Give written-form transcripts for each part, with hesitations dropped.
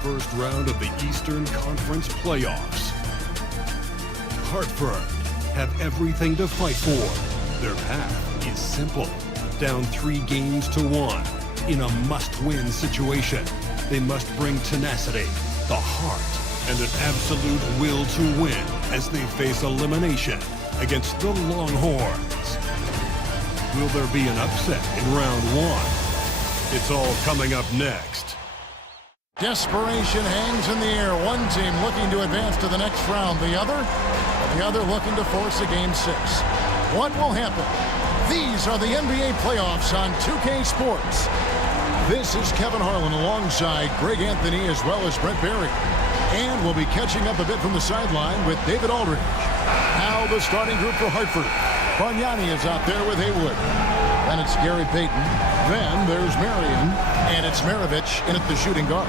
first round of the Eastern Conference playoffs. Hartford have everything to fight for. Their path is simple. Down 3 games to 1 in a must-win situation. They must bring tenacity, the heart, and an absolute will to win as they face elimination against the Longhorns. Will there be an upset in round 1? It's all coming up next. Desperation hangs in the air. One team looking to advance to the next round. The other looking to force a game 6. What will happen? These are the NBA playoffs on 2K Sports. This is Kevin Harlan alongside Greg Anthony as well as Brent Barry. And we'll be catching up a bit from the sideline with David Aldridge. Now the starting group for Hartford. Bargnani is out there with Haywood. Then it's Gary Payton. Then there's Marion. And it's Maravich in at the shooting guard.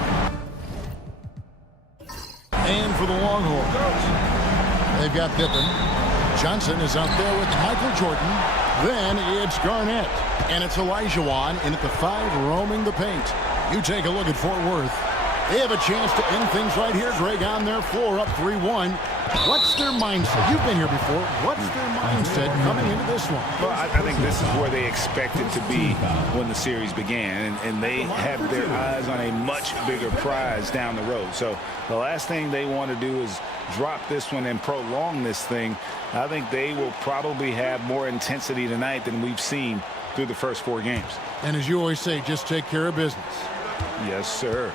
And for the Longhorns, they've got Pippen. Johnson is out there with Michael Jordan. Then it's Garnett. And it's Olajuwon in at the 5 roaming the paint. You take a look at Fort Worth. They have a chance to end things right here, Greg, on their floor, up 3-1. What's their mindset? You've been here before. What's their mindset coming into this one? Well, I think this is where they expected to be when the series began, and they have their eyes on a much bigger prize down the road. So the last thing they want to do is drop this one and prolong this thing. I think they will probably have more intensity tonight than we've seen through the first 4 games. And as you always say, just take care of business. Yes, sir.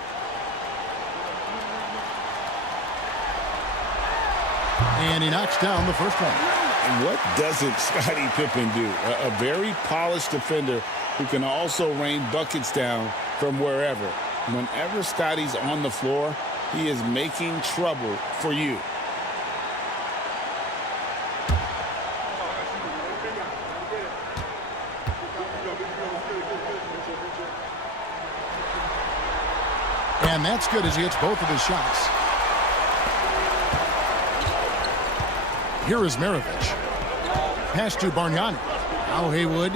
And he knocks down the first one. And what doesn't Scottie Pippen do? A very polished defender who can also rain buckets down from wherever. Whenever Scottie's on the floor, he is making trouble for you. And that's good as he hits both of his shots. Here is Maravich. Pass to Bargnani. Now Haywood.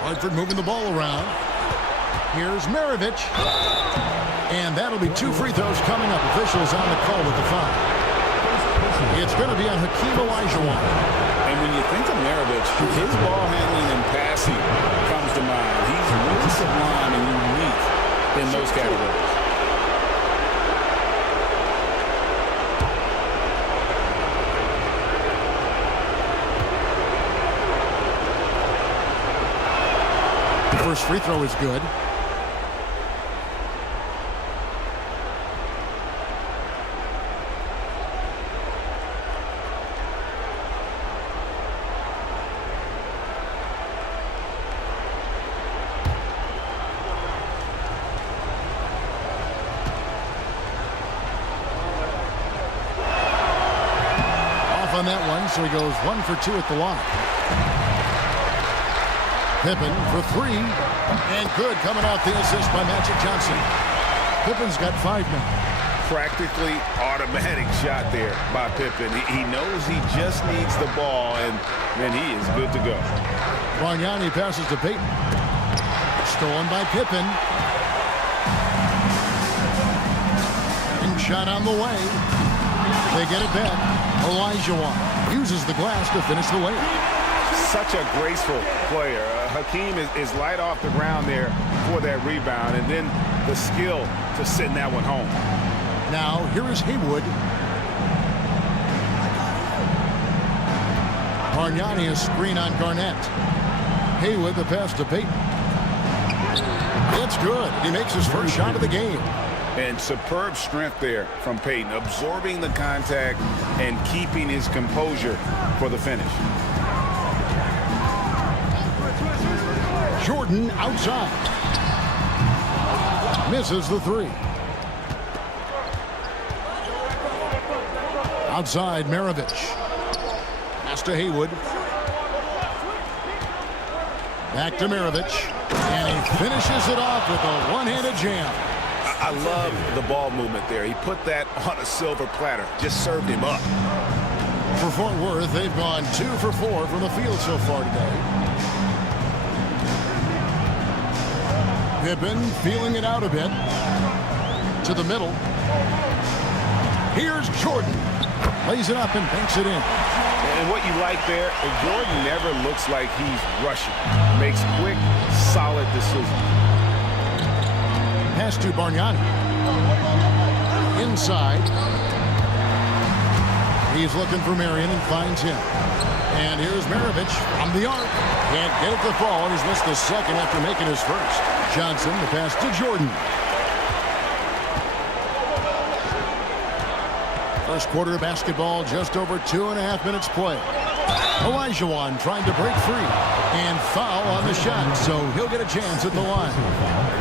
Hartford moving the ball around. Here's Maravich. And that'll be 2 free throws coming up. Officials on the call with the foul. It's going to be on Hakeem Olajuwon. And when you think of Maravich, his ball handling and passing comes to mind. He's really sublime and unique in those categories. First free throw is good. Off on that one, so he goes 1 for 2 at the line. Pippen for 3, and good coming out the assist by Magic Johnson. Pippen's got 5 now. Practically automatic shot there by Pippen. He knows he just needs the ball, and then he is good to go. Bargnani passes to Payton. Stolen by Pippen. And shot on the way. They get it back. Olajuwon uses the glass to finish the layup. Such a graceful player. Hakeem is light off the ground there for that rebound, and then the skill to send that one home. Now here is Haywood. Bargnani, a screen on Garnett. Haywood, the pass to Payton. It's good. He makes his first shot of the game. And superb strength there from Payton, absorbing the contact and keeping his composure for the finish. Jordan outside. Misses the 3. Outside, Maravich. Pass to Haywood. Back to Maravich. And he finishes it off with a one-handed jam. I love the ball movement there. He put that on a silver platter. Just served him up. For Fort Worth, they've gone 2 for 4 from the field so far today. Pippen feeling it out a bit. to the middle. Here's Jordan. Lays it up and banks it in. And what you like there, Jordan never looks like he's rushing. Makes quick, solid decisions. Pass to Bargnani. Inside. He's looking for Marion and finds him. And here's Maravich from the arc. Can't get it to fall, and he's missed the second after making his first. Johnson, the pass to Jordan. First quarter of basketball, just over 2.5 minutes play. Olajuwon trying to break free. And foul on the shot, so he'll get a chance at the line.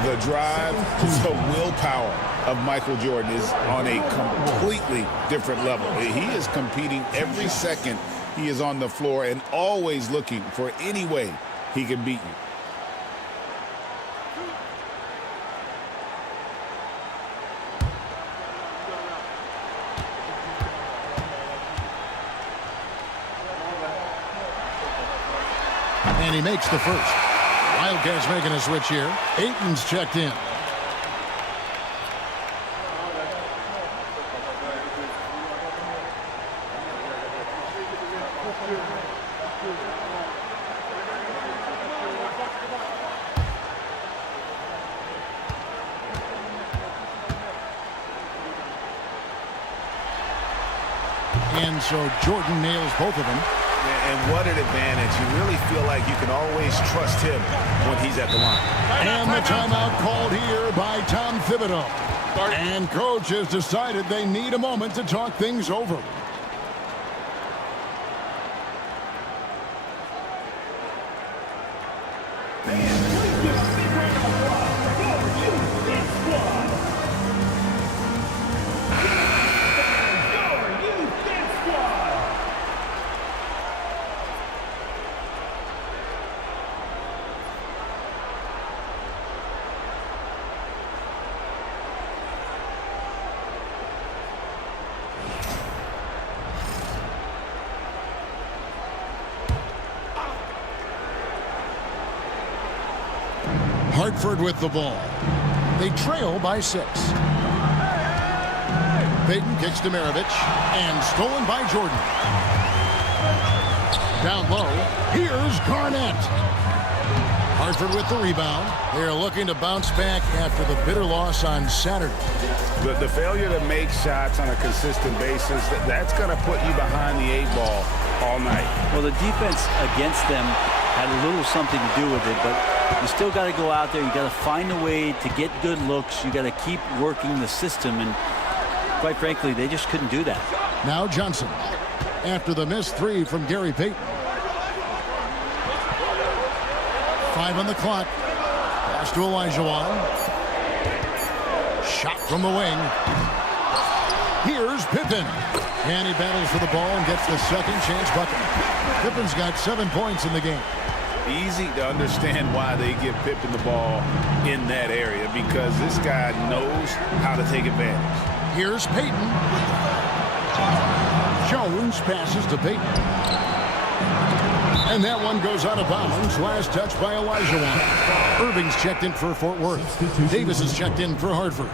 The drive, the willpower of Michael Jordan is on a completely different level. He is competing every second he is on the floor and always looking for any way he can beat you. And he makes the first. Wildcats making a switch here. Ayton's checked in. And so Jordan nails both of them. And what an advantage. You really feel like you can always trust him when he's at the line. And the timeout called here by Tom Thibodeau. And coach has decided they need a moment to talk things over. Hartford with the ball. They trail by 6. Payton kicks to Maravich, and stolen by Jordan. Down low, here's Garnett. Hartford with the rebound. They're looking to bounce back after the bitter loss on Saturday. The failure to make shots on a consistent basis, that's going to put you behind the 8 ball all night. Well, the defense against them had a little something to do with it, but you still got to go out there. You got to find a way to get good looks. You got to keep working the system, and quite frankly, they just couldn't do that. Now Johnson, after the missed 3 from Gary Payton. 5 on the clock. Pass to Olajuwon. Shot from the wing. Here's Pippen. And he battles for the ball and gets the second chance bucket. Pippen's got 7 points in the game. Easy to understand why they give Pippen the ball in that area, because this guy knows how to take advantage. Here's Payton. Jones passes to Payton. And that one goes out of bounds. Last touch by Olajuwon. Irving's checked in for Fort Worth. Davis is checked in for Hartford.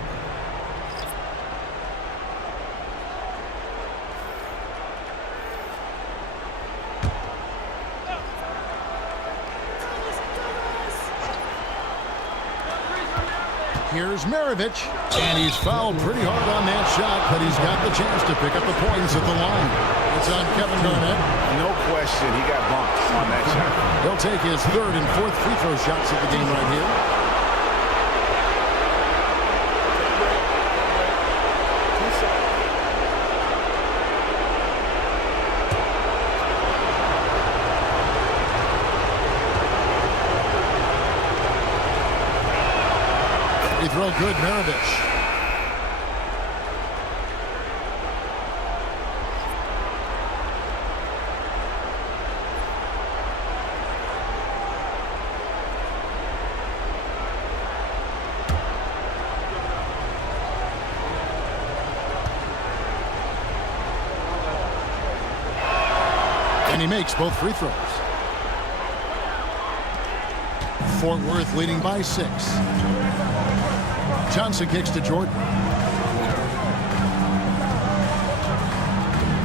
Here's Maravich, and he's fouled pretty hard on that shot, but he's got the chance to pick up the points at the line. It's on Kevin Garnett. No question, he got bumped on that shot. He'll take his 3rd and 4th free throw shots of the game right here. Throw good, Maravich. And he makes both free throws. Fort Worth leading by 6. Johnson kicks to Jordan.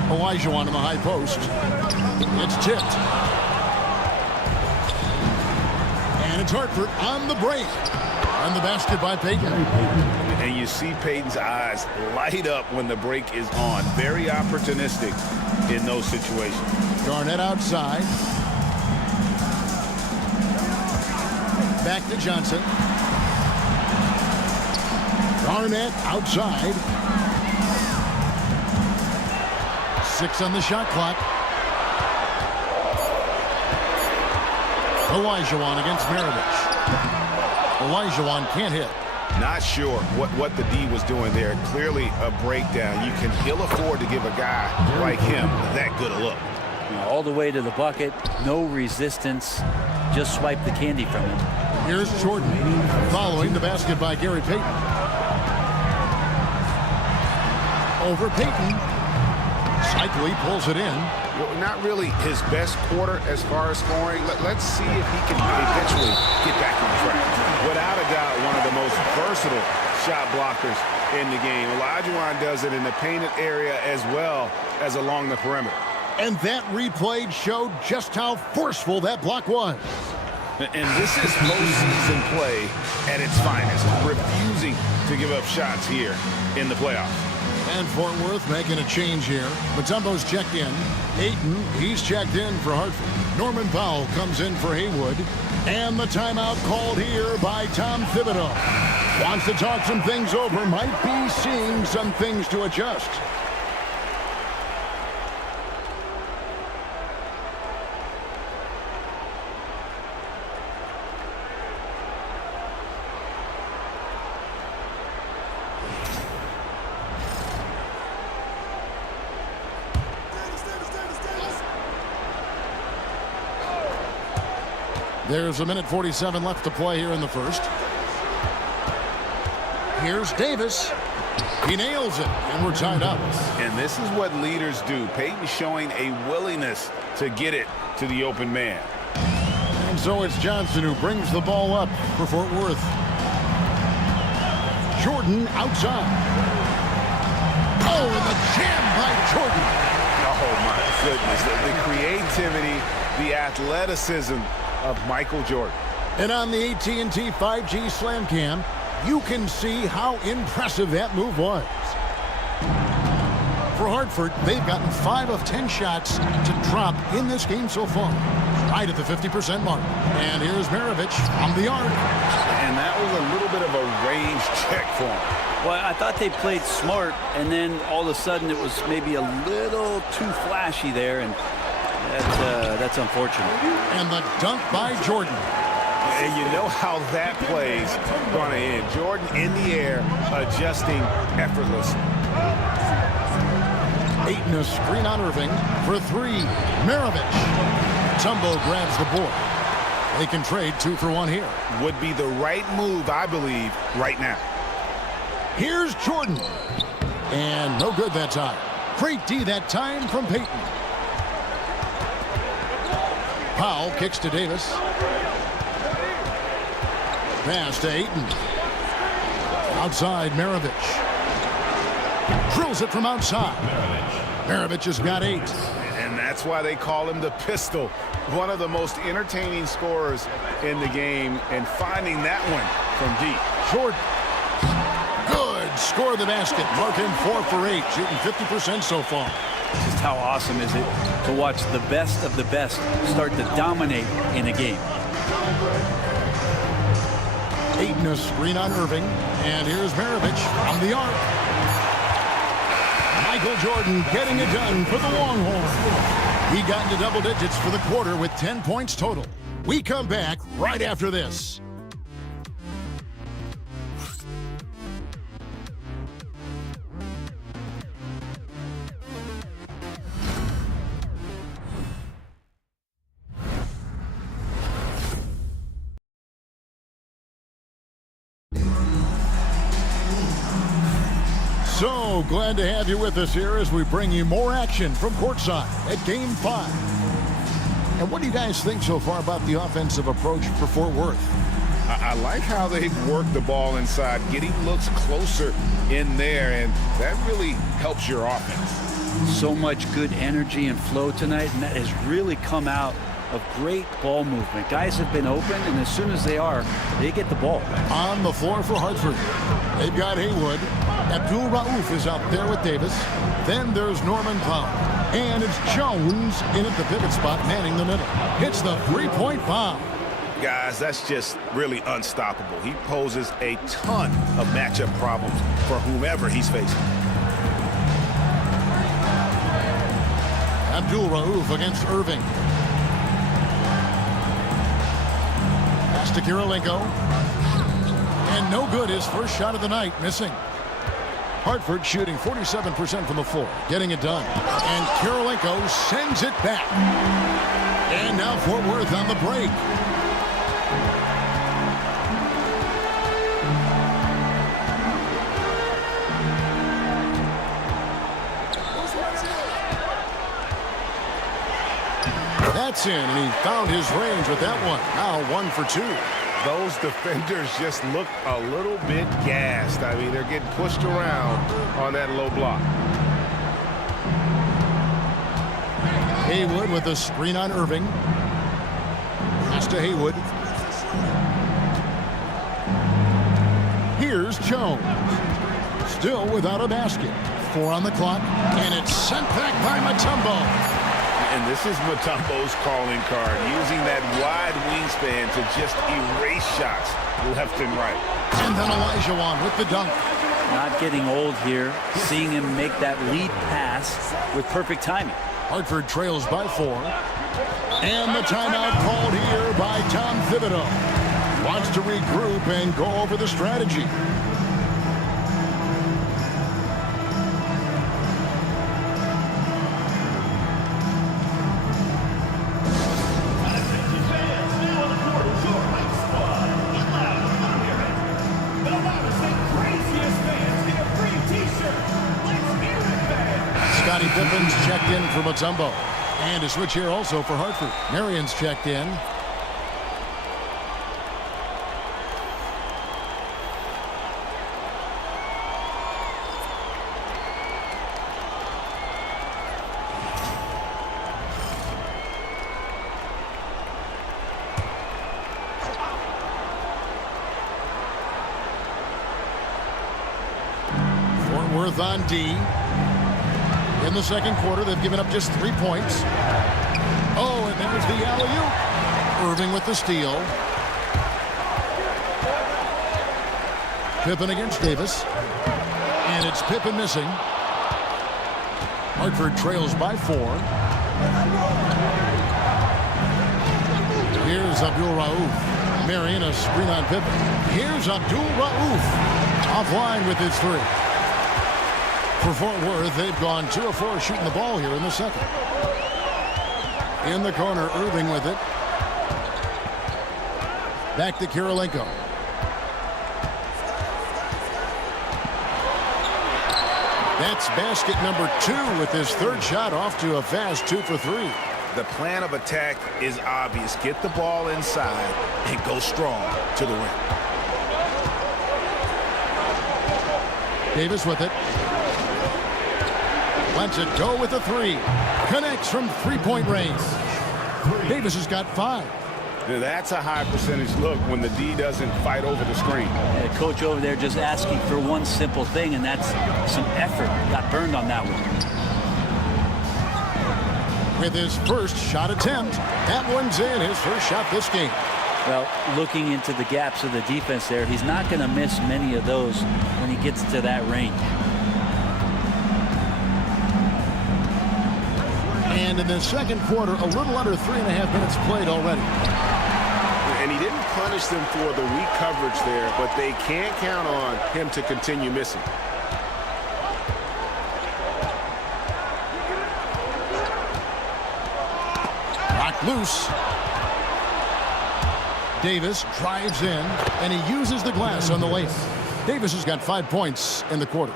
Olajuwon in the high post. It's tipped. And it's Hartford on the break. And the basket by Payton. And you see Payton's eyes light up when the break is on. Very opportunistic in those situations. Garnett outside. Back to Johnson. Garnett outside. 6 on the shot clock. Olajuwon against Maravich. Olajuwon can't hit. Not sure what the D was doing there. Clearly a breakdown. You can ill afford to give a guy like him that good a look. All the way to the bucket. No resistance. Just swipe the candy from him. Here's Jordan following the basket by Gary Payton. Over Payton. Cycli pulls it in. Well, not really his best quarter as far as scoring. Let's see if he can eventually get back on track. Without a doubt, one of the most versatile shot blockers in the game. Olajuwon does it in the painted area as well as along the perimeter. And that replay showed just how forceful that block was. And this is postseason play at its finest, refusing to give up shots here in the playoffs. And Fort Worth making a change here. Mutombo's checked in. Ayton, he's checked in for Hartford. Norman Powell comes in for Haywood. And the timeout called here by Tom Thibodeau. Wants to talk some things over, might be seeing some things to adjust. There's 1:47 left to play here in the first. Here's Davis. He nails it, and we're tied up. And this is what leaders do. Payton showing a willingness to get it to the open man. And so it's Johnson who brings the ball up for Fort Worth. Jordan outside. Oh, and the jam by Jordan. Oh, my goodness. The creativity, the athleticism of Michael Jordan. And on the AT&T 5G Slam Cam, you can see how impressive that move was. For Hartford, they've gotten 5 of 10 shots to drop in this game so far, right at the 50% mark. And here's Maravich from the arc. And that was a little bit of a range check for him. Well, I thought they played smart, and then all of a sudden it was maybe a little too flashy there, and that's unfortunate. And the dunk by Jordan. And you know how that play's going to end. Jordan in the air, adjusting effortlessly. Ayton a screen on Irving for 3. Maravich. Tumbo grabs the board. They can trade 2 for 1 here. Would be the right move, I believe, right now. Here's Jordan. And no good that time. Great D that time from Payton. Powell kicks to Davis. Pass to Ayton. Outside, Maravich. Drills it from outside. Maravich has got 8. And that's why they call him the pistol. One of the most entertaining scorers in the game. And finding that one from deep. Jordan. Good. Score the basket. Mark him 4 for 8. Shooting 50% so far. Just how awesome is it to watch the best of the best start to dominate in a game. Ayton a screen on Irving. And here's Maravich from the arc. Michael Jordan getting it done for the Longhorns. He got into double digits for the quarter with 10 points total. We come back right after this. So glad to have you with us here as we bring you more action from courtside at Game 5. And what do you guys think so far about the offensive approach for Fort Worth? I like how they've worked the ball inside, getting looks closer in there, and that really helps your offense. So much good energy and flow tonight, and that has really come out of great ball movement. Guys have been open, and as soon as they are, they get the ball. On the floor for Hartford, they've got Haywood. Abdul Rauf is out there with Davis. Then there's Norman Powell. And it's Jones in at the pivot spot, manning the middle. Hits the three-point bomb. Guys, that's just really unstoppable. He poses a ton of matchup problems for whomever he's facing. Abdul Rauf against Irving. Pass to Kirilenko. And no good. His first shot of the night, missing. Hartford shooting 47% from the floor, getting it done. And Kirilenko sends it back. And now Fort Worth on the break. That's in, and he found his range with that one. Now 1 for 2. Those defenders just look a little bit gassed. I mean, they're getting pushed around on that low block. Haywood with a screen on Irving. Pass to Haywood. Here's Jones. Still without a basket. 4 on the clock, and it's sent back by Mutombo. And this is Mutombo's calling card, using that wide wingspan to just erase shots left and right. And then Olajuwon with the dunk. Not getting old here, seeing him make that lead pass with perfect timing. Hartford trails by 4. And the timeout called here by Tom Thibodeau. Wants to regroup and go over the strategy. Pippen's checked in for Mutombo. And a switch here also for Hartford. Marion's checked in. Fort Worth on D. In the second quarter, they've given up just 3 points. Oh, and there's the alley-oop. Irving with the steal. Pippen against Davis. And it's Pippen missing. Hartford trails by 4. Here's Abdul Rauf. Marion a screen on Pippen. Here's Abdul Rauf. Offline with his 3. For Fort Worth, they've gone 2 of 4 shooting the ball here in the second. In the corner, Irving with it. Back to Kirilenko. That's basket number 2 with his 3rd shot off to a fast 2 for 3. The plan of attack is obvious. Get the ball inside and go strong to the rim. Davis with it. Lets it go with a 3. Connects from 3-point range. Davis has got 5. Now that's a high percentage look when the D doesn't fight over the screen. The coach over there just asking for one simple thing, and that's some effort. Got burned on that one. With his first shot attempt, that one's in. His first shot this game. Well, looking into the gaps of the defense there, he's not going to miss many of those when he gets to that range. And in the second quarter, a little under 3.5 minutes played already. And he didn't punish them for the weak coverage there, but they can't count on him to continue missing. Knocked loose. Davis drives in, and he uses the glass on the lane. Davis has got 5 points in the quarter.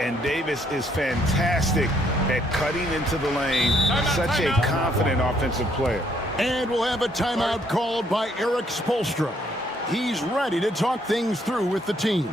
And Davis is fantastic at cutting into the lane. Such a confident offensive player. And we'll have a timeout called by Eric Spoelstra. He's ready to talk things through with the team.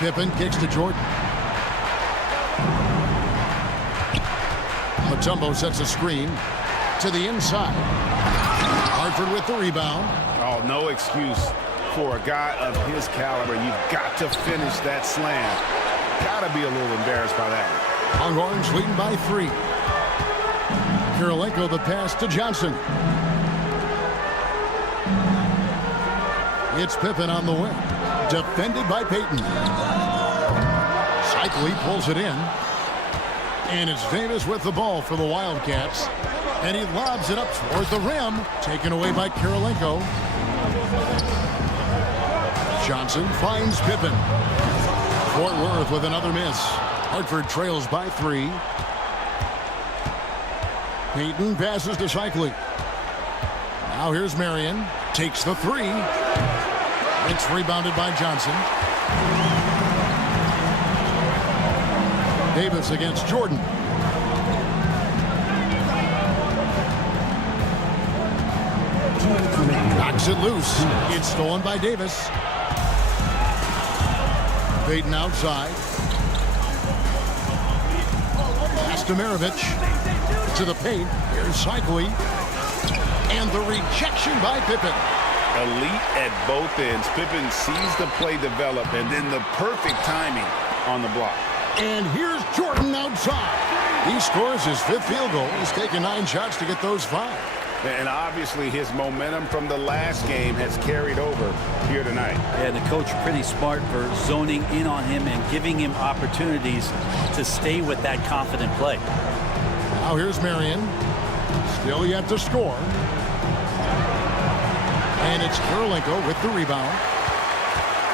Pippen kicks to Jordan. Mutombo sets a screen to the inside. Hartford with the rebound. Oh, no excuse for a guy of his caliber. You've got to finish that slam. Got to be a little embarrassed by that. Longhorns leading by 3. Kirilenko the pass to Johnson. It's Pippen on the wing. Defended by Payton. Cycli pulls it in. And it's Davis with the ball for the Wildcats. And he lobs it up toward the rim. Taken away by Kirilenko. Johnson finds Pippen. Fort Worth with another miss. Hartford trails by 3. Payton passes to Cycli. Now here's Marion. Takes the 3. It's rebounded by Johnson. Davis against Jordan. Knocks it loose. It's stolen by Davis. Payton outside. Pass to Maravich. To the paint. Here's Cycli. And the rejection by Pippen. Elite at both ends. Pippen sees the play develop and then the perfect timing on the block. And here's Jordan outside. He scores his 5th field goal. He's taken 9 shots to get those 5. And obviously his momentum from the last game has carried over here tonight. Yeah, the coach pretty smart for zoning in on him and giving him opportunities to stay with that confident play. Now here's Marion. Still yet to score. And it's Kirilenko with the rebound.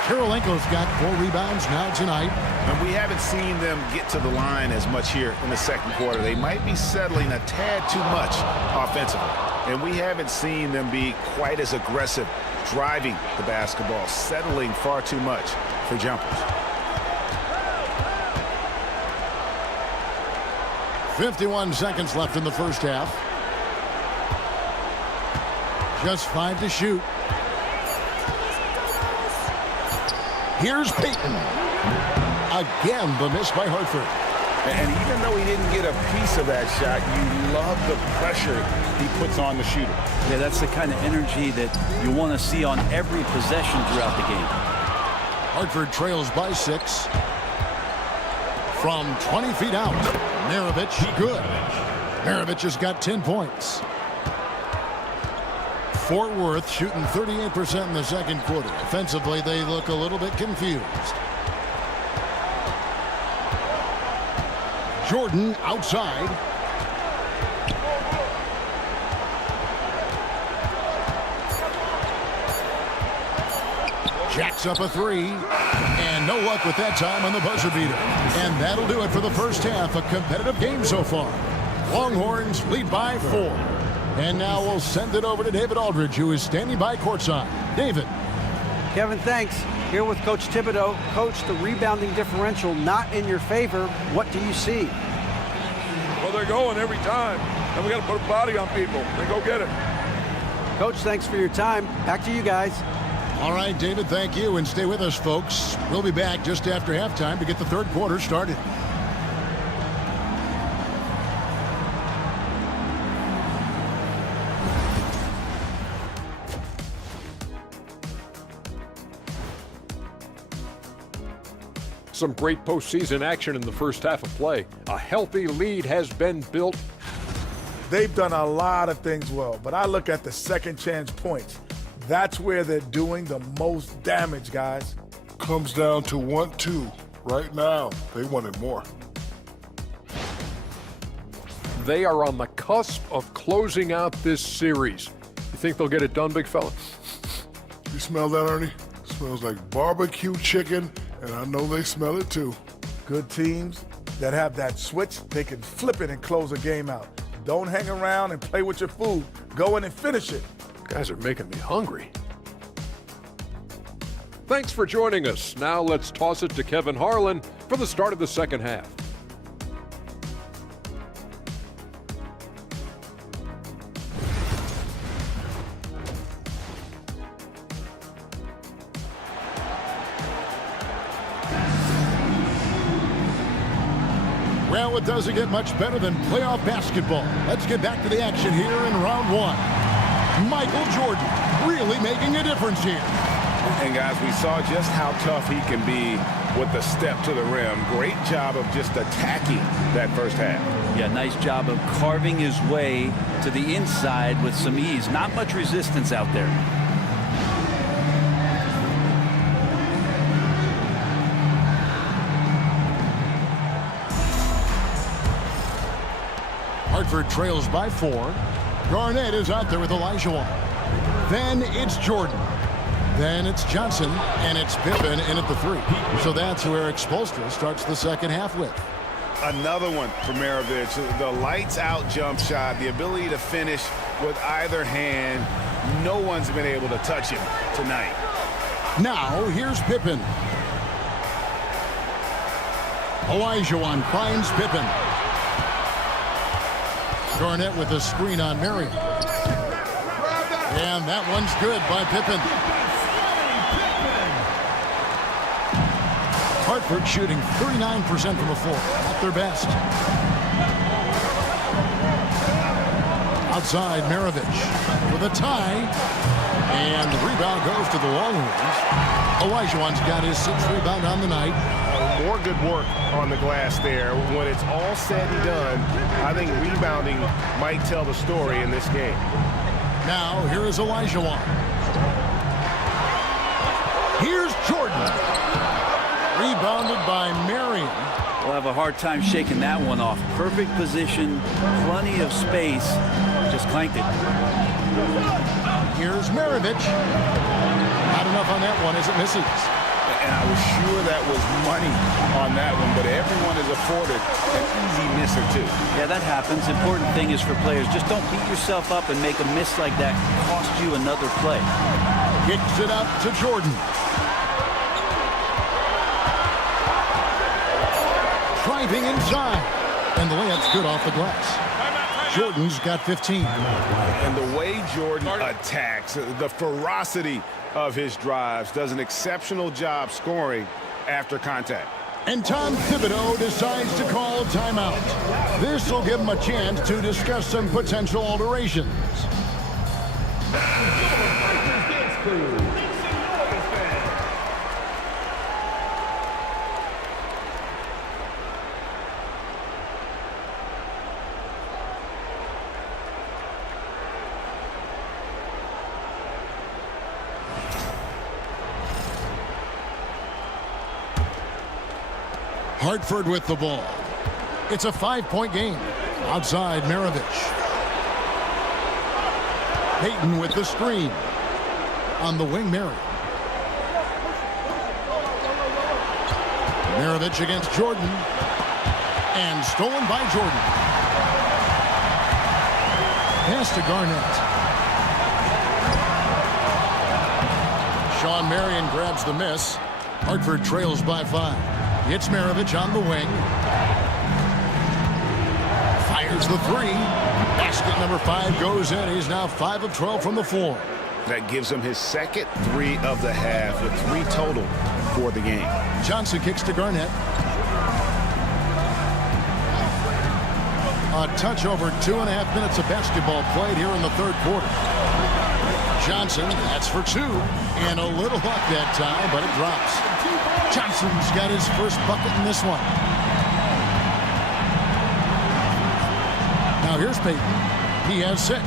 Kirilenko's got 4 rebounds now tonight. And we haven't seen them get to the line as much here in the second quarter. They might be settling a tad too much offensively. And we haven't seen them be quite as aggressive driving the basketball, settling far too much for jumpers. 51 seconds left in the first half. Just 5 to shoot. Here's Payton. Again, the miss by Hartford. And even though he didn't get a piece of that shot, you love the pressure he puts on the shooter. Yeah, that's the kind of energy that you want to see on every possession throughout the game. Hartford trails by 6. From 20 feet out, Maravich, good. Maravich has got 10 points. Fort Worth shooting 38% in the second quarter. Offensively, they look a little bit confused. Jordan outside. Jacks up a 3. And no luck with that time on the buzzer beater. And that'll do it for the first half. A competitive game so far. Longhorns lead by 4. And now we'll send it over to David Aldridge, who is standing by courtside. David. Kevin, thanks. Here with Coach Thibodeau. Coach, the rebounding differential not in your favor. What do you see? Well, they're going every time. And we got to put a body on people and go get it. Coach, thanks for your time. Back to you guys. All right, David, thank you. And stay with us, folks. We'll be back just after halftime to get the third quarter started. Some great postseason action in the first half of play. A healthy lead has been built. They've done a lot of things well, but I look at the second chance points. That's where they're doing the most damage, guys. Comes down to 1-2. Right now, they wanted more. They are on the cusp of closing out this series. You think they'll get it done, big fella? You smell that, Ernie? Smells like barbecue chicken, and I know they smell it too. Good teams that have that switch, they can flip it and close a game out. Don't hang around and play with your food. Go in and finish it. Guys are making me hungry. Thanks for joining us. Now let's toss it to Kevin Harlan for the start of the second half. Well, it doesn't get much better than playoff basketball. Let's get back to the action here in round one. Michael Jordan really making a difference here. And guys, we saw just how tough he can be with the step to the rim. Great job of just attacking that first half. Yeah, nice job of carving his way to the inside with some ease. Not much resistance out there. Hartford trails by 4. Garnett is out there with Olajuwon. Then it's Jordan. Then it's Johnson, and it's Pippen in at the 3. So that's who Eric Spoelstra starts the second half with. Another one for Maravich. The lights-out jump shot, the ability to finish with either hand. No one's been able to touch him tonight. Now, here's Pippen. Olajuwon finds Pippen. Garnett with a screen on Marion. And that one's good by Pippen. Hartford shooting 39% from the floor, at their best. Outside, Maravich with a tie. And the rebound goes to the Longhorns. Olajuwon's got his 6th rebound on the night. More good work on the glass there. When it's all said and done, I think rebounding might tell the story in this game. Now, here is Olajuwon. Here's Jordan. Rebounded by Marion. We'll have a hard time shaking that one off. Perfect position, plenty of space. Just clanked it. Here's Maravich. Not enough on that one as it misses. And I was sure that was money on that one, but everyone is afforded an easy misser too. Yeah, that happens. Important thing is for players, just don't beat yourself up and make a miss like that cost you another play. Kicks it out to Jordan. Driving inside. And the layup's good off the glass. Jordan's got 15. And the way Jordan attacks, the ferocity of his drives, does an exceptional job scoring after contact. And Tom Thibodeau decides to call a timeout. This will give him a chance to discuss some potential alterations. Hartford with the ball. It's a 5-point game. Outside, Maravich. Payton with the screen. On the wing, Marion. Maravich against Jordan. And stolen by Jordan. Pass to Garnett. Sean Marion grabs the miss. Hartford trails by 5. It's Maravich on the wing. Fires the 3. Basket number 5 goes in. He's now 5 of 12 from the floor. That gives him his second 3 of the half with 3 total for the game. Johnson kicks to Garnett. A touch over 2.5 minutes of basketball played here in the third quarter. Johnson, that's for 2. And a little luck that time, but it drops. Johnson's got his first bucket in this one. Now here's Payton. He has 6.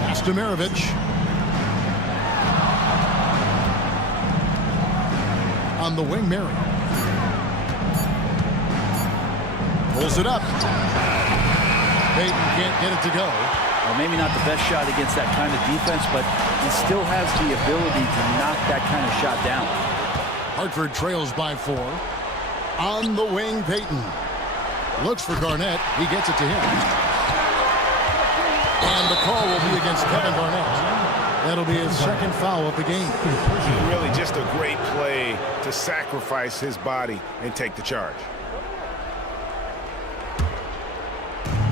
Pass to Maravich. On the wing, Marion. Pulls it up. Payton can't get it to go. Well, maybe not the best shot against that kind of defense, but he still has the ability to knock that kind of shot down. Hartford trails by 4. On the wing, Payton. Looks for Garnett. He gets it to him. And the call will be against Kevin Garnett. That'll be his second foul of the game. Really just a great play to sacrifice his body and take the charge.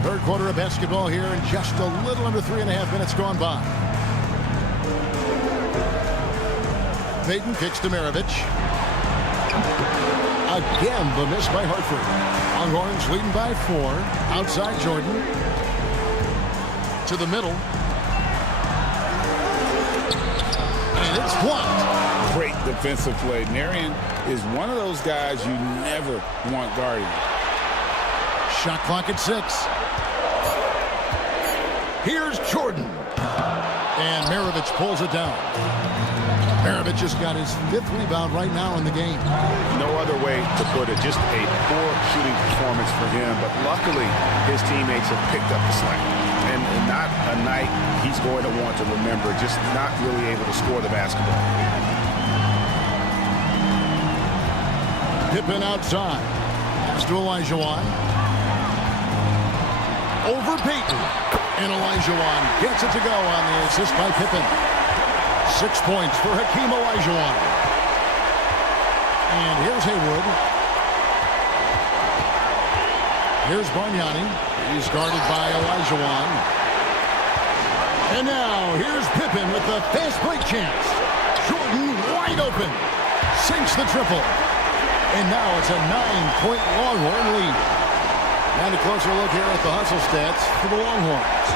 Third quarter of basketball here in just a little under 3.5 minutes gone by. Payton kicks to Maravich. Again, the miss by Hartford. Longhorns leading by 4. Outside Jordan. To the middle. And it's blocked. Great defensive play. Narian is one of those guys you never want guarding. Shot clock at 6. Here's Jordan. And Maravich pulls it down. Maravich just got his 5th rebound right now in the game. No other way to put it. Just a poor shooting performance for him. But luckily, his teammates have picked up the slack. And not a night he's going to want to remember. Just not really able to score the basketball. Pippen outside. Pass to Olajuwon. Over Payton. And Olajuwon gets it to go on the assist by Pippen. 6 points for Hakeem Olajuwon. And here's Haywood. Here's Bargnani. He's guarded by Olajuwon. And now here's Pippen with the fast break chance. Jordan wide open. Sinks the triple. And now it's a 9-point Longhorn lead. And a closer look here at the hustle stats for the Longhorns.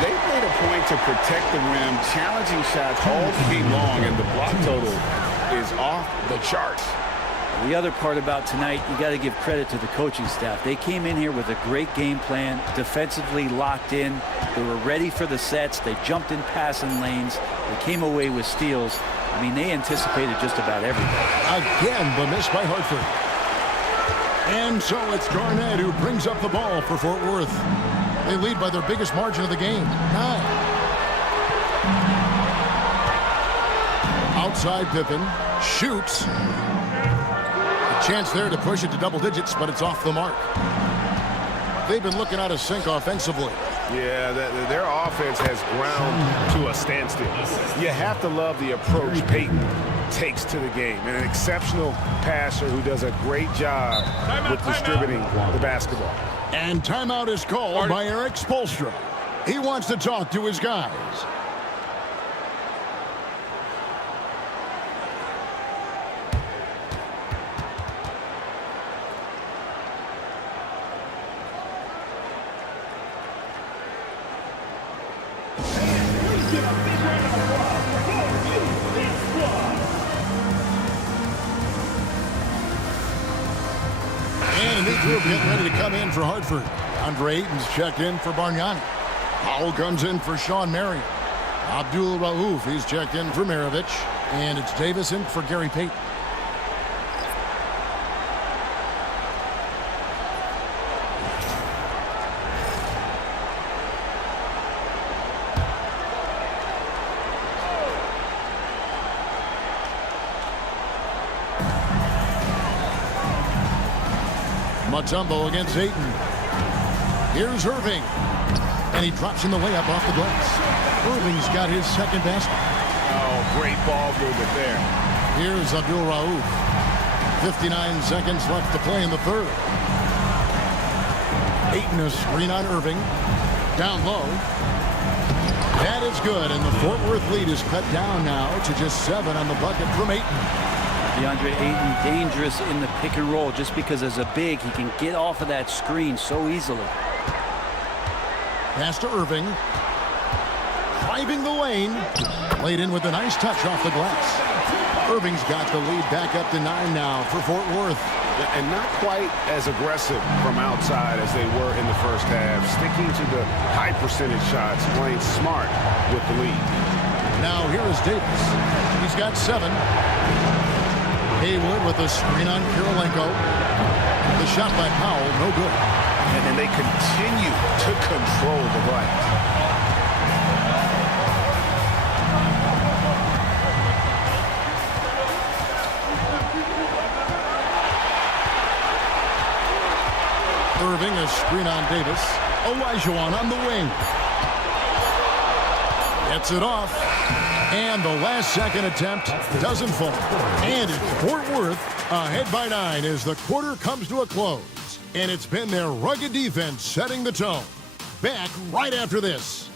They've made a point to protect the rim, challenging shots all game long, and the block total is off the charts. The other part about tonight, you got to give credit to the coaching staff. They came in here with a great game plan, defensively locked in. They were ready for the sets. They jumped in passing lanes. They came away with steals. I mean, they anticipated just about everything. Again, the miss by Hartford. And so it's Garnett who brings up the ball for Fort Worth. They lead by their biggest margin of the game, 9. Outside Pippen shoots. A chance there to push it to double digits, but it's off the mark. They've been looking out of sync offensively. Yeah, their offense has ground to a standstill. You have to love the approach Payton takes to the game. And an exceptional passer who does a great job with distributing the basketball. And timeout is called by Eric Spoelstra. He wants to talk to his guys. And a new group getting ready to come in for Hartford. Andre Ayton's checked in for Bargnani. Powell comes in for Sean Marion. Abdul Rauf, he's checked in for Maravich. And it's Davis in for Gary Payton. Mutombo against Ayton. Here's Irving. And he drops in the layup off the glass. Irving's got his second basket. Oh, great ball movement there. Here's Abdul Rauf. 59 seconds left to play in the third. Ayton a screen on Irving. Down low. That is good, and the Fort Worth lead is cut down now to just 7 on the bucket from Ayton. DeAndre Ayton dangerous in the pick and roll just because as a big he can get off of that screen so easily. Pass to Irving. Driving the lane. Laid in with a nice touch off the glass. Irving's got the lead back up to 9 now for Fort Worth. And not quite as aggressive from outside as they were in the first half. Sticking to the high percentage shots, playing smart with the lead. Now here is Davis. He's got 7. Haywood with a screen on Kirilenko. The shot by Powell, no good. And then they continue to control the glass. Irving a screen on Davis. Olajuwon on the wing. Gets it off. And the last second attempt doesn't fall. And it's Fort Worth ahead by 9 as the quarter comes to a close. And it's been their rugged defense setting the tone. Back right after this.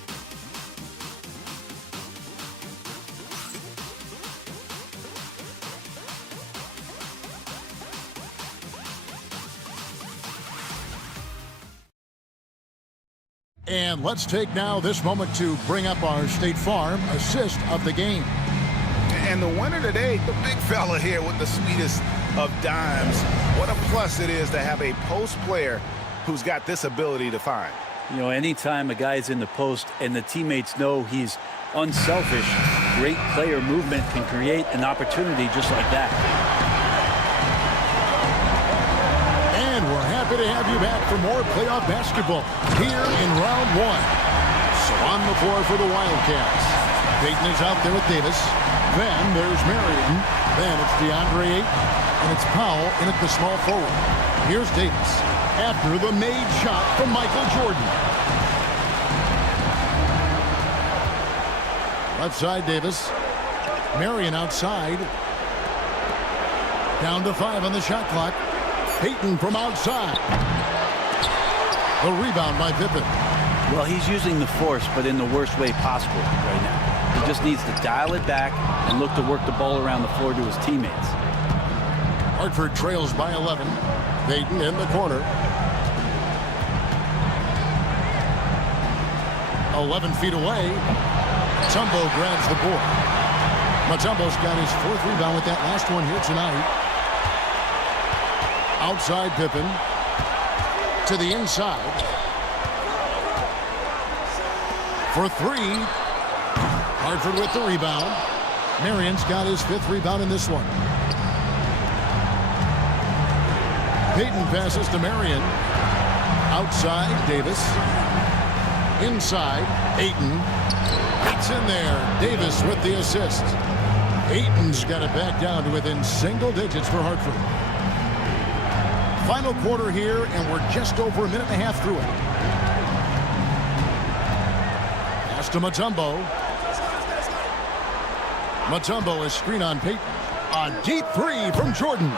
And let's take now this moment to bring up our State Farm assist of the game. And the winner today, the big fella here with the sweetest of dimes. What a plus it is to have a post player who's got this ability to find. You know, anytime a guy's in the post and the teammates know he's unselfish, great player movement can create an opportunity just like that. And we're happy to have you back for more playoff basketball here in round one. So on the floor for the Wildcats. Payton is out there with Davis. Then there's Marion. Then it's DeAndre Ayton. And it's Powell in at the small forward. Here's Davis after the made shot from Michael Jordan. Left side, Davis. Marion outside. Down to 5 on the shot clock. Payton from outside. The rebound by Pippen. Well, he's using the force, but in the worst way possible right now. He just needs to dial it back and look to work the ball around the floor to his teammates. Hartford trails by 11. Payton in the corner. 11 feet away. Mutombo grabs the board. Mutombo's got his 4th rebound with that last one here tonight. Outside Pippen. To the inside. For 3. Hartford with the rebound. Marion's got his 5th rebound in this one. Payton passes to Marion. Outside, Davis. Inside, Ayton. It's in there. Davis with the assist. Ayton's got it back down to within single digits for Hartford. Final quarter here, and we're just over a minute and a half through it. Pass to Mutombo. Mutombo is screen on Payton. A deep 3 from Jordan.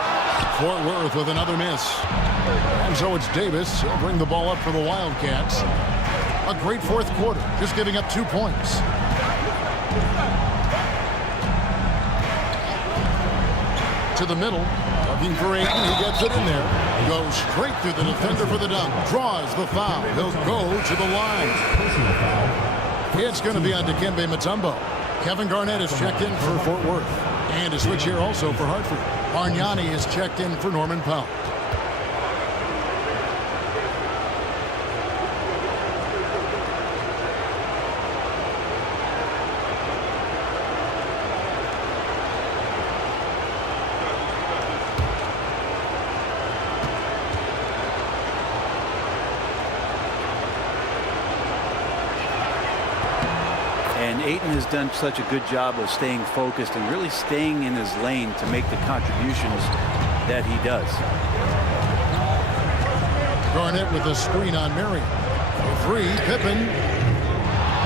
Fort Worth with another miss. And so it's Davis. He'll bring the ball up for the Wildcats. A great 4th quarter, just giving up 2 points. To the middle, looking for Ayton. He gets it in there. Goes straight through the defender for the dunk. Draws the foul. He'll go to the line. It's going to be on Dikembe Mutombo. Kevin Garnett is checked in for Fort Worth. And a switch here also for Hartford. Bargnani is checked in for Norman Powell. And Ayton has done such a good job of staying focused and really staying in his lane to make the contributions that he does. Garnett with a screen on Marion. For 3, Pippen.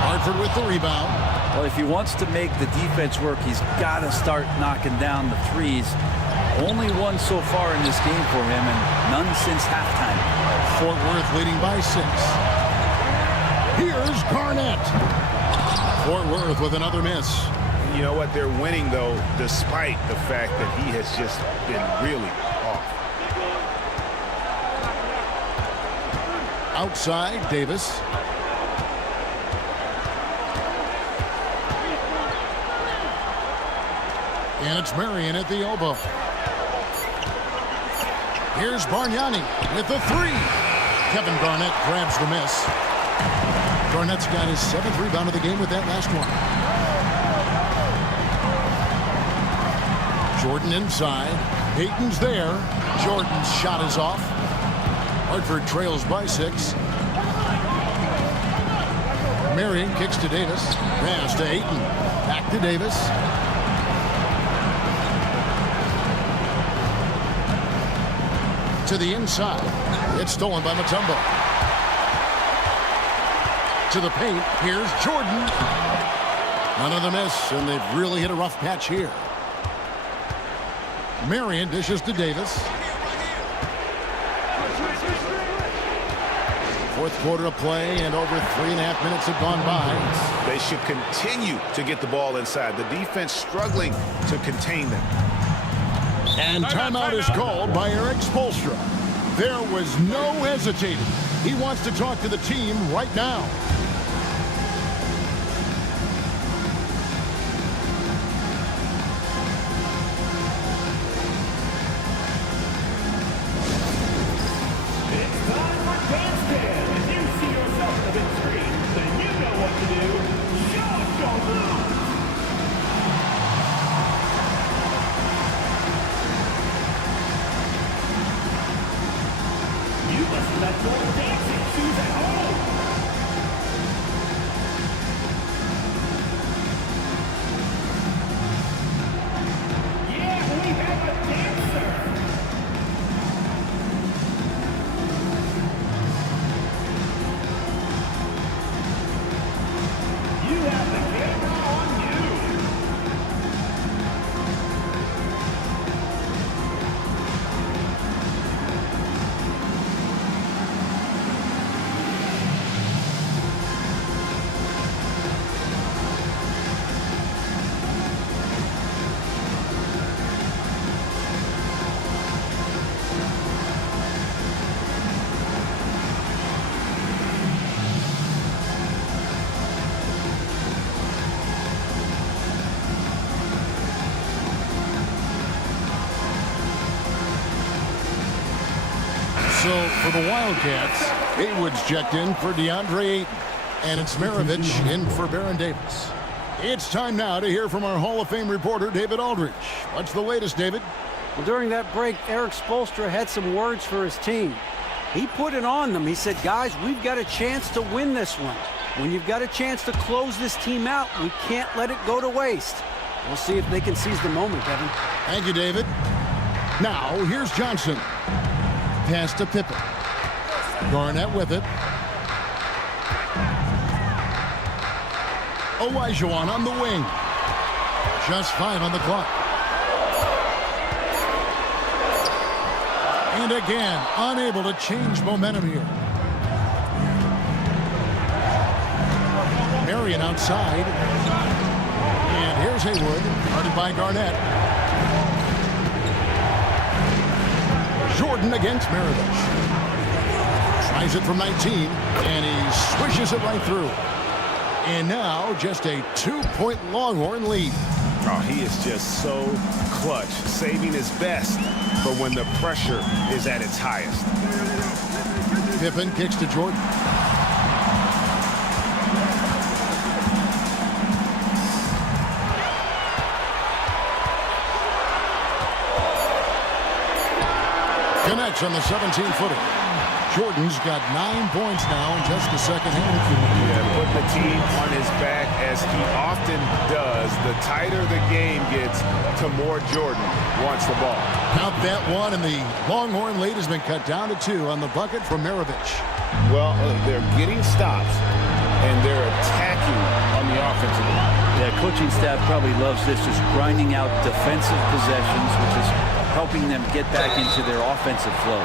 Hartford with the rebound. Well, if he wants to make the defense work, he's got to start knocking down the threes. Only one so far in this game for him, and none since halftime. Fort Worth leading by 6. Here's Garnett. Fort Worth with another miss. You know what? They're winning, though, despite the fact that he has just been really off. Outside, Davis. And it's Marion at the elbow. Here's Bargnani with the 3. Kevin Garnett grabs the miss. Garnett's got his 7th rebound of the game with that last one. Jordan inside. Payton's there. Jordan's shot is off. Hartford trails by 6. Marion kicks to Davis. Pass to Ayton. Back to Davis. To the inside. It's stolen by Mutombo. To the paint. Here's Jordan. Another miss, and they've really hit a rough patch here. Marion dishes to Davis. 4th quarter of play, and over 3.5 minutes have gone by. They should continue to get the ball inside. The defense struggling to contain them. And timeout is called by Eric Spoelstra. There was no hesitating. He wants to talk to the team right now. So for the Wildcats, Haywood's checked in for DeAndre Ayton. And it's Maravich in for Baron Davis. It's time now to hear from our Hall of Fame reporter, David Aldridge. What's the latest, David? Well, during that break, Eric Spoelstra had some words for his team. He put it on them. He said, guys, we've got a chance to win this one. When you've got a chance to close this team out, we can't let it go to waste. We'll see if they can seize the moment, Kevin. Thank you, David. Now, here's Johnson. Pass to Pippen. Garnett with it. Olajuwon on the wing. Just 5 on the clock. And again, unable to change momentum here. Marion outside. And here's Haywood, guarded by Garnett. Jordan against Maravich. Tries it from 19, and he swishes it right through. And now just a 2-point Longhorn lead. Oh, he is just so clutch, saving his best for when the pressure is at its highest. Pippen kicks to Jordan. Connects on the 17-footer. Jordan's got 9 points now in just the second half. Yeah, put the team on his back as he often does. The tighter the game gets, the more Jordan wants the ball. Count that one, and the Longhorn lead has been cut down to 2 on the bucket from Maravich. Well, they're getting stops, and they're attacking on the offensive line. Yeah, coaching staff probably loves this, just grinding out defensive possessions, which is helping them get back into their offensive flow.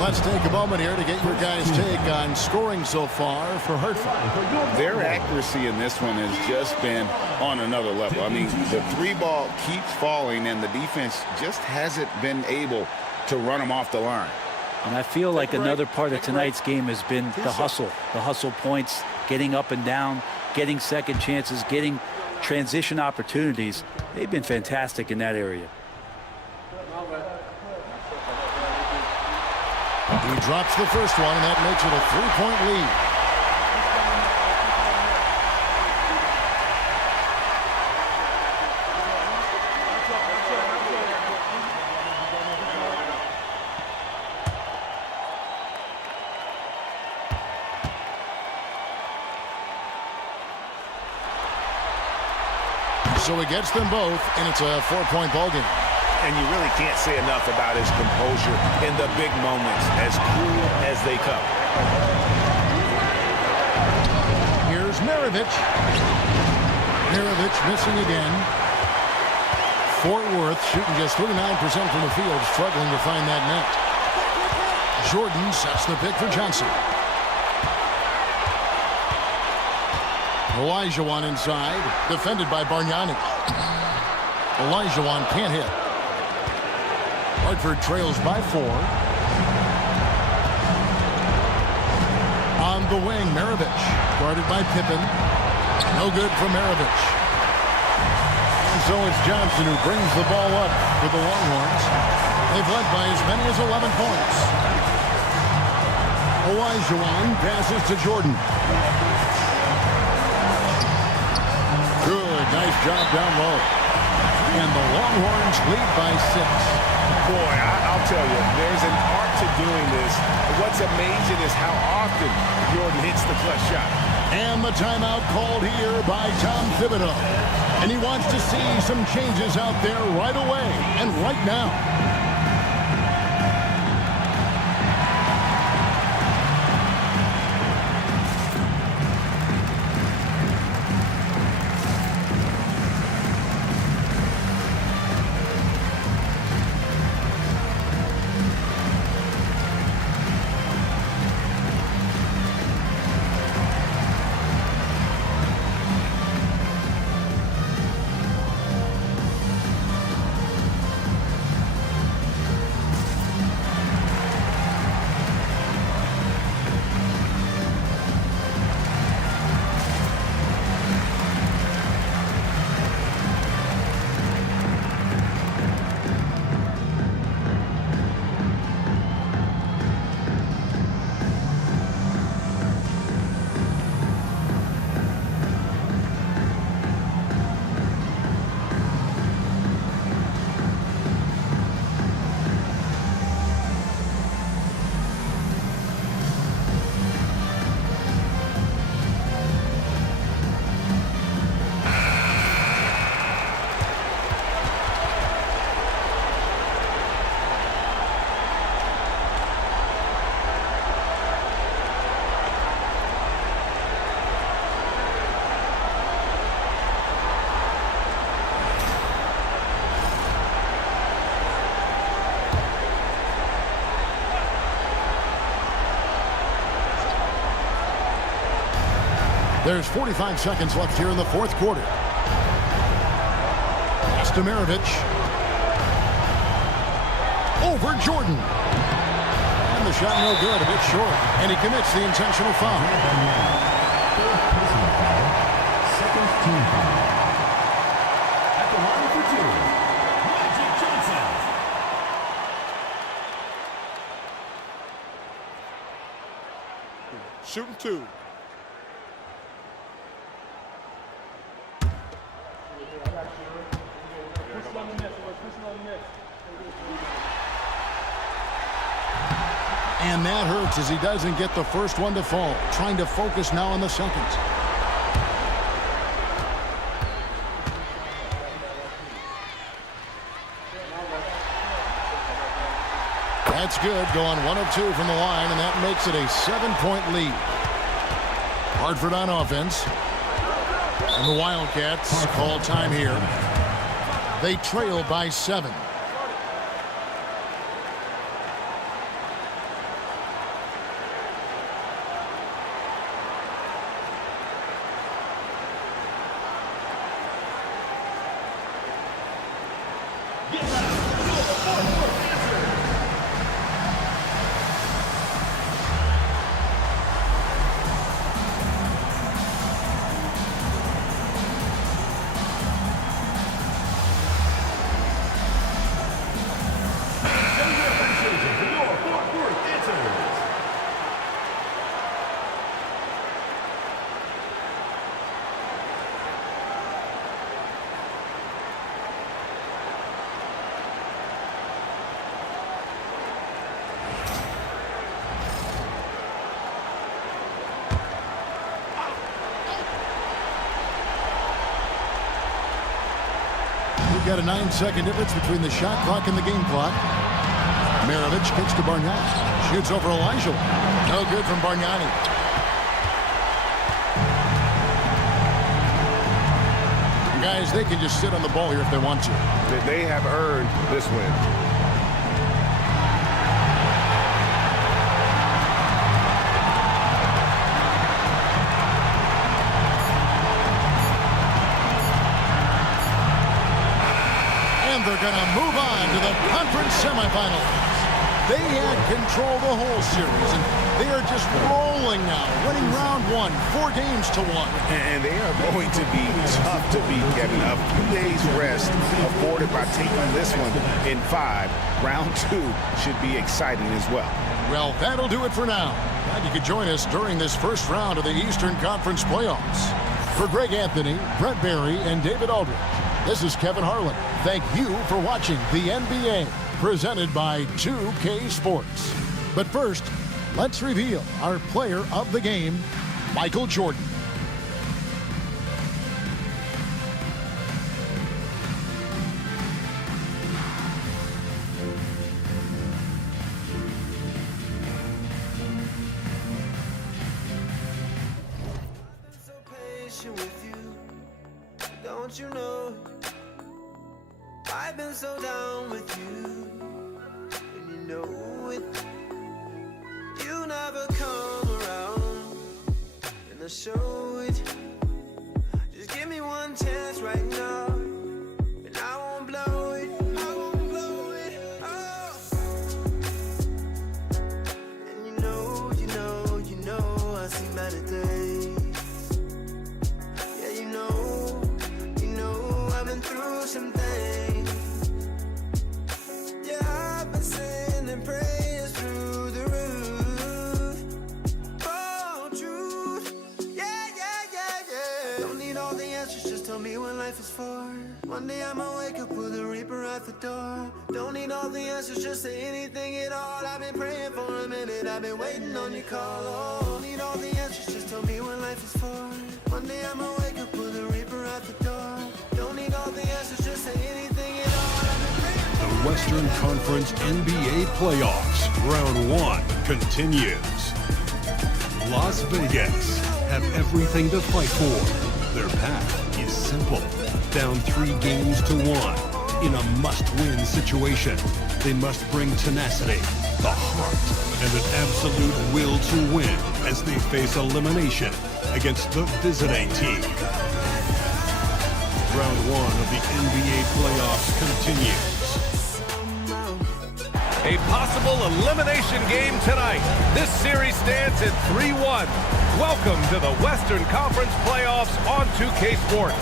Let's take a moment here to get your guys' take on scoring so far for Hartford. Their accuracy in this one has just been on another level. I mean, the 3-ball keeps falling, and the defense just hasn't been able to run them off the line. And I feel like another part of tonight's game has been the hustle points, getting up and down, getting second chances, getting transition opportunities. They've been fantastic in that area. He drops the first one, and that makes it a 3-point lead. So he gets them both, and it's a 4-point ballgame. And you really can't say enough about his composure in the big moments, as cool as they come. Here's Maravich. Maravich missing again. Fort Worth shooting just 39% from the field, struggling to find that net. Jordan sets the pick for Johnson. Olajuwon inside, defended by Bargnani. Olajuwon can't hit. Hartford trails by 4. On the wing, Maravich, guarded by Pippen. No good for Maravich. And so it's Johnson who brings the ball up for the Longhorns. They've led by as many as 11 points. Olajuwon passes to Jordan. Good, nice job down low. And the Longhorns lead by 6. Boy, I'll tell you, there's an art to doing this. What's amazing is how often Jordan hits the clutch shot. And the timeout called here by Tom Thibodeau. And he wants to see some changes out there right away and right now. There's 45 seconds left here in the fourth quarter. Pass to Maravich. Over Jordan. And the shot no good, a bit short. And he commits the intentional foul. Second team foul. At the line for 2, Magic Johnson. Shooting 2. And that hurts as he doesn't get the first one to fall. Trying to focus now on the second. That's good. Going 1 of 2 from the line, and that makes it a 7-point lead. Hartford on offense. And the Wildcats call time here. They trail by 7. Got a 9-second difference between the shot clock and the game clock. Maravich kicks to Bargnani. Shoots over Elijah. No good from Bargnani. Guys, they can just sit on the ball here if they want to. They have earned this win. going to move on to the conference semifinals. They had control the whole series, and they are just rolling now, winning round one, 4 games to 1. And they are going to be tough to beat, Kevin. A few days rest afforded by taking this one in 5. Round 2 should be exciting as well. Well, that'll do it for now. Glad you could join us during this first round of the Eastern Conference playoffs. For Greg Anthony, Brett Barry, and David Aldridge, this is Kevin Harlan. Thank you for watching the NBA, presented by 2K Sports. But first, let's reveal our player of the game, Michael Jordan. With you, don't you know I've been so down with you, and you know it. You never come around, and I show it. Just give me one chance right now, and I won't blow it. I won't blow it. Oh. And you know I see better days. Through some things, yeah, I've been sending prayers through the roof. Oh, truth, yeah. Don't need all the answers, just tell me what life is for. One day I'ma wake up with a reaper at the door. Don't need all the answers, just say anything at all. I've been praying for a minute, I've been waiting on your call. Oh, don't need all the answers, just tell me what life is for. One day I'ma wake up with a reaper at the door. Don't need all the answers, just say anything at all. The Western Conference NBA playoffs, round 1 continues. Las Vegas have everything to fight for. Their path is simple. Down 3 games to 1 in a must-win situation. They must bring tenacity, the heart, and an absolute will to win as they face elimination against the visiting team. Round 1 of the NBA playoffs continues. A possible elimination game tonight. This series stands at 3-1. Welcome to the Western Conference playoffs on 2K Sports.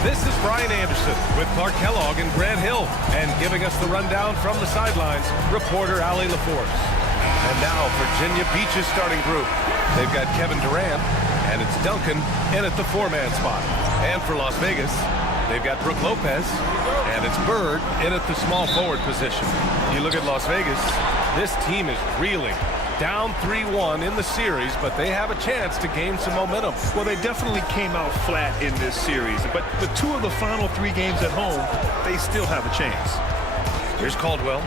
This is Brian Anderson with Clark Kellogg and Grant Hill. And giving us the rundown from the sidelines, reporter Allie LaForce. And now Virginia Beach's starting group. They've got Kevin Durant, and it's Duncan in at the 4-man spot. And for Las Vegas, they've got Brook Lopez, and it's Bird in at the small forward position. You look at Las Vegas, this team is reeling. Down 3-1 in the series, but they have a chance to gain some momentum. Well, they definitely came out flat in this series, but the 2 of the final 3 games at home, they still have a chance. Here's Caldwell.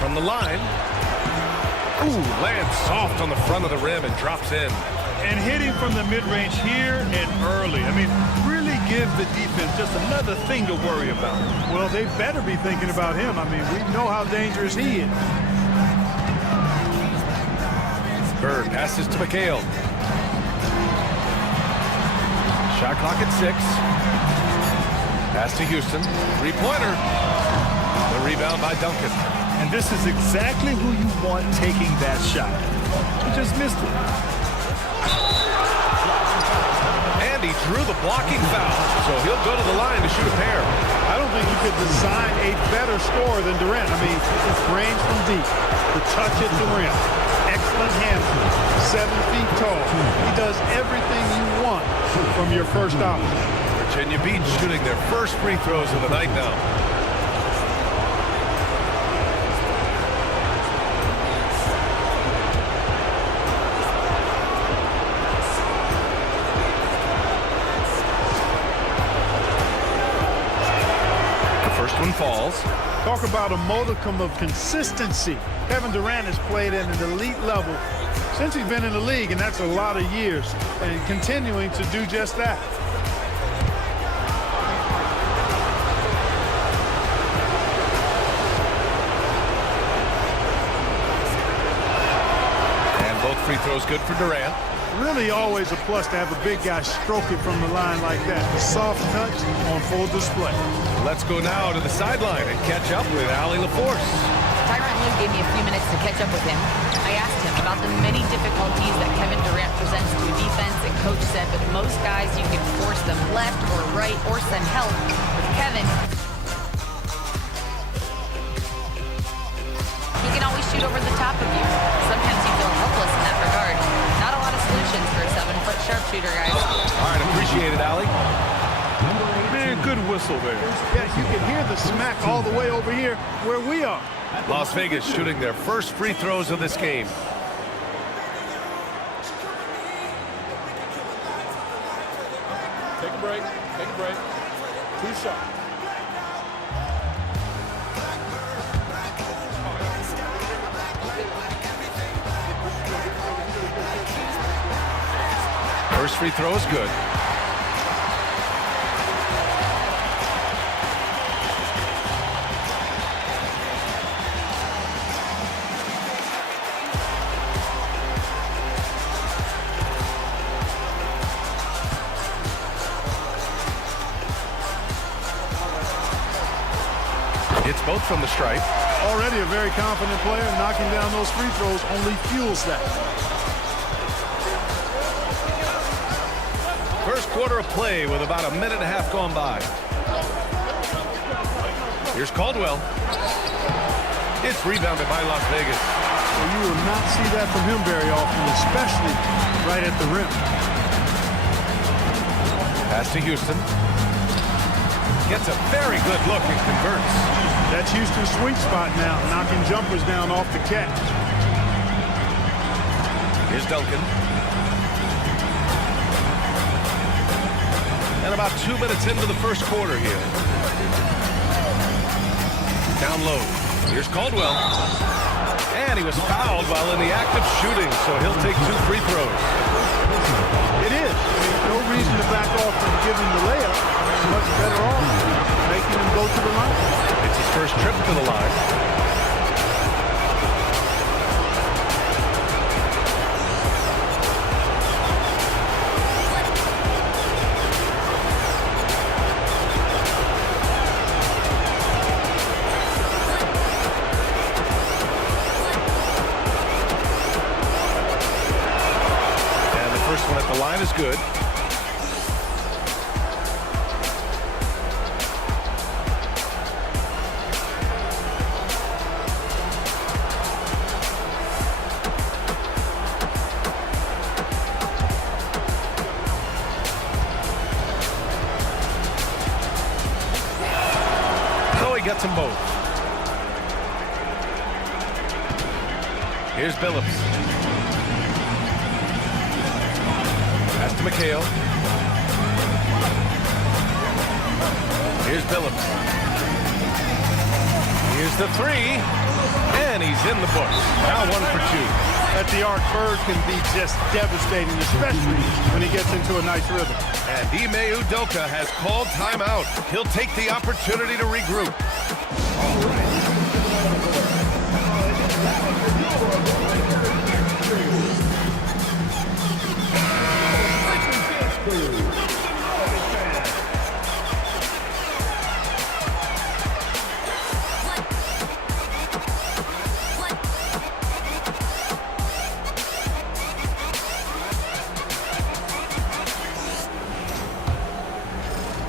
From the line. Ooh, lands soft on the front of the rim and drops in. And hitting from the mid-range here and early. I mean, really give the defense just another thing to worry about. Well, they better be thinking about him. I mean, we know how dangerous he is. Bird passes to McHale. Shot clock at 6. Pass to Houston. 3-pointer. The rebound by Duncan. And this is exactly who you want taking that shot. He just missed it. And he drew the blocking foul, so he'll go to the line to shoot a pair. I don't think you could design a better scorer than Durant. I mean, his range from deep, the touch at the rim, excellent handling, 7 feet tall. He does everything you want from your first option. Virginia Beach shooting their first free throws of the night now. One falls. Talk about a modicum of consistency. Kevin Durant has played at an elite level since he's been in the league, and that's a lot of years, and continuing to do just that. And both free throws good for Durant. Really always a plus to have a big guy stroke it from the line like that. A soft touch on full display. Let's go now to the sideline and catch up with Allie LaForce. Tyronn Lue gave me a few minutes to catch up with him. I asked him about the many difficulties that Kevin Durant presents to a defense, and Coach said with most guys you can force them left or right or send help. With Kevin, he can always shoot over the top of you. Sometimes you feel helpless in that regard. Not a lot of solutions for a 7-foot sharpshooter, guys. All right, appreciate it, Allie. Man, good whistle there. Yeah, you can hear the smack all the way over here where we are. Las Vegas shooting their first free throws of this game. Take a break. Take a break. 2 shots. First free throw is good. It's both from the stripe. Already a very confident player. Knocking down those free throws only fuels that. First quarter of play with about a minute and a half gone by. Here's Caldwell. It's rebounded by Las Vegas. Well, you will not see that from him very often, especially right at the rim. Pass to Houston. Gets a very good look and converts. That's Houston's sweet spot now, knocking jumpers down off the catch. Here's Duncan. And about 2 minutes into the first quarter here. Down low. Here's Caldwell. And he was fouled while in the act of shooting, so he'll take 2 free throws. It is. No reason to back off from giving the layup. Much better off making him go to the line. It's his first trip to the line. And the first one at the line is good. Gets them both. Here's Billups. Pass to McHale. Here's Billups. Here's the 3. And he's in the books. Now 1 for 2. At the arc, Bird can be just devastating, especially when he gets into a nice rhythm. And Ime Udoka has called timeout. He'll take the opportunity to regroup.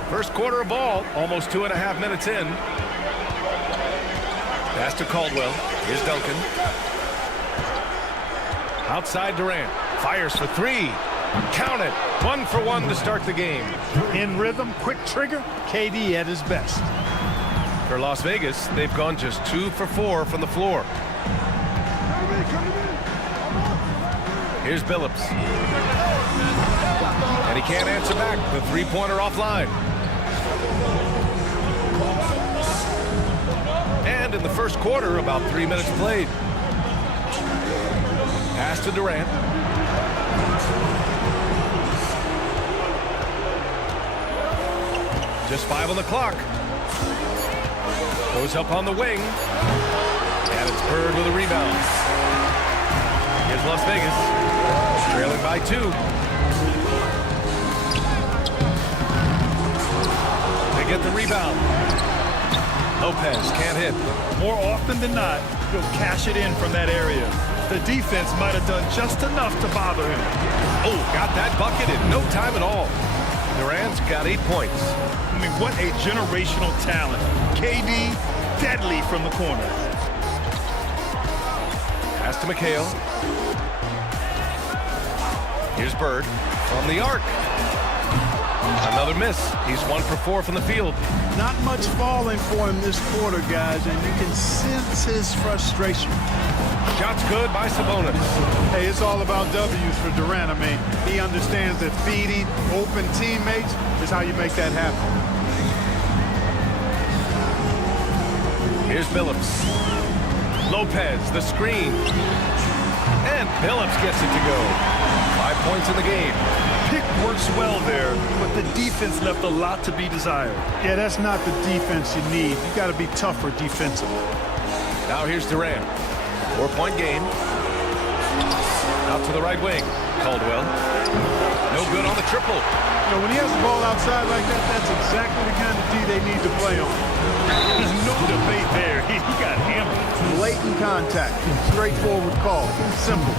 First quarter of ball, almost 2.5 minutes in. Pass to Caldwell. Here's Duncan. Outside Durant. Fires for 3. Count it. 1 for 1 to start the game. In rhythm, quick trigger, KD at his best. For Las Vegas, they've gone just 2 for 4 from the floor. Here's Billups. And he can't answer back. The 3-pointer offline. And in the first quarter, about 3 minutes played. Pass to Durant. Just 5 on the clock. Goes up on the wing. And it's Bird with a rebound. Here's Here's Las Vegas, trailing by 2. They get the rebound. Lopez can't hit. More often than not, he'll cash it in from that area. The defense might have done just enough to bother him. Oh, got that bucket in no time at all. Durant's got 8 points. I mean, what a generational talent. KD, deadly from the corner. Pass to McHale. Here's Bird from the arc. Another miss. He's 1 for 4 from the field. Not much falling for him this quarter, guys, and you can sense his frustration. Shot's good by Sabonis. Hey, it's all about W's for Durant. I mean, he understands that feeding open teammates is how you make that happen. Here's Billups. Lopez, the screen. And Billups gets it to go. 5 points in the game. Pick works well there, but the defense left a lot to be desired. Yeah, that's not the defense you need. You got to be tougher defensively. Now here's Durant. 4-point game. Out to the right wing. Caldwell. No good on the triple. You know, when he has the ball outside like that, that's exactly the kind of D they need to play on. There's no debate there. He got hammered. Blatant contact. Straightforward call. Simple.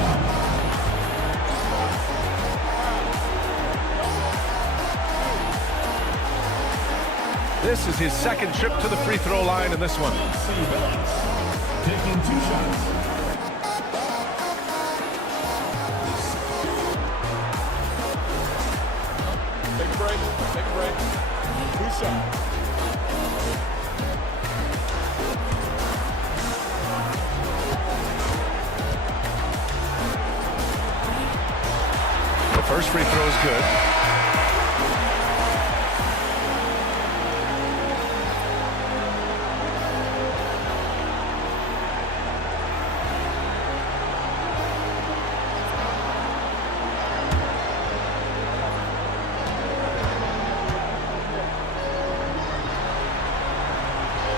This is his second trip to the free throw line in this one. Taking 2 shots. Take a break. Take a break. 2 shots. The first free throw is good.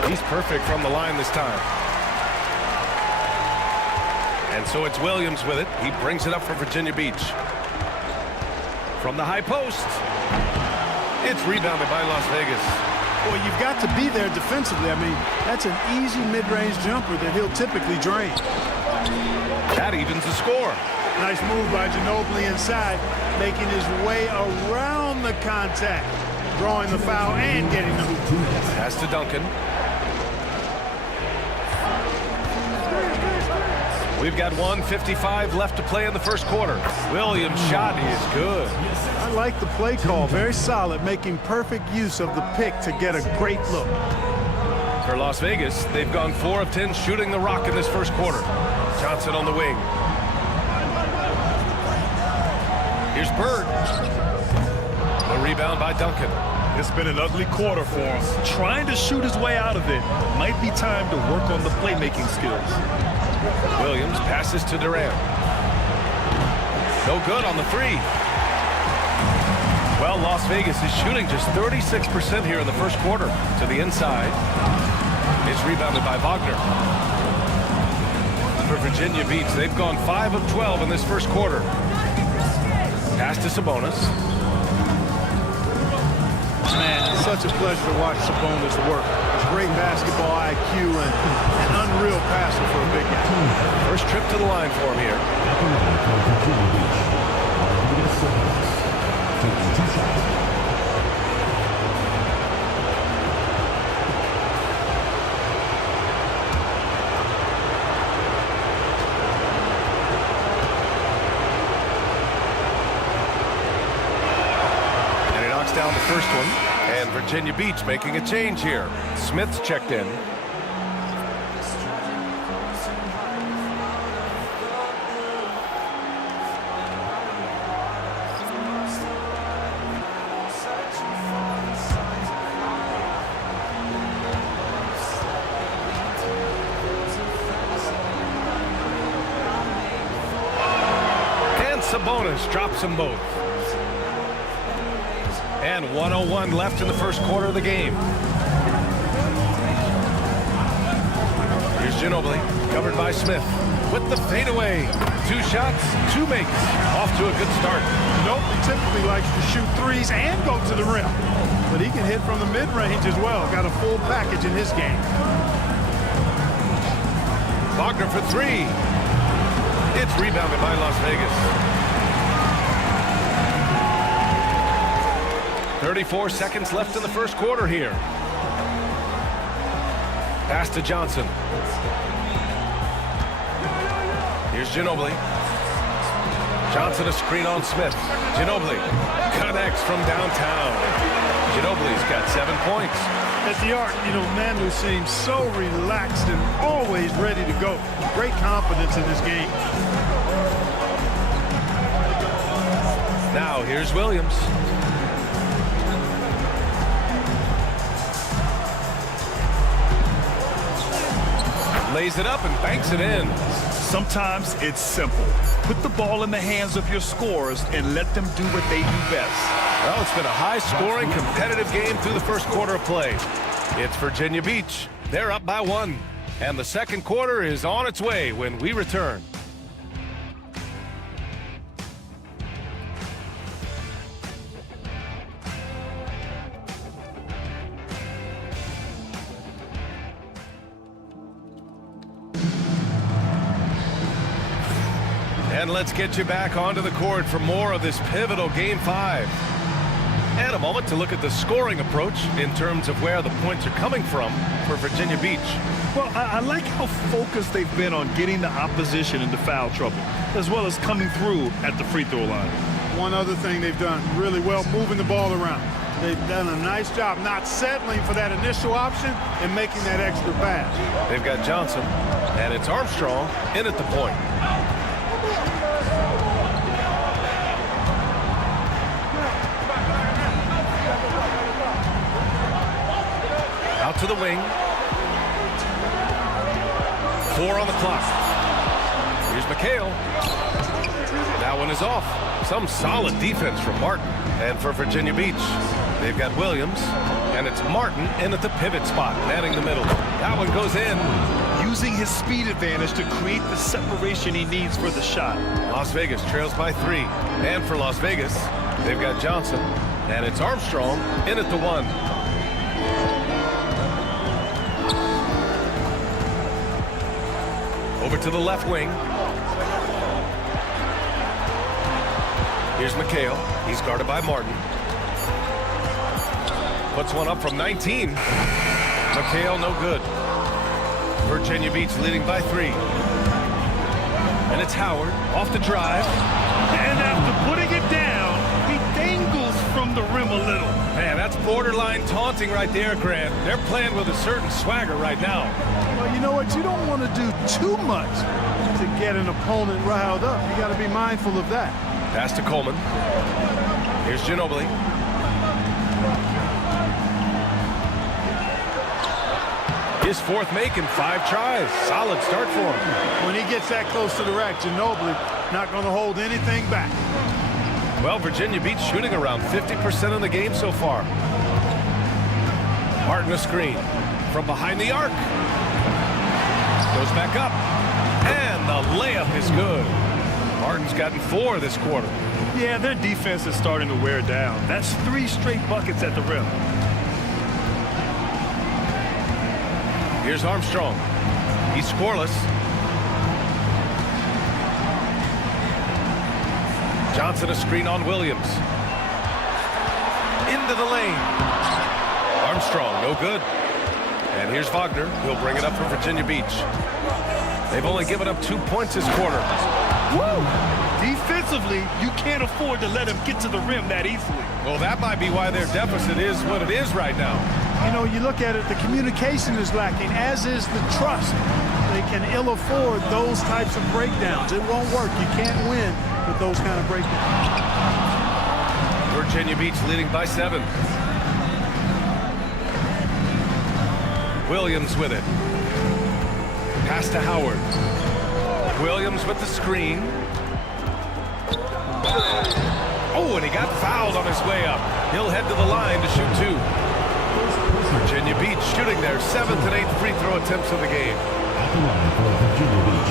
He's perfect from the line this time. And so it's Williams with it. He brings it up for Virginia Beach. From the high post. It's rebounded by Las Vegas. Well, you've got to be there defensively. I mean, that's an easy mid-range jumper that he'll typically drain. That evens the score. Nice move by Ginobili inside, making his way around the contact, drawing the foul and getting the hoop. Pass to Duncan. We've got 1:55 left to play in the first quarter. Williams' shot is good. I like the play call. Very solid, making perfect use of the pick to get a great look. For Las Vegas, they've gone 4 of 10 shooting the rock in this first quarter. Johnson on the wing. Here's Bird. The rebound by Duncan. It's been an ugly quarter for him. Trying to shoot his way out of it. Might be time to work on the playmaking skills. Williams passes to Durant. No good on the 3. Well, Las Vegas is shooting just 36% here in the first quarter. To the inside. It's rebounded by Wagner. For Virginia Beach, they've gone 5 of 12 in this first quarter. Pass to Sabonis. Man, it's such a pleasure to watch Sabonis work. He's great basketball IQ and an unreal passer for a big guy. First trip to the line for him here. Down the first one, and Virginia Beach making a change here. Smith's checked in. And Sabonis drops them both. And 1:01 left in the first quarter of the game. Here's Ginobili, covered by Smith. with the fadeaway. 2 shots, 2 makes. Off to a good start. Nope, he typically likes to shoot threes and go to the rim. But he can hit from the mid-range as well. Got a full package in his game. Wagner for 3. It's rebounded by Las Vegas. 34 seconds left in the first quarter here. Pass to Johnson. Here's Ginobili. Johnson a screen on Smith. Ginobili connects from downtown. Ginobili's got 7 points. At the arc, Manu seems so relaxed and always ready to go. Great confidence in this game. Now here's Williams. Lays it up and banks it in. Sometimes it's simple. Put the ball in the hands of your scorers and let them do what they do best. Well, it's been a high-scoring, competitive game through the first quarter of play. It's Virginia Beach. They're up by 1. And the second quarter is on its way when we return. And let's get you back onto the court for more of this pivotal Game 5. And a moment to look at the scoring approach in terms of where the points are coming from for Virginia Beach. Well, I like how focused they've been on getting the opposition into foul trouble, as well as coming through at the free throw line. One other thing they've done really well, moving the ball around. They've done a nice job not settling for that initial option and making that extra pass. They've got Johnson, and it's Armstrong in at the point. Out to the wing. 4 on the clock. Here's McHale. That one is off. Some solid defense from Martin. And for Virginia Beach, they've got Williams, and it's Martin in at the pivot spot, manning the middle. That one goes in. Using his speed advantage to create the separation he needs for the shot. Las Vegas trails by 3. And for Las Vegas, they've got Johnson, and it's Armstrong in at the 1. Over to the left wing. Here's McHale. He's guarded by Martin. Puts one up from 19. McHale no good. Virginia Beach leading by 3. And it's Howard off the drive. And after putting it down, he dangles from the rim a little. Man, that's borderline taunting right there, Grant. They're playing with a certain swagger right now. Well, you know what? You don't want to do too much to get an opponent riled up. You got to be mindful of that. Pass to Coleman. Here's Ginobili. His 4th make in 5 tries. Solid start for him. When he gets that close to the rack, Ginobili not going to hold anything back. Well, Virginia Beach shooting around 50% in the game so far. Martin a screen from behind the arc. Goes back up. And the layup is good. Martin's gotten 4 this quarter. Yeah, their defense is starting to wear down. That's 3 straight buckets at the rim. Here's Armstrong. He's scoreless. Johnson a screen on Williams. Into the lane. Armstrong, no good. And here's Wagner. He'll bring it up for Virginia Beach. They've only given up 2 points this quarter. Woo! Defensively, you can't afford to let him get to the rim that easily. Well, that might be why their deficit is what it is right now. You know, you look at it, the communication is lacking, as is the trust. They can ill afford those types of breakdowns. It won't work. You can't win with those kind of breakdowns. Virginia Beach leading by 7. Williams with it. Pass to Howard. Williams with the screen. Oh, and he got fouled on his way up. He'll head to the line to shoot 2. Virginia Beach shooting their 7th and 8th free throw attempts of the game. At the line for Virginia Beach,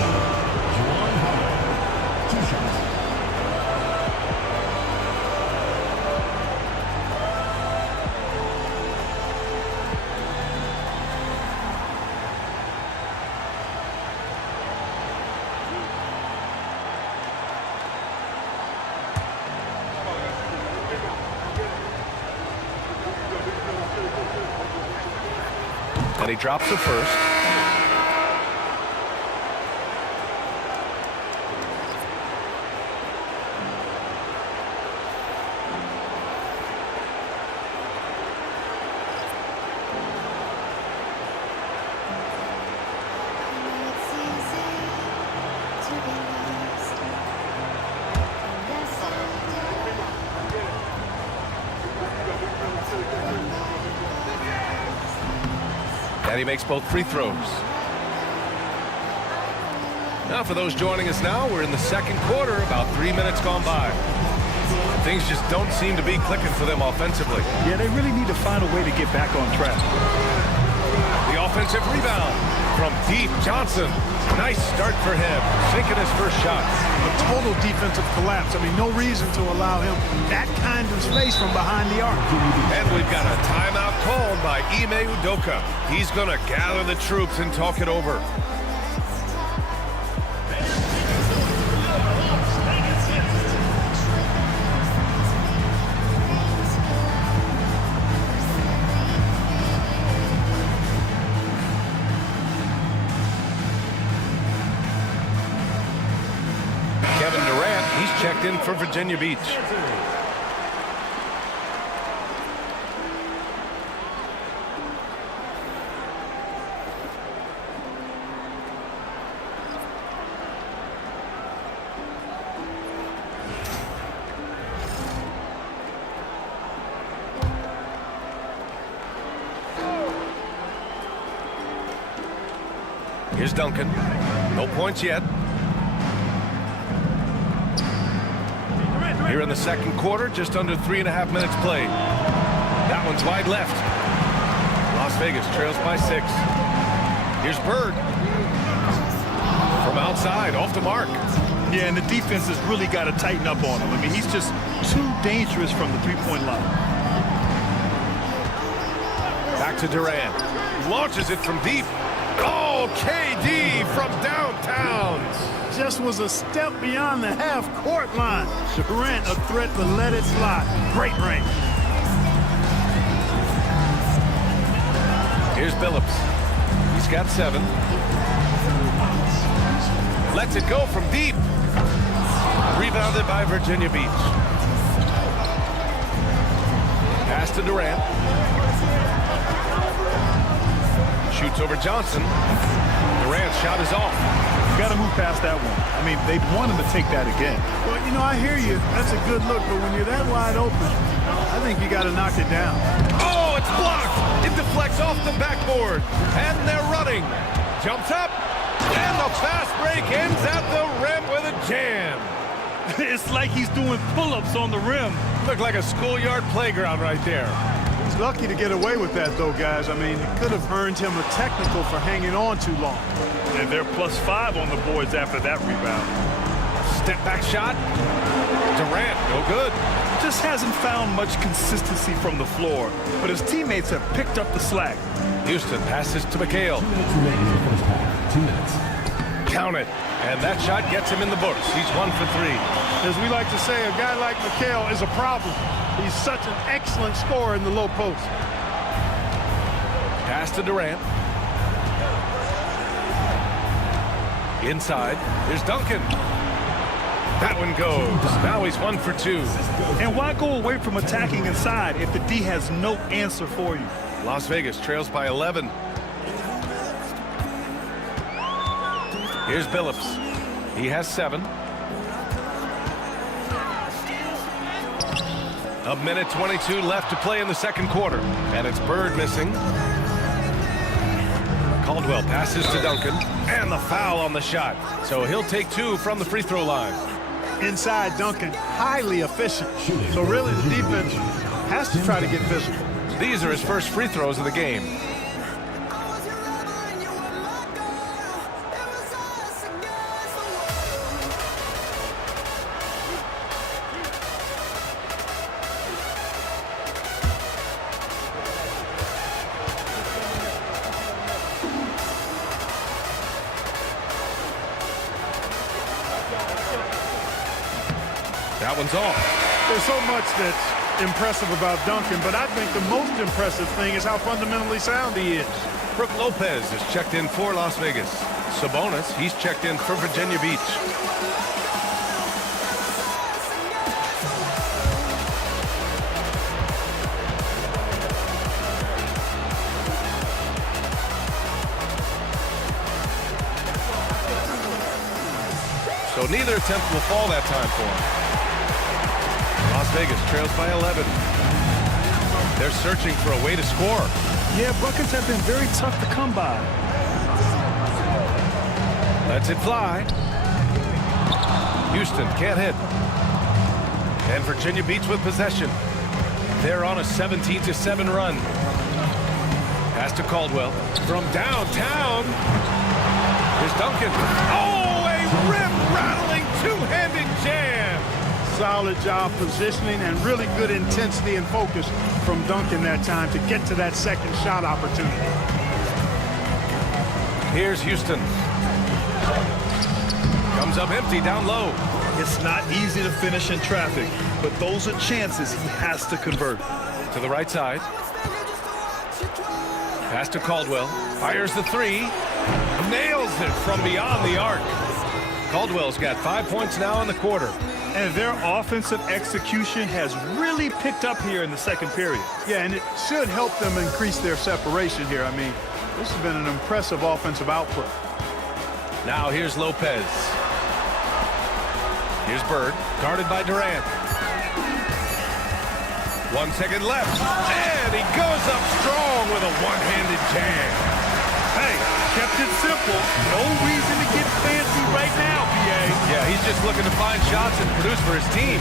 And he drops the first. And he makes both free throws. Now for those joining us now, we're in the second quarter, about 3 minutes gone by. Things just don't seem to be clicking for them offensively. Yeah, they really need to find a way to get back on track. The offensive rebound from deep. Johnson. Nice start for him, sinking his first shot. A total defensive collapse. I mean, no reason to allow him that kind of space from behind the arc. And we've got a timeout called by Ime Udoka. He's going to gather the troops and talk it over. Checked in for Virginia Beach. Here's Duncan. No points yet. Here in the second quarter, just under 3.5 minutes played. That one's wide left. Las Vegas trails by 6. Here's Bird. From outside, off the mark. Yeah, and the defense has really got to tighten up on him. I mean, he's just too dangerous from the three-point line. Back to Durant. Launches it from deep. Oh, KD from downtown. Just was a step beyond the half-court line. Durant a threat to let it slide. Great range. Here's Billups. He's got 7. Lets it go from deep. Rebounded by Virginia Beach. Pass to Durant. Shoots over Johnson. Durant's shot is off. You got to move past that one. I mean, they want him to take that again. Well, you know, I hear you. That's a good look, but when you're that wide open, I think you got to knock it down. Oh, it's blocked. It deflects off the backboard. And they're running. Jumps up. And the fast break ends at the rim with a jam. It's like he's doing pull-ups on the rim. Looked like a schoolyard playground right there. He's lucky to get away with that, though, guys. I mean, it could have earned him a technical for hanging on too long. And they're +5 on the boards after that rebound. Step back shot. Durant, no good. Just hasn't found much consistency from the floor, but his teammates have picked up the slack. Houston passes to McHale. 2 minutes remaining in the first half. 2 minutes. Count it. And that shot gets him in the books. He's 1 for 3. As we like to say, a guy like McHale is a problem. He's such an excellent scorer in the low post. Pass to Durant. Inside. Here's Duncan. That one goes. Now he's 1 for 2. And why go away from attacking inside if the D has no answer for you? Las Vegas trails by 11. Here's Billups. He has 7. A minute 22 left to play in the second quarter. And it's Bird missing. Caldwell passes to Duncan. And the foul on the shot. So he'll take 2 from the free throw line. Inside Duncan, highly efficient. So really the defense has to try to get physical. These are his first free throws of the game. That one's off. There's so much that's impressive about Duncan, but I think the most impressive thing is how fundamentally sound he is. Brook Lopez is checked in for Las Vegas. Sabonis, he's checked in for Virginia Beach. So neither attempt will fall that time for him. Las Vegas trails by 11. They're searching for a way to score. Yeah, buckets have been very tough to come by. Lets it fly. Houston can't hit. And Virginia Beach with possession. They're on a 17-7 run. Pass to Caldwell. From downtown. Here's Duncan. Oh, a rim-rattling two-handed jam. Solid job positioning and really good intensity and focus from Duncan that time to get to that second shot opportunity. Here's Houston. Comes up empty down low. It's not easy to finish in traffic, but those are chances he has to convert. To the right side. Pass to Caldwell. Fires the three. Nails it from beyond the arc. Caldwell's got 5 points now in the quarter. And their offensive execution has really picked up here in the second period. Yeah, and it should help them increase their separation here. I mean, this has been an impressive offensive output. Now here's Lopez. Here's Bird, guarded by Durant. 1 second left, and he goes up strong with a one-handed jam. Hey, kept it simple. No reason to get fancy right now, PA. Yeah, he's just looking to find shots and produce for his team.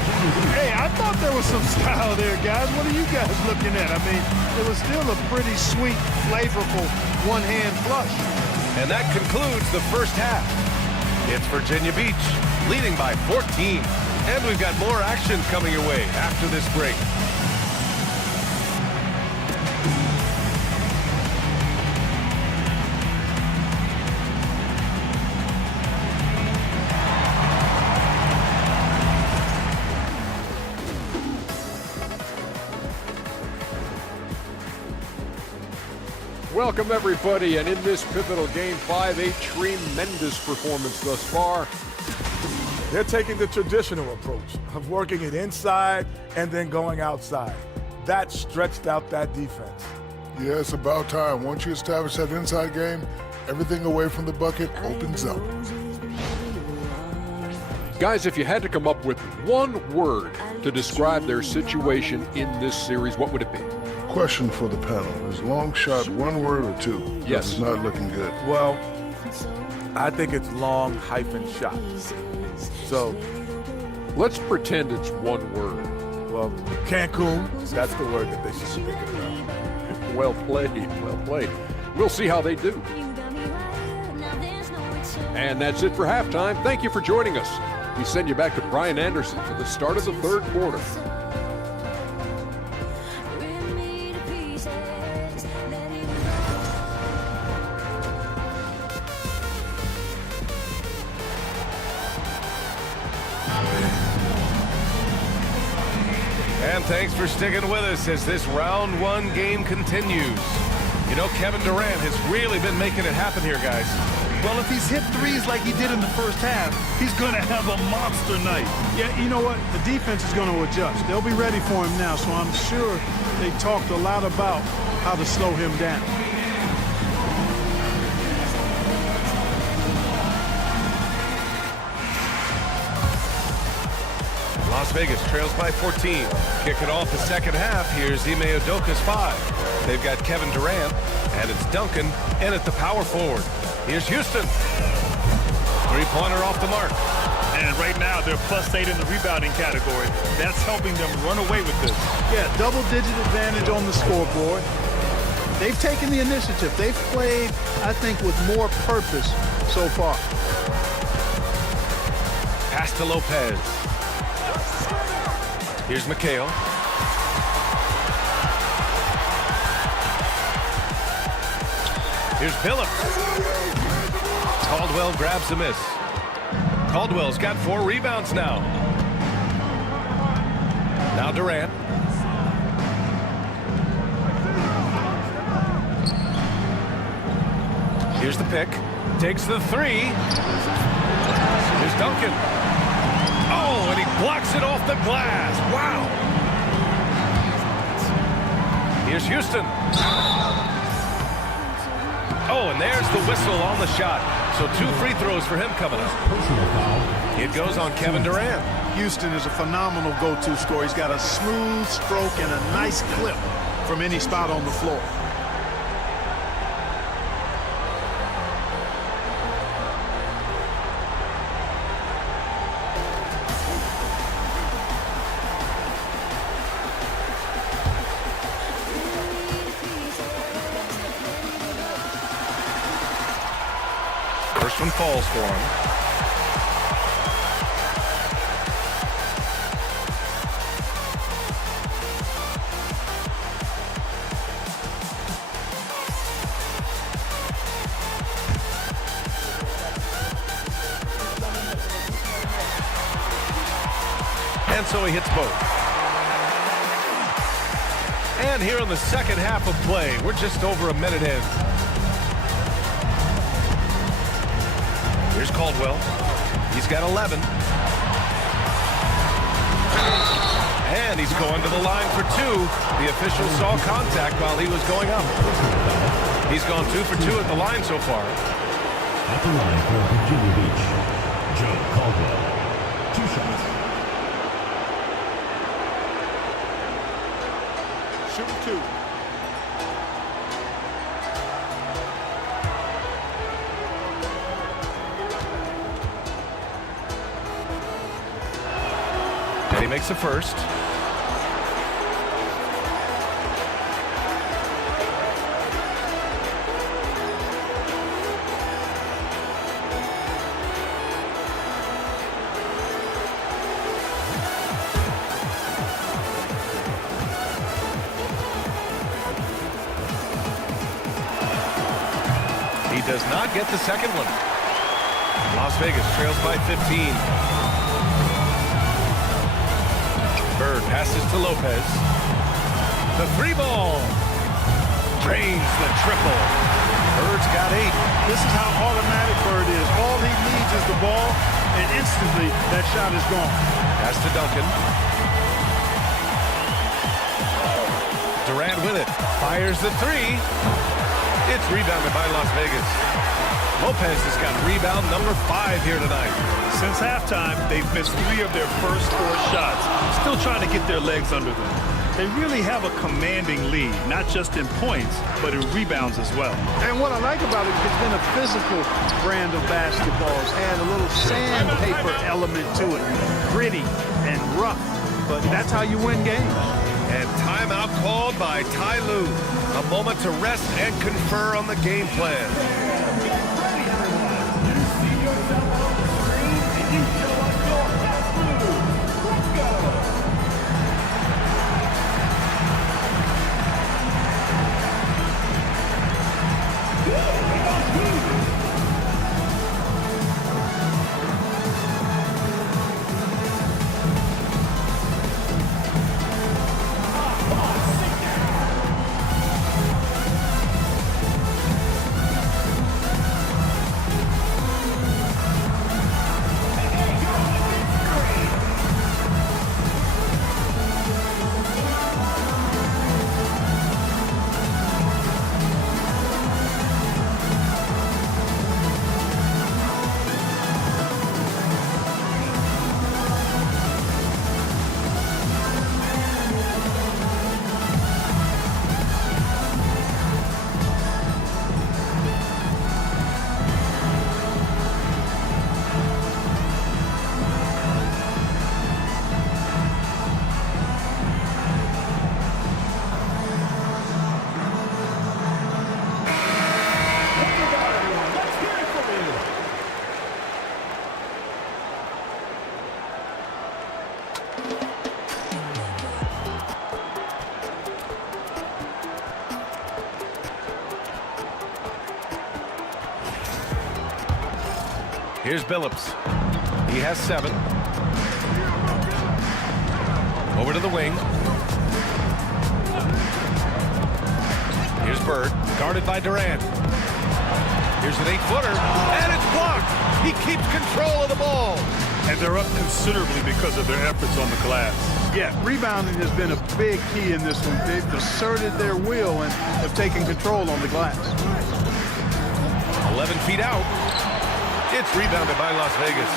Hey, I thought there was some style there, guys. What are you guys looking at? I mean, it was still a pretty sweet, flavorful one-hand flush. And that concludes the first half. It's Virginia Beach leading by 14. And we've got more action coming your way after this break. Welcome, everybody, and in this pivotal Game 5, a tremendous performance thus far. They're taking the traditional approach of working it inside and then going outside. That stretched out that defense. Yeah, it's about time. Once you establish that inside game, everything away from the bucket opens up. Guys, if you had to come up with one word to describe their situation in this series, what would it be? Question for the panel. Is long shot one word or two? Yes. It's not looking good. Well, I think it's long hyphen shot. So let's pretend it's one word. Well, Cancun, that's the word that they should be thinking about. Well played, well played. We'll see how they do. And that's it for halftime. Thank you for joining us. We send you back to Brian Anderson for the start of the third quarter. And thanks for sticking with us as this round one game continues. You know, Kevin Durant has really been making it happen here, guys. Well, if he's hit threes like he did in the first half, he's going to have a monster night. Yeah, you know what? The defense is going to adjust. They'll be ready for him now, so I'm sure they talked a lot about how to slow him down. Las Vegas trails by 14. Kicking off the second half, here's Ime Udoka's 5. They've got Kevin Durant, and it's Duncan, and at the power forward. Here's Houston. Three-pointer off the mark. And right now, they're +8 in the rebounding category. That's helping them run away with this. Yeah, double-digit advantage on the scoreboard. They've taken the initiative. They've played, I think, with more purpose so far. Pass to Lopez. Here's McHale. Here's Phillips. Caldwell grabs the miss. Caldwell's got 4 rebounds now. Now Durant. Here's the pick. Takes the three. Here's Duncan. Oh, and he blocks it off the glass. Wow. Here's Houston. Oh, and there's the whistle on the shot. So 2 free throws for him coming up. It goes on Kevin Durant. Houston is a phenomenal go-to scorer. He's got a smooth stroke and a nice clip from any spot on the floor. First one falls for him. And so he hits both. And here in the second half of play, we're just over a minute in. Here's Caldwell. He's got 11. And he's going to the line for 2. The official saw contact while he was going up. He's gone 2 for 2 at the line so far. At the line for Virginia Beach, Joe Caldwell. 2 shots. Shooting 2. And he makes the first. He does not get the second one. Las Vegas trails by 15. Bird passes to Lopez. The 3-ball. Drains the triple. Bird's got 8. This is how automatic Bird is. All he needs is the ball, and instantly that shot is gone. Pass to Duncan. Durant with it. Fires the 3. It's rebounded by Las Vegas. Lopez has got rebound number 5 here tonight. Since halftime, they've missed 3 of their first 4 shots. Still trying to get their legs under them. They really have a commanding lead, not just in points, but in rebounds as well. And what I like about it, it's been a physical brand of basketballs, add a little sandpaper element to it. Gritty and rough, but that's how you win games. And timeout called by Ty Lue. A moment to rest and confer on the game plan. Here's Billups. He has 7. Over to the wing. Here's Bird, guarded by Durant. Here's an 8-footer, and it's blocked. He keeps control of the ball. And they're up considerably because of their efforts on the glass. Yeah, rebounding has been a big key in this one. They've asserted their will and have taken control on the glass. 11 feet out. It's rebounded by Las Vegas.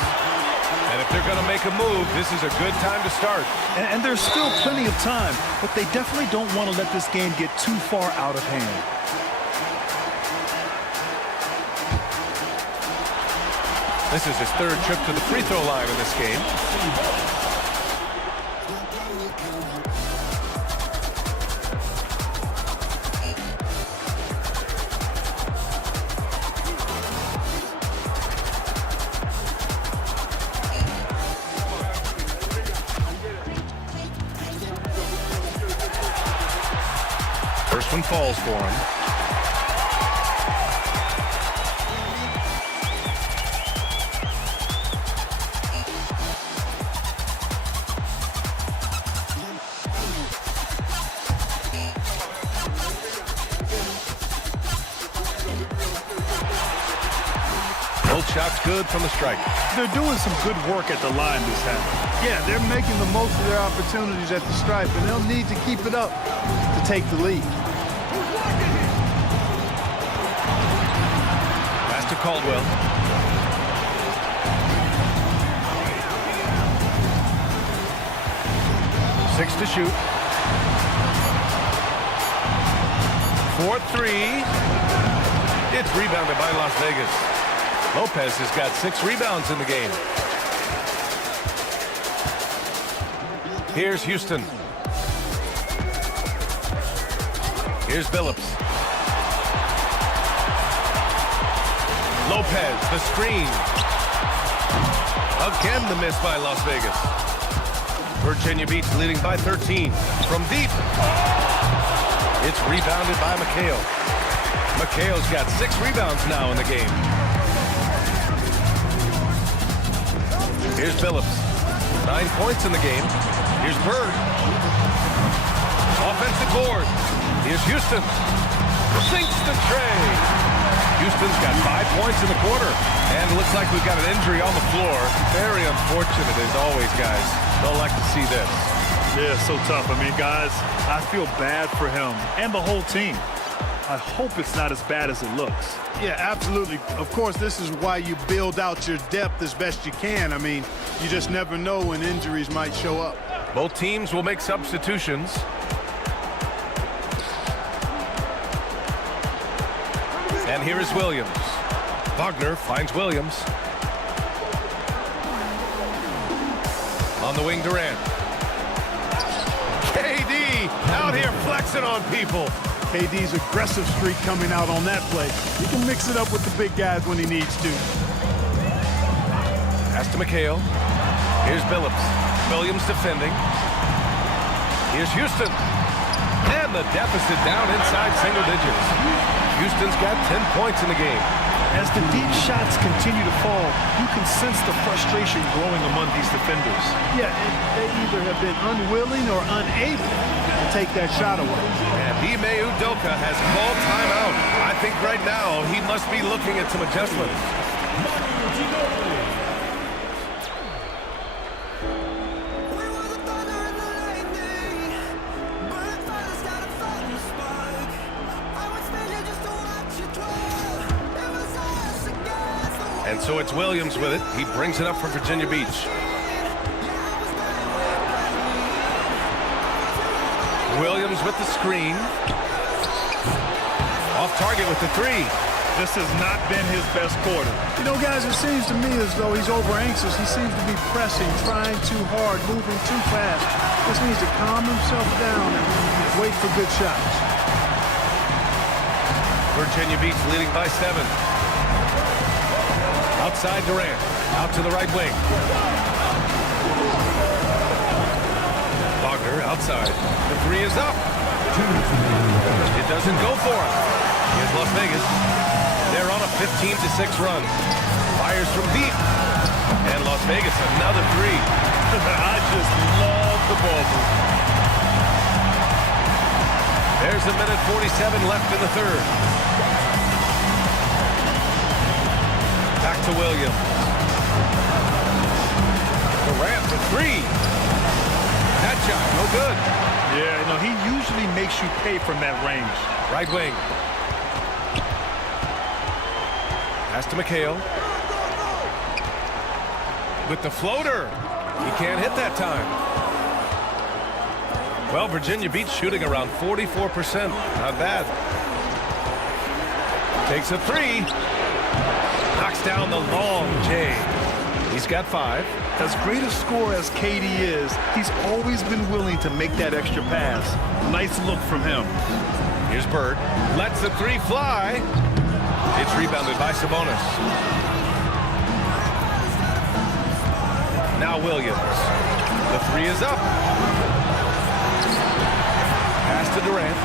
And if they're going to make a move, this is a good time to start. And there's still plenty of time, but they definitely don't want to let this game get too far out of hand. This is his third trip to the free throw line in this game. First one falls for him. Both shots good from the stripe. They're doing some good work at the line this half. Yeah, they're making the most of their opportunities at the stripe, and they'll need to keep it up to take the lead. Pass to Caldwell. Six to shoot. 4-3. It's rebounded by Las Vegas. Lopez has got 6 rebounds in the game. Here's Houston. Here's Billups. Lopez, the screen. Again, the miss by Las Vegas. Virginia Beach leading by 13. From deep. It's rebounded by McHale. McHale's got 6 rebounds now in the game. Here's Billups. 9 points in the game. Here's Bird. Offensive board. Here's Houston. Sinks the tray. Houston's got 5 points in the quarter. And it looks like we've got an injury on the floor. Very unfortunate as always, guys. Don't like to see this. Yeah, so tough. I mean, guys, I feel bad for him and the whole team. I hope it's not as bad as it looks. Yeah, absolutely. Of course, this is why you build out your depth as best you can. I mean, you just never know when injuries might show up. Both teams will make substitutions. And here is Williams. Wagner finds Williams. On the wing, Durant. KD out here flexing on people. KD's aggressive streak coming out on that play. He can mix it up with the big guys when he needs to. Pass to McHale. Here's Billups. Williams defending. Here's Houston. And the deficit down inside single digits. Houston's got 10 points in the game. As the deep shots continue to fall, you can sense the frustration growing among these defenders. Yeah, they either have been unwilling or unable to take that shot away. And Ime Udoka has called timeout. I think right now he must be looking at some adjustments. And so it's Williams with it. He brings it up for Virginia Beach. Williams with the screen. Off target with the 3. This has not been his best quarter. You know, guys, it seems to me as though he's over anxious. He seems to be pressing, trying too hard, moving too fast. Just needs to calm himself down and wait for good shots. Virginia Beach leading by 7. Outside Durant, out to the right wing. Wagner outside. The 3 is up. It doesn't go for him. Here's Las Vegas. They're on a 15-6 run. Fires from deep. And Las Vegas, another 3. I just love the ball move. There's a minute 47 left in the third. to Williams. Durant for three. That shot, no good. Yeah, no, he usually makes you pay from that range. Right wing. Pass to McHale. With the floater. He can't hit that time. Well, Virginia Beach shooting around 44%. Not bad. Takes a three. Knocks down the long J. He's got 5. As great a scorer as KD is, he's always been willing to make that extra pass. Nice look from him. Here's Bird. Lets the three fly. It's rebounded by Sabonis. Now Williams. The three is up. Pass to Durant.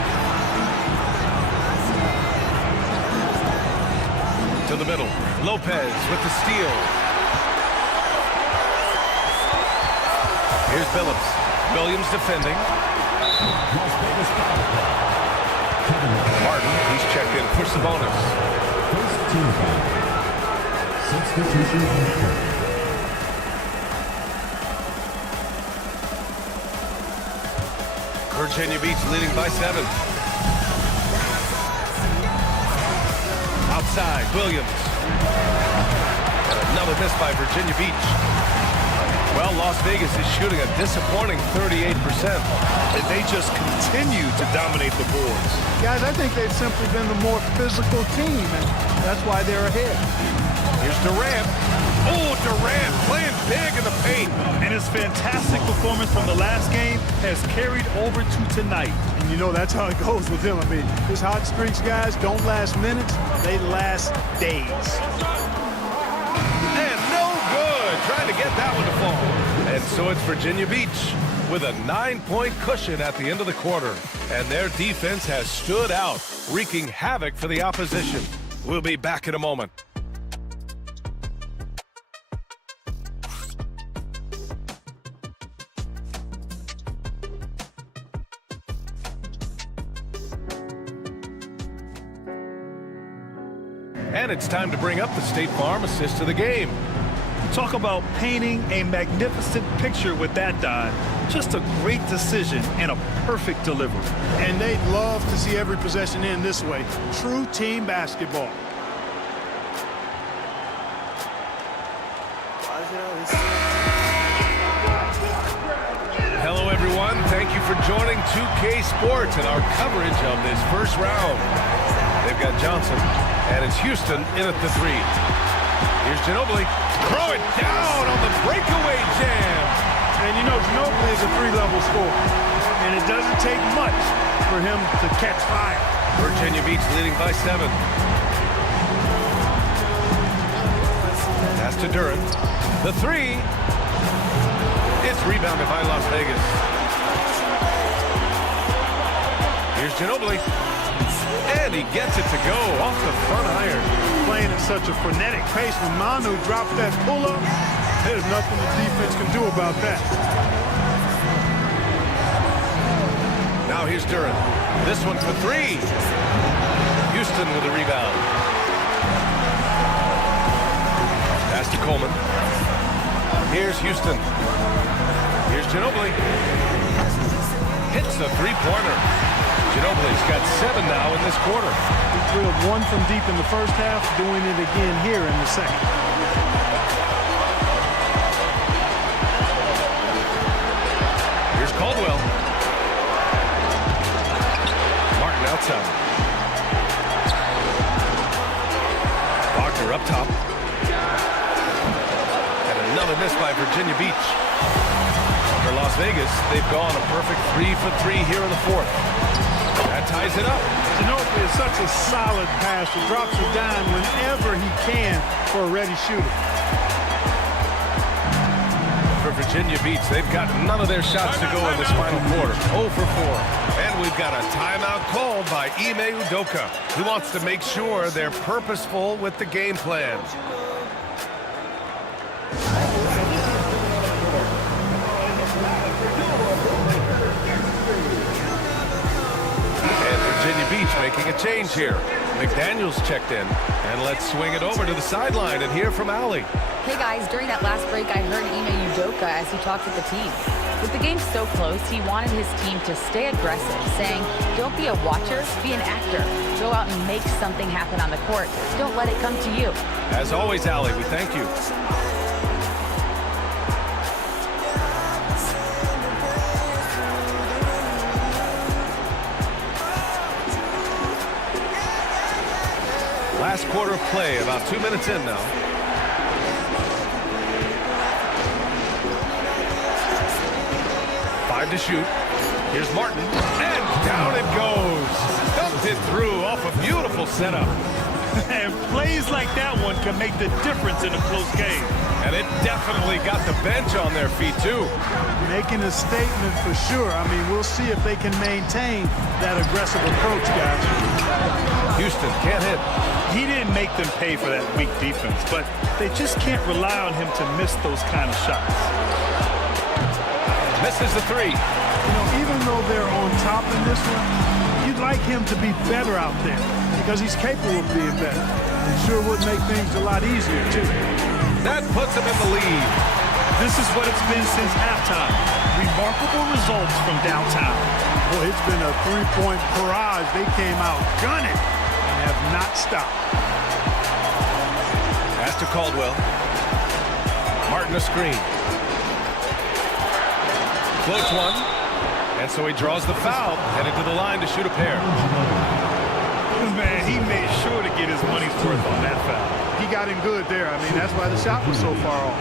To the middle. Lopez with the steal. Here's Billups. Williams defending. Martin, he's checked in for Sabonis. First team foul. Substitution on the court. Virginia Beach leading by 7. Outside, Williams. And another miss by Virginia Beach. Well, Las Vegas is shooting a disappointing 38%. And they just continue to dominate the boards. Guys, I think they've simply been the more physical team, and that's why they're ahead. Here's Durant. Oh, Durant playing big in the paint. And his fantastic performance from the last game has carried over to tonight. And you know that's how it goes with him. I mean, his hot streaks, guys, don't last minutes. They last days. And no good. Trying to get that one to fall. And so it's Virginia Beach with a 9-point cushion at the end of the quarter. And their defense has stood out, wreaking havoc for the opposition. We'll be back in a moment. And it's time to bring up the State Farm assist of the game. Talk about painting a magnificent picture with that dive. Just a great decision and a perfect delivery. And they'd love to see every possession end this way. True team basketball. Hello, everyone. Thank you for joining 2K Sports and our coverage of this first round. They've got Johnson, and it's Houston in at the three. Here's Ginobili. Throw it down on the breakaway jam. And you know, Ginobili is a three-level scorer. And it doesn't take much for him to catch fire. Virginia Beach leading by 7. Pass to Durant. The three. It's rebounded by Las Vegas. Here's Ginobili. And he gets it to go off the front iron. Playing at such a frenetic pace, when Manu drops that pull-up, there's nothing the defense can do about that. Now here's Durant. This one for three. Houston with a rebound. Pass to Coleman. Here's Houston. Here's Ginobili. Hits the three-pointer. Ginobili's got 7 now in this quarter. He drilled one from deep in the first half, doing it again here in the second. Here's Caldwell. Martin outside. Wagner up top. And another miss by Virginia Beach. For Las Vegas, they've gone a perfect 3 for 3 here in the fourth. That ties it up. Ginobili is such a solid passer. Drops a dime whenever he can for a ready shooter. For Virginia Beach, they've got none of their shots to go in this final quarter. 0 for 4. And we've got a timeout called by Ime Udoka. He wants to make sure they're purposeful with the game plan. Virginia Beach making a change here. McDaniels checked in, and let's swing it over to the sideline and hear from Allie. Hey guys, during that last break, I heard Ime Udoka as he talked with the team. With the game so close, he wanted his team to stay aggressive, saying, don't be a watcher, be an actor. Go out and make something happen on the court. Don't let it come to you. As always, Allie, we thank you. Last quarter of play, about 2 minutes in now. Five to shoot. Here's Martin, and down it goes. Dumped it through off a beautiful setup. And plays like that one can make the difference in a close game. And it definitely got the bench on their feet, too. Making a statement for sure. I mean, we'll see if they can maintain that aggressive approach, guys. Houston can't hit. He didn't make them pay for that weak defense, but they just can't rely on him to miss those kind of shots. Misses the three. You know, even though they're on top in this one, you'd like him to be better out there because he's capable of being better. It sure would make things a lot easier, too. That puts them in the lead. This is what it's been since halftime. Remarkable results from downtown. Boy, it's been a three-point barrage. They came out gunning and have not stopped. Pass to Caldwell. Martin a screen. Floats one. And so he draws the foul, headed to the line to shoot a pair. Man, he made sure to get his money's worth on that foul. He got him good there. I mean, that's why the shot was so far off.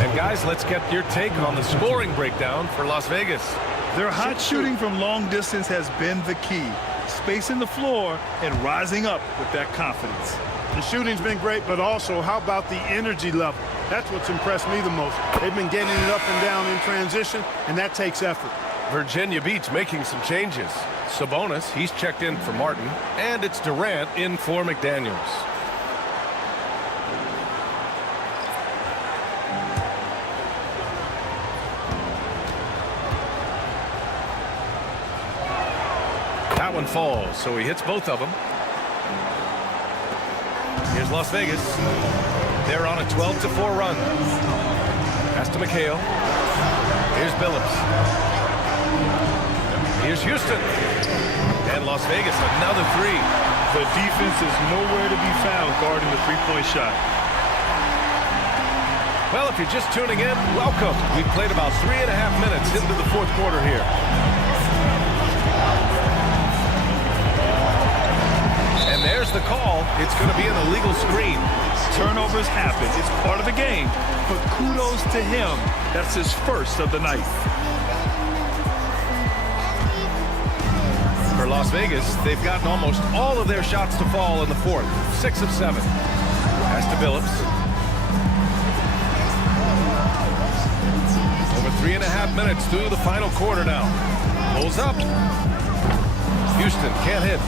And guys, let's get your take on the scoring breakdown for Las Vegas. Their hot shooting from long distance has been the key. Spacing the floor and rising up with that confidence. The shooting's been great, but also how about the energy level? That's what's impressed me the most. They've been getting it up and down in transition, and that takes effort. Virginia Beach making some changes. Sabonis, he's checked in for Martin, and it's Durant in for McDaniels. That one falls, so he hits both of them. Here's Las Vegas. They're on a 12-4 run. Pass to McHale. Here's Billups. Here's Houston. And Las Vegas, another three. The defense is nowhere to be found guarding the three-point shot. Well, if you're just tuning in, welcome. We've played about 3.5 minutes into the fourth quarter here. And there's the call. It's going to be an illegal screen. Turnovers happen. It's part of the game. But kudos to him. That's his first of the night. For Las Vegas, they've gotten almost all of their shots to fall in the fourth. 6 of 7. Pass to Billups. Over 3.5 minutes through the final quarter now. Pulls up. Houston can't hit.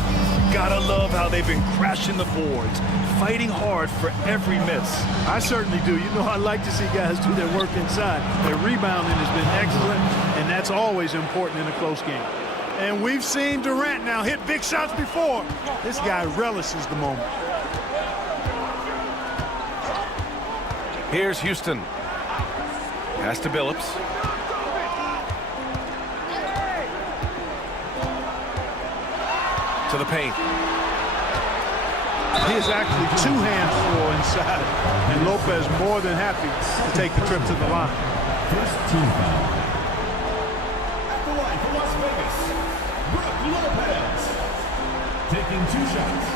Gotta love how they've been crashing the boards, fighting hard for every miss. I certainly do. You know, I like to see guys do their work inside. Their rebounding has been excellent, and that's always important in a close game. And we've seen Durant now hit big shots before. This guy relishes the moment. Here's Houston. Pass to Billups. To the paint. He is actually two hands full inside, and Lopez more than happy to take the trip to the line. First team foul. At the line for Las Vegas, Brook Lopez. Taking 2 shots.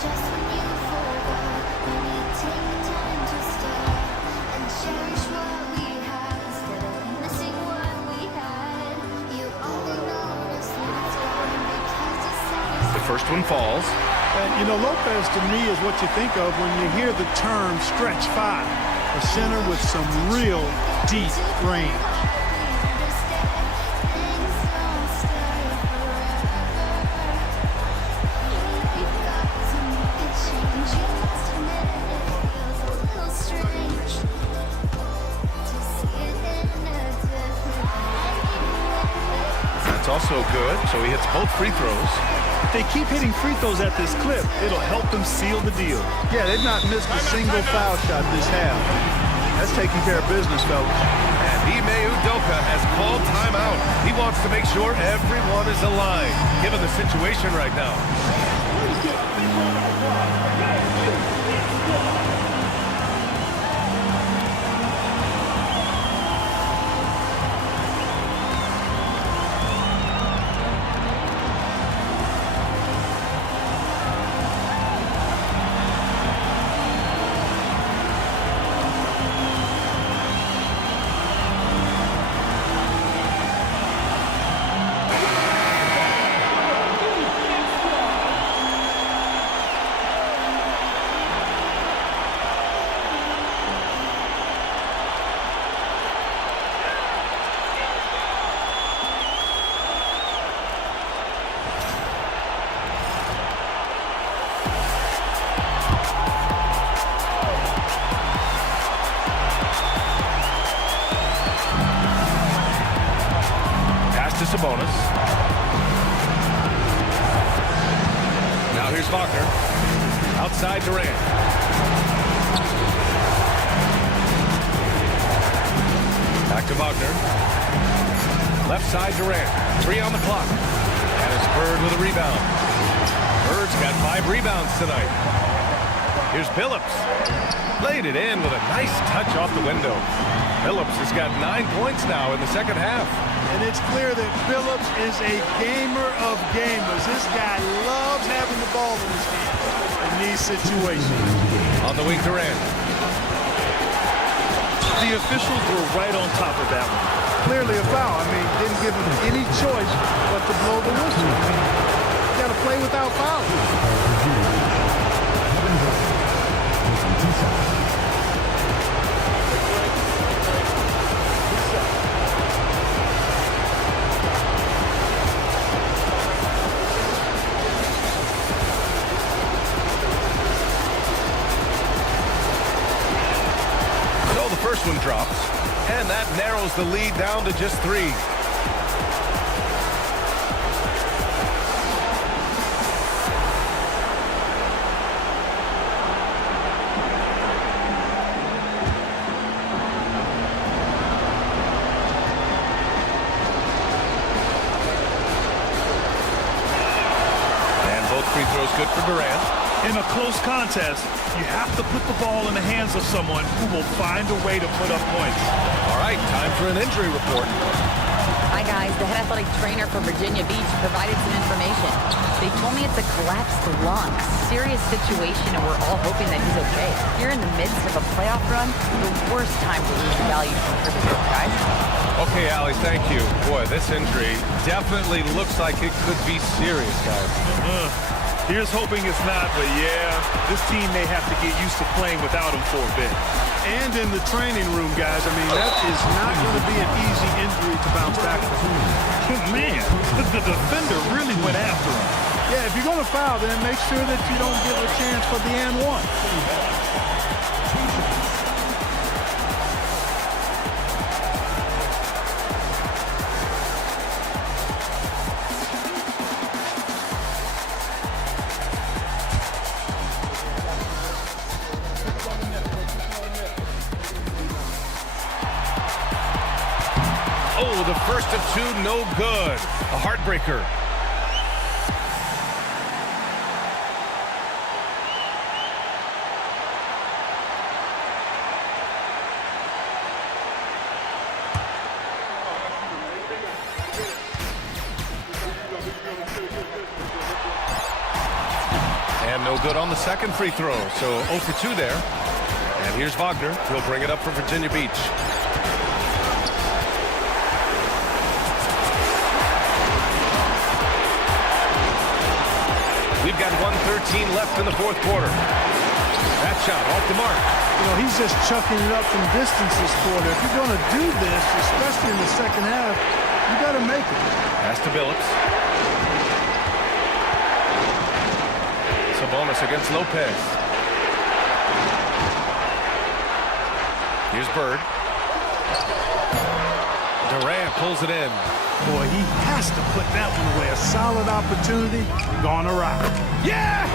Just when you forgot, when you take time to stop and cherish what we have instead of missing what we had, you only notice when it's gone because the sun is The first one falls. You know, Lopez to me is what you think of when you hear the term stretch 5, a center with some real deep range. That's also so good, so he hits both free throws. If they keep hitting free throws at this clip, it'll help them seal the deal. Yeah, they've not missed a single foul shot this half. That's taking care of business, fellas. And Ime Udoka has called timeout. He wants to make sure everyone is aligned, given the situation right now. Sabonis. Now here's Wagner. Outside Durant. Back to Wagner. Left side Durant. 3 on the clock. And it's Bird with a rebound. Bird's got 5 rebounds tonight. Here's Billups. Laid it in with a nice touch off the window. Billups has got 9 points now in the second half. And it's clear that Billups is a gamer of gamers. This guy loves having the ball in his hand in these situations. On the wing, Durant. The officials were right on top of that one. Clearly a foul. I mean, didn't give him any choice but to blow the whistle. You got to play without fouling. First one drops, and that narrows the lead down to just 3. And both free throws good for Durant. In a close contest, you have to put the ball in the hands of someone who will find a way to put up points. All right, time for an injury report. Hi, guys. The head athletic trainer for Virginia Beach provided some information. They told me it's a collapsed lung, serious situation, and we're all hoping that he's okay. You're in the midst of a playoff run, the worst time to lose value from cricket, guys. Okay, Allie, thank you. Boy, this injury definitely looks like it could be serious, guys. Here's hoping it's not, but yeah, this team may have to get used to playing without him for a bit. And in the training room, guys, I mean, that is not going to be an easy injury to bounce back from. Man, the defender really went after him. Yeah, if you're going to foul, then make sure that you don't give a chance for the and one. Oh, the first of 2, no good. A heartbreaker. And no good on the second free throw, so 0 for 2 there. And here's Wagner. He'll bring it up for Virginia Beach. We've got 1:13 left in the fourth quarter. That shot off the mark. You know, he's just chucking it up from distance this quarter. If you're going to do this, especially in the second half, you got to make it. Pass to Billups. Sabonis against Lopez. Here's Bird. Durant pulls it in. Boy, he has to put that one away. A solid opportunity, gone awry. Yes!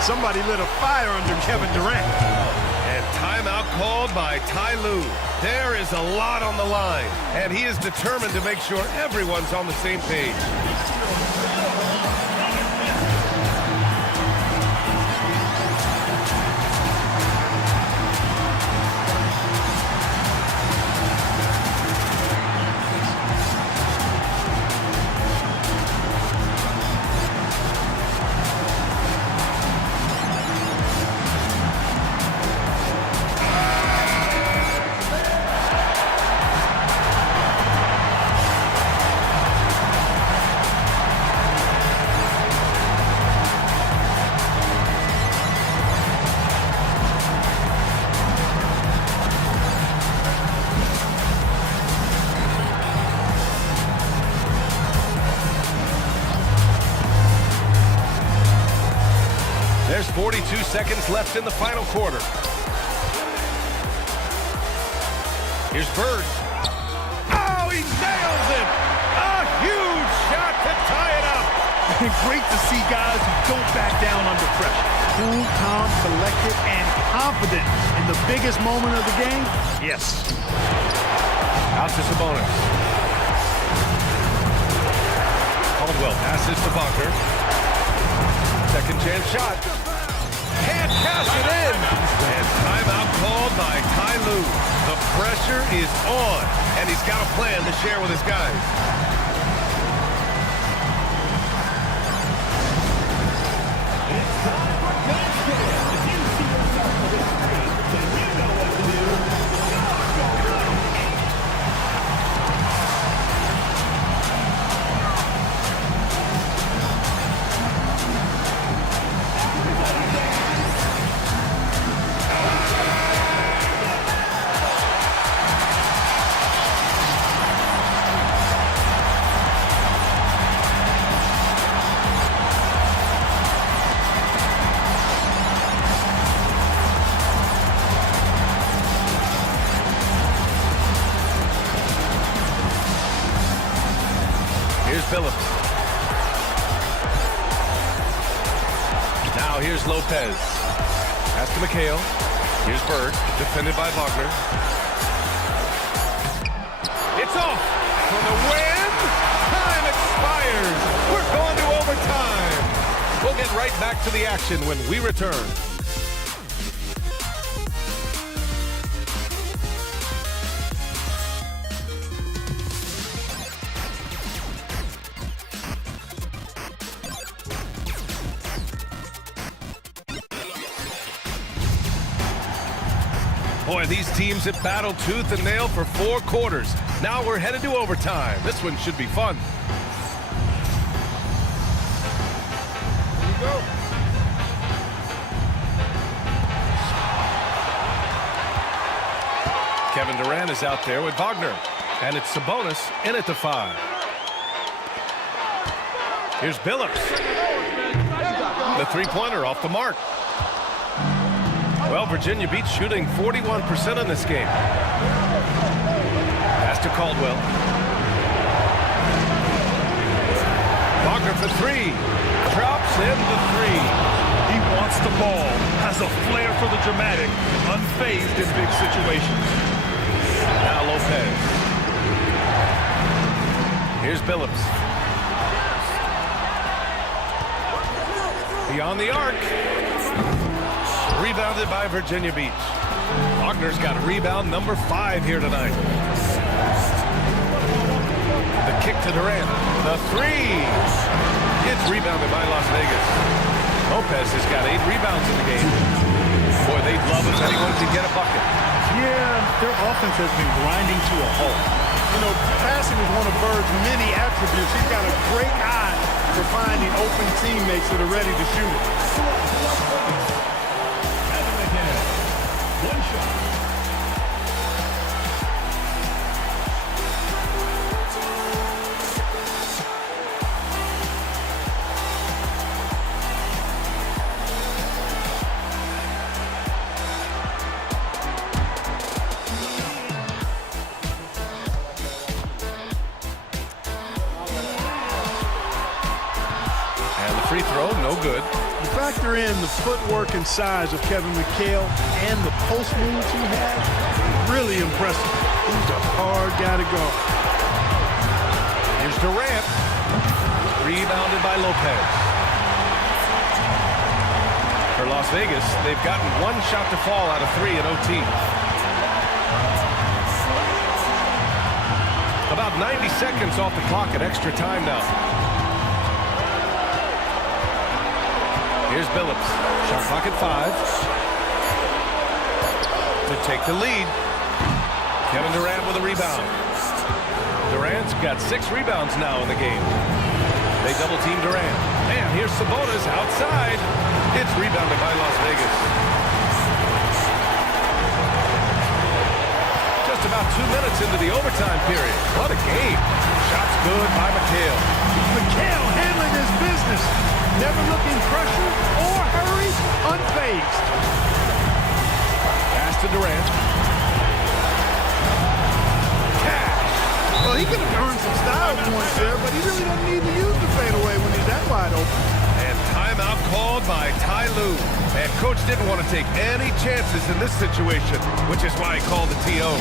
Somebody lit a fire under Kevin Durant. And timeout called by Ty Lue. There is a lot on the line, and he is determined to make sure everyone's on the same page. There's 42 seconds left in the final quarter. Here's Bird. Oh, he nails it! A huge shot to tie it up. Great to see guys who don't back down under pressure. Cool, calm, collected, and confident in the biggest moment of the game. Yes. Out to Sabonis. Caldwell passes to Wagner. Second chance shot. Can't cash it in. And timeout called by Ty Lue. The pressure is on, and he's got a plan to share with his guys. It's time for good score. If you see yourself on this screen, then you know what to do. Go. Here's Phillips. Now here's Lopez. Pass to McHale. Here's Bird, defended by Wagner. It's off for the win. Time expires. We're going to overtime. We'll get right back to the action when we return. Boy, these teams have battled tooth and nail for 4 quarters. Now we're headed to overtime. This one should be fun. Here we go. Kevin Durant is out there with Wagner. And it's Sabonis in at the 5. Here's Billups. The three-pointer off the mark. Well, Virginia Beach shooting 41% in this game. Pass to Caldwell. Wagner for 3. Drops in the 3. He wants the ball, has a flair for the dramatic, unfazed in big situations. Now Lopez. Here's Billups. Beyond the arc. Rebounded by Virginia Beach. Wagner's got rebound number 5 here tonight. The kick to Durant. The 3. It's rebounded by Las Vegas. Lopez has got 8 rebounds in the game. Boy, they'd love if anyone could get a bucket. Yeah, their offense has been grinding to a halt. You know, passing is one of Bird's many attributes. He's got a great eye for finding open teammates that are ready to shoot it. One shot. throw, no good. You factor in the footwork and size of Kevin McHale and the post moves he has, really impressive. He's a hard guy to guard. Here's Durant. Rebounded by Lopez. For Las Vegas, they've gotten one shot to fall out of 3 in OT. About 90 seconds off the clock at extra time now. Here's Billups. Shot clock at 5. To take the lead. Kevin Durant with a rebound. Durant's got 6 rebounds now in the game. They double team Durant. And here's Sabonis outside. It's rebounded by Las Vegas. Just about 2 minutes into the overtime period. What a game. Shots good by McHale. McHale handling his business. Never looking pressured or hurried, unfazed. Pass to Durant. Well, he could have earned some style points there, but he really doesn't need to use the fadeaway when he's that wide open. And timeout called by Ty Lue. And coach didn't want to take any chances in this situation, which is why he called the TO.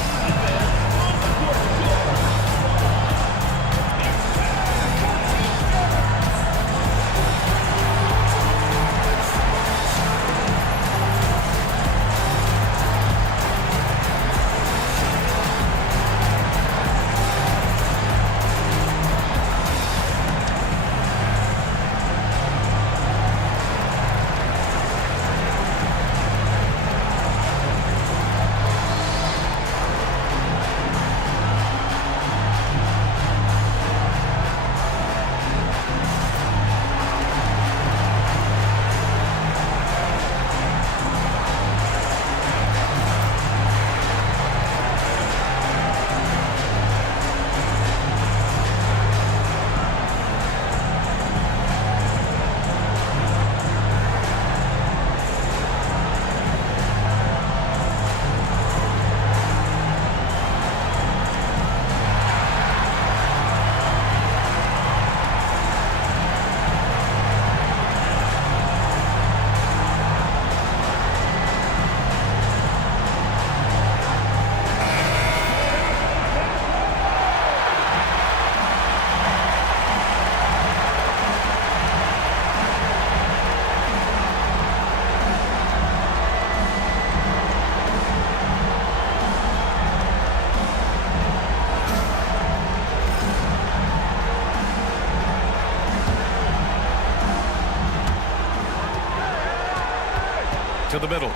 To the middle.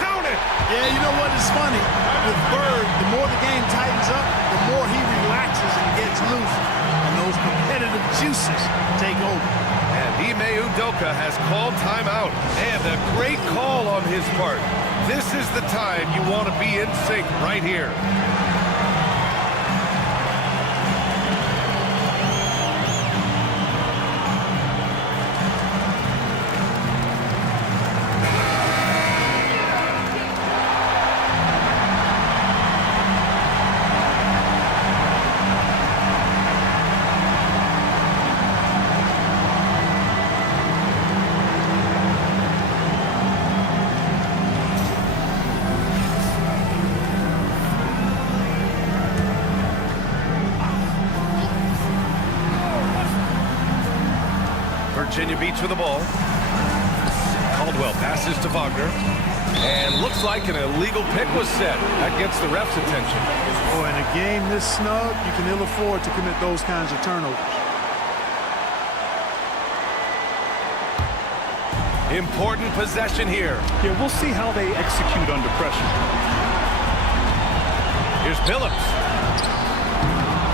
Count it! Yeah, you know what is funny? With Bird, the more the game tightens up, the more he relaxes and gets loose. And those competitive juices take over. And Ime Udoka has called timeout. And a great call on his part. This is the time you want to be in sync right here. Virginia Beach with the ball. Caldwell passes to Wagner. And looks like an illegal pick was set. That gets the ref's attention. Oh, in a game this snug, you can ill afford to commit those kinds of turnovers. Important possession here. Yeah, we'll see how they execute under pressure. Here's Billups.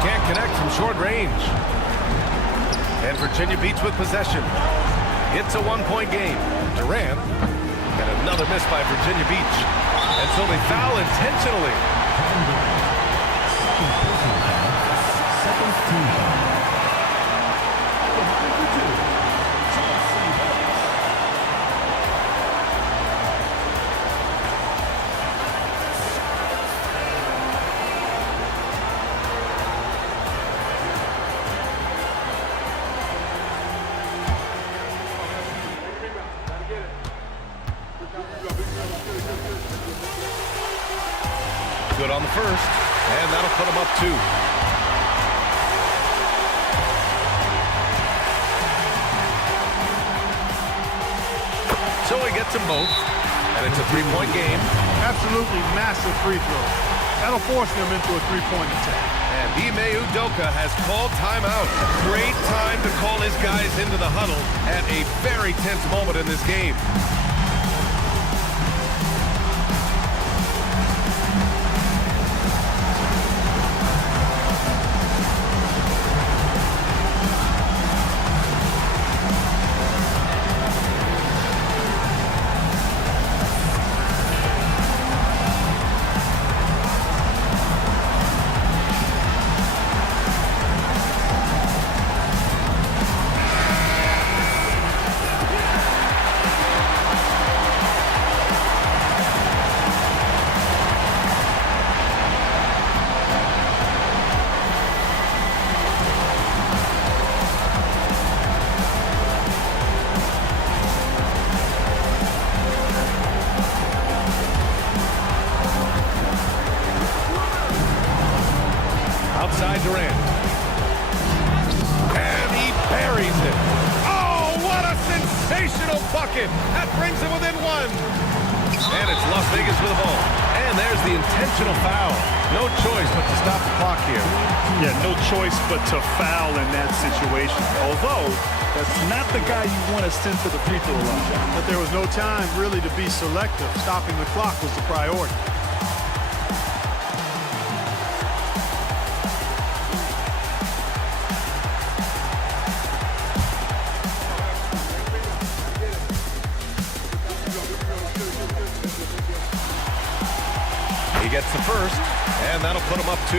Can't connect from short range. And Virginia Beach with possession. It's a one-point game. Durant. And another miss by Virginia Beach. And so they foul intentionally. good on the first, and that'll put him up 2. So he gets them both, and it's a 3-point game. Absolutely massive free throw. That'll force them into a 3-point attack. And Ime Udoka has called timeout. Great time to call his guys into the huddle at a very tense moment in this game. Outside Durant. And he buries it. Oh, what a sensational bucket. That brings him within 1. And it's Las Vegas with the ball. And there's the intentional foul. No choice but to stop the clock here. Yeah, no choice but to foul in that situation. Although, that's not the guy you want to send to the free throw line. But there was no time really to be selective. Stopping the clock was the priority. He gets the first, and that'll put him up 2.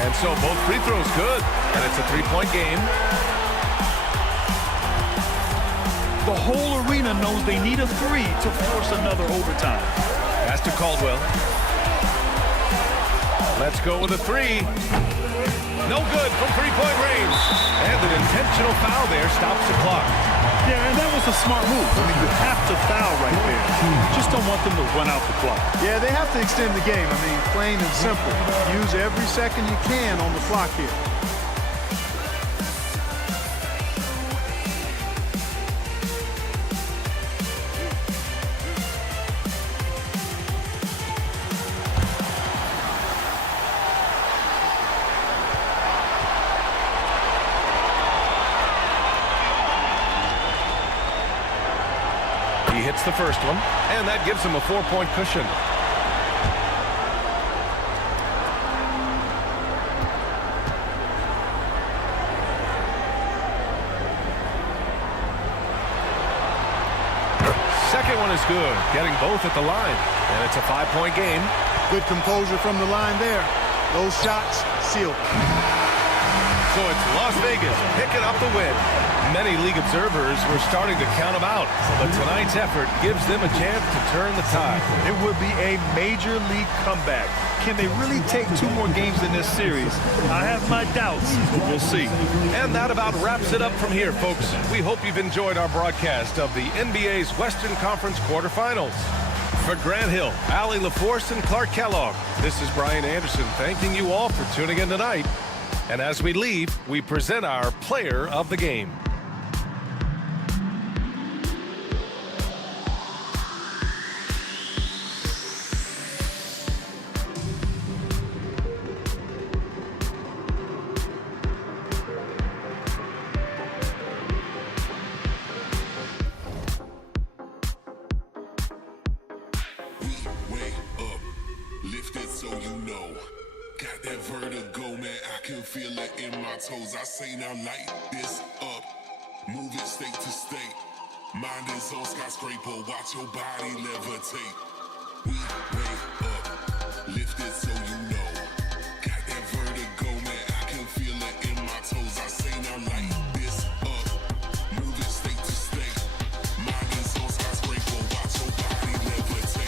And so both free throws good, and it's a 3-point game. The whole arena knows they need a 3 to force another overtime. Pass to Caldwell. Let's go with a 3. No good from 3-point range. And an intentional foul there stops the clock. Yeah, and that was a smart move. I mean, you have to foul right there. You just don't want them to run out the clock. Yeah, they have to extend the game. I mean, plain and simple. Use every second you can on the clock here. He hits the first one, and that gives him a 4-point cushion. Second one is good, getting both at the line, and it's a 5-point game. Good composure from the line there. Those shots sealed. So it's Las Vegas picking up the win. Many league observers were starting to count them out, but tonight's effort gives them a chance to turn the tide. It would be a major league comeback. Can they really take 2 more games in this series? I have my doubts, but we'll see. And that about wraps it up from here, folks. We hope you've enjoyed our broadcast of the NBA's Western Conference quarterfinals. For Grant Hill, Allie LaForce, and Clark Kellogg, this is Brian Anderson thanking you all for tuning in tonight. And as we leave, we present our player of the game. I say now light this up, move it state to state. Mind is on skyscraper, watch your body levitate. We way up, lift it so you know. Got that vertigo, man, I can feel it in my toes. I say now light this up, move it state to state. Mind is on skyscraper, watch your body levitate.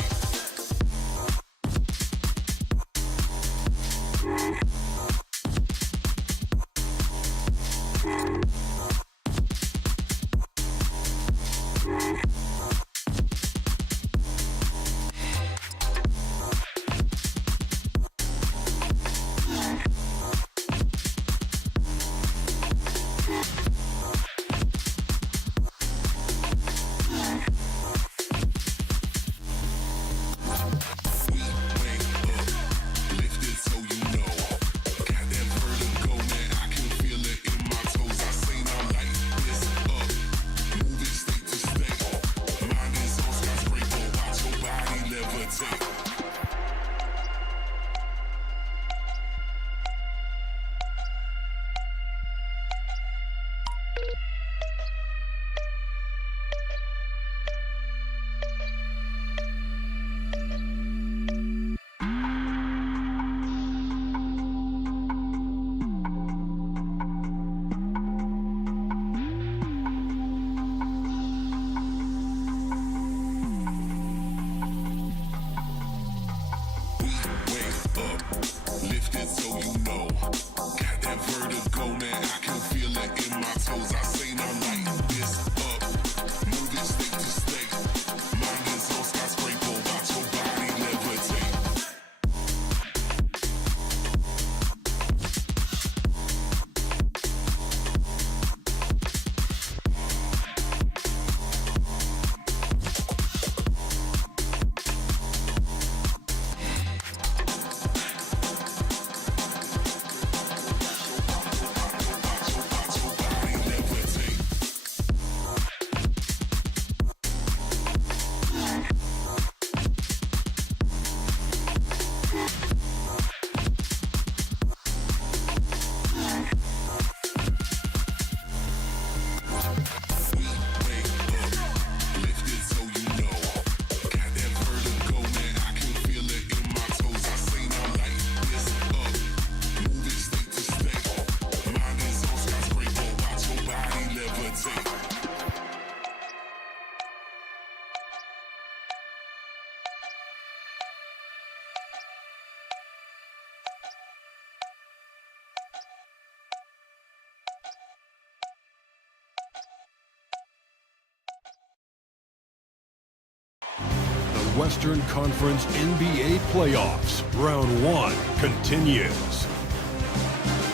Western Conference NBA playoffs. Round 1 continues.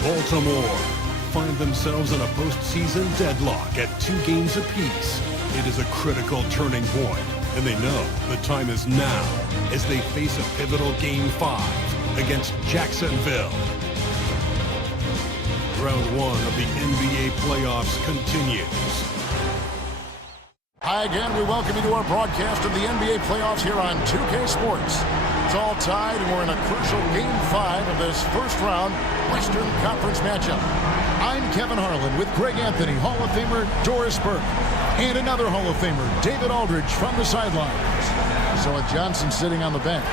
Baltimore find themselves in a postseason deadlock at 2 games apiece. It is a critical turning point, and they know the time is now as they face a pivotal Game 5 against Jacksonville. Round 1 of the NBA playoffs continues. Hi again, we welcome you to our broadcast of the NBA playoffs here on 2K Sports. It's all tied, and we're in a crucial Game 5 of this first-round Western Conference matchup. I'm Kevin Harlan with Greg Anthony, Hall of Famer Doris Burke, and another Hall of Famer, David Aldridge, from the sidelines. So with Johnson sitting on the bench,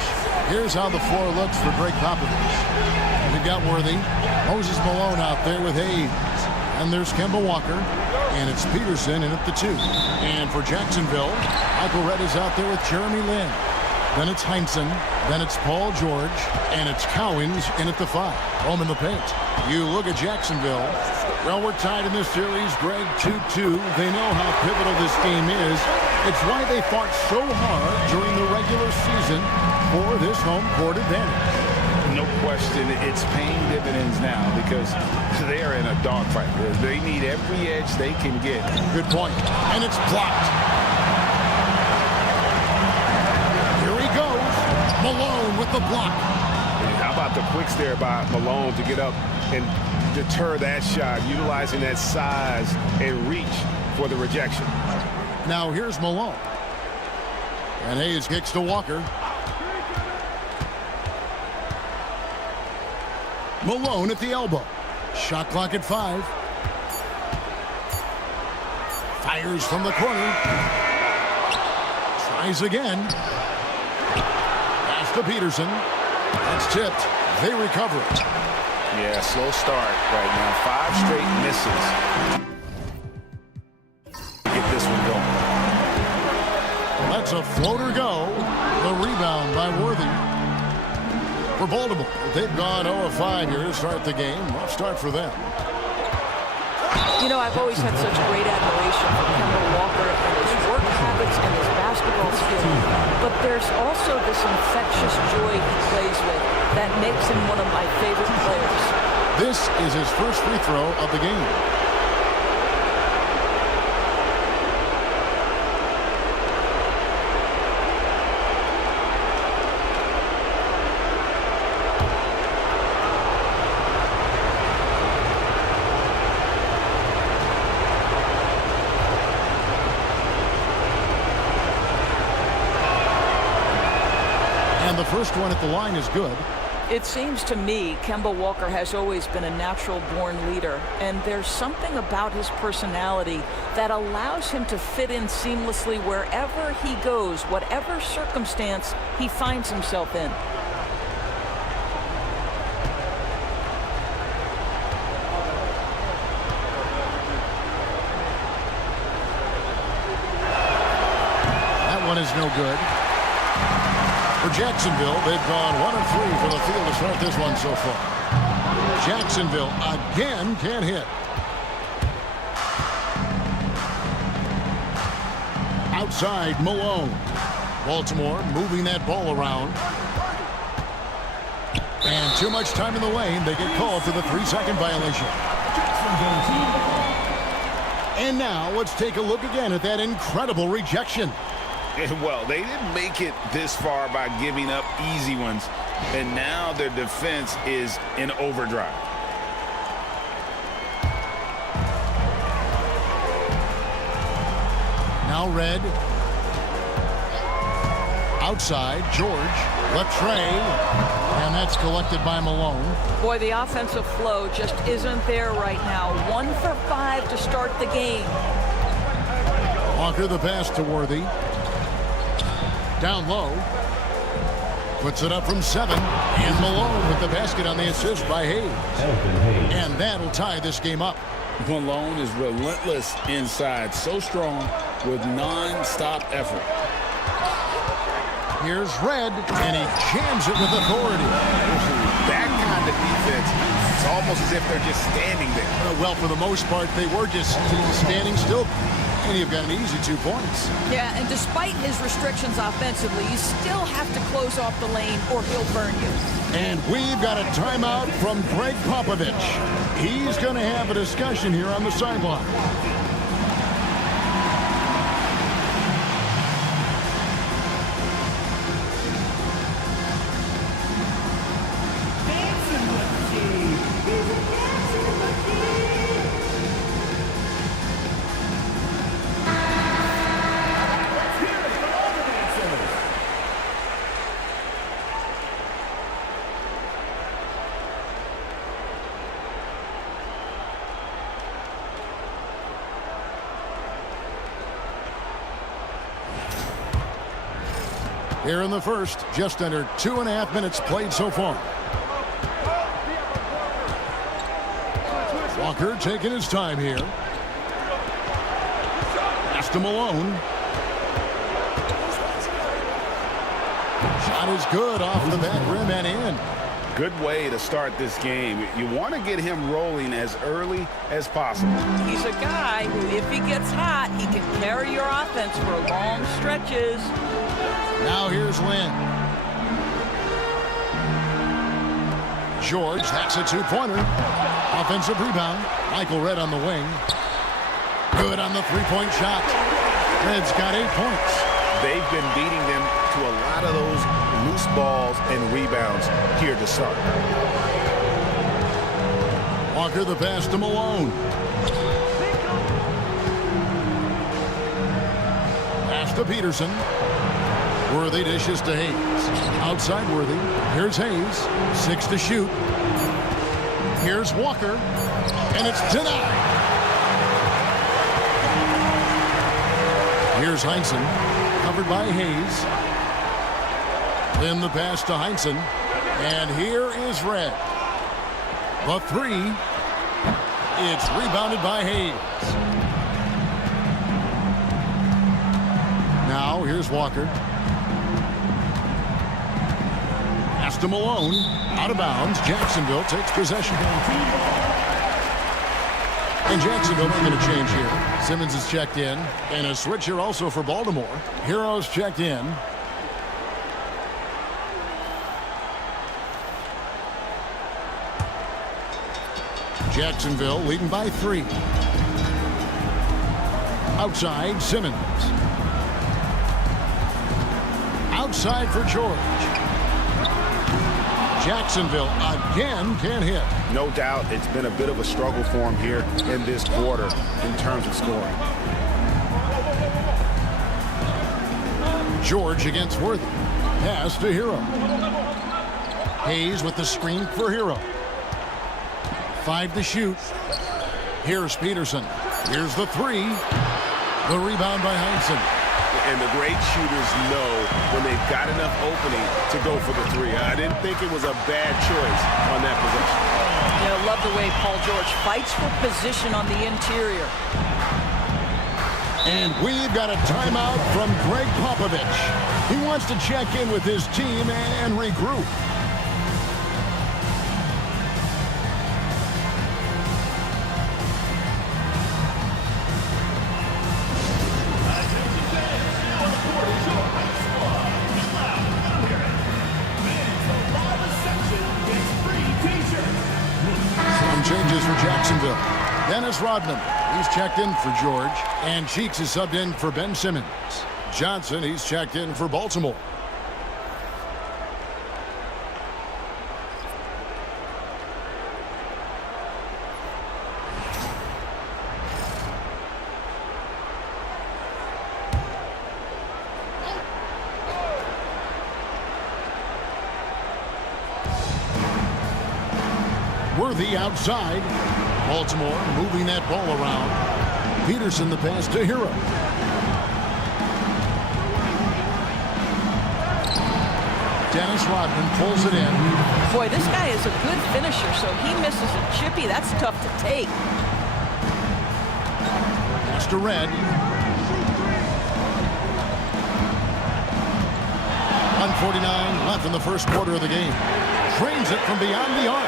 here's how the floor looks for Greg Popovich. We've got Worthy, Moses Malone out there with Hayes, and there's Kemba Walker, and it's Peterson in at the 2. And for Jacksonville, Michael Redd is out there with Jeremy Lin. Then it's Heinsohn, then it's Paul George, and it's Cowens in at the 5. Home in the paint. You look at Jacksonville. Well, we're tied in this series, Greg, 2-2. They know how pivotal this game is. It's why they fought so hard during the regular season for this home court advantage. No question, it's paying dividends now because they are in a dogfight. They need every edge they can get. Good point. And it's blocked. Here he goes. Malone with the block. How about the quicks there by Malone to get up and deter that shot, utilizing that size and reach for the rejection. Now here's Malone. And Hayes kicks to Walker. Malone at the elbow. Shot clock at 5. Fires from the corner. Tries again. Pass to Peterson. That's tipped. They recover it. Yeah, slow start right now. 5 straight misses. Get this one going. Let's a floater go. The rebound by Worthy. For Baltimore, they've gone 0 of 5 here to start the game. Rough start for them. You know, I've always had such great admiration for Kemba Walker and his work habits and his basketball skills. But there's also this infectious joy he plays with that makes him one of my favorite players. This is his first free throw of the game. The first one at the line is good. It seems to me Kemba Walker has always been a natural-born leader, and there's something about his personality that allows him to fit in seamlessly wherever he goes, whatever circumstance he finds himself in. That one is no good. For Jacksonville, they've gone 1 of 3 for the field to start this one so far. Jacksonville again can't hit. Outside, Malone. Baltimore moving that ball around. And too much time in the lane. They get called for the 3-second violation. And now let's take a look again at that incredible rejection. Well, they didn't make it this far by giving up easy ones, and now their defense is in overdrive. Now Redd. Outside, George. Left tray. And that's collected by Malone. Boy, the offensive flow just isn't there right now. 1 for 5 to start the game. Walker the pass to Worthy. Down low. Puts it up from 7. And Malone with the basket on the assist by Hayes. And that'll tie this game up. Malone is relentless inside. So strong with non-stop effort. Here's Redd. And he jams it with authority. That kind of defense, it's almost almost as if they're just standing there. Well, for the most part, they were just standing still. And you've got an easy 2 points. Yeah, and despite his restrictions offensively, you still have to close off the lane or he'll burn you. And we've got a timeout from Greg Popovich. He's going to have a discussion here on the sideline. Here in the first, just under 2.5 minutes played so far. Walker taking his time here. Pass to Malone. Shot is good off the back rim and in. Good way to start this game. You want to get him rolling as early as possible. He's a guy who, if he gets hot, he can carry your offense for long stretches. Now here's Lynn. George, that's a 2-pointer. Offensive rebound. Michael Redd on the wing. Good on the 3-point shot. Redd's got 8 points. They've been beating them to a lot of those loose balls and rebounds here to start. Walker the pass to Malone. Pass to Peterson. Worthy dishes to Hayes. Outside Worthy. Here's Hayes. 6 to shoot. Here's Walker. And it's denied. Here's Heinsohn. Covered by Hayes. Then the pass to Heinsohn. And here is Redd. The 3. It's rebounded by Hayes. Now here's Walker. Pass to Malone. Out of bounds. Jacksonville takes possession. And Jacksonville making a change here. Simmons is checked in. And a switch here also for Baltimore. Heroes checked in. Jacksonville leading by 3. Outside, Simmons. Outside for George. Jacksonville again can't hit. No doubt it's been a bit of a struggle for him here in this quarter in terms of scoring. George against Worthy. Pass to Hero. Hayes with the screen for Hero. 5 to shoot. Here's Peterson. Here's the 3. The rebound by Heinsohn. And the great shooters know when they've got enough opening to go for the 3. I didn't think it was a bad choice on that possession. You know, love the way Paul George fights for position on the interior. And we've got a timeout from Greg Popovich. He wants to check in with his team and regroup. Changes for Jacksonville. Dennis Rodman, he's checked in for George. And Cheeks is subbed in for Ben Simmons. Johnson, he's checked in for Baltimore. Worthy outside. Baltimore moving that ball around. Peterson the pass to Hero. Dennis Rodman pulls it in. Boy, this guy is a good finisher, so he misses a chippy. That's tough to take. Pass to Redd. 1:49 left in the first quarter of the game. Trains it from beyond the arc.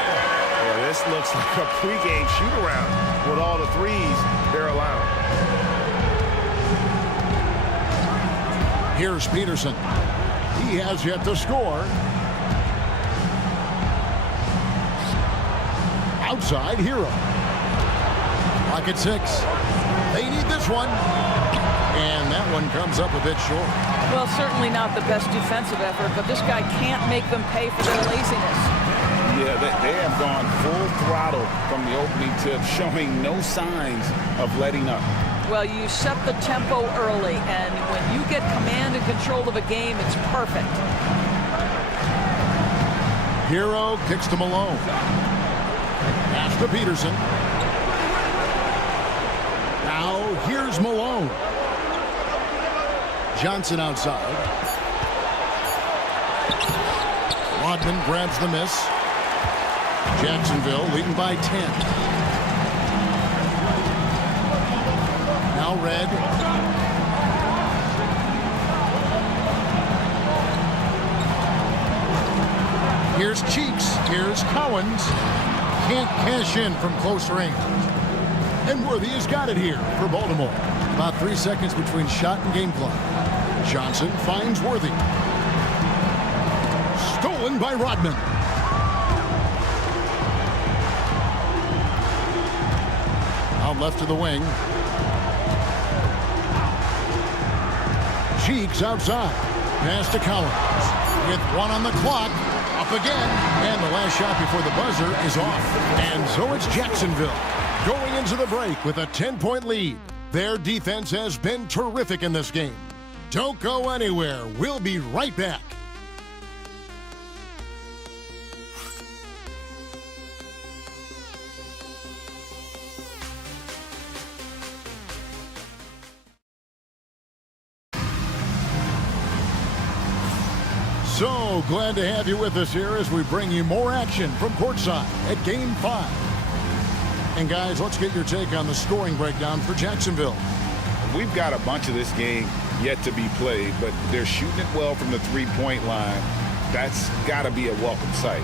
this looks like a pregame shoot-around with all the threes they're allowing. Here's Peterson. He has yet to score. Outside, Hero. Clock at 6. They need this one. And that one comes up a bit short. Well, certainly not the best defensive effort, but this guy can't make them pay for their laziness. Yeah, they have gone full throttle from the opening tip, showing no signs of letting up. Well, you set the tempo early, and when you get command and control of a game, it's perfect. Hero kicks to Malone. Pass to Peterson. Now here's Malone. Johnson outside. Rodman grabs the miss. Jacksonville leading by 10. Now Red. Here's Cheeks. Here's Cowens. Can't cash in from close range. And Worthy has got it here for Baltimore. About 3 seconds between shot and game clock. Johnson finds Worthy. Stolen by Rodman. Out left to the wing. Cheeks outside. Pass to Collins. With 1 on the clock. Up again. And the last shot before the buzzer is off. And so it's Jacksonville going into the break with a 10-point lead. Their defense has been terrific in this game. Don't go anywhere. We'll be right back. So glad to have you with us here as we bring you more action from courtside at Game 5. And guys, let's get your take on the scoring breakdown for Jacksonville. We've got a bunch of this game yet to be played, but they're shooting it well from the three-point line. That's got to be a welcome sight.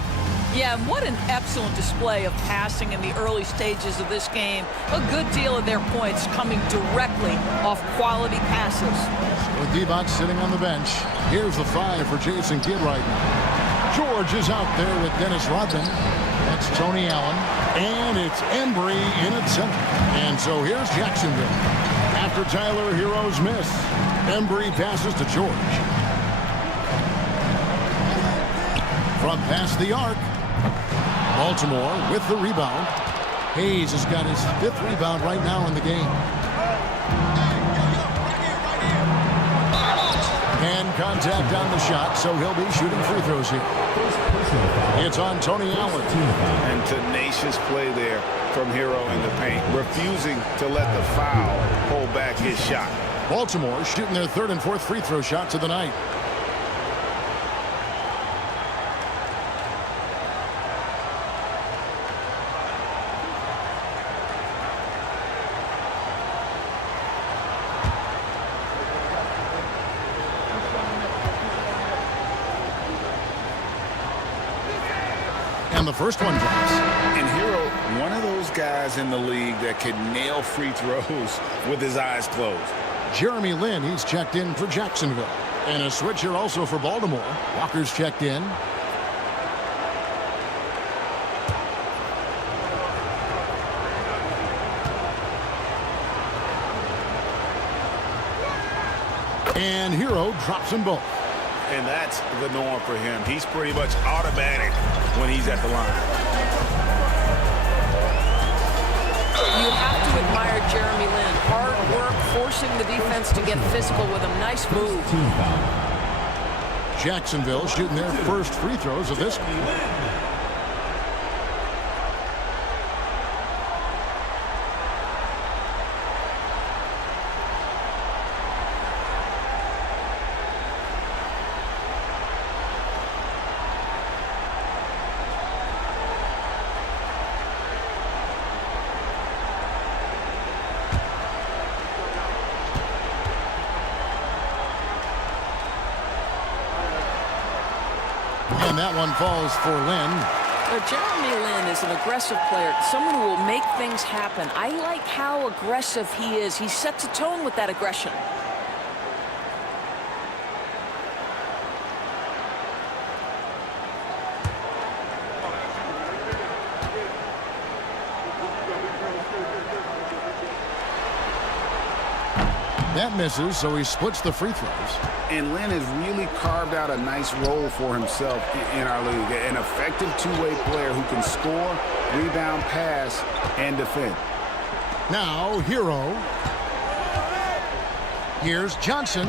Yeah, and what an excellent display of passing in the early stages of this game. A good deal of their points coming directly off quality passes. With Divac sitting on the bench, here's the 5 for Jason Kidd right now. George is out there with Dennis Rodman. That's Tony Allen. And it's Embry in at center. And so here's Jacksonville. After Tyler Hero's miss, Embry passes to George. From past the arc, Baltimore with the rebound. Hayes has got his 5th rebound right now in the game. And contact on the shot, so he'll be shooting free throws here. It's on Tony Allen. And tenacious play there from Hero in the paint, refusing to let the foul hold back his shot. Baltimore shooting their 3rd and 4th free throw shots of the night. And the first one drops. And Hero, one of those guys in the league that can nail free throws with his eyes closed. Jeremy Lin, he's checked in for Jacksonville. And a switch here also for Baltimore. Walker's checked in. And Hero drops them both. And that's the norm for him. He's pretty much automatic when he's at the line. You have to admire Jeremy Lin. Hard work, forcing the defense to get physical with him. Nice move. Jacksonville shooting their first free throws of this game. And that one falls for Lin. Jeremy Lin is an aggressive player, someone who will make things happen. I like how aggressive he is. He sets a tone with that aggression. That misses, so he splits the free throws. And Lin has really carved out a nice role for himself in our league. An effective two-way player who can score, rebound, pass, and defend. Now, Hero. Here's Johnson.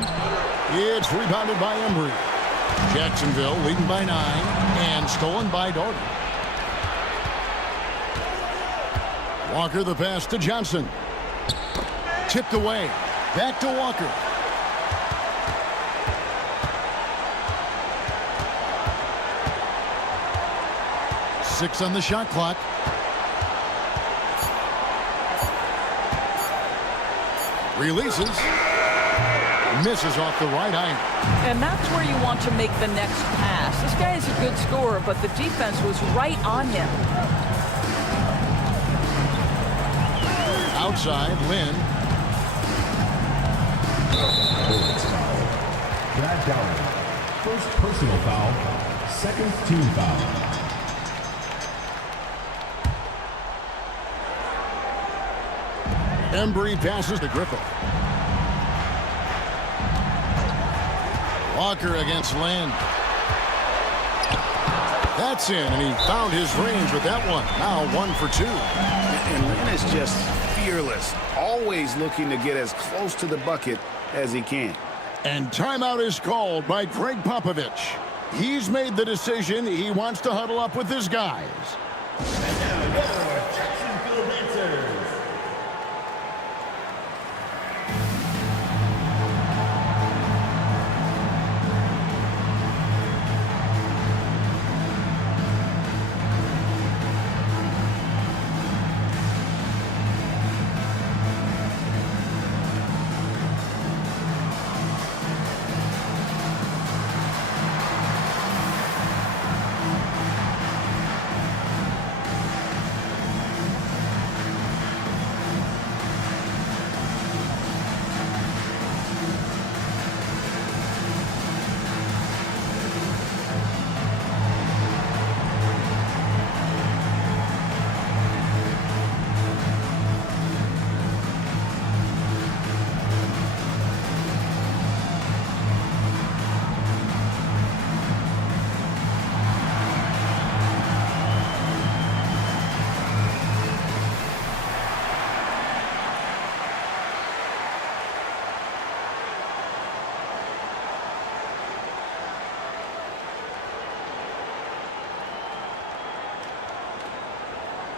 It's rebounded by Embry. Jacksonville leading by 9 and stolen by Dorton. Walker the pass to Johnson. Tipped away. Back to Walker. Six on the shot clock. Releases. Misses off the right iron. And that's where you want to make the next pass. This guy is a good scorer, but the defense was right on him. Outside, Lin. Brad Dowling. First personal foul. Second team foul. Embry passes to Griffith. Walker against Lin. That's in, and he found his range with that one. Now 1 for 2. And Lin is just fearless, always looking to get as close to the bucket as he can. And timeout is called by Greg Popovich. He's made the decision. He wants to huddle up with his guys. And now your Jacksonville Dancers.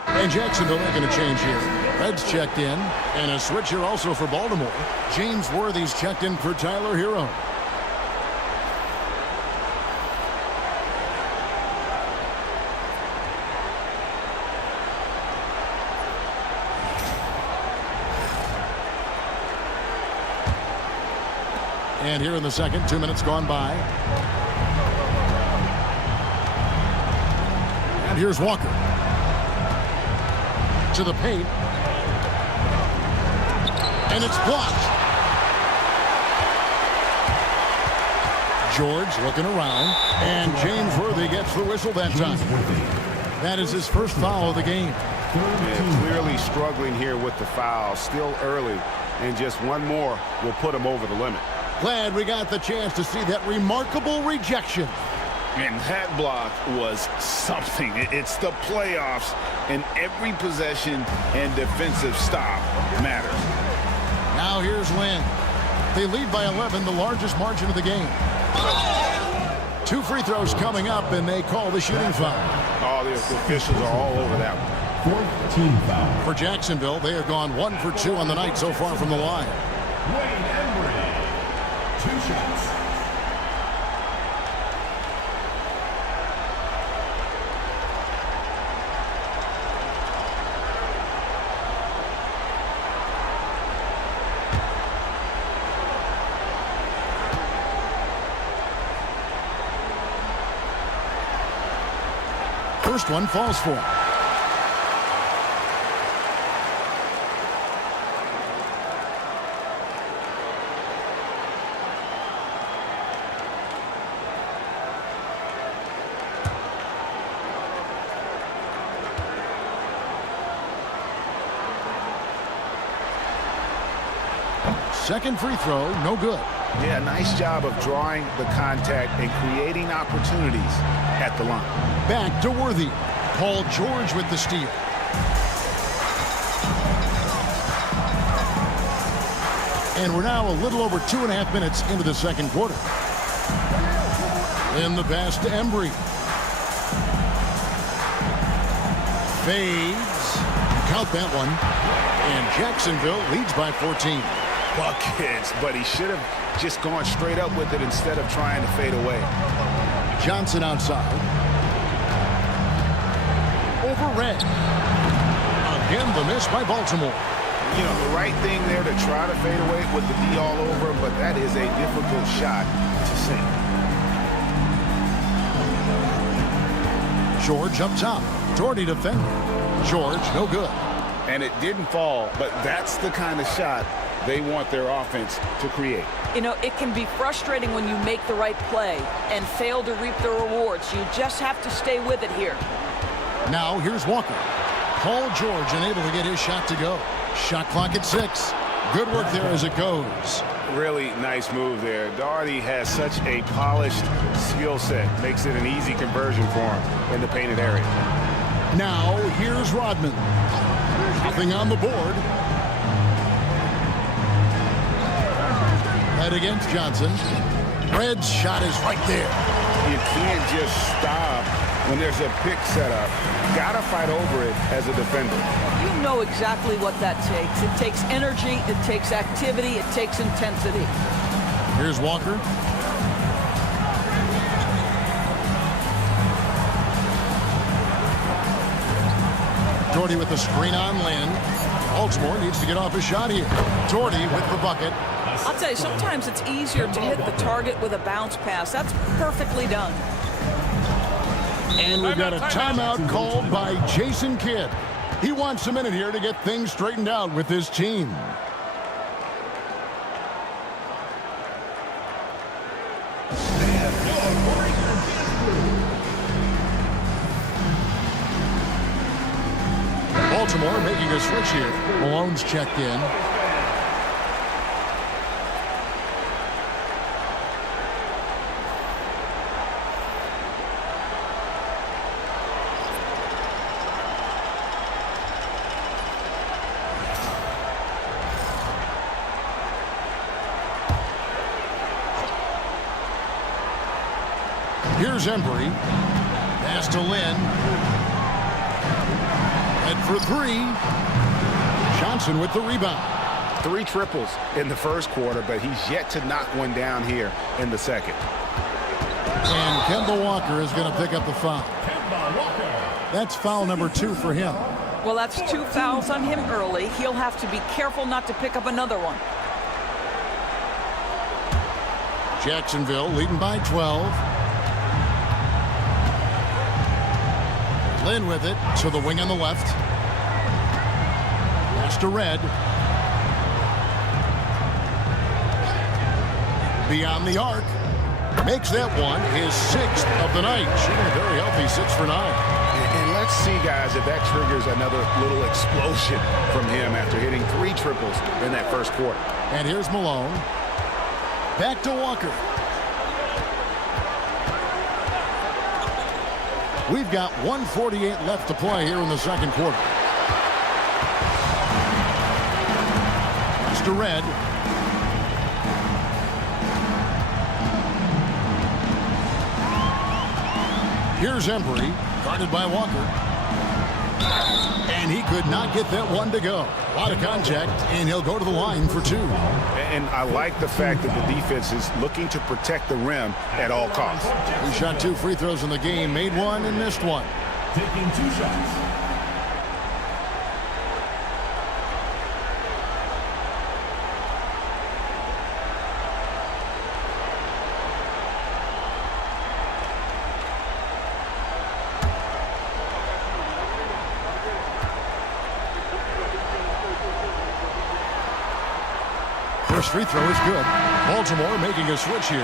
And Jacksonville are going to change here. Reds checked in, and a switch here also for Baltimore. James Worthy's checked in for Tyler Hero. And here in the second, 2 minutes gone by. And here's Walker. To the paint. And it's blocked. George looking around. And James Worthy gets the whistle that time. That is his first foul of the game. Yeah, clearly struggling here with the foul. Still early. And just one more will put him over the limit. Glad we got the chance to see that remarkable rejection. And that block was something. It's the playoffs, and every possession and defensive stop matters. Now here's Lin. They lead by 11, the largest margin of the game. 2 free throws coming up, and they call the shooting foul. All the officials are all over that one. Fourth team foul. For Jacksonville, they have gone 1 for 2 on the night so far from the line. Wayne Embry. 2 shots. first one falls for him. Second free throw, no good. Yeah, nice job of drawing the contact and creating opportunities at the line. Back to Worthy. Paul George with the steal. And we're now a little over 2.5 minutes into the second quarter. In the pass to Embry. Fades. Count that one. And Jacksonville leads by 14. Buckets, but he should have just gone straight up with it instead of trying to fade away. Johnson outside. Over Red. Again, the miss by Baltimore. You know, the right thing there to try to fade away with the D all over him, but that is a difficult shot to sink. George up top. Doherty defending. George, no good. And it didn't fall, but that's the kind of shot they want their offense to create. You know, it can be frustrating when you make the right play and fail to reap the rewards. You just have to stay with it here. Now here's Walker. Paul George unable to get his shot to go. Shot clock at 6. Good work there as it goes. Really nice move there. Doherty has such a polished skill set. Makes it an easy conversion for him in the painted area. Now here's Rodman. Nothing on the board. Head against Johnson. Red's shot is right there. You can't just stop when there's a pick set up. Gotta fight over it as a defender. You know exactly what that takes. It takes energy, it takes activity, it takes intensity. Here's Walker. Doherty with the screen on Lynn. Baltimore needs to get off his shot here. Doherty with the bucket. I'll tell you, sometimes it's easier to hit the target with a bounce pass. That's perfectly done. And we've got a timeout called by Jason Kidd. He wants a minute here to get things straightened out with his team. Baltimore making a switch here. Malone's checked in. Here's Embry. Pass to Lynn. And for 3. Johnson with the rebound. 3 triples in the first quarter, but he's yet to knock one down here in the second. And Kemba Walker is going to pick up the foul. That's foul number 2 for him. Well, that's 2 fouls on him early. He'll have to be careful not to pick up another one. Jacksonville leading by 12. Lynn with it to the wing on the left. Pass to Red. Beyond the arc. Makes that one his 6th of the night. Shooting a very healthy 6 for 9. And let's see, guys, if that triggers another little explosion from him after hitting 3 triples in that first quarter. And here's Malone. Back to Walker. We've got 1:48 left to play here in the second quarter. Mr. Red. Here's Embry, guarded by Walker. And he could not get that one to go. A lot of contact, and he'll go to the line for 2. And I like the fact that the defense is looking to protect the rim at all costs. He shot 2 free throws in the game, made 1 and missed 1. Taking 2 shots. First free throw is good. Baltimore making a switch here.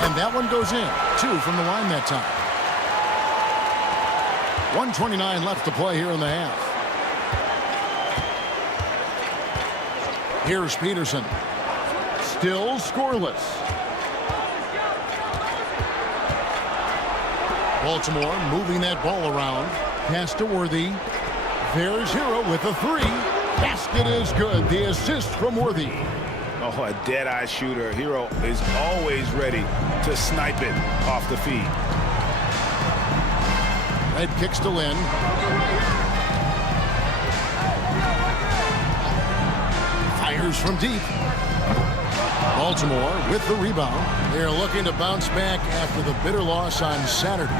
And that one goes in. 2 from the line that time. 1:29 left to play here in the half. Here's Peterson. Still scoreless. Baltimore moving that ball around. Pass to Worthy. There's Hero with a 3. Basket is good. The assist from Worthy. Oh, a dead-eye shooter. Hero is always ready to snipe it off the feed. Red kicks to Lynn. Fires from deep. Baltimore with the rebound. They're looking to bounce back after the bitter loss on Saturday.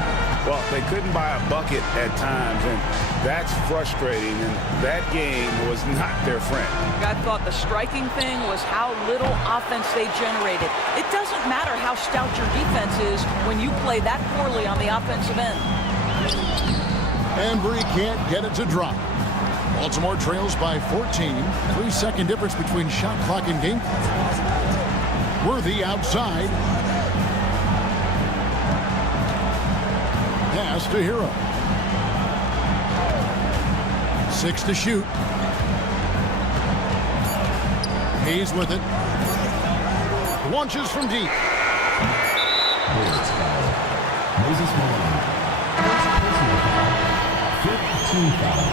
Well, they couldn't buy a bucket at times, and that's frustrating, and that game was not their friend. I thought the striking thing was how little offense they generated. It doesn't matter how stout your defense is when you play that poorly on the offensive end. Embry can't get it to drop. Baltimore trails by 14. 3-second difference between shot clock and game clock. Worthy outside. Pass to Hero. 6 to shoot. Hayes with it. Launches from deep. Moses Malone. Personal foul. 15 foul.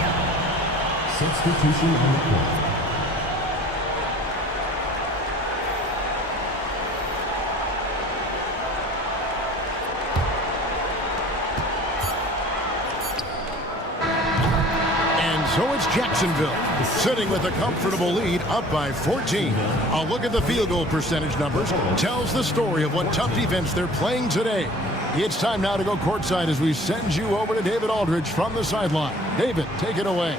Substitution on the court. So it's Jacksonville sitting with a comfortable lead, up by 14. A look at the field goal percentage numbers tells the story of what tough defense they're playing today. It's time now to go courtside as we send you over to David Aldridge from the sideline. David, take it away.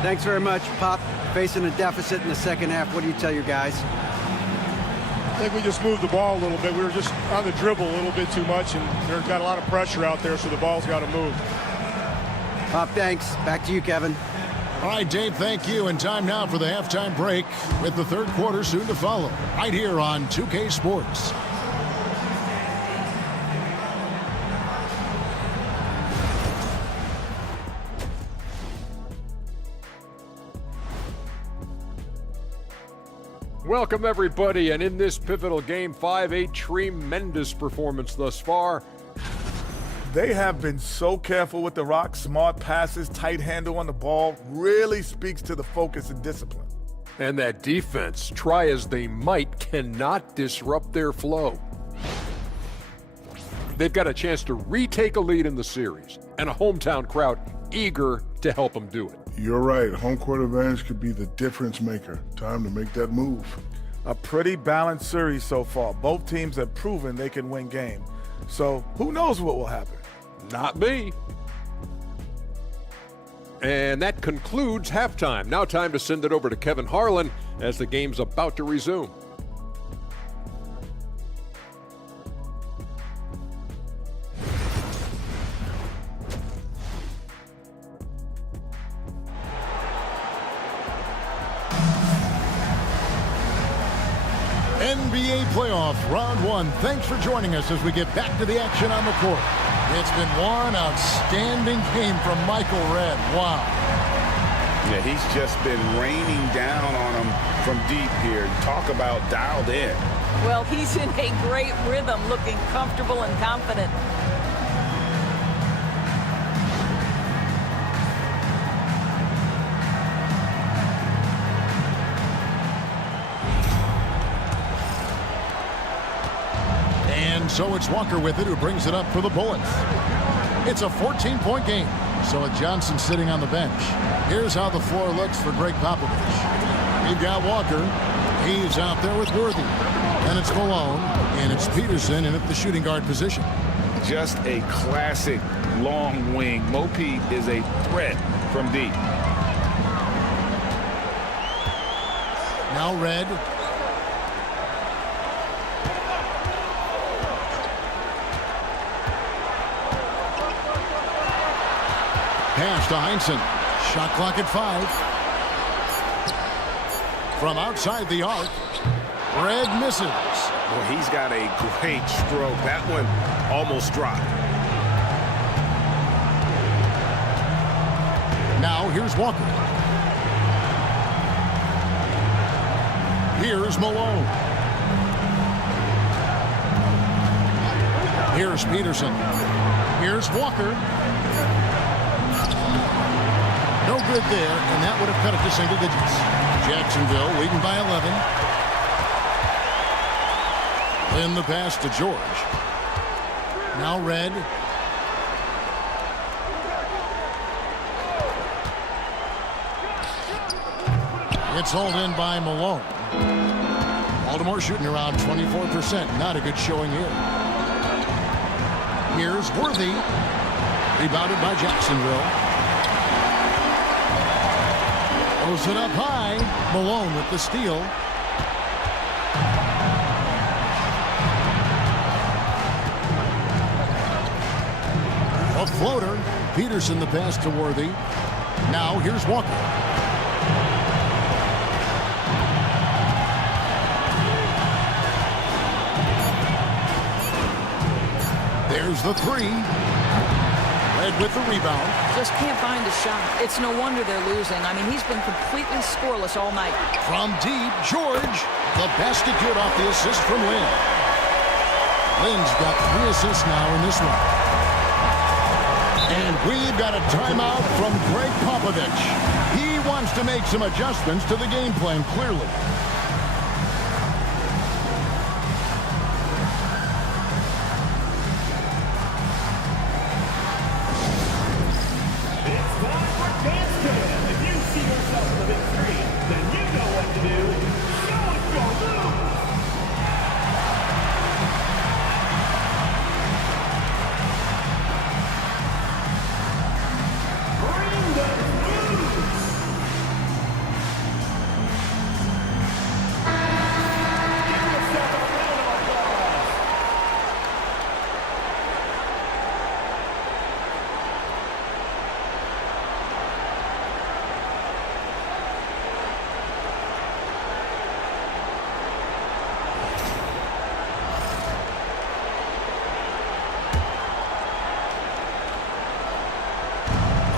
Thanks very much, Pop. Facing a deficit in the second half. What do you tell your guys? I think we just moved the ball a little bit. We were just on the dribble a little bit too much, and they've got a lot of pressure out there, so the ball's got to move. Pop, thanks. Back to you, Kevin. All right, Dave, thank you. And time now for the halftime break with the third quarter soon to follow. Right here on 2K Sports. Welcome, everybody. And in this pivotal game 5, a tremendous performance thus far. They have been so careful with the rock. Smart passes, tight handle on the ball, really speaks to the focus and discipline. And that defense, try as they might, cannot disrupt their flow. They've got a chance to retake a lead in the series, and a hometown crowd eager to help them do it. You're right. Home court advantage could be the difference maker. Time to make that move. A pretty balanced series so far. Both teams have proven they can win games. So who knows what will happen? Not me. And that concludes halftime. Now time to send it over to Kevin Harlan as the game's about to resume. NBA playoff round 1. Thanks for joining us as we get back to the action on the court. It's been one outstanding game from Michael Redd. Wow. Yeah, he's just been raining down on him from deep here. Talk about dialed in. Well, he's in a great rhythm, looking comfortable and confident. So it's Walker with it, who brings it up for the Bullets. It's a 14-point game. So with Johnson sitting on the bench. Here's how the floor looks for Greg Popovich. We've got Walker. He's out there with Worthy. And it's Malone. And it's Peterson in at the shooting guard position. Just a classic long wing. Mo Pete is a threat from deep. Now Red. Pass to Heinsohn. Shot clock at 5. From outside the arc, Red misses. Well, he's got a great stroke. That one almost dropped. Now here's Walker. Here's Malone. Here's Peterson. Here's Walker. No good there, and that would have cut it to single digits. Jacksonville leading by 11. Then the pass to George. Now Red. It's hauled in by Malone. Baltimore shooting around 24%. Not a good showing here. Here's Worthy. Rebounded by Jacksonville. Throws it up high. Malone with the steal. A floater. Peterson the pass to Worthy. Now here's Walker. There's the 3. Red with the rebound. Just can't find a shot. It's no wonder they're losing. I mean, he's been completely scoreless all night. From deep, George. The basket good off the assist from Lynn. Lynn's got 3 assists now in this one. And we've got a timeout from Greg Popovich. He wants to make some adjustments to the game plan, clearly.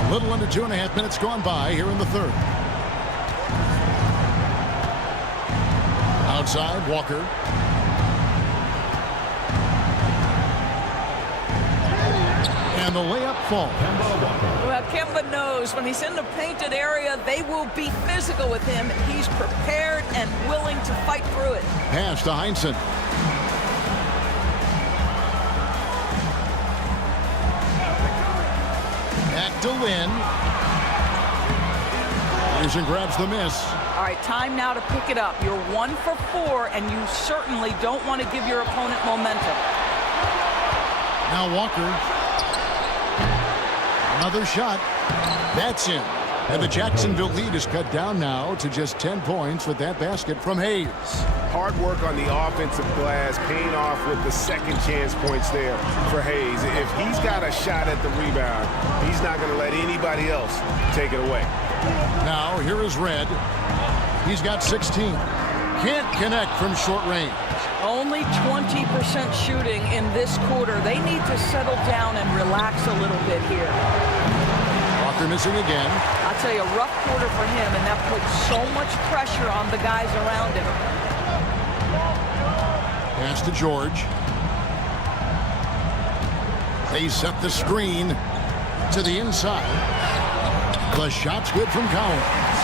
A little under 2.5 minutes gone by here in the third. Outside, Walker. And the layup falls. Well, Kemba knows when he's in the painted area, they will be physical with him. He's prepared and willing to fight through it. Pass to Heinsohn. Back to Lynn. Peterson grabs the miss. All right, time now to pick it up. You're 1 for 4, and you certainly don't want to give your opponent momentum. Now Walker. Another shot. That's in. And the Jacksonville lead is cut down now to just 10 points with that basket from Hayes. Hard work on the offensive glass, paying off with the second chance points there for Hayes. If he's got a shot at the rebound, he's not going to let anybody else take it away. Now here is Red. He's got 16. Can't connect from short range. Only 20% shooting in this quarter. They need to settle down and relax a little bit here. Walker missing again. I'll tell you, a rough quarter for him, and that puts so much pressure on the guys around him. Pass to George. They set the screen to the inside. The shot's good from Collins.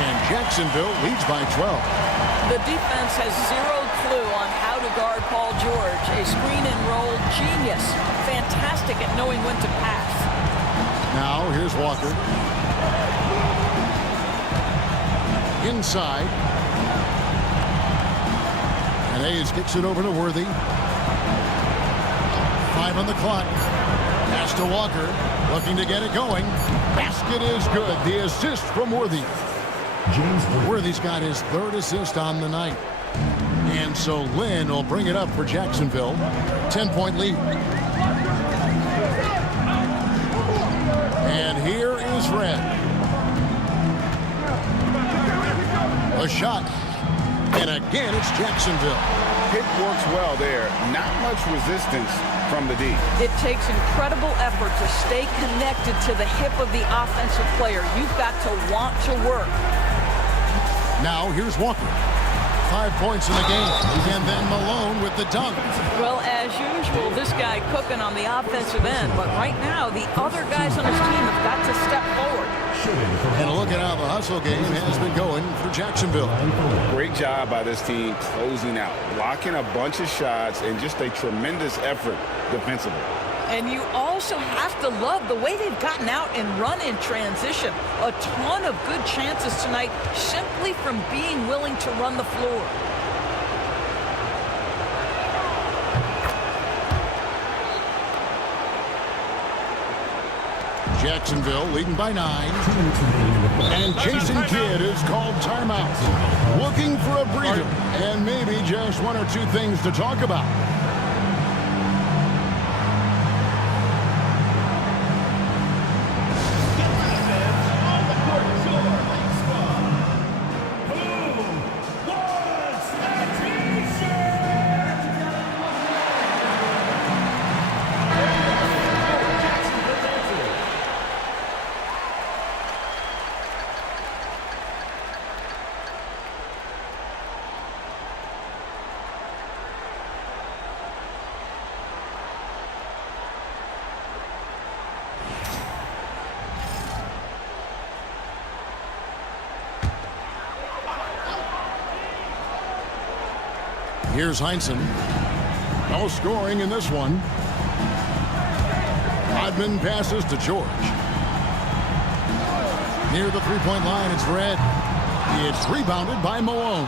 And Jacksonville leads by 12. The defense has zero clue on how to guard Paul George. A screen and roll genius. Fantastic at knowing when to pass. Now here's Walker. Inside. And Hayes kicks it over to Worthy. 5 on the clock. Pass to Walker, looking to get it going. Basket is good. The assist from Worthy. Worthy's got his 3rd assist on the night. And so Lynn will bring it up for Jacksonville. 10-point lead. And here is Red. A shot. And again, it's Jacksonville. Pick works well there. Not much resistance from the D. It takes incredible effort to stay connected to the hip of the offensive player. You've got to want to work. Now here's Walker. 5 points in the game. And then Malone with the dunk. Well, as usual, this guy cooking on the offensive end. But right now, the other guys on his team have got to step forward. And look at how the hustle game has been going for Jacksonville. Great job by this team closing out, blocking a bunch of shots, and just a tremendous effort defensively. And you also have to love the way they've gotten out and run in transition. A ton of good chances tonight simply from being willing to run the floor. Jacksonville leading by 9. And Jason Kidd is called timeout. Looking for a breather and maybe just 1 or 2 things to talk about. Here's Heinsohn. No scoring in this one. Rodman passes to George. Near the three-point line, it's Red. It's rebounded by Malone.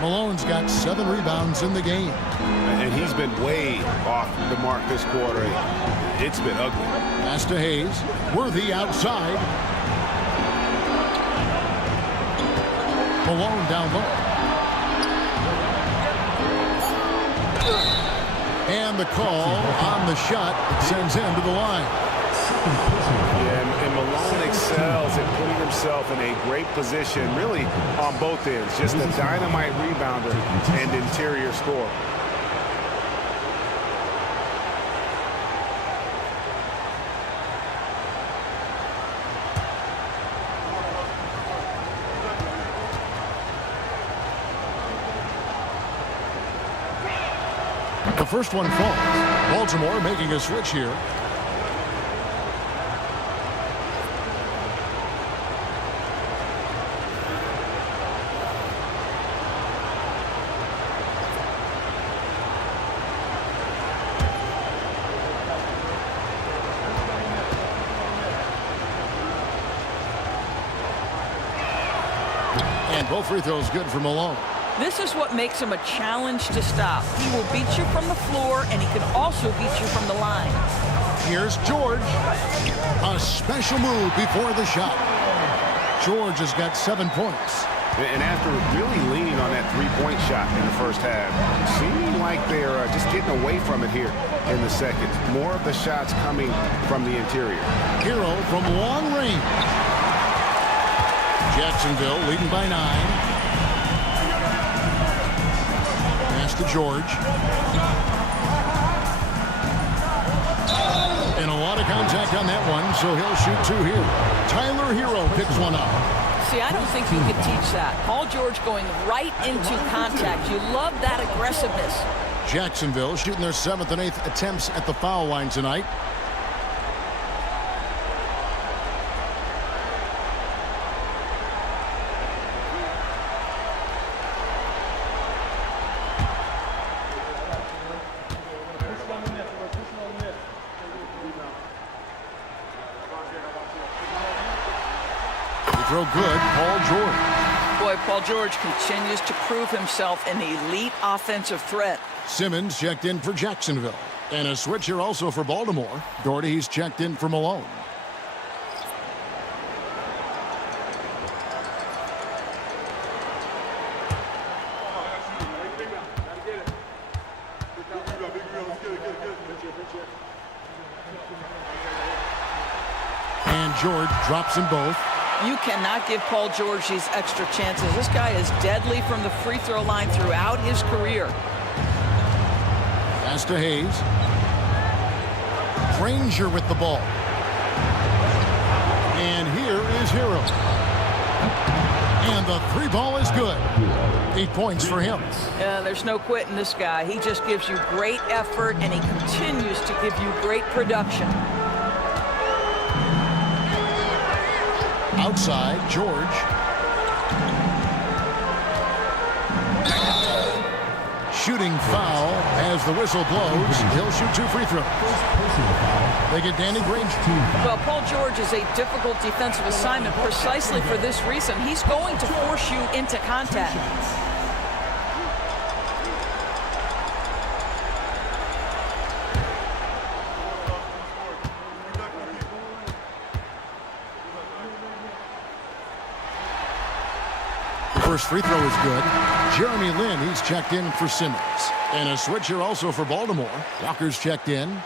Malone's got 7 rebounds in the game. And he's been way off the mark this quarter. It's been ugly. Pass to Hayes. Worthy outside. Malone down low. And the call on the shot sends him to the line. Yeah, and Malone excels at putting himself in a great position, really on both ends. Just a dynamite rebounder and interior scorer. The first one falls. Baltimore making a switch here. And both free throws good for Malone. This is what makes him a challenge to stop. He will beat you from the floor, and he can also beat you from the line. Here's George. A special move before the shot. George has got 7 points. And after really leaning on that three-point shot in the first half, seeming like they're just getting away from it here in the second. More of the shots coming from the interior. Hero from long range. Jacksonville leading by 9. To George. And a lot of contact on that one, so he'll shoot 2 here. Tyler Hero picks one up. See, I don't think you could teach that. Paul George going right into contact. You love that aggressiveness. Jacksonville shooting their 7th and 8th attempts at the foul line tonight. Throw good, Paul George. Boy, Paul George continues to prove himself an elite offensive threat. Simmons checked in for Jacksonville. And a switcher also for Baltimore. Doherty's checked in for Malone. And George drops them both. You cannot give Paul George these extra chances. This guy is deadly from the free throw line throughout his career. Pass to Hayes. Granger with the ball. And here is Hero. And the three ball is good. 8 points for him. There's no quitting this guy. He just gives you great effort, and he continues to give you great production. Outside, George. Shooting foul as the whistle blows. He'll shoot 2 free throws. They get Danny Granger. Well, Paul George is a difficult defensive assignment precisely for this reason. He's going to force you into contact. First free throw is good. Jeremy Lin, he's checked in for Simmons. And a switcher also for Baltimore. Walker's checked in.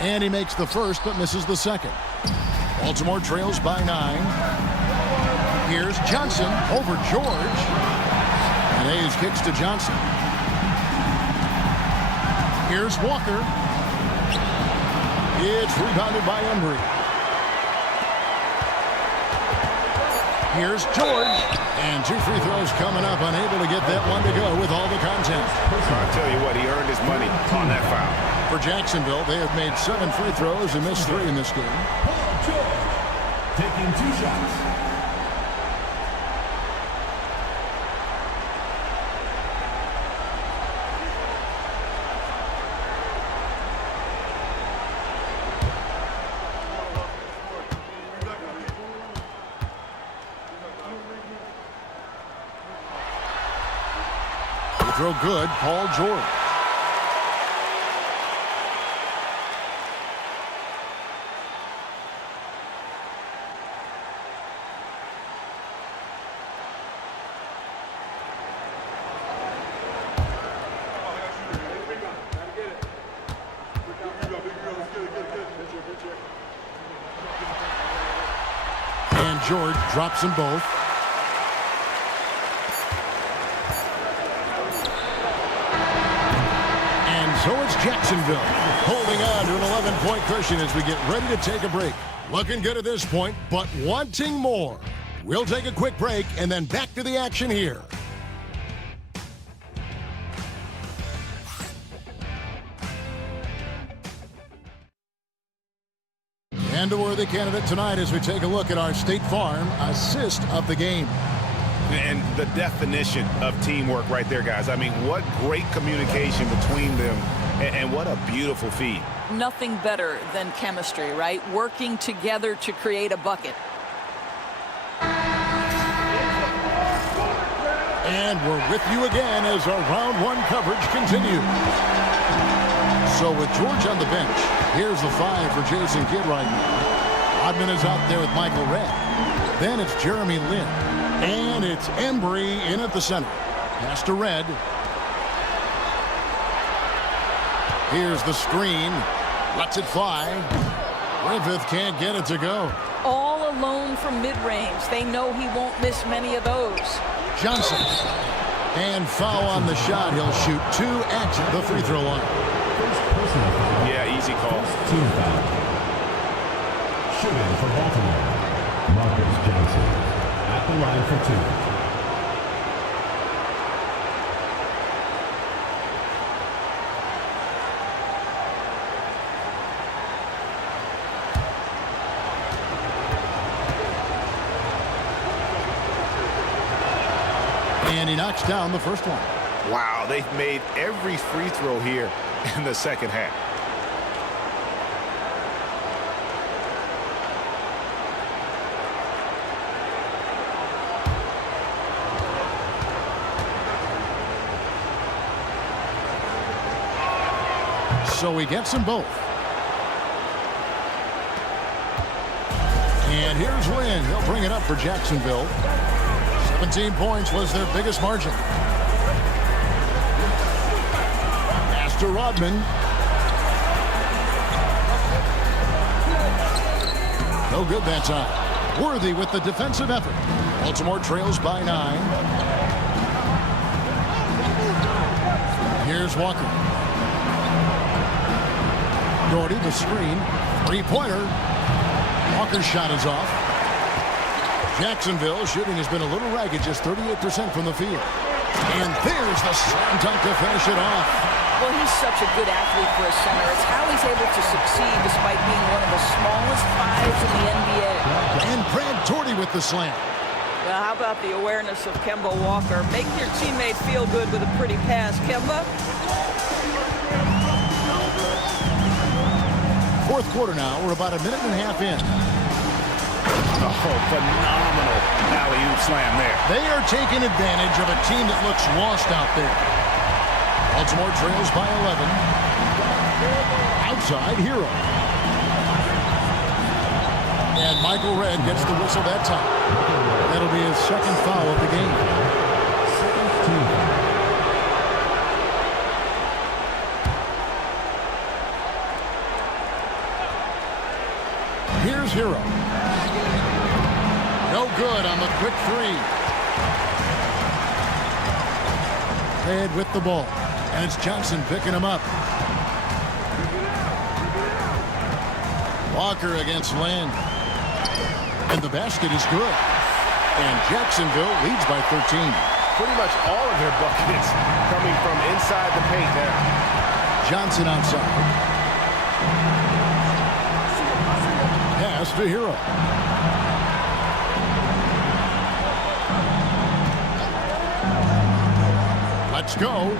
And he makes the first but misses the second. Baltimore trails by 9. Here's Johnson over George. And Hayes kicks to Johnson. Here's Walker. It's rebounded by Embry. Here's George. And 2 free throws coming up, unable to get that one to go with all the content. I'll tell you what, he earned his money on that foul. For Jacksonville, they have made 7 free throws and missed 3 in this game. Taking 2 shots. Throw good, Paul George. And George drops them both. So it's Jacksonville holding on to an 11-point cushion as we get ready to take a break. Looking good at this point, but wanting more. We'll take a quick break and then back to the action here. And a worthy candidate tonight as we take a look at our State Farm assist of the game. And the definition of teamwork right there, guys. I mean, what great communication between them, and what a beautiful feed. Nothing better than chemistry, right? Working together to create a bucket. And we're with you again as our round 1 coverage continues. So with George on the bench, here's the 5 for Jason Kidd right now. Rodman is out there with Michael Redd. Then it's Jeremy Lin. And it's Embry in at the center. Pass to Red. Here's the screen. Lets it fly. Griffith can't get it to go. All alone from mid-range. They know he won't miss many of those. Johnson. And foul on the shot. He'll shoot 2 at the free throw line. Yeah, easy call. Team foul. Shooting for Baltimore, Marcus Johnson. At the line for 2. And he knocks down the first one. Wow, they've made every free throw here in the second half. So he gets them both. And here's Lynn. He'll bring it up for Jacksonville. 17 points was their biggest margin. Pass to Rodman. No good that time. Worthy with the defensive effort. Baltimore trails by 9. Here's Walker. Doherty, the screen. Three-pointer. Walker's shot is off. Jacksonville shooting has been a little ragged, just 38% from the field. And there's the slam dunk to finish it off. Well, he's such a good athlete for a center. It's how he's able to succeed despite being one of the smallest fives in the NBA. And Brad Doherty with the slam. Well, how about the awareness of Kemba Walker? Make your teammate feel good with a pretty pass, Kemba. Fourth quarter now. We're about a minute and a half in. Oh, phenomenal alley-oop slam there. They are taking advantage of a team that looks lost out there. Baltimore trails by 11. Outside, Hero. And Michael Redd gets the whistle that time. That'll be his second foul of the game. Here's Hero. No good on the quick three. Head with the ball. And it's Johnson picking him up. Walker against Land. And the basket is good. And Jacksonville leads by 13. Pretty much all of their buckets coming from inside the paint now. Johnson outside. Pass to Hero. Let's go.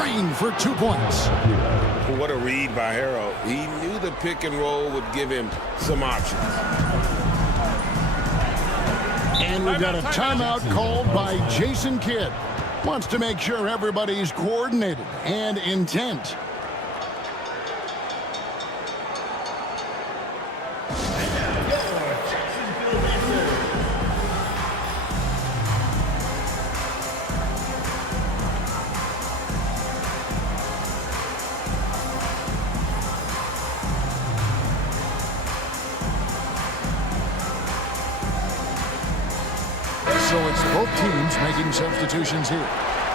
Green for 2 points. What a read by Hero. He knew the pick and roll would give him some options. And we've got a timeout called by Jason Kidd. Wants to make sure everybody's coordinated and intent. So it's both teams making substitutions here.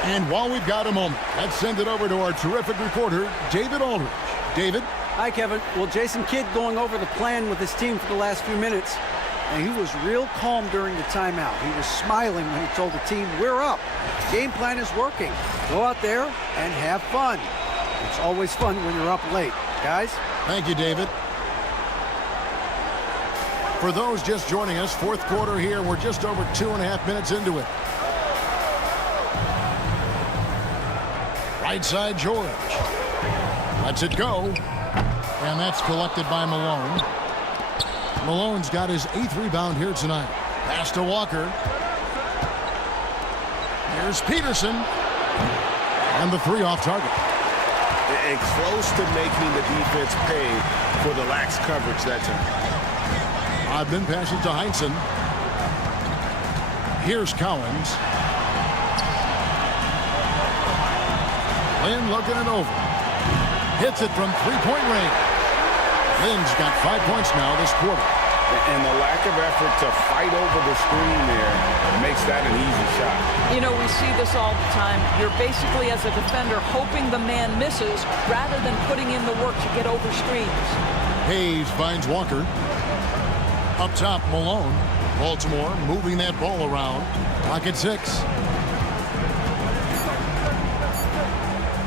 And while we've got a moment, let's send it over to our terrific reporter, David Aldridge. David? Hi, Kevin. Well, Jason Kidd going over the plan with his team for the last few minutes. And he was real calm during the timeout. He was smiling when he told the team, we're up. Game plan is working. Go out there and have fun. It's always fun when you're up late. Guys? Thank you, David. For those just joining us, fourth quarter here. We're just over 2.5 minutes into it. Right side, George. Lets it go. And that's collected by Malone. Malone's got his 8th rebound here tonight. Pass to Walker. Here's Peterson. And the 3 off target. And close to making the defense pay for the lax coverage that time. Rodman passes to Heinsohn. Here's Collins. Lynn looking it over. Hits it from 3-point range. Lynn's got 5 points now this quarter. And the lack of effort to fight over the screen there makes that an easy shot. You know, we see this all the time. You're basically, as a defender, hoping the man misses rather than putting in the work to get over screens. Hayes finds Walker. Up top, Malone. Baltimore moving that ball around. Clock at 6.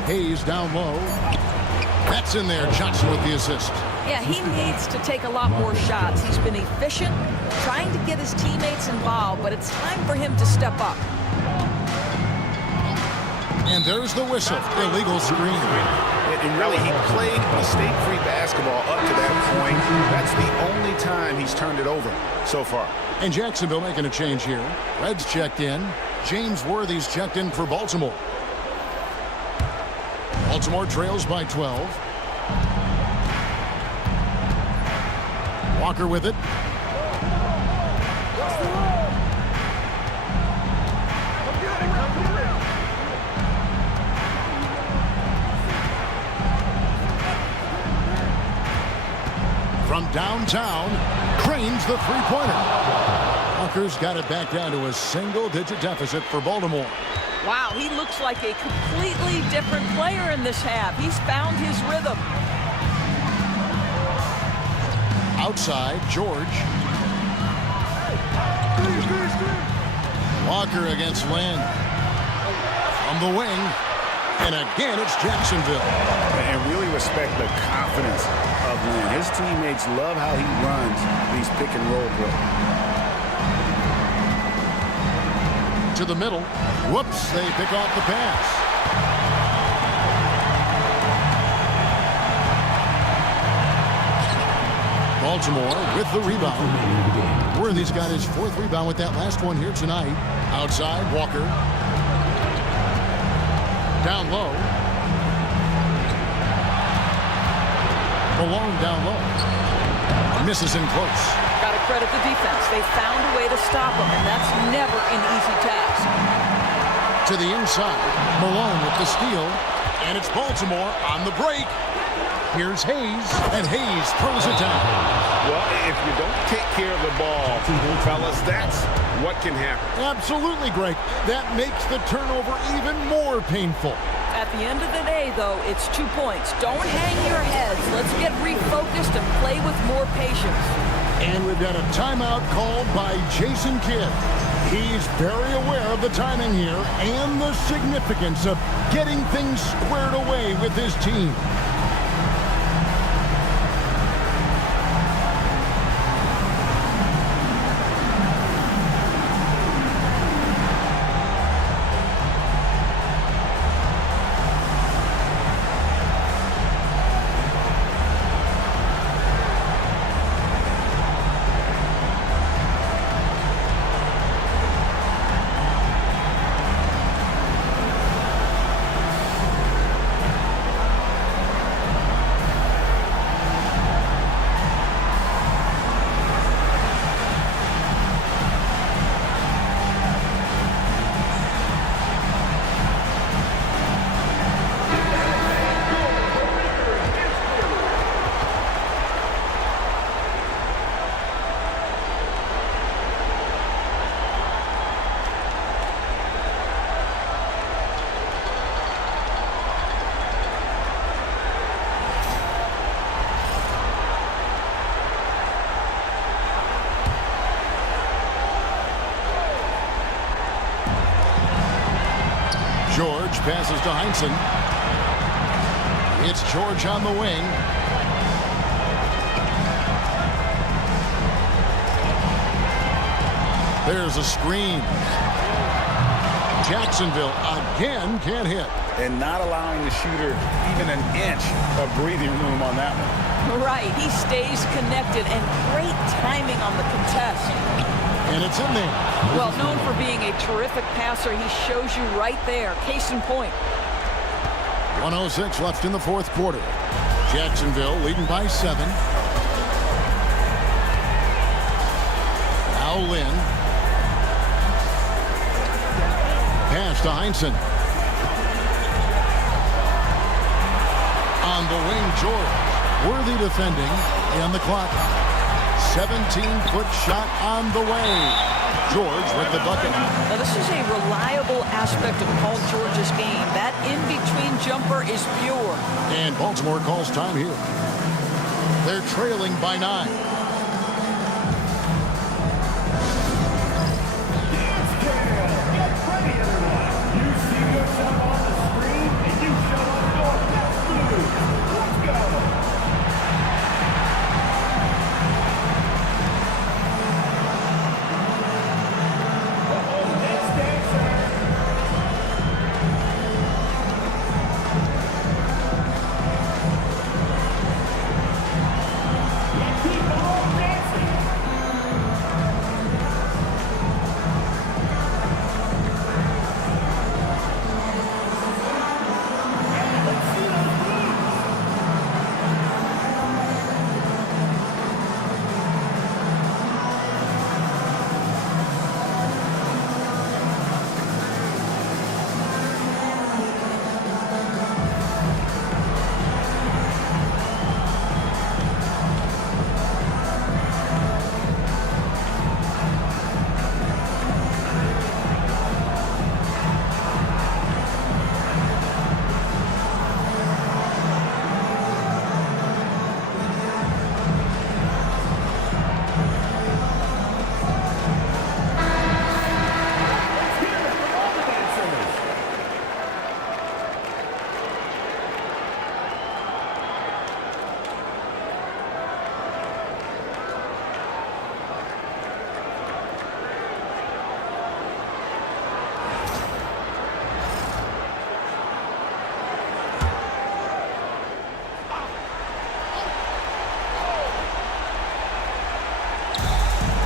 Hayes down low. That's in there. Johnson with the assist. Yeah, he needs to take a lot more shots. He's been efficient, trying to get his teammates involved, but it's time for him to step up. And there's the whistle. Illegal screen. And really, he played mistake-free basketball up to that point. That's the only time he's turned it over so far. And Jacksonville making a change here. Red's checked in. James Worthy's checked in for Baltimore. Baltimore trails by 12. Walker with it. From downtown, cranes the three-pointer. Walker's got it back down to a single-digit deficit for Baltimore. Wow, he looks like a completely different player in this half. He's found his rhythm. Outside, George. Walker against Lynn. From the wing. And again, it's Jacksonville. And really respect the confidence of Lynn. His teammates love how he runs these pick and roll plays. To the middle. Whoops, they pick off the pass. Baltimore with the rebound. Worthy's got his 4th rebound with that last one here tonight. Outside, Walker. Down low. Malone down low. Misses in close. Got to credit the defense. They found a way to stop him, and that's never an easy task. To the inside. Malone with the steal. And it's Baltimore on the break. Here's Hayes, and Hayes throws it down. Well, if you don't take care of the ball, fellas, that's what can happen. Absolutely, Greg. That makes the turnover even more painful. At the end of the day, though, it's 2 points. Don't hang your heads. Let's get refocused and play with more patience. And we've got a timeout called by Jason Kidd. He's very aware of the timing here and the significance of getting things squared away with his team. George passes to Heinsohn. It's George on the wing. There's a screen. Jacksonville again can't hit. And not allowing the shooter even an inch of breathing room on that one. Right, he stays connected, and great timing on the contest. And it's in there. Well, known for being a terrific passer, he shows you right there. Case in point. 1:06 left in the 4th quarter. Jacksonville leading by 7. Now Lynn. Pass to Heinsohn. On the wing, George. Worthy defending. And the clock. 17-foot shot on the way. George with the bucket. Now, this is a reliable aspect of Paul George's game. That in-between jumper is pure. And Baltimore calls time here. They're trailing by 9.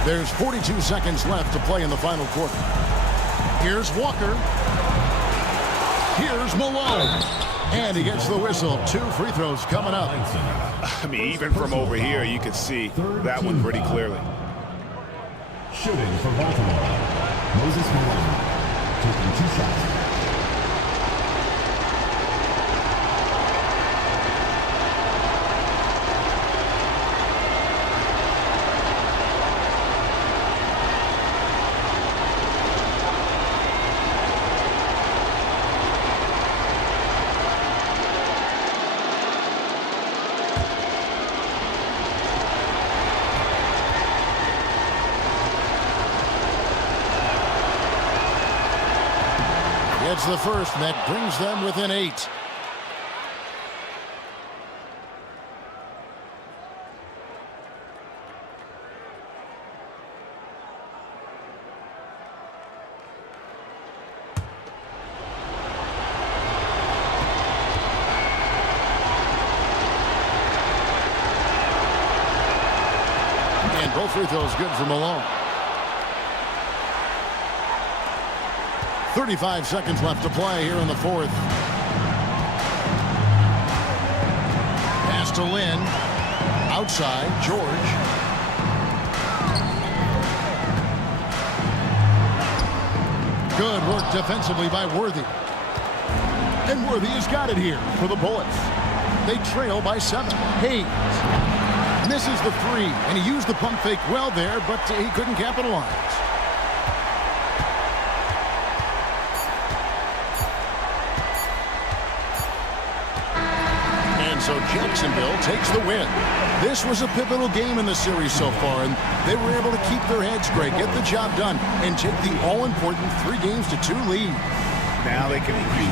There's 42 seconds left to play in the final quarter. Here's Walker. Here's Malone. And he gets the whistle. 2 free throws coming up. I mean, even from over here, you can see that one pretty clearly. Shooting for Baltimore, Moses Malone, taking 2 shots. It's the first that brings them within 8. And both free throws good for Malone. 35 seconds left to play here in the fourth. Pass to Lynn. Outside, George. Good work defensively by Worthy. And Worthy has got it here for the Bullets. They trail by 7. Hayes misses the 3, and he used the pump fake well there, but he couldn't capitalize. So Jacksonville takes the win. This was a pivotal game in the series so far, and they were able to keep their heads straight, get the job done, and take the all-important 3-2 lead. Now they can be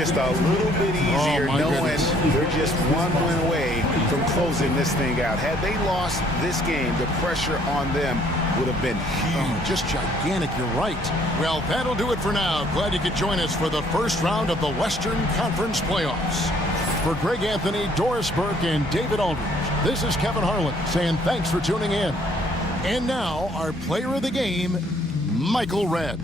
just a little bit easier knowing they're just one win away from closing this thing out. Had they lost this game, the pressure on them would have been huge. Just gigantic, you're right. Well, that'll do it for now. Glad you could join us for the first round of the Western Conference Playoffs. For Greg Anthony, Doris Burke, and David Aldridge, this is Kevin Harlan saying thanks for tuning in. And now, our player of the game, Michael Redd.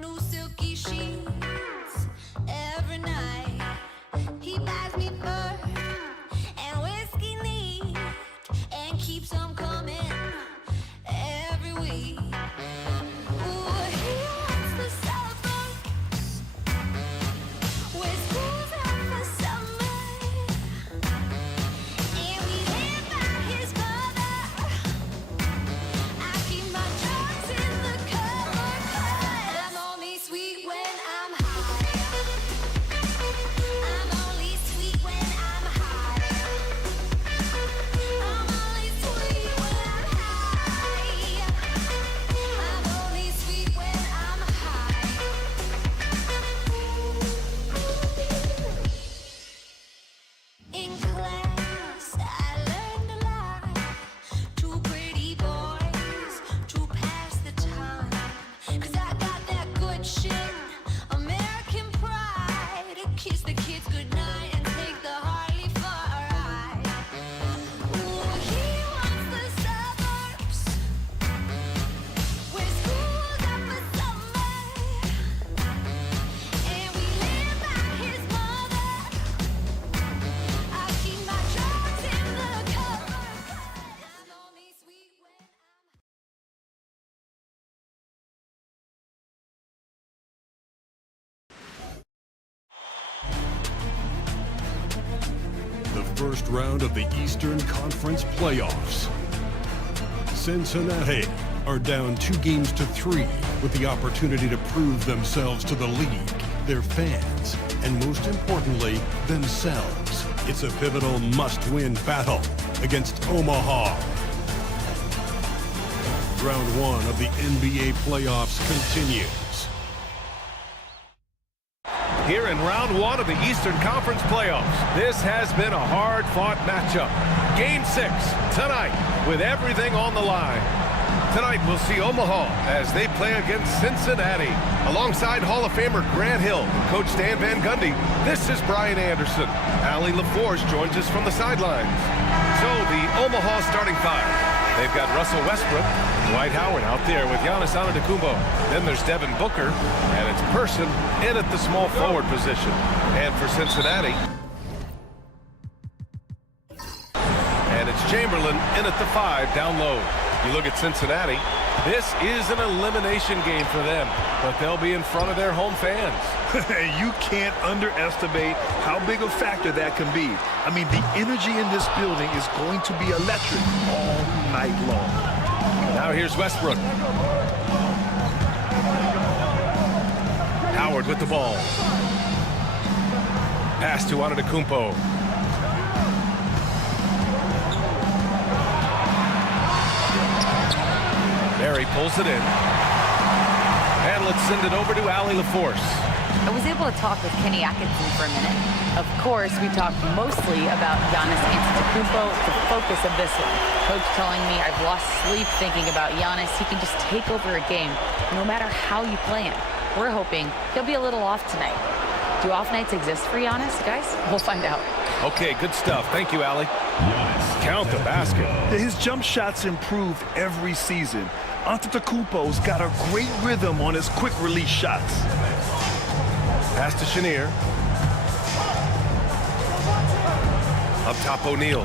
New silky sheets every night. He buys me fur and whiskey neat and keeps them coming every week. Ooh, he wants the summer with schools out for summer, and we live by his mother. I keep my drugs in the cover. I'm only sweet when I'm high. first round of the Eastern Conference playoffs. Cincinnati are down 2-3 with the opportunity to prove themselves to the league, their fans, and most importantly, themselves. It's a pivotal must-win battle against Omaha. Round 1 of the NBA playoffs continues. Here in round 1 of the Eastern Conference playoffs, this has been a hard-fought matchup. Game 6 tonight with everything on the line. Tonight we'll see Omaha as they play against Cincinnati. Alongside Hall of Famer Grant Hill and Coach Stan Van Gundy, this is Brian Anderson. Allie LaForce joins us from the sidelines. So the Omaha starting five. They've got Russell Westbrook, Dwight Howard out there with Giannis Antetokounmpo. Then there's Devin Booker, and it's Person in at the small forward position. And for Cincinnati, and it's Chamberlain in at the 5 down low. You look at Cincinnati, this is an elimination game for them, but they'll be in front of their home fans. You can't underestimate how big a factor that can be. I mean, the energy in this building is going to be electric all night long. Now here's Westbrook. Howard with the ball. Pass to Antetokounmpo. Barry pulls it in. And let's send it over to Allie LaForce. I was able to talk with Kenny Atkinson for a minute. Of course, we talked mostly about Giannis Antetokounmpo, the focus of this one. Coach telling me I've lost sleep thinking about Giannis. He can just take over a game, no matter how you play him. We're hoping he'll be a little off tonight. Do off nights exist for Giannis, guys? We'll find out. Okay, good stuff. Thank you, Allie. Count the basket. His jump shots improve every season. Antetokounmpo's got a great rhythm on his quick release shots. Pass to Chenier. Up top, O'Neal.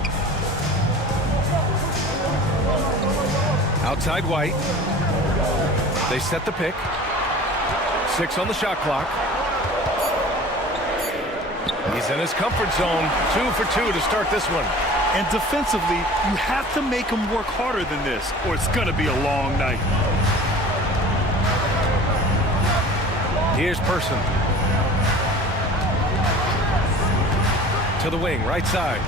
Outside White. They set the pick. 6 on the shot clock. He's in his comfort zone. 2 for 2 to start this one. And defensively, you have to make him work harder than this, or it's going to be a long night. Here's Person. To the wing, right side.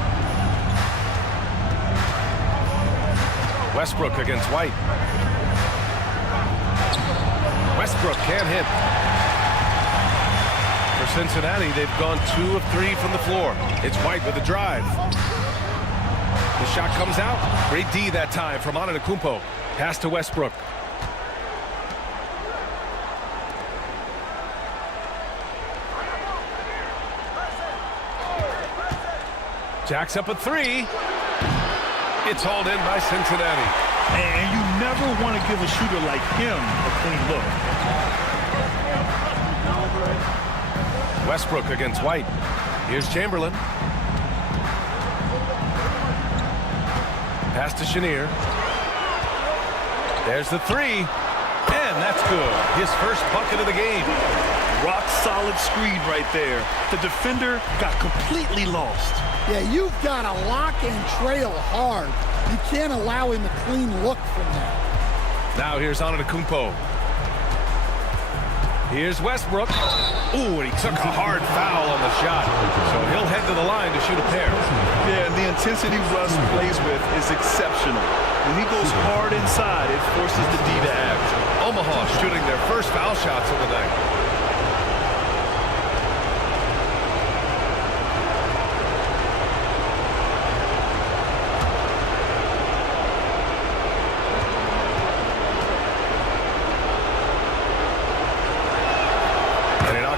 Westbrook against White. Westbrook can't hit. For Cincinnati, they've gone 2 of 3 from the floor. It's White with a drive. The shot comes out. Great D that time from Antetokounmpo. Pass to Westbrook. Jacks up a 3. It's hauled in by Cincinnati. And you never want to give a shooter like him a clean look. Westbrook against White. Here's Chamberlain. Pass to Chenier. There's the 3. And that's good. His first bucket of the game. Rock solid screen right there. The defender got completely lost. Yeah, you've got to lock and trail hard. You can't allow him a clean look from that. Now here's Antetokounmpo. Here's Westbrook. Ooh, and he took a hard foul on the shot. So he'll head to the line to shoot a pair. Yeah, and the intensity Russ plays with is exceptional. When he goes hard inside, it forces the D to act. Omaha shooting their first foul shots of the night.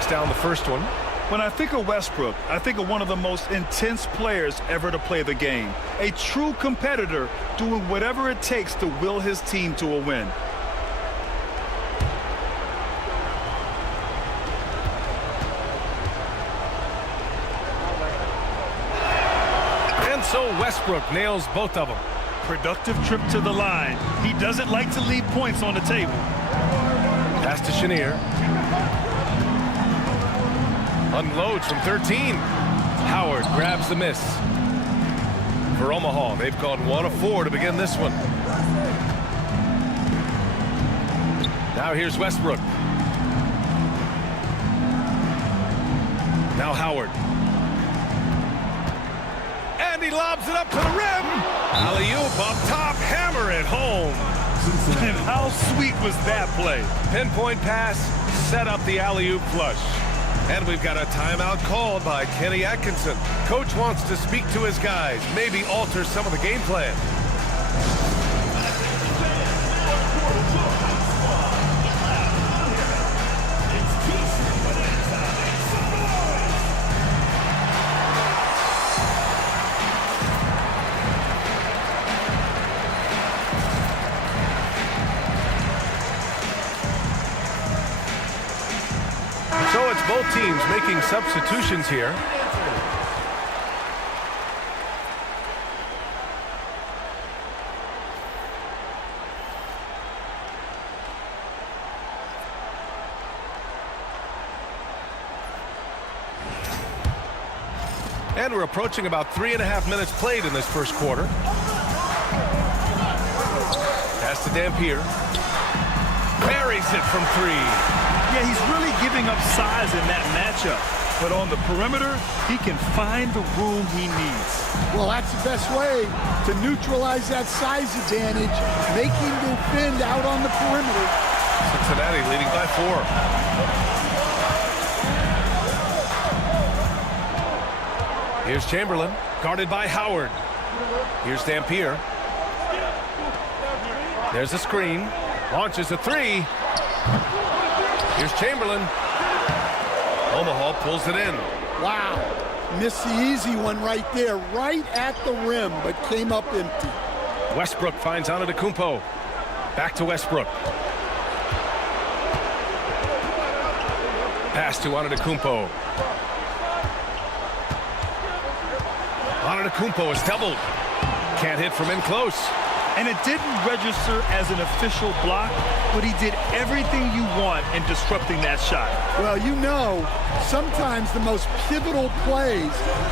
Down the first one. When I think of Westbrook, I think of one of the most intense players ever to play the game. A true competitor doing whatever it takes to will his team to a win. And so Westbrook nails both of them. Productive trip to the line. He doesn't like to leave points on the table. Pass to Chenier. Unloads from 13. Howard grabs the miss. for Omaha. They've gone 1 of 4 to begin this one. Now here's Westbrook. Now Howard. And he lobs it up to the rim. Alley-oop up top, hammer it home. And how sweet was that play? Pinpoint pass, set up the alley-oop flush. And we've got a timeout called by Kenny Atkinson. Coach wants to speak to his guys, maybe alter some of the game plan. So it's both teams making substitutions here. And we're approaching about 3.5 minutes played in this first quarter. Pass to Dampier. Buries it from 3. Yeah, he's really giving up size in that matchup. But on the perimeter, he can find the room he needs. Well, that's the best way to neutralize that size advantage. Make him defend out on the perimeter. Cincinnati leading by 4. Here's Chamberlain, guarded by Howard. Here's Dampier. There's a screen. Launches a 3. Here's Chamberlain. Omaha pulls it in. Wow. Missed the easy one right there, right at the rim, but came up empty. Westbrook finds Antetokounmpo. Back to Westbrook. Pass to Antetokounmpo. Antetokounmpo is doubled. Can't hit from in close. And it didn't register as an official block, but he did everything you want in disrupting that shot. Well, you know, sometimes the most pivotal plays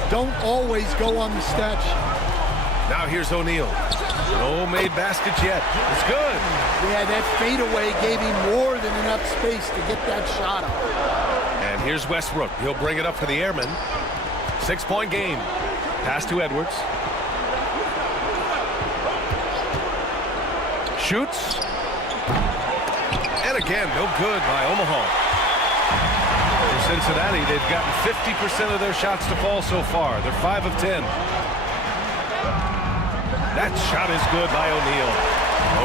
don't always go on the stat sheet. Now here's O'Neal. No made baskets yet. It's good. Yeah, that fadeaway gave him more than enough space to get that shot up. And here's Westbrook. He'll bring it up for the Airmen. 6-point game. Pass to Edwards. Shoots. And again, no good by Omaha. For Cincinnati, they've gotten 50% of their shots to fall so far. They're 5 of 10. That shot is good by O'Neal.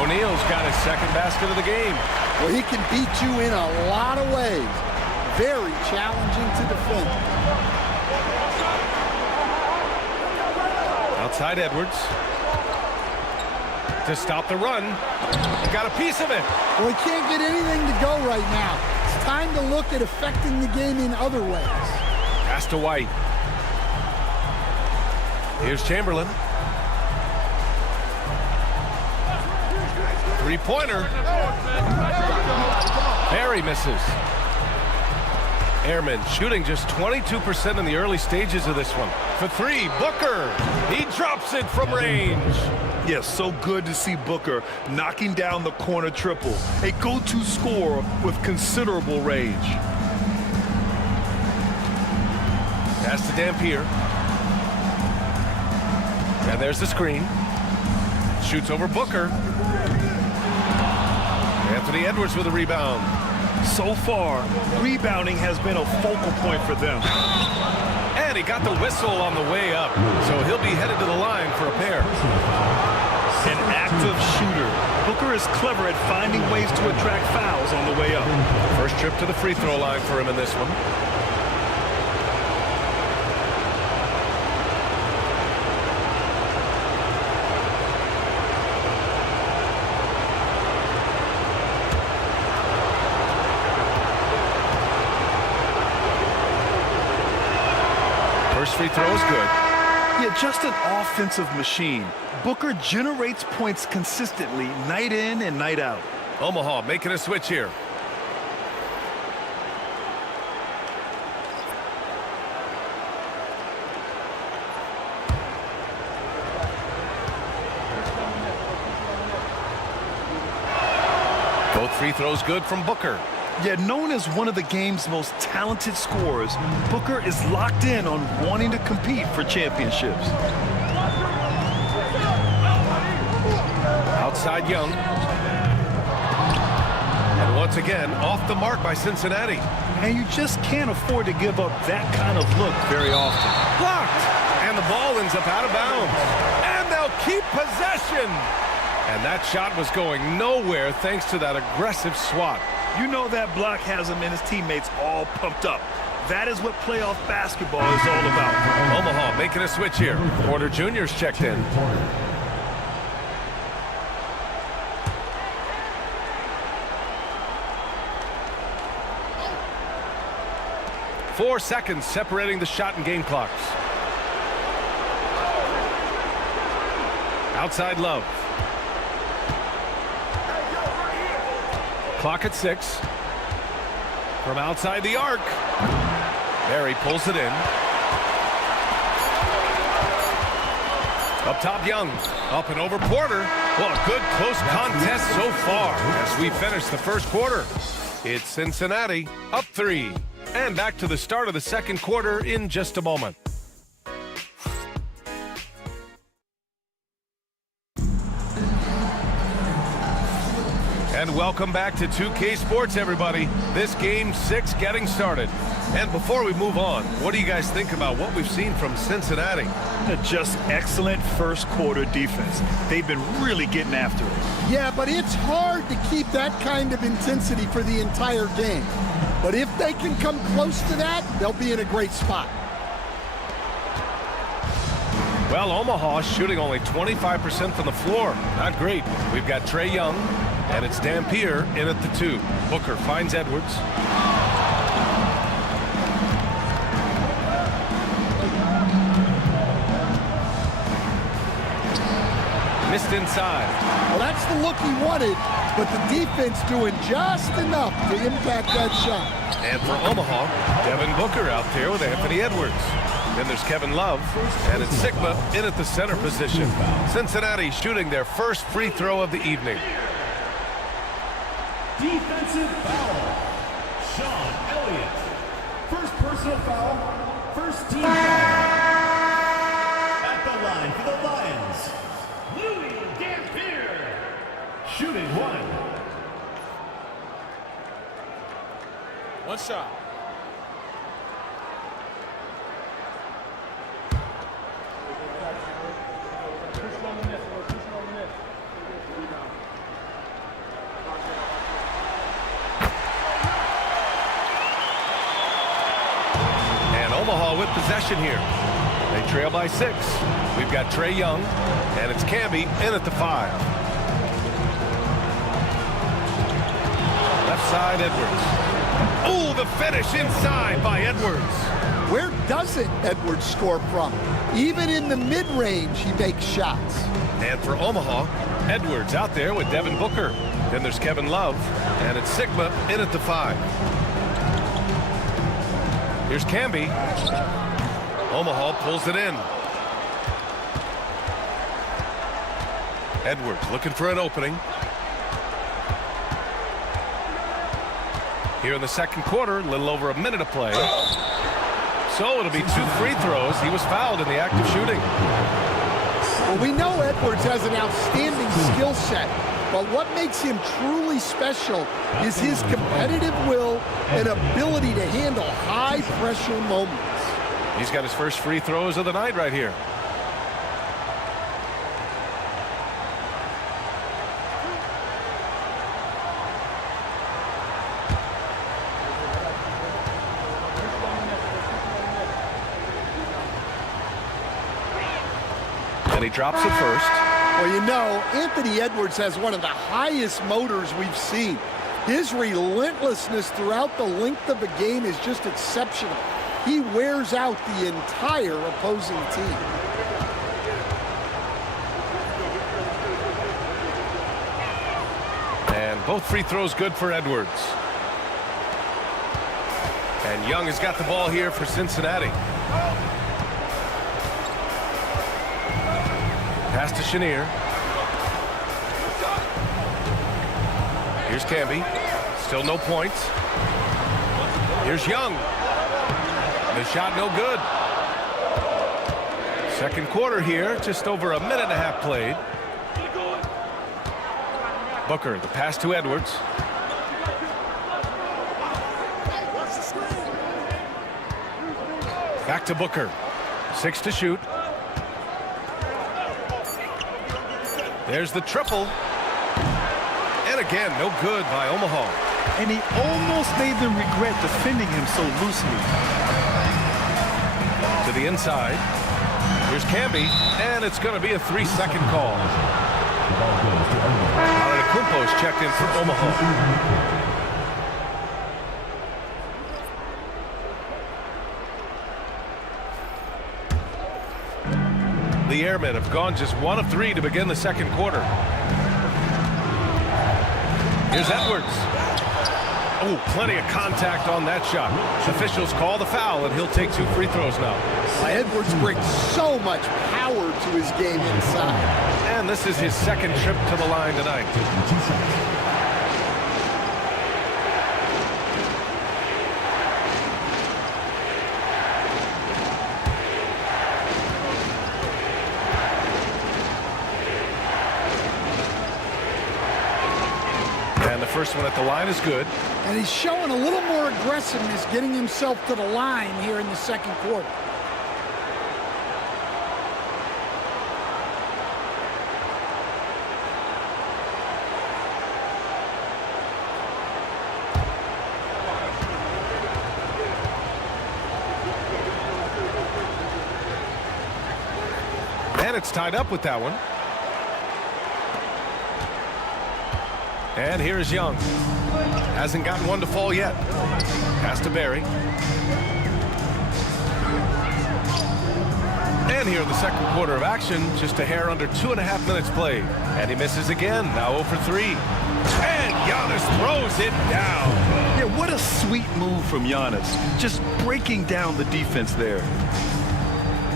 O'Neal's got his second basket of the game. Well, he can beat you in a lot of ways. Very challenging to defend. Outside Edwards. To stop the run. Got a piece of it. Well, he can't get anything to go right now. It's time to look at affecting the game in other ways. Pass to White. Here's Chamberlain. Three-pointer. Barry misses. Airmen shooting just 22% in the early stages of this one. For 3, Booker. He drops it from range. Yes, so good to see Booker knocking down the corner triple. A go-to scorer with considerable range. Pass to Dampier. And there's the screen. Shoots over Booker. Anthony Edwards with a rebound. So far, rebounding has been a focal point for them. And he got the whistle on the way up, so he'll be headed to the line for a pair. An active shooter. Booker is clever at finding ways to attract fouls on the way up. First trip to the free throw line for him in this one. First free throw is good. Yeah, just an offensive machine. Booker generates points consistently, night in and night out. Omaha making a switch here. Both free throws good from Booker. Yeah, known as one of the game's most talented scorers, Booker is locked in on wanting to compete for championships. Outside Young. And once again, off the mark by Cincinnati. And you just can't afford to give up that kind of look very often. Blocked! And the ball ends up out of bounds. And they'll keep possession! And that shot was going nowhere thanks to that aggressive swat. You know that block has him and his teammates all pumped up. That is what playoff basketball is all about. Omaha making a switch here. Porter Jr.'s checked in. Four seconds separating the shot and game clocks. Outside Love. Clock at 6. From outside the arc. Barry pulls it in. Up top Young. Up and over Porter. Well, a good close contest so far as we finish the first quarter. It's Cincinnati up 3. And back to the start of the second quarter in just a moment. And welcome back to 2K Sports, everybody. This game 6 getting started. And before we move on, what do you guys think about what we've seen from Cincinnati? Just excellent first quarter defense. They've been really getting after it. Yeah, but it's hard to keep that kind of intensity for the entire game. But if they can come close to that, they'll be in a great spot. Well, Omaha shooting only 25% from the floor. Not great. We've got Trae Young, and it's Dampier in at the 2. Booker finds Edwards. Missed inside. Well, that's the look he wanted, but the defense doing just enough to impact that shot. And for Omaha, Devin Booker out there with Anthony Edwards. Then there's Kevin Love, and it's Sigma in at the center position. Cincinnati shooting their first free throw of the evening. Defensive foul. Sean Elliott. First personal foul. First team foul. At the line for the Lions, Louis Dampier. Shooting 1. One shot. Omaha with possession here. They trail by 6. We've got Trae Young, and it's Camby in at the 5. Left side, Edwards. Oh, the finish inside by Edwards. Where doesn't Edwards score from? Even in the mid-range, he makes shots. And for Omaha, Edwards out there with Devin Booker. Then there's Kevin Love, and it's Sigma in at the 5. Here's Camby. Omaha pulls it in. Edwards looking for an opening. Here in the second quarter, a little over a minute to play. So it'll be 2 free throws. He was fouled in the act of shooting. Well, we know Edwards has an outstanding skill set, but what makes him truly special is his competitive will and ability to handle high-pressure moments. He's got his first free throws of the night right here. And he drops it first. Well, you know, Anthony Edwards has one of the highest motors we've seen. His relentlessness throughout the length of the game is just exceptional. He wears out the entire opposing team. And both free throws good for Edwards. And Young has got the ball here for Cincinnati. Pass to Chenier. Here's Here's Camby. Still no points. Here's Young. The shot no good. Second quarter here, just over a minute and a half played. Booker, the pass to Edwards. Back to Booker. 6 to shoot. There's the triple. And again, no good by Omaha. And he almost made them regret defending him so loosely. To the inside. Here's Camby, and it's going to be a 3-second call. Antetokounmpo's checked in for Omaha. The Airmen have gone just 1 of 3 to begin the second quarter. Here's Edwards. Oh, plenty of contact on that shot. Officials call the foul, and he'll take 2 free throws now. Edwards brings so much power to his game inside. And this is his second trip to the line tonight. First one at the line is good. And he's showing a little more aggressiveness getting himself to the line here in the second quarter. And it's tied up with that one. And here's Young. Hasn't gotten one to fall yet. Pass to Barry. And here in the second quarter of action, just a hair under 2.5 minutes played. And he misses again, now 0 for 3. And Giannis throws it down. Yeah, what a sweet move from Giannis. Just breaking down the defense there.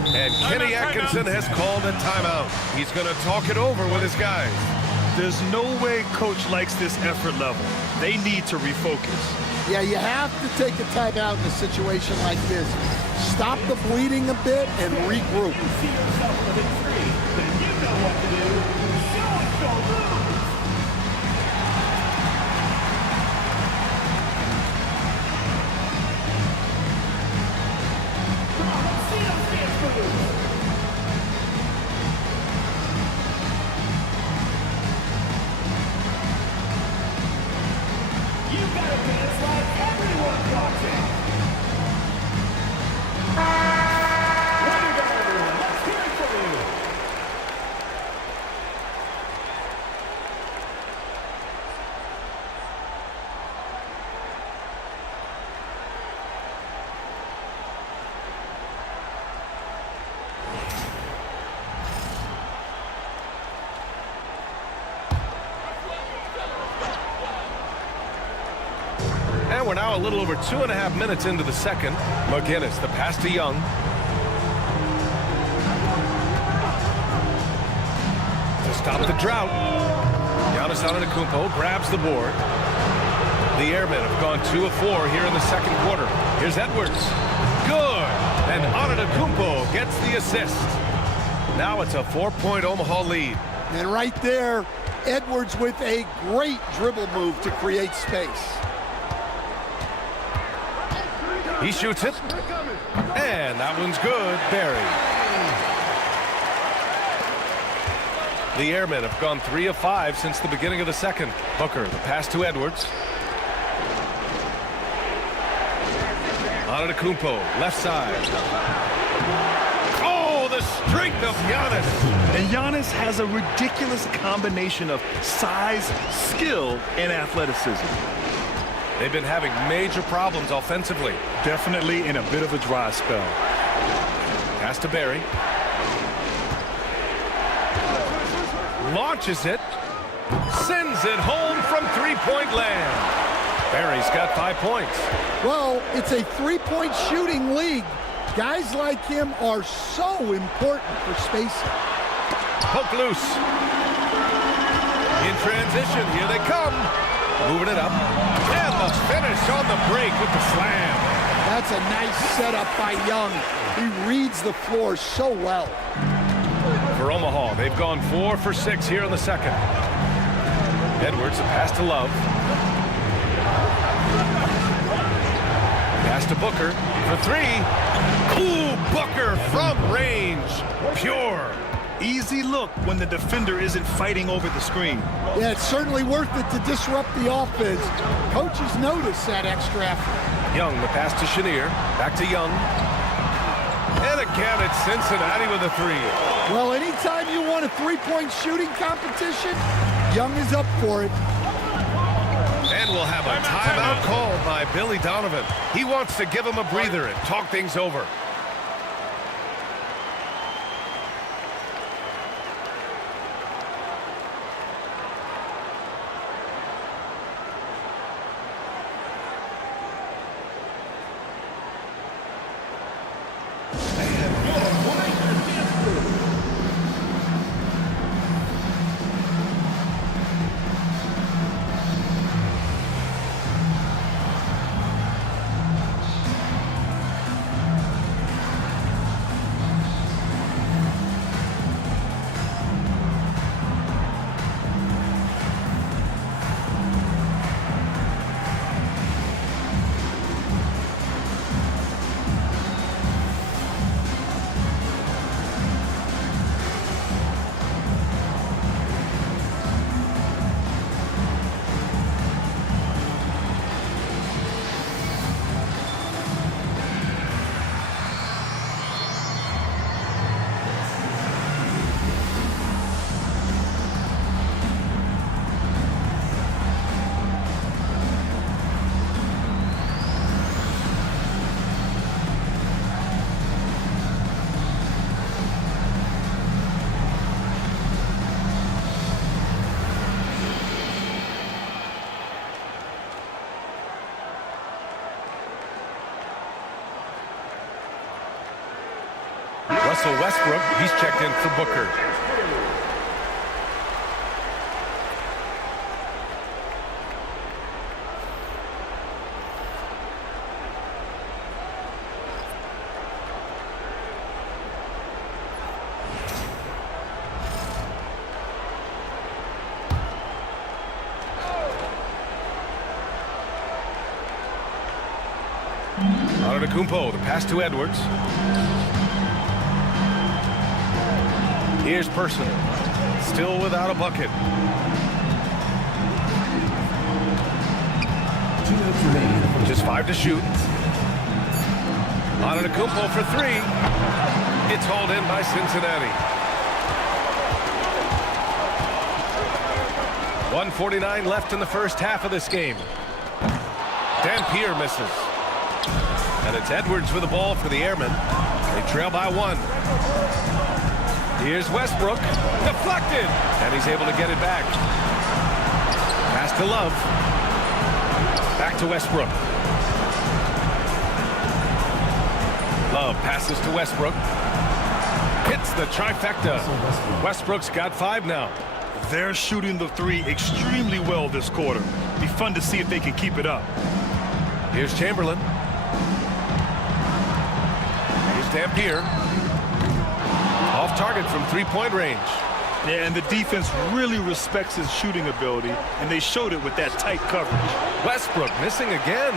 And Kenny Atkinson has called a timeout. He's going to talk it over with his guys. There's no way coach likes this effort level. They need to refocus. Yeah, you have to take a timeout in a situation like this. Stop the bleeding a bit and regroup. See yourself within 3, then you know what to do. Show and show move. Come on, let's see those dance moves. You gotta dance like everyone's watching. Way to go, everyone. Let's hear it for you. And we're now a little over 2.5 minutes into the second. McGinnis, the pass to Young. To stop the drought. Giannis Antetokounmpo grabs the board. The Airmen have gone 2 of 4 here in the second quarter. Here's Edwards. Good. And Antetokounmpo gets the assist. Now it's a 4-point Omaha lead. And right there, Edwards with a great dribble move to create space. He shoots it. And that one's good. Barry. The Airmen have gone 3 of 5 since the beginning of the second. Booker, the pass to Edwards. Antetokounmpo, left side. Oh, the strength of Giannis. And Giannis has a ridiculous combination of size, skill, and athleticism. They've been having major problems offensively. Definitely in a bit of a dry spell. Pass to Barry. Launches it. Sends it home from three-point land. Barry's got 5 points. Well, it's a three-point shooting league. Guys like him are so important for spacing. Poke loose. In transition, here they come. moving it up. And the finish on the break with the slam. That's a nice setup by Young. He reads the floor so well. For Omaha, they've gone 4 for 6 here in the second. Edwards, a pass to Love. Pass to Booker for 3. Ooh, Booker from range. Pure. Easy look when the defender isn't fighting over the screen. Yeah, it's certainly worth it to disrupt the offense. Coaches notice that extra effort. Young, the pass to Chenier. Back to Young. And again, it's Cincinnati with a 3. Well, anytime you want a three-point shooting competition, Young is up for it. And we'll have a timeout called by Billy Donovan. He wants to give him a breather and talk things over. Russell Westbrook, he's checked in for Booker. Antetokounmpo, the pass to Edwards. Here's Person, still without a bucket. Just 5 to shoot. Antetokounmpo for 3. It's hauled in by Cincinnati. 1:49 left in the first half of this game. Dampier misses. And it's Edwards with the ball for the Airmen. They trail by 1. Here's Westbrook, deflected, and he's able to get it back. Pass to Love. Back to Westbrook. Love passes to Westbrook. Hits the trifecta. Westbrook's got 5 now. They're shooting the 3 extremely well this quarter. Be fun to see if they can keep it up. Here's Chamberlain. Here's Dampier. Off target from 3-point range. Yeah, and the defense really respects his shooting ability, and they showed it with that tight coverage. Westbrook missing again.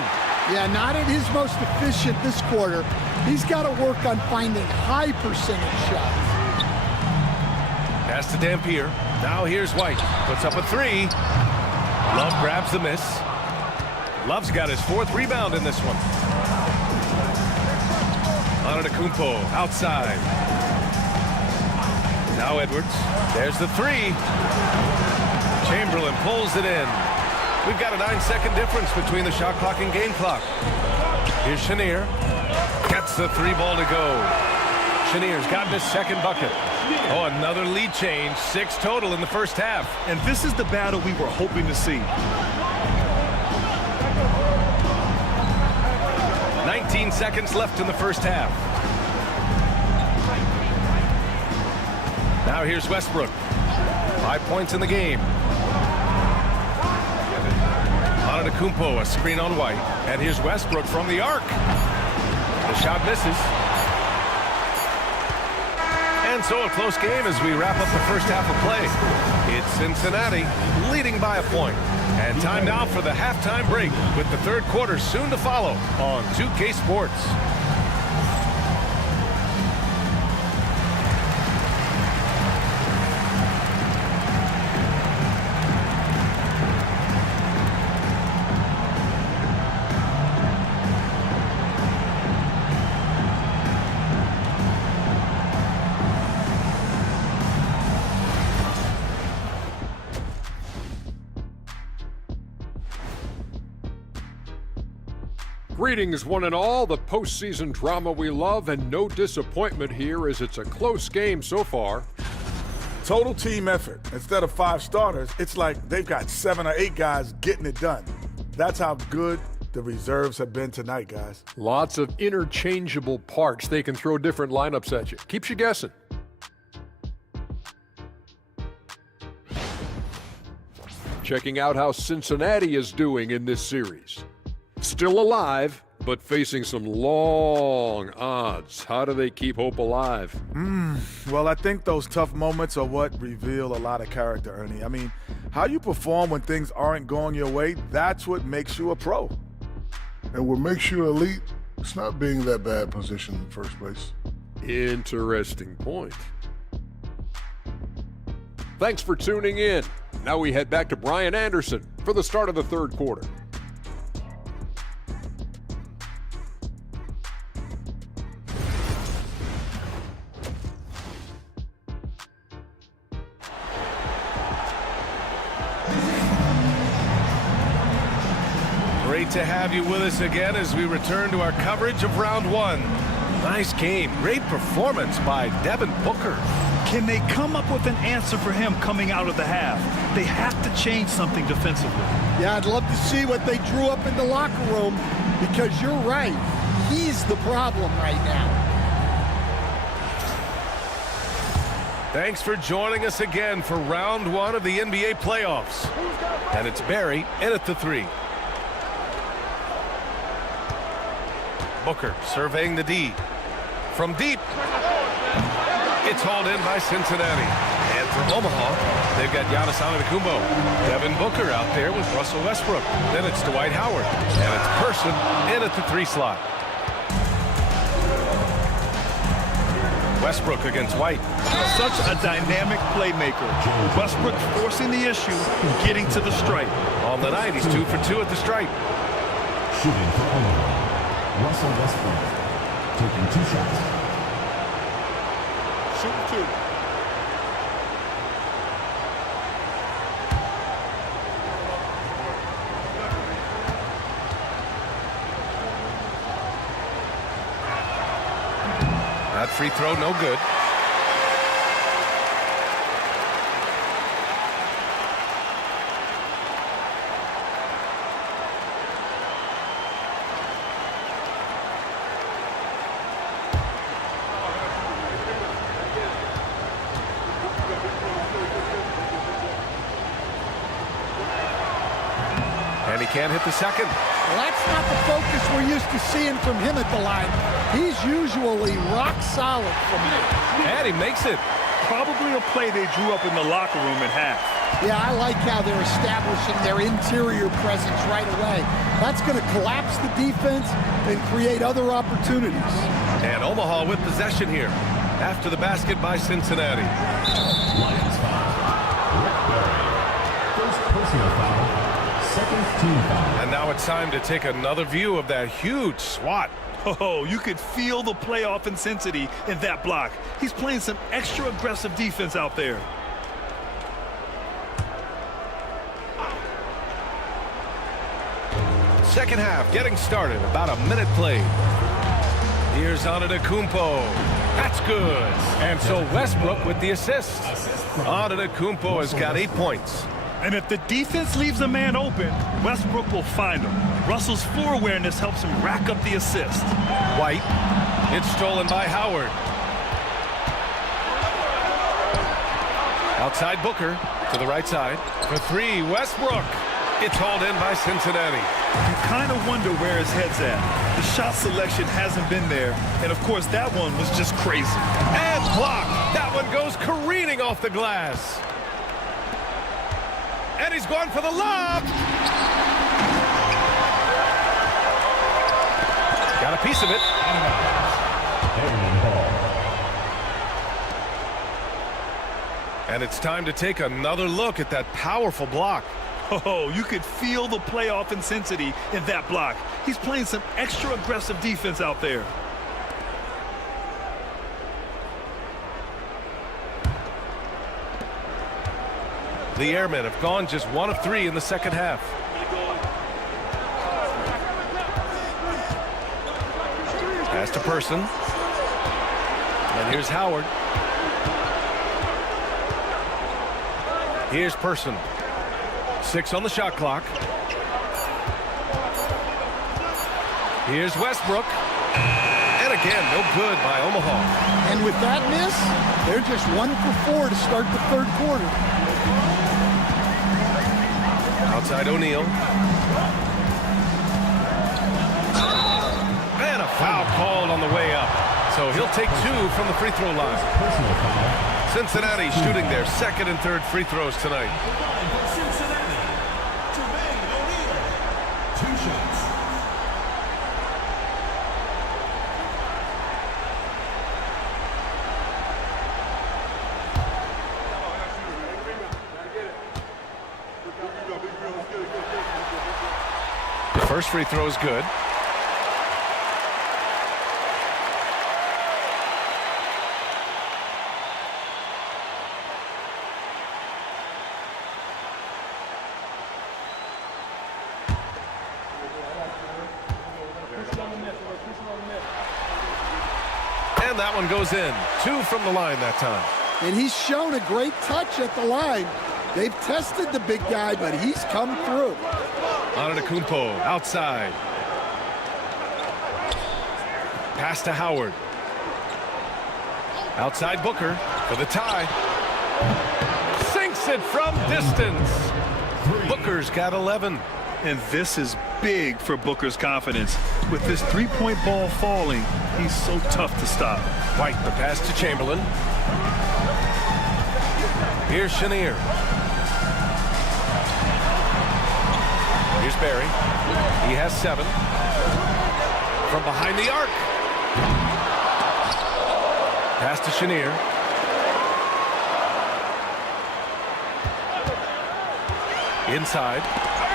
Yeah, not at his most efficient this quarter. He's got to work on finding high percentage shots. Pass to Dampier. Now here's White. Puts up a 3. Love grabs the miss. Love's got his 4th rebound in this one. Antetokounmpo outside. Now Edwards. There's the 3. Chamberlain pulls it in. We've got a 9-second difference between the shot clock and game clock. Here's Chenier. Gets the 3 ball to go. Chenier's gotten his 2nd bucket. Oh, another lead change. 6 total in the first half. And this is the battle we were hoping to see. 19 seconds left in the first half. Now here's Westbrook. 5 points in the game. Antetokounmpo, a screen on White. And here's Westbrook from the arc. The shot misses. And so a close game as we wrap up the first half of play. It's Cincinnati leading by a point. And time now for the halftime break with the third quarter soon to follow on 2K Sports. Greetings, one and all. The postseason drama we love, and no disappointment here as it's a close game so far. Total team effort. Instead of 5 starters, it's like they've got 7 or 8 guys getting it done. That's how good the reserves have been tonight, guys. Lots of interchangeable parts. They can throw different lineups at you. Keeps you guessing. Checking out how Cincinnati is doing in this series. Still alive, but facing some long odds. How do they keep hope alive? Well, I think those tough moments are what reveal a lot of character, Ernie. I mean, how you perform when things aren't going your way, that's what makes you a pro. And what makes you elite, it's not being that bad position in the first place. Interesting point. Thanks for tuning in. Now we head back to Brian Anderson for the start of the third quarter. Great to have you with us again as we return to our coverage of round one. Nice game. Great performance by Devin Booker. Can they come up with an answer for him coming out of the half? They have to change something defensively. Yeah, I'd love to see what they drew up in the locker room, because you're right. He's the problem right now. Thanks for joining us again for round one of the NBA playoffs. And it's Barry in at the 3. Booker surveying the D. From deep. It's hauled in by Cincinnati. And for Omaha, they've got Giannis Antetokounmpo. Devin Booker out there with Russell Westbrook. Then it's Dwight Howard. And it's Person in at the 3 slot. Westbrook against White. Such a dynamic playmaker. Westbrook forcing the issue, getting to the stripe. On the night, he's 2 for 2 at the stripe. Shooting for Omaha, Russell Westbrook, taking 2 shots. Shooting 2. That free throw, no good. And he can't hit the second. Well, that's not the focus we're used to seeing from him at the line. He's usually rock solid from there. And he makes it. Probably a play they drew up in the locker room at half. Yeah, I like how they're establishing their interior presence right away. That's going to collapse the defense and create other opportunities. And Omaha with possession here after the basket by Cincinnati. Lions foul. Rick Barry. First personal foul. Second team foul. And now it's time to take another view of that huge swat. Oh, you could feel the playoff intensity in that block. He's playing some extra aggressive defense out there. Second half getting started. About a minute played. Here's Antetokounmpo. That's good. And so Westbrook with the assist. Antetokounmpo has got 8 points. And if the defense leaves a man open, Westbrook will find him. Russell's floor awareness helps him rack up the assist. White. It's stolen by Howard. Outside Booker to the right side. For 3, Westbrook. It's hauled in by Cincinnati. You kind of wonder where his head's at. The shot selection hasn't been there, and of course that one was just crazy. And blocked. That one goes careening off the glass. And he's going for the lob. Got a piece of it. And it's time to take another look at that powerful block. Oh, you could feel the playoff intensity in that block. He's playing some extra aggressive defense out there. The Airmen have gone just 1 of 3 in the second half. Pass to Person. And here's Howard. Here's Person. 6 on the shot clock. Here's Westbrook. And again, no good by Omaha. And with that miss, they're just 1 for 4 to start the third quarter. Outside O'Neal. And a foul called on the way up. So he'll take 2 from the free throw line. Cincinnati shooting their second and third free throws tonight. First free throw is good. And that one goes in. 2 from the line that time. And he's shown a great touch at the line. They've tested the big guy, but he's come through. Antetokounmpo outside. Pass to Howard. Outside Booker for the tie. Sinks it from distance. Booker's got 11. And this is big for Booker's confidence. With this three-point ball falling, he's so tough to stop. White, the pass to Chamberlain. Here's Chenier. Here's Barry. He has 7. From behind the arc. Pass to Chenier. Inside.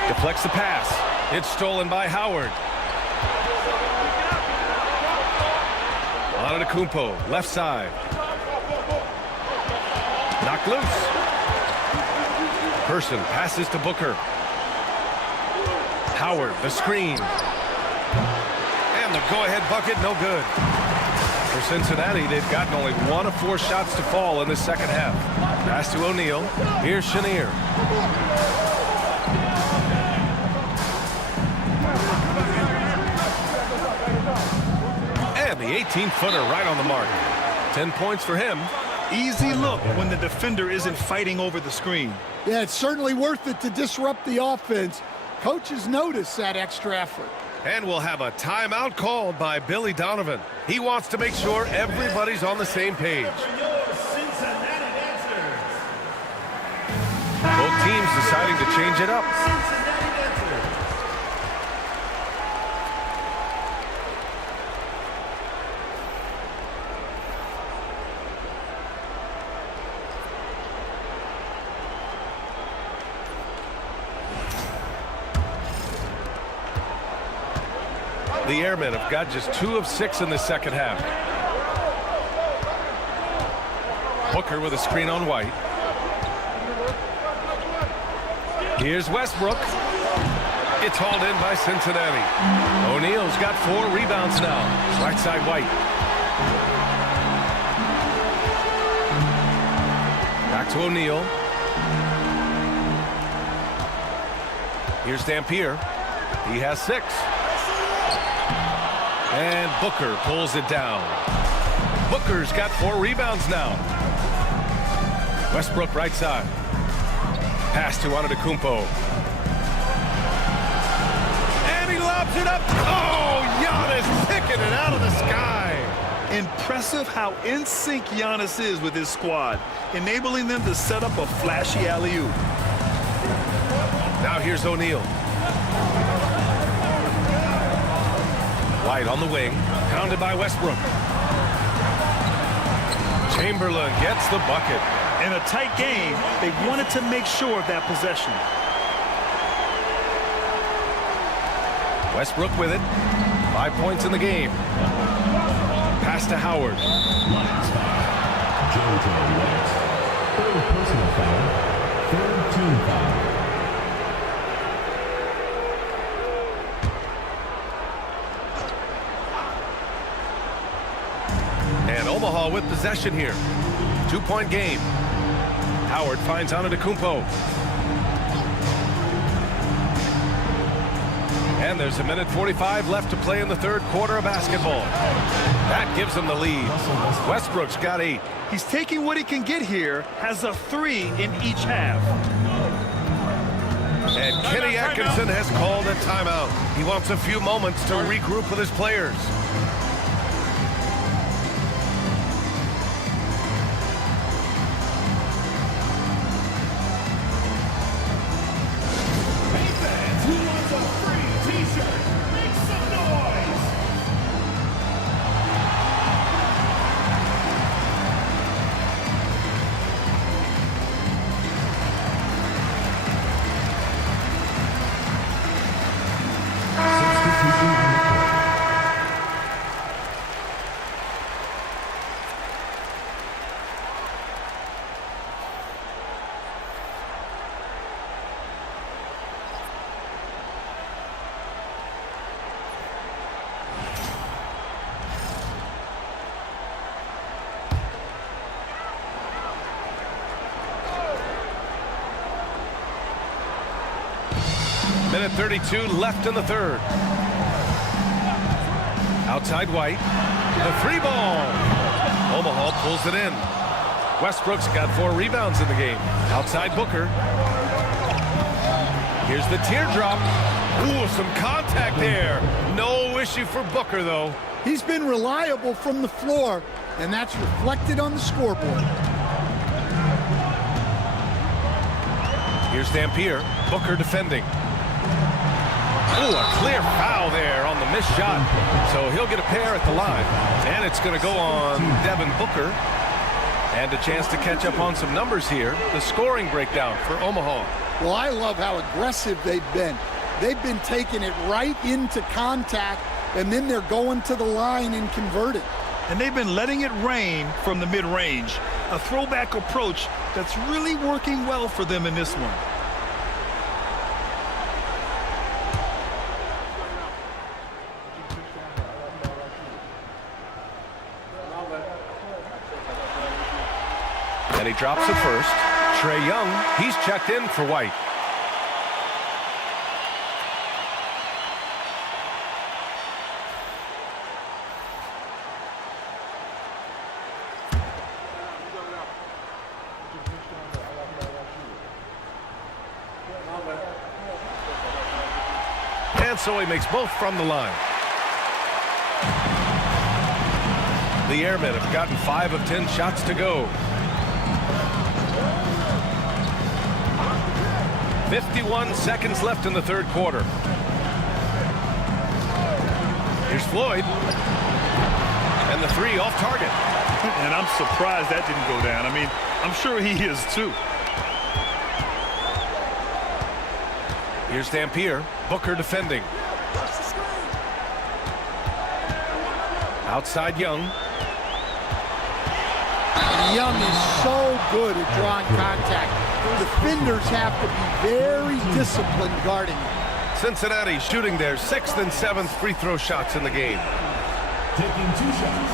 Deflects the pass. It's stolen by Howard. Antetokounmpo, left side. Knocked loose. Person passes to Booker. Howard, the screen. And the go-ahead bucket, no good. For Cincinnati, they've gotten only 1 of 4 shots to fall in the second half. Pass to O'Neal. Here's Chenier. And the 18-footer right on the mark. 10 points for him. Easy look when the defender isn't fighting over the screen. Yeah, it's certainly worth it to disrupt the offense. Coaches notice that extra effort. And we'll have a timeout called by Billy Donovan. He wants to make sure everybody's on the same page. Both teams deciding to change it up. The Airmen have got just 2 of 6 in the second half. Booker with a screen on White. Here's Westbrook. It's hauled in by Cincinnati. O'Neal's got 4 rebounds now. Right side White. Back to O'Neal. Here's Dampier. He has 6. And Booker pulls it down. Booker's got 4 rebounds now. Westbrook right side. Pass to Antetokounmpo. lobs it up. Oh, Giannis picking it out of the sky. Impressive how in sync Giannis is with his squad, enabling them to set up a flashy alley-oop. Now here's O'Neal. White on the wing, pounded by Westbrook. Chamberlain gets the bucket. In a tight game, they wanted to make sure of that possession. Westbrook with it. 5 points in the game. Pass to Howard. Third personal foul. Third team foul. And Omaha with possession here. 2-point game. Howard finds Antetokounmpo. And there's 1:45 left to play in the third quarter of basketball. That gives them the lead. Westbrook's got 8. He's taking what he can get here, has a 3 in each half. And Kenny Atkinson has called a timeout. He wants a few moments to regroup with his players. Minute 32 left in the third. Outside White. The 3 ball. Omaha pulls it in. Westbrook's got 4 rebounds in the game. Outside Booker. Here's the teardrop. Ooh, some contact there. No issue for Booker, though. He's been reliable from the floor, and that's reflected on the scoreboard. Here's Dampier. Booker defending. Ooh, a clear foul there on the missed shot. So he'll get a pair at the line. And it's going to go on Devin Booker. And a chance to catch up on some numbers here. The scoring breakdown for Omaha. Well, I love how aggressive they've been. They've been taking it right into contact, and then they're going to the line and converting. And they've been letting it rain from the mid-range. A throwback approach that's really working well for them in this one. And he drops it first. Trae Young, he's checked in for White. And so he makes both from the line. The Airmen have gotten 5 of 10 shots to go. 51 seconds left in the third quarter. Here's Floyd. And the 3 off target. And I'm surprised that didn't go down. I mean, I'm sure he is too. Here's Dampier. Booker defending. Outside Young. Young is so good at drawing contact. Defenders have to be very disciplined guarding him. Cincinnati shooting their 6th and 7th free throw shots in the game. Taking 2 shots.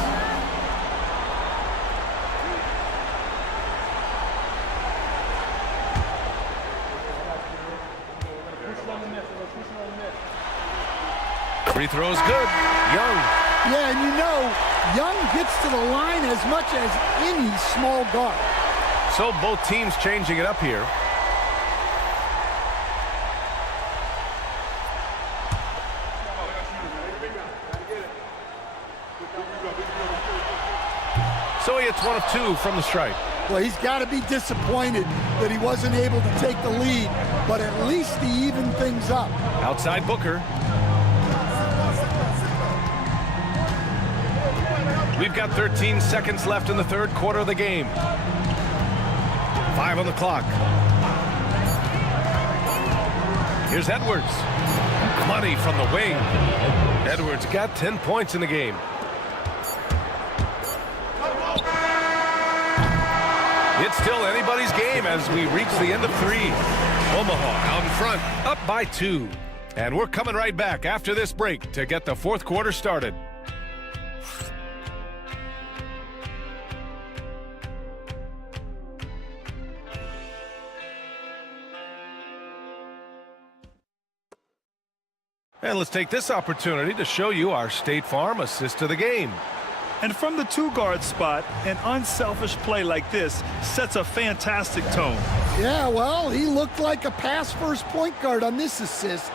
Free throw's good. Young. Yeah, and you know, Young gets to the line as much as any small guard. So both teams changing it up here. It's 1 of 2 from the stripe. Well, he's got to be disappointed that he wasn't able to take the lead, but at least he evened things up. Outside Booker. We've got 13 seconds left in the third quarter of the game. 5 on the clock. Here's Edwards. Money from the wing. Edwards got 10 points in the game. It's still anybody's game as we reach the end of 3. Omaha out in front, up by 2. And we're coming right back after this break to get the fourth quarter started. And let's take this opportunity to show you our State Farm assist to the game. And from the 2-guard spot, an unselfish play like this sets a fantastic tone. Yeah, well, he looked like a pass-first point guard on this assist.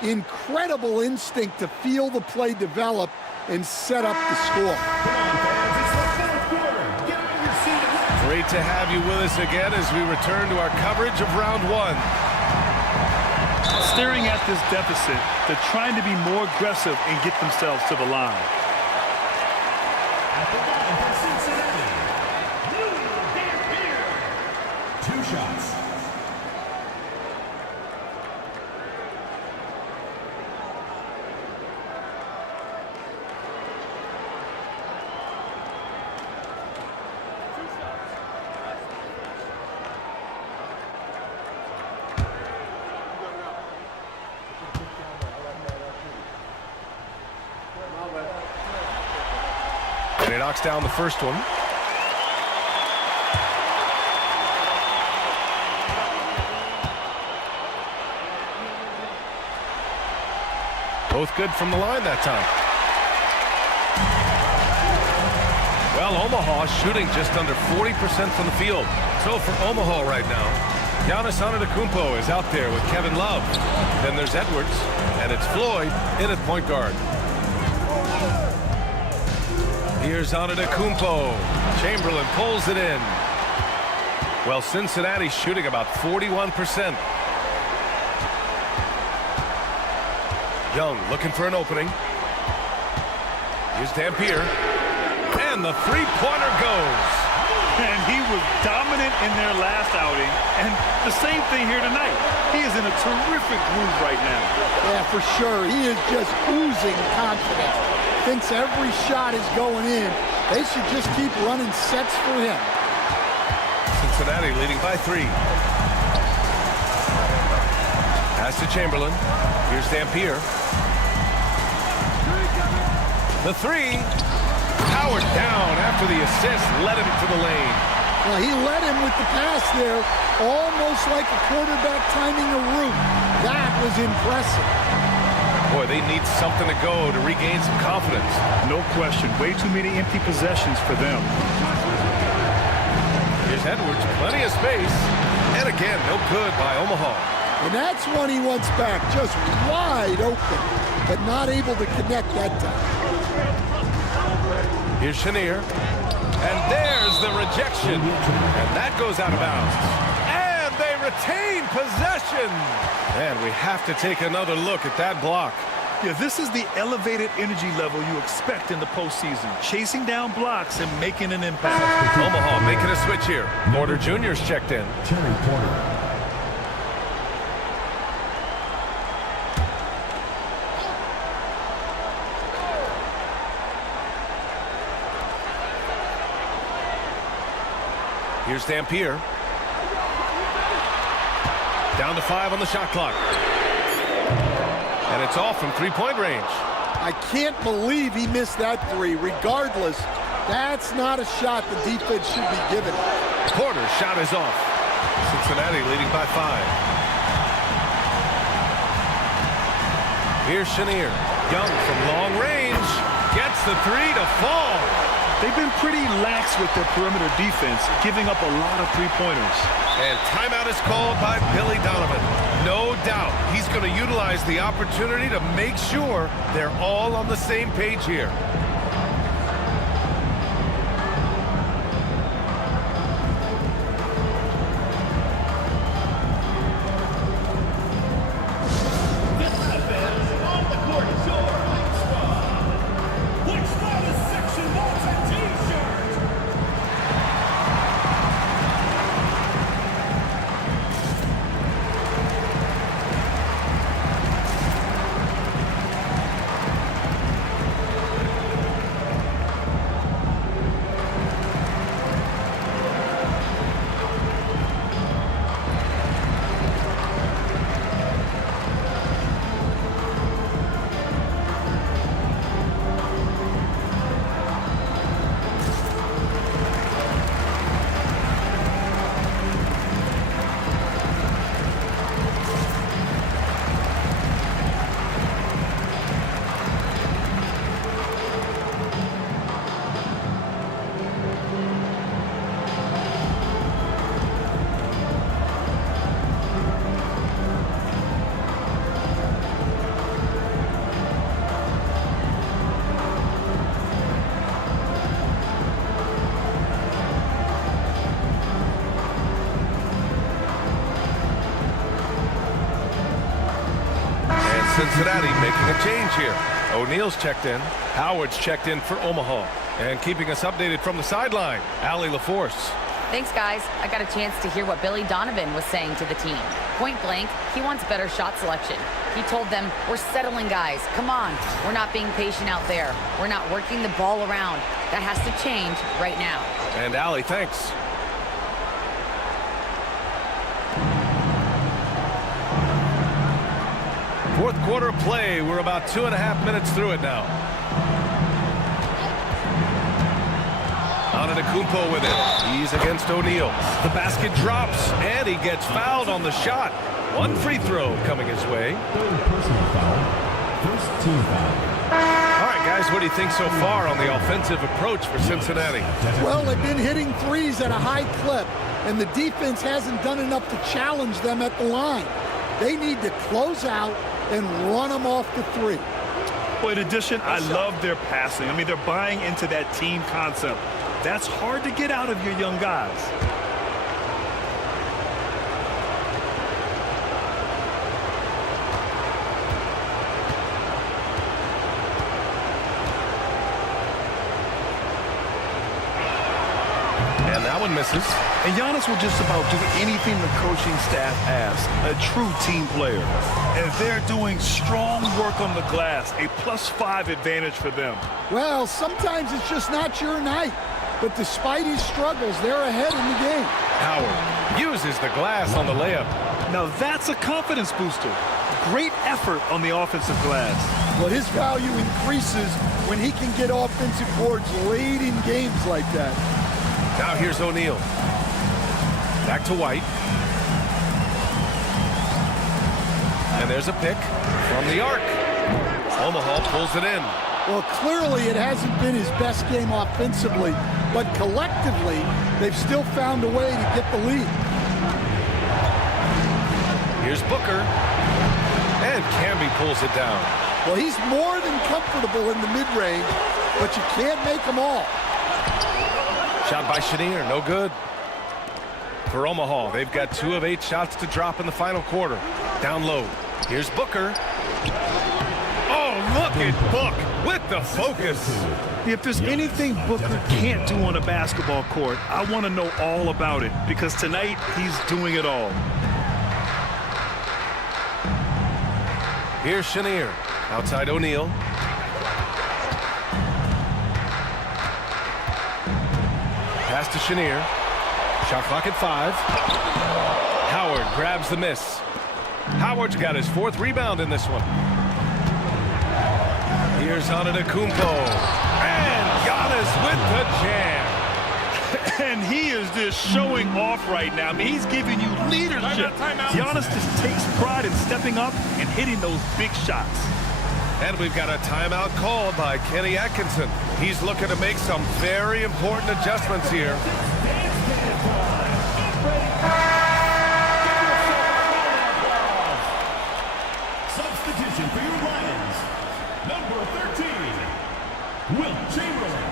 Incredible instinct to feel the play develop and set up the score. Great to have you with us again as we return to our coverage of round 1. Staring at this deficit, they're trying to be more aggressive and get themselves to the line. At the line for Cincinnati, Dampier. 2 shots. And he knocks down the first one. Both good from the line that time. Well, Omaha shooting just under 40% from the field. So for Omaha right now, Giannis Antetokounmpo is out there with Kevin Love. Then there's Edwards, and it's Floyd in at point guard. Here's Antetokounmpo. Chamberlain pulls it in. Well, Cincinnati's shooting about 41%. Young looking for an opening. Here's Dampier. And the three-pointer goes. And he was dominant in their last outing. And the same thing here tonight. He is in a terrific groove right now. Yeah, for sure. He is just oozing confidence. Thinks every shot is going in. They should just keep running sets for him. Cincinnati leading by 3. Pass to Chamberlain. Here's Dampier. The 3. Powered down after the assist. Led him to the lane. Well, he led him with the pass there, almost like a quarterback timing a route. That was impressive. Boy, they need something to go to regain some confidence. No question. Way too many empty possessions for them. Here's Edwards. Plenty of space. And again, no good by Omaha. And that's one he wants back. Just wide open, but not able to connect that time. Here's Chenier. And there's the rejection. And that goes out of bounds. And they retain possession. And we have to take another look at that block. Yeah, this is the elevated energy level you expect in the postseason. Chasing down blocks and making an impact. Omaha making a switch here. Porter Jr.'s checked in. Terry Porter. Here's Dampier. Down to 5 on the shot clock. And it's off from three-point range. I can't believe he missed that 3. Regardless, that's not a shot the defense should be given. Porter's shot is off. Cincinnati leading by 5. Here's Chenier. Young from long range. Gets the 3 to fall. They've been pretty lax with their perimeter defense, giving up a lot of three-pointers. And timeout is called by Billy Donovan. No doubt he's going to utilize the opportunity to make sure they're all on the same page here. Cincinnati making a change here. O'Neal's checked in. Howard's checked in for Omaha. And keeping us updated from the sideline, Allie LaForce. Thanks, guys. I got a chance to hear what Billy Donovan was saying to the team. Point blank, he wants better shot selection. He told them, we're settling, guys. Come on. We're not being patient out there. We're not working the ball around. That has to change right now. And Allie, thanks. Fourth quarter play. We're about 2.5 minutes through it now. Antetokounmpo with it. He's against O'Neal. The basket drops, and he gets fouled on the shot. One free throw coming his way. Third personal foul. First team foul. All right, guys, what do you think so far on the offensive approach for Cincinnati? Well, they've been hitting threes at a high clip, and the defense hasn't done enough to challenge them at the line. They need to close out and run them off the three. Well, in addition, I love their passing. I mean, they're buying into that team concept. That's hard to get out of your young guys. And that one misses. And Giannis will just about do anything the coaching staff asks. A true team player. And they're doing strong work on the glass. A +5 advantage for them. Well, sometimes it's just not your night. But despite his struggles, they're ahead in the game. Howard uses the glass on the layup. Now that's a confidence booster. Great effort on the offensive glass. Well, his value increases when he can get offensive boards late in games like that. Now here's O'Neal. Back to White. And there's a pick from the arc. Omaha pulls it in. Well, clearly it hasn't been his best game offensively, but collectively, they've still found a way to get the lead. Here's Booker. And Camby pulls it down. Well, he's more than comfortable in the mid-range, but you can't make them all. Shot by Chenier, no good. For Omaha, they've got 2 of 8 shots to drop in the final quarter. Down low. Here's Booker. Oh, look at Book with the focus. If there's anything Booker can't do on a basketball court, I want to know all about it, because tonight he's doing it all. Here's Chenier. Outside O'Neal. Pass to Chenier. Shot clock at 5. Howard grabs the miss. Howard's got his 4th rebound in this one. Here's Antetokounmpo. And Giannis with the jam. And he is just showing off right now. I mean, he's giving you leadership. Giannis just takes pride in stepping up and hitting those big shots. And we've got a timeout called by Kenny Atkinson. He's looking to make some very important adjustments here. Substitution for your Lions. Number 13, Wilt Chamberlain.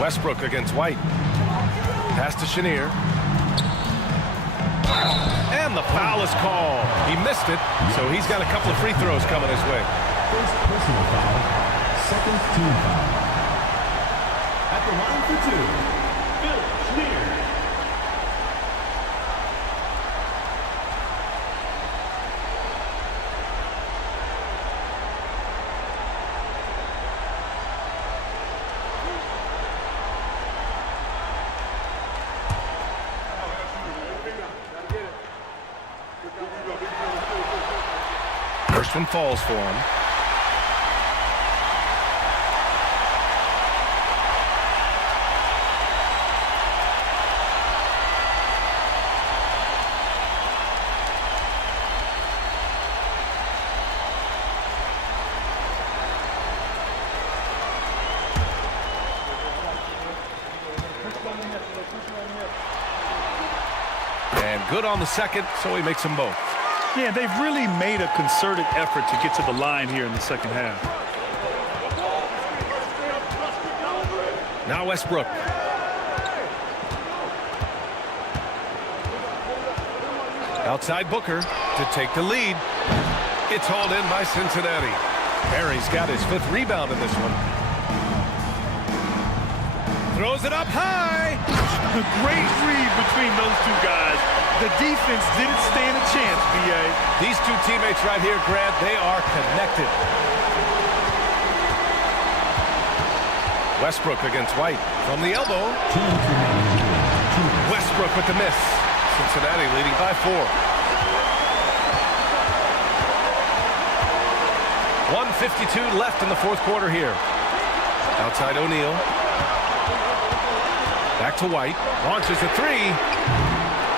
Westbrook against White. Pass to Chenier. And the foul is called. He missed it, so he's got a couple of free throws coming his way. First personal foul, second team foul. At the line for 2, Wilt Chamberlain. First one falls for him. And good on the second, so he makes them both. Yeah, they've really made a concerted effort to get to the line here in the second half. Now Westbrook. Outside Booker to take the lead. It's hauled in by Cincinnati. Barry's got his 5th rebound in this one. Throws it up high. A great read between those two guys. The defense didn't stand a chance, B.A. These two teammates right here, Grant, they are connected. Westbrook against White from the elbow. Westbrook with the miss. Cincinnati leading by 4. 1:52 left in the 4th quarter here. Outside O'Neal. Back to White. Launches a 3.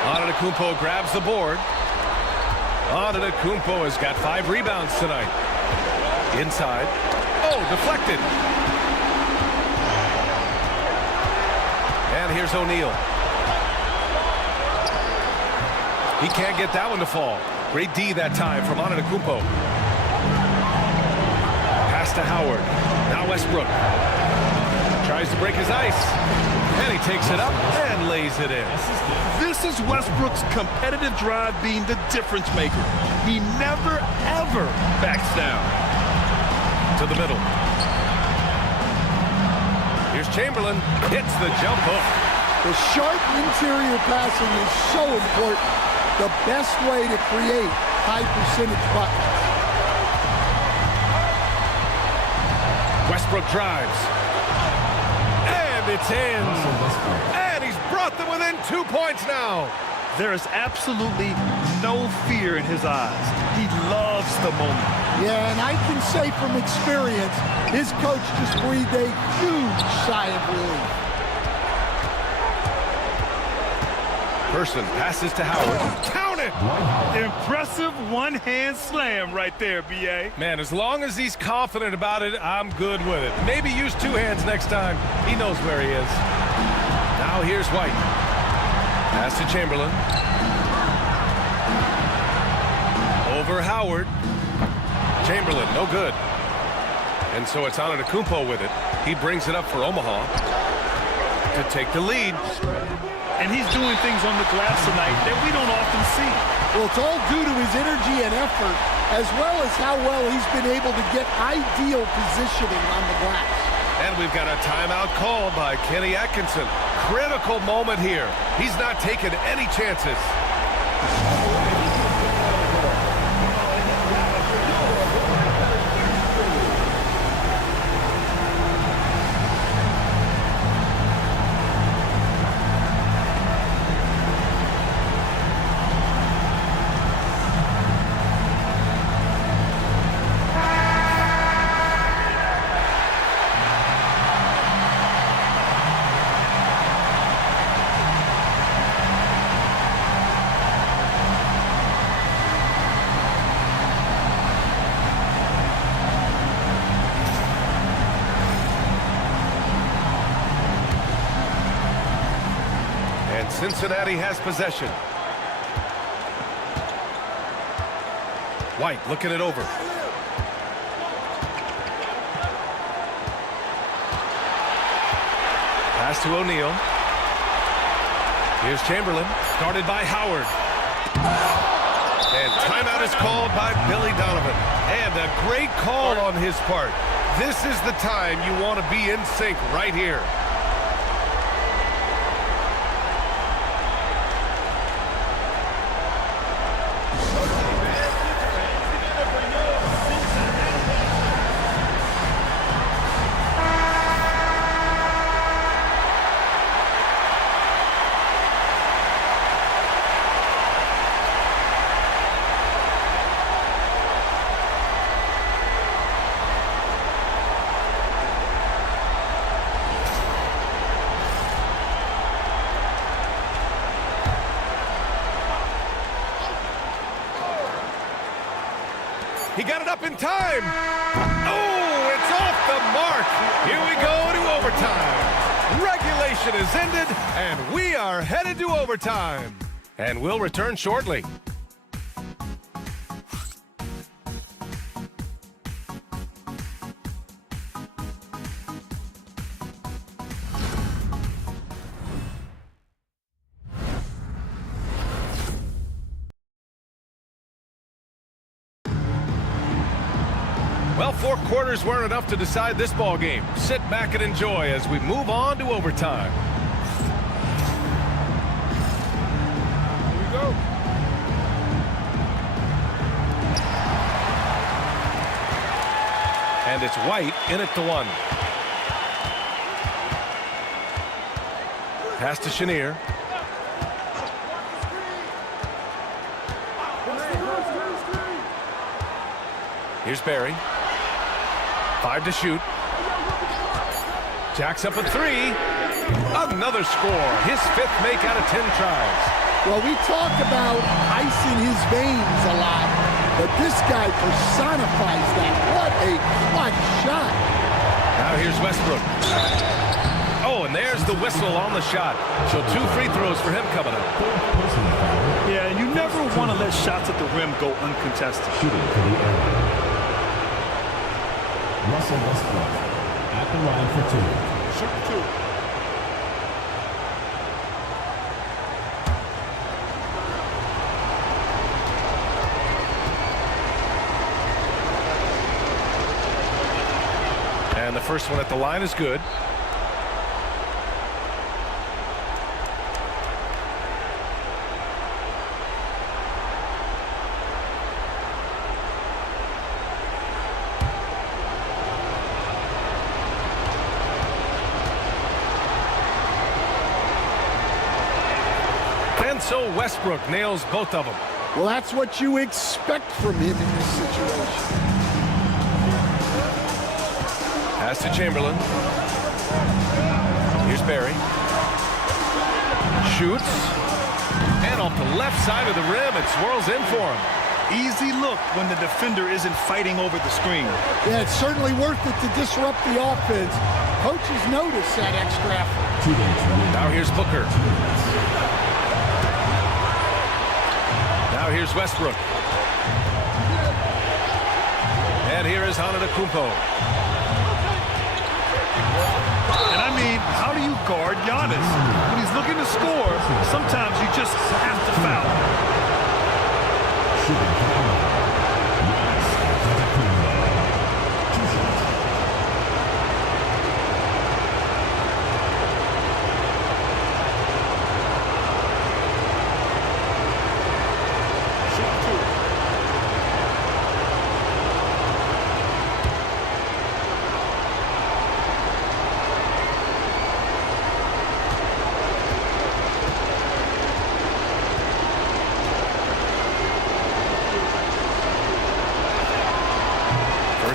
Antetokounmpo grabs the board. Antetokounmpo has got 5 rebounds tonight. Inside. Oh, deflected. And here's O'Neal. He can't get that one to fall. Great D that time from Antetokounmpo. Pass to Howard. Now Westbrook. Tries to break his ice. And he takes it up and lays it in. This is Westbrook's competitive drive being the difference maker. He never, ever backs down. To the middle. Here's Chamberlain. Hits the jump hook. The sharp interior passing is so important. The best way to create high percentage buckets. Westbrook drives. And it's in. And he's brought them within 2 points now. There is absolutely no fear in his eyes. He loves the moment. Yeah, and I can say from experience, his coach just breathed a huge sigh of relief. Person passes to Howard. Count it! Impressive one-hand slam right there, B.A. Man, as long as he's confident about it, I'm good with it. Maybe use 2 hands next time. He knows where he is. Now here's White. Pass to Chamberlain. Over Howard. Chamberlain, no good. And so it's Antetokounmpo with it. He brings it up for Omaha to take the lead. And he's doing things on the glass tonight that we don't often see. Well, it's all due to his energy and effort, as well as how well he's been able to get ideal positioning on the glass. And we've got a timeout called by Kenny Atkinson. Critical moment here. He's not taking any chances. Cincinnati has possession. White looking it over. Pass to O'Neal. Here's Chamberlain, guarded by Howard. And timeout is called by Billy Donovan. And a great call on his part. This is the time you want to be in sync right here. He got it up in time. Oh, it's off the mark. Here we go to overtime. Regulation is ended, and we are headed to overtime. And we'll return shortly. Well, 4 quarters weren't enough to decide this ball game. Sit back and enjoy as we move on to overtime. Here we go. And it's White in it to 1. Pass to Chenier. Here's Barry. 5 to shoot. Jacks up a 3. Another score. His 5th make out of 10 tries. Well, we talk about ice in his veins a lot, but this guy personifies that. What a clutch shot. Now here's Westbrook. Oh, and there's the whistle on the shot. So 2 free throws for him coming up. Yeah, you never want to let shots at the rim go uncontested. Shooting for the area. Russell Westbrook at the line for 2. Shoot 2. And the first one at the line is good. And so Westbrook nails both of them. Well, that's what you expect from him in this situation. Pass to Chamberlain. Here's Barry. Shoots. And off the left side of the rim, it swirls in for him. Easy look when the defender isn't fighting over the screen. Yeah, it's certainly worth it to disrupt the offense. Coaches notice that extra effort. Now here's Booker. Now here's Westbrook. And here is Antetokounmpo. And I mean, how do you guard Giannis? When he's looking to score, sometimes you just have to foul.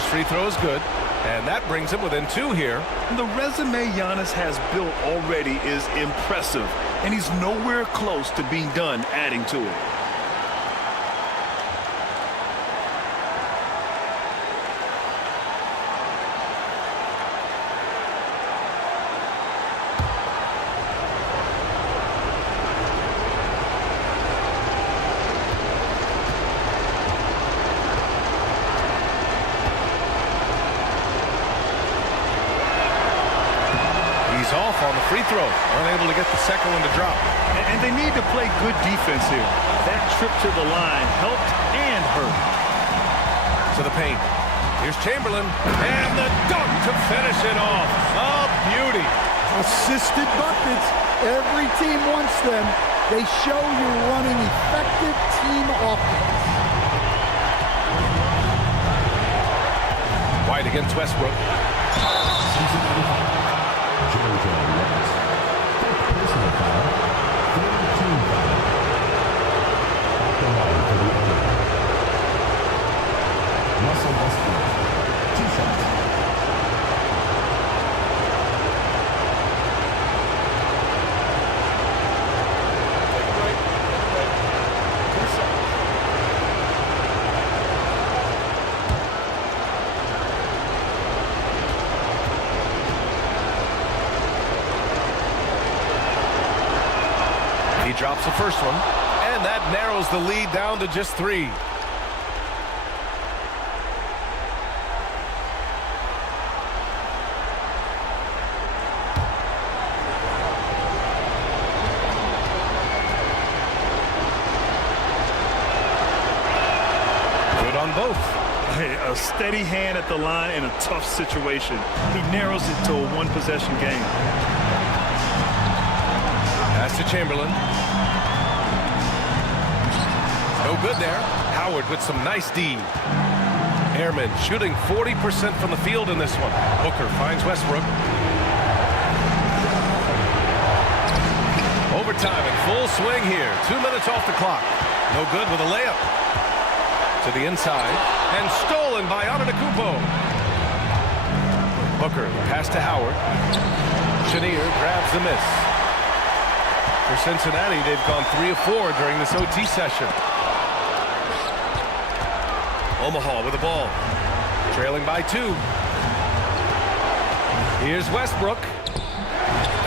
Free throw is good, and that brings him within 2 here. The resume Giannis has built already is impressive, and he's nowhere close to being done adding to it. Off on the free throw. Unable to get the second one to drop. And they need to play good defense here. That trip to the line helped and hurt. To the paint. Here's Chamberlain. And the dunk to finish it off. A beauty. Assisted buckets. Every team wants them. They show you're running effective team offense. White against Westbrook. Personal foul. 13 foul. At the line for the area. Russell Westbrook. 2 shots. He drops the first one. And that narrows the lead down to just 3. Good on both. Hey, a steady hand at the line in a tough situation. He narrows it to a one-possession game. Pass to Chamberlain. No good there. Howard with some nice D. Airman shooting 40% from the field in this one. Booker finds Westbrook. Overtime in full swing here. 2 minutes off the clock. No good with a layup. To the inside. And stolen by Antetokounmpo. Booker, pass to Howard. Chenier grabs the miss. For Cincinnati, they've gone 3 of 4 during this OT session. Omaha with the ball. Trailing by 2. Here's Westbrook.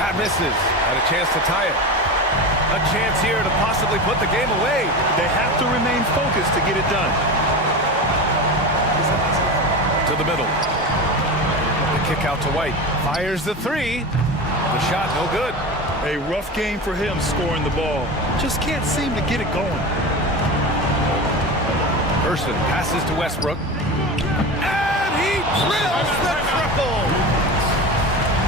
That misses. Had a chance to tie it. A chance here to possibly put the game away. They have to remain focused to get it done. To the middle. The kick out to White. Fires the 3. The shot no good. A rough game for him scoring the ball. Just can't seem to get it going. Person passes to Westbrook. And he drills the triple.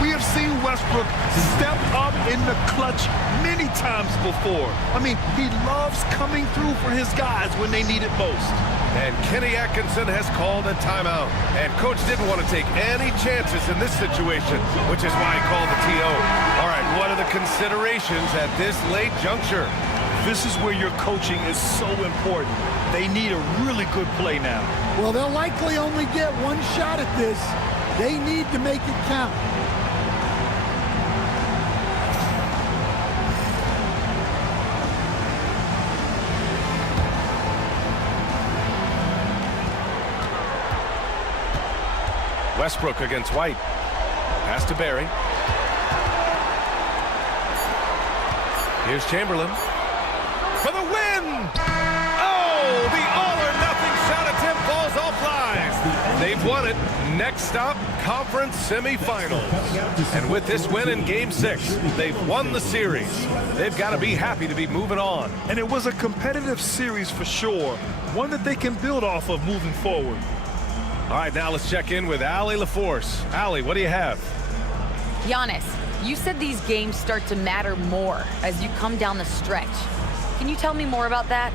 We have seen Westbrook step up in the clutch many times before. I mean, he loves coming through for his guys when they need it most. And Kenny Atkinson has called a timeout. And Coach didn't want to take any chances in this situation, which is why he called the TO. All right, what are the considerations at this late juncture? This is where your coaching is so important. They need a really good play now. Well, they'll likely only get one shot at this. They need to make it count. Westbrook against White. Pass to Barry. Here's Chamberlain. For the win! Oh, the all-or-nothing shot attempt falls off lines. They've won it. Next stop, conference semifinals. And with this win in Game 6, they've won the series. They've got to be happy to be moving on. And it was a competitive series for sure. One that they can build off of moving forward. All right, now let's check in with Allie LaForce. Allie, what do you have? Giannis, you said these games start to matter more as you come down the stretch. Can you tell me more about that?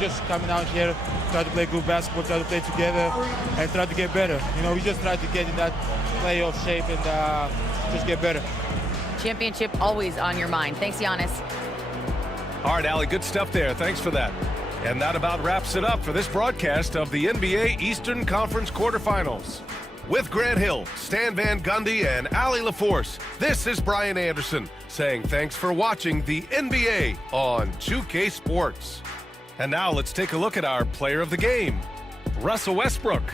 Just coming out here, try to play good basketball, try to play together, and try to get better. You know, we just try to get in that playoff shape and just get better. Championship always on your mind. Thanks, Giannis. All right, Allie, good stuff there. Thanks for that. And that about wraps it up for this broadcast of the NBA Eastern Conference quarterfinals. With Grant Hill, Stan Van Gundy, and Allie LaForce, this is Brian Anderson saying thanks for watching the NBA on 2K Sports. And now let's take a look at our player of the game, Russell Westbrook.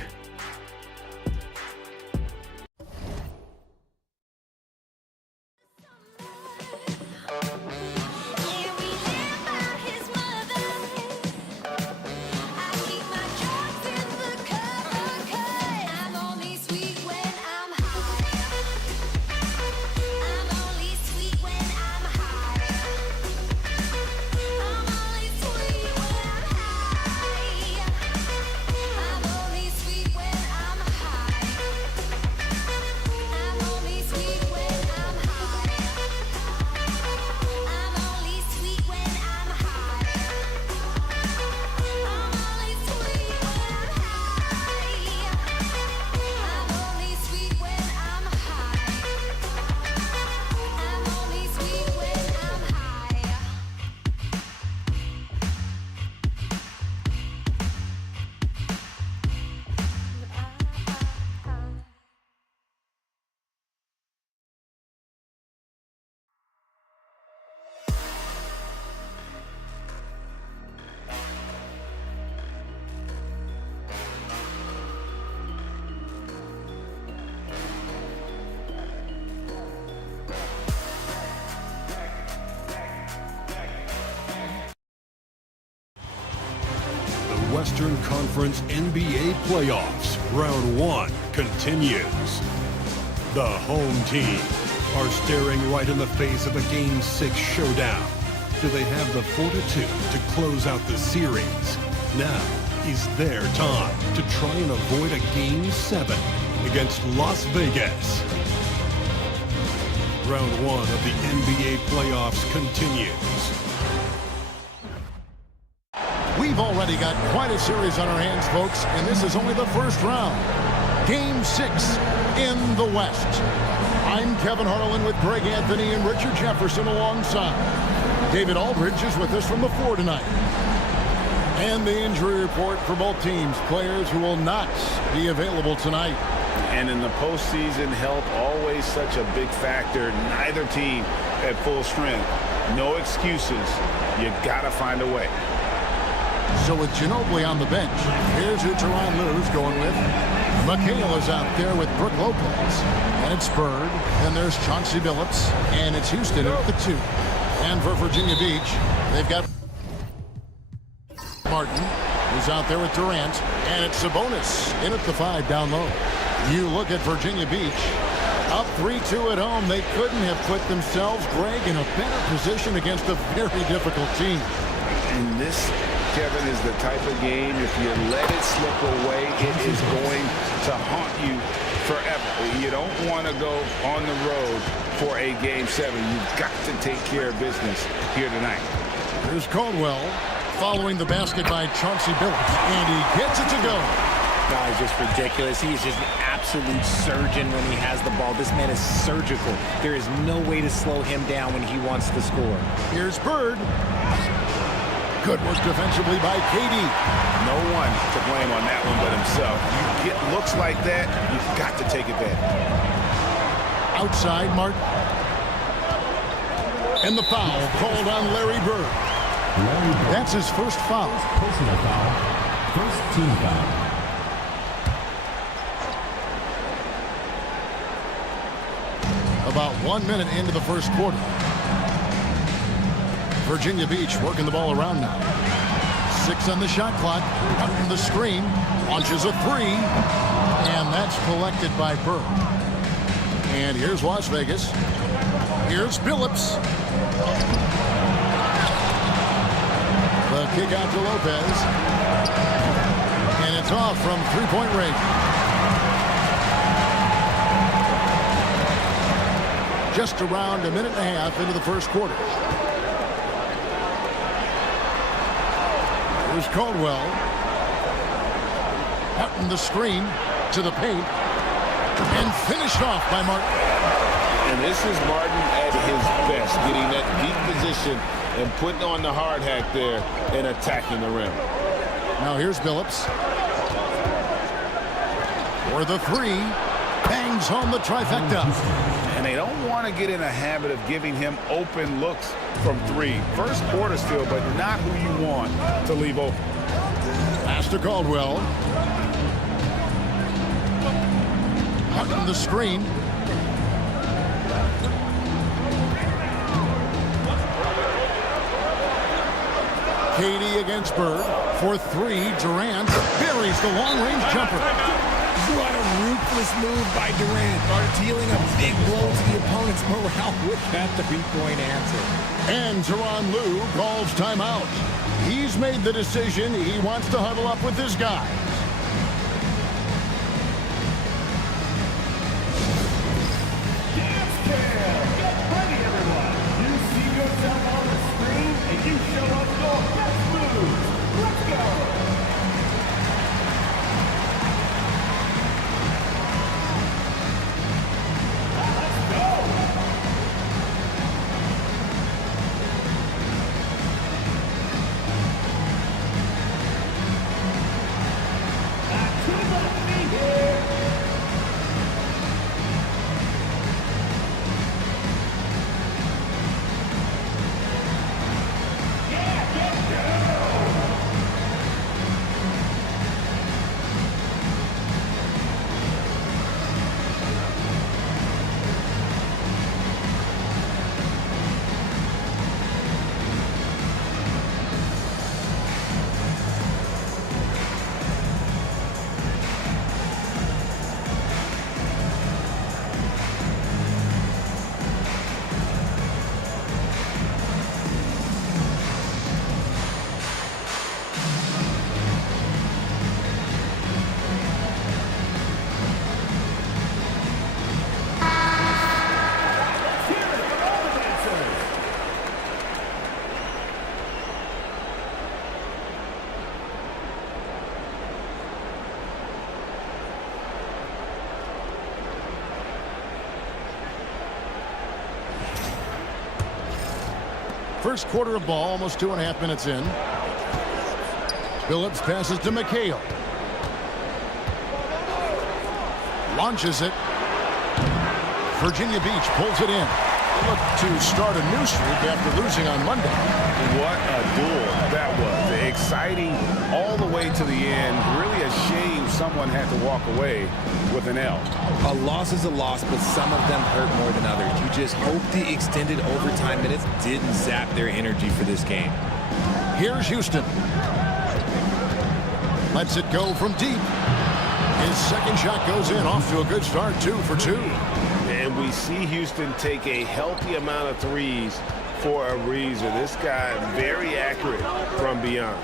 Western Conference NBA playoffs. Round 1 continues. The home team are staring right in the face of a Game 6 showdown. Do they have the fortitude to close out the series? Now is their time to try and avoid a Game 7 against Las Vegas. Round 1 of the NBA playoffs continues. We've already got quite a series on our hands, folks, and this is only the first round. Game 6 in the West. I'm Kevin Harlan with Greg Anthony and Richard Jefferson alongside. David Aldridge is with us from the floor tonight. And the injury report for both teams. Players who will not be available tonight. And in the postseason, health always such a big factor. Neither team at full strength. No excuses. You gotta find a way. So with Ginobili on the bench, here's who Tyronn Lue's going with. McHale is out there with Brook Lopez. And it's Bird. And there's Chauncey Billups. And it's Houston at the 2. And for Virginia Beach, they've got Martin, who's out there with Durant. And it's Sabonis in at the 5 down low. You look at Virginia Beach. Up 3-2 at home. They couldn't have put themselves, Greg, in a better position against a very difficult team. And this, Kevin, is the type of game, if you let it slip away, it is going to haunt you forever. You don't want to go on the road for a Game 7. You've got to take care of business here tonight. Here's Caldwell following the basket by Chauncey Billups, and he gets it to go. Guy's just ridiculous. He is just an absolute surgeon when he has the ball. This man is surgical. There is no way to slow him down when he wants to score. Here's Bird. Good work defensively by KD. No one to blame on that one but himself. You get looks like that, you've got to take advantage. Outside, Martin. And the foul called on Larry Bird. That's his first foul. Personal foul. First team foul. About 1 minute into the first quarter. Virginia Beach working the ball around now. 6 on the shot clock. Out from the screen. Launches a 3. And that's collected by Bird. And here's Las Vegas. Here's Billups. The kick out to Lopez. And it's off from three-point range. Just around a minute and a half into the first quarter. Here's Caldwell. Out in the screen to the paint. And finished off by Martin. And this is Martin at his best, getting that deep position and putting on the hard hat there and attacking the rim. Now here's Billups. For the 3. Bangs home the trifecta. And they don't want to get in a habit of giving him open looks from 3. First quarter still, but not who you want to leave open. Pass to Caldwell. Out in the screen. KD against Bird. For 3, Durant buries the long-range jumper. What a ruthless move by Durant, dealing a big blow to the opponent's morale with that three-point answer. And Tyronn Lue calls timeout. He's made the decision. He wants to huddle up with his guys. Dance Cam! Get ready, everyone! You see yourself on the screen, and you show us your best moves. Let's go! First quarter of ball, almost 2.5 minutes in. Phillips passes to McHale. Launches it. Virginia Beach pulls it in. They look to start a new streak after losing on Monday. What a duel that was. Exciting all the way to the end. Really a shame someone had to walk away with an L. A loss is a loss, but some of them hurt more than others. You just hope the extended overtime minutes didn't zap their energy for this game. Here's Houston. Lets it go from deep. His second shot goes in. Off to a good start, 2 for 2. And we see Houston take a healthy amount of threes for a reason. This guy very accurate from beyond.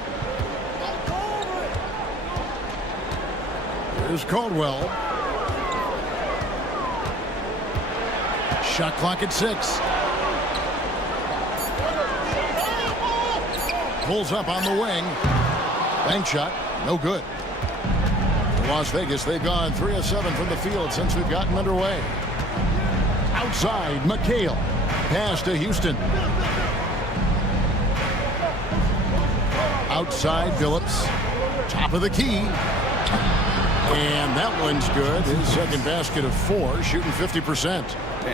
Here's Caldwell. Shot clock at 6. Pulls up on the wing. Bank shot. No good. Las Vegas, they've gone 3 of 7 from the field since we've gotten underway. Outside, McHale. Pass to Houston. Outside, Phillips. Top of the key. And that one's good. His second basket of 4, shooting 50%.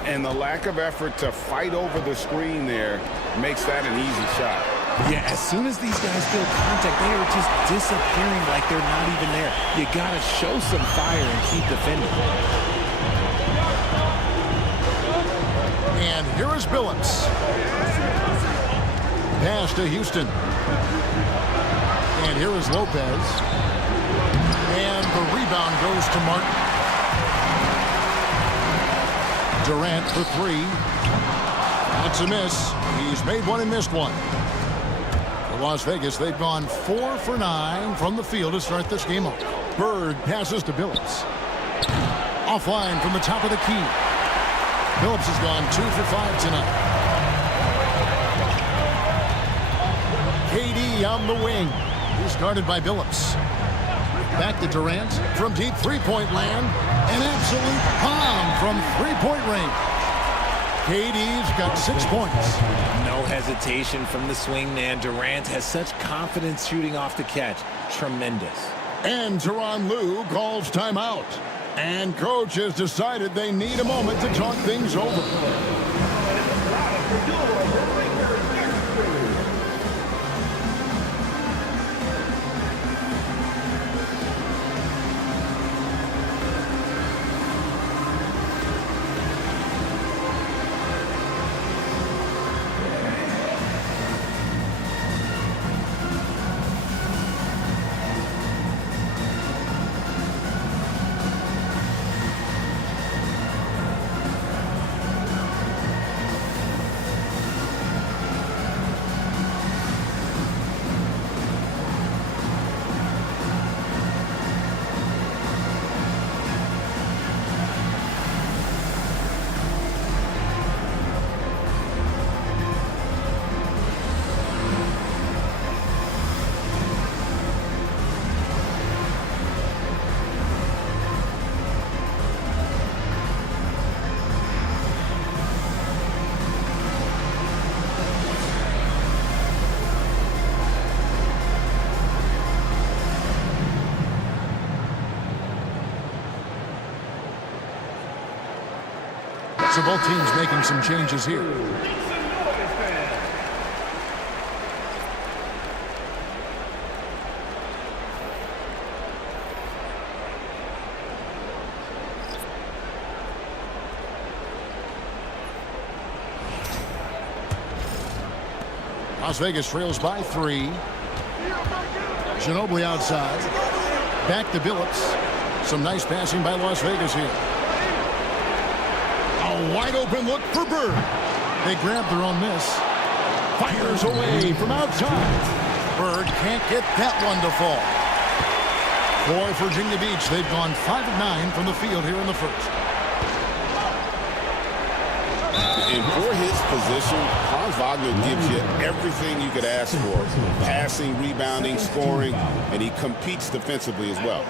And the lack of effort to fight over the screen there makes that an easy shot. Yeah, as soon as these guys feel contact, they are just disappearing like they're not even there. You got to show some fire and keep defending. And here is Phillips. Pass to Houston. And here is Lopez. And the rebound goes to Martin. Durant for 3. That's a miss. He's made one and missed one. For Las Vegas, they've gone 4 for 9 from the field to start this game off. Bird passes to Phillips. Offline from the top of the key. Phillips has gone 2 for 5 tonight. KD on the wing. He's guarded by Phillips. Back to Durant from deep three-point land. An absolute bomb from three-point range. KD's got 6 points. No hesitation from the swing man. Durant has such confidence shooting off the catch. Tremendous. And Tyronn Lue calls timeout. And coach has decided they need a moment to talk things over. So both teams making some changes here. Las Vegas trails by 3. Ginobili outside. Back to Phillips. Some nice passing by Las Vegas here. A wide open look for Bird. They grab their own miss. Fires away from outside. Bird can't get that one to fall. For Virginia Beach, they've gone 5 of 9 from the field here in the first. And for his position, Franz Wagner gives you everything you could ask for. Passing, rebounding, scoring, and he competes defensively as well.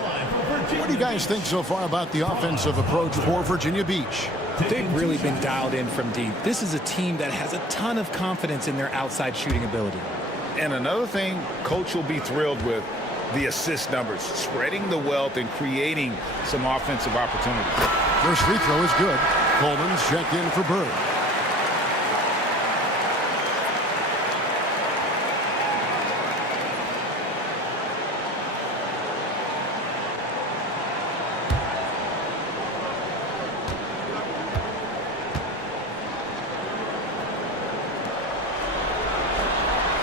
What do you guys think so far about the offensive approach for Virginia Beach? They've really been dialed in from deep. This is a team that has a ton of confidence in their outside shooting ability. And another thing Coach will be thrilled with, the assist numbers, spreading the wealth and creating some offensive opportunities. First free throw is good. Coleman's checked in for Bird.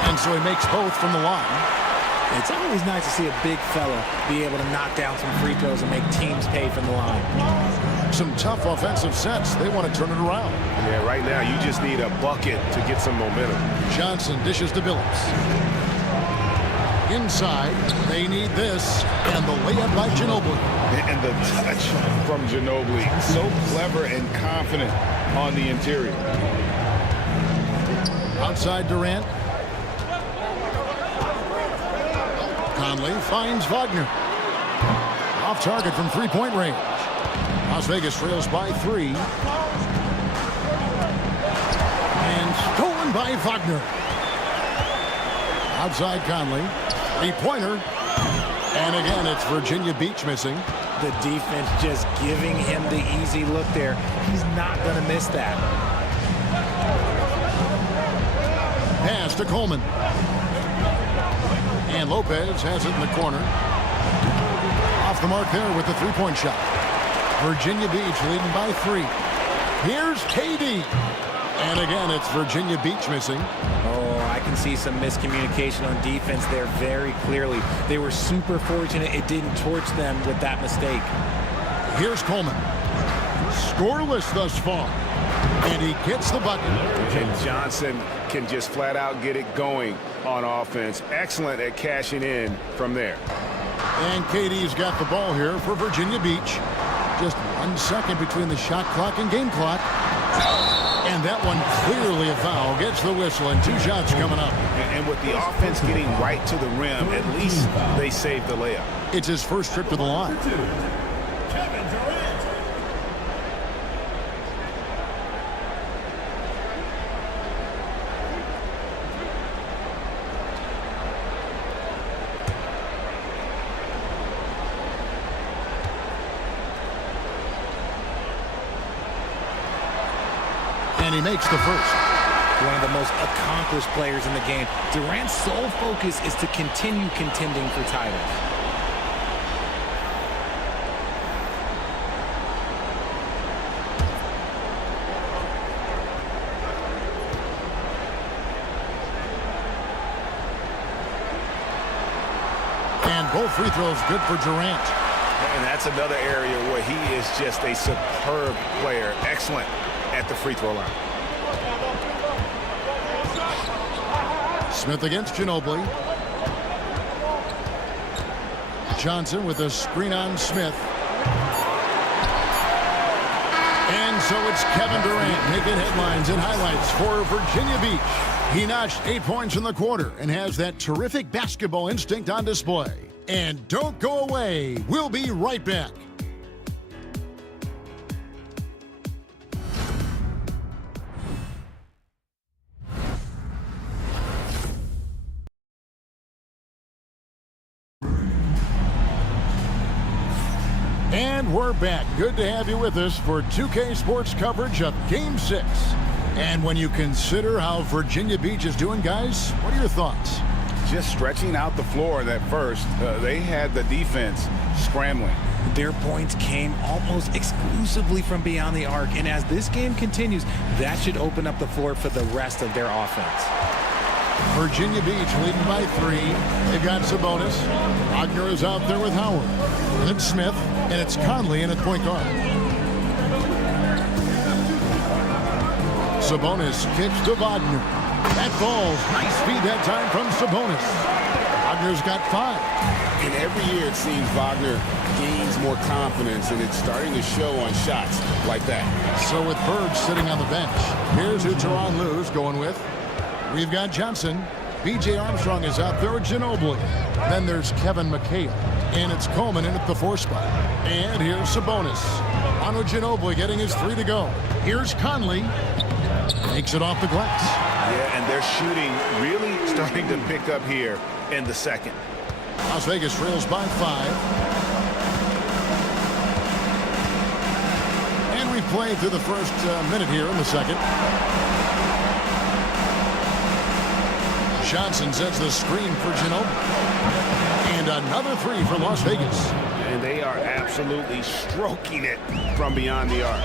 And so he makes both from the line. It's always nice to see a big fella be able to knock down some free throws and make teams pay from the line. Some tough offensive sets. They want to turn it around. Yeah, right now you just need a bucket to get some momentum. Johnson dishes to Billups. Inside, they need this. And the layup by Ginobili. And the touch from Ginobili. So clever and confident on the interior. Outside Durant. Conley finds Wagner. Off target from three-point range. Las Vegas trails by 3. And stolen by Wagner. Outside Conley. Three-pointer. And again, it's Virginia Beach missing. The defense just giving him the easy look there. He's not going to miss that. Pass to Coleman. And Lopez has it in the corner. Off the mark there with the three-point shot. Virginia Beach leading by 3. Here's KD. And again, it's Virginia Beach missing. Oh, I can see some miscommunication on defense there very clearly. They were super fortunate it didn't torch them with that mistake. Here's Coleman. Scoreless thus far. And he gets the bucket. And Johnson can just flat out get it going on offense. Excellent at cashing in from there. And KD's got the ball here for Virginia Beach. Just 1 second between the shot clock and game clock. And that one clearly a foul. Gets the whistle and 2 shots coming up. And with the offense getting right to the rim, at least they saved the layup. It's his first trip to the line. And he makes the first. One of the most accomplished players in the game. Durant's sole focus is to continue contending for titles. And both free throws good for Durant. And that's another area where he is just a superb player. Excellent at the free throw line. Smith against Ginobili. Johnson with a screen on Smith. And so it's Kevin Durant making headlines and highlights for Virginia Beach. He notched 8 points in the quarter and has that terrific basketball instinct on display. And don't go away. We'll be right back. And we're back. Good to have you with us for 2K Sports coverage of Game 6. And when you consider how Virginia Beach is doing, guys, what are your thoughts? Just stretching out the floor that first. They had the defense scrambling. Their points came almost exclusively from beyond the arc. And as this game continues, that should open up the floor for the rest of their offense. Virginia Beach leading by 3. They've got Sabonis. Wagner is out there with Howard. And it's Smith. And it's Conley in at point guard. Sabonis kicks to Wagner. That falls. Nice feed that time from Sabonis. Wagner's got 5. And every year it seems Wagner gains more confidence, and it's starting to show on shots like that. So with Bird sitting on the bench, here's who Teron Lue's going with. We've got Johnson, B.J. Armstrong is out there with Ginobili. Then there's Kevin McHale. And it's Coleman in at the 4 spot. And here's Sabonis. On with Ginobili getting his 3 to go. Here's Conley. Takes it off the glass. Yeah, and their shooting really starting to pick up here in the second. Las Vegas trails by 5. And we played through the first minute here in the second. Johnson sets the screen for Ginobili. And another 3 for Las Vegas. And they are absolutely stroking it from beyond the arc.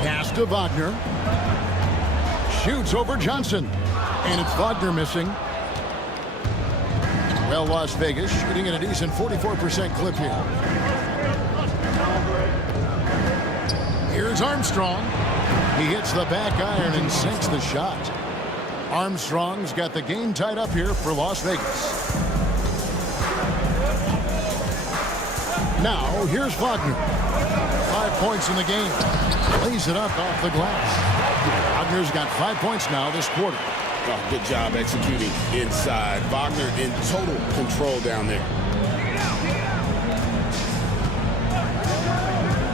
Pass to Wagner. Shoots over Johnson. And it's Wagner missing. Well, Las Vegas shooting at a decent 44% clip here. Here's Armstrong. He hits the back iron and sinks the shot. Armstrong's got the game tied up here for Las Vegas. Now, here's Wagner. 5 points in the game. Lays it up off the glass. Wagner's got 5 points now this quarter. Oh, good job executing inside. Wagner in total control down there.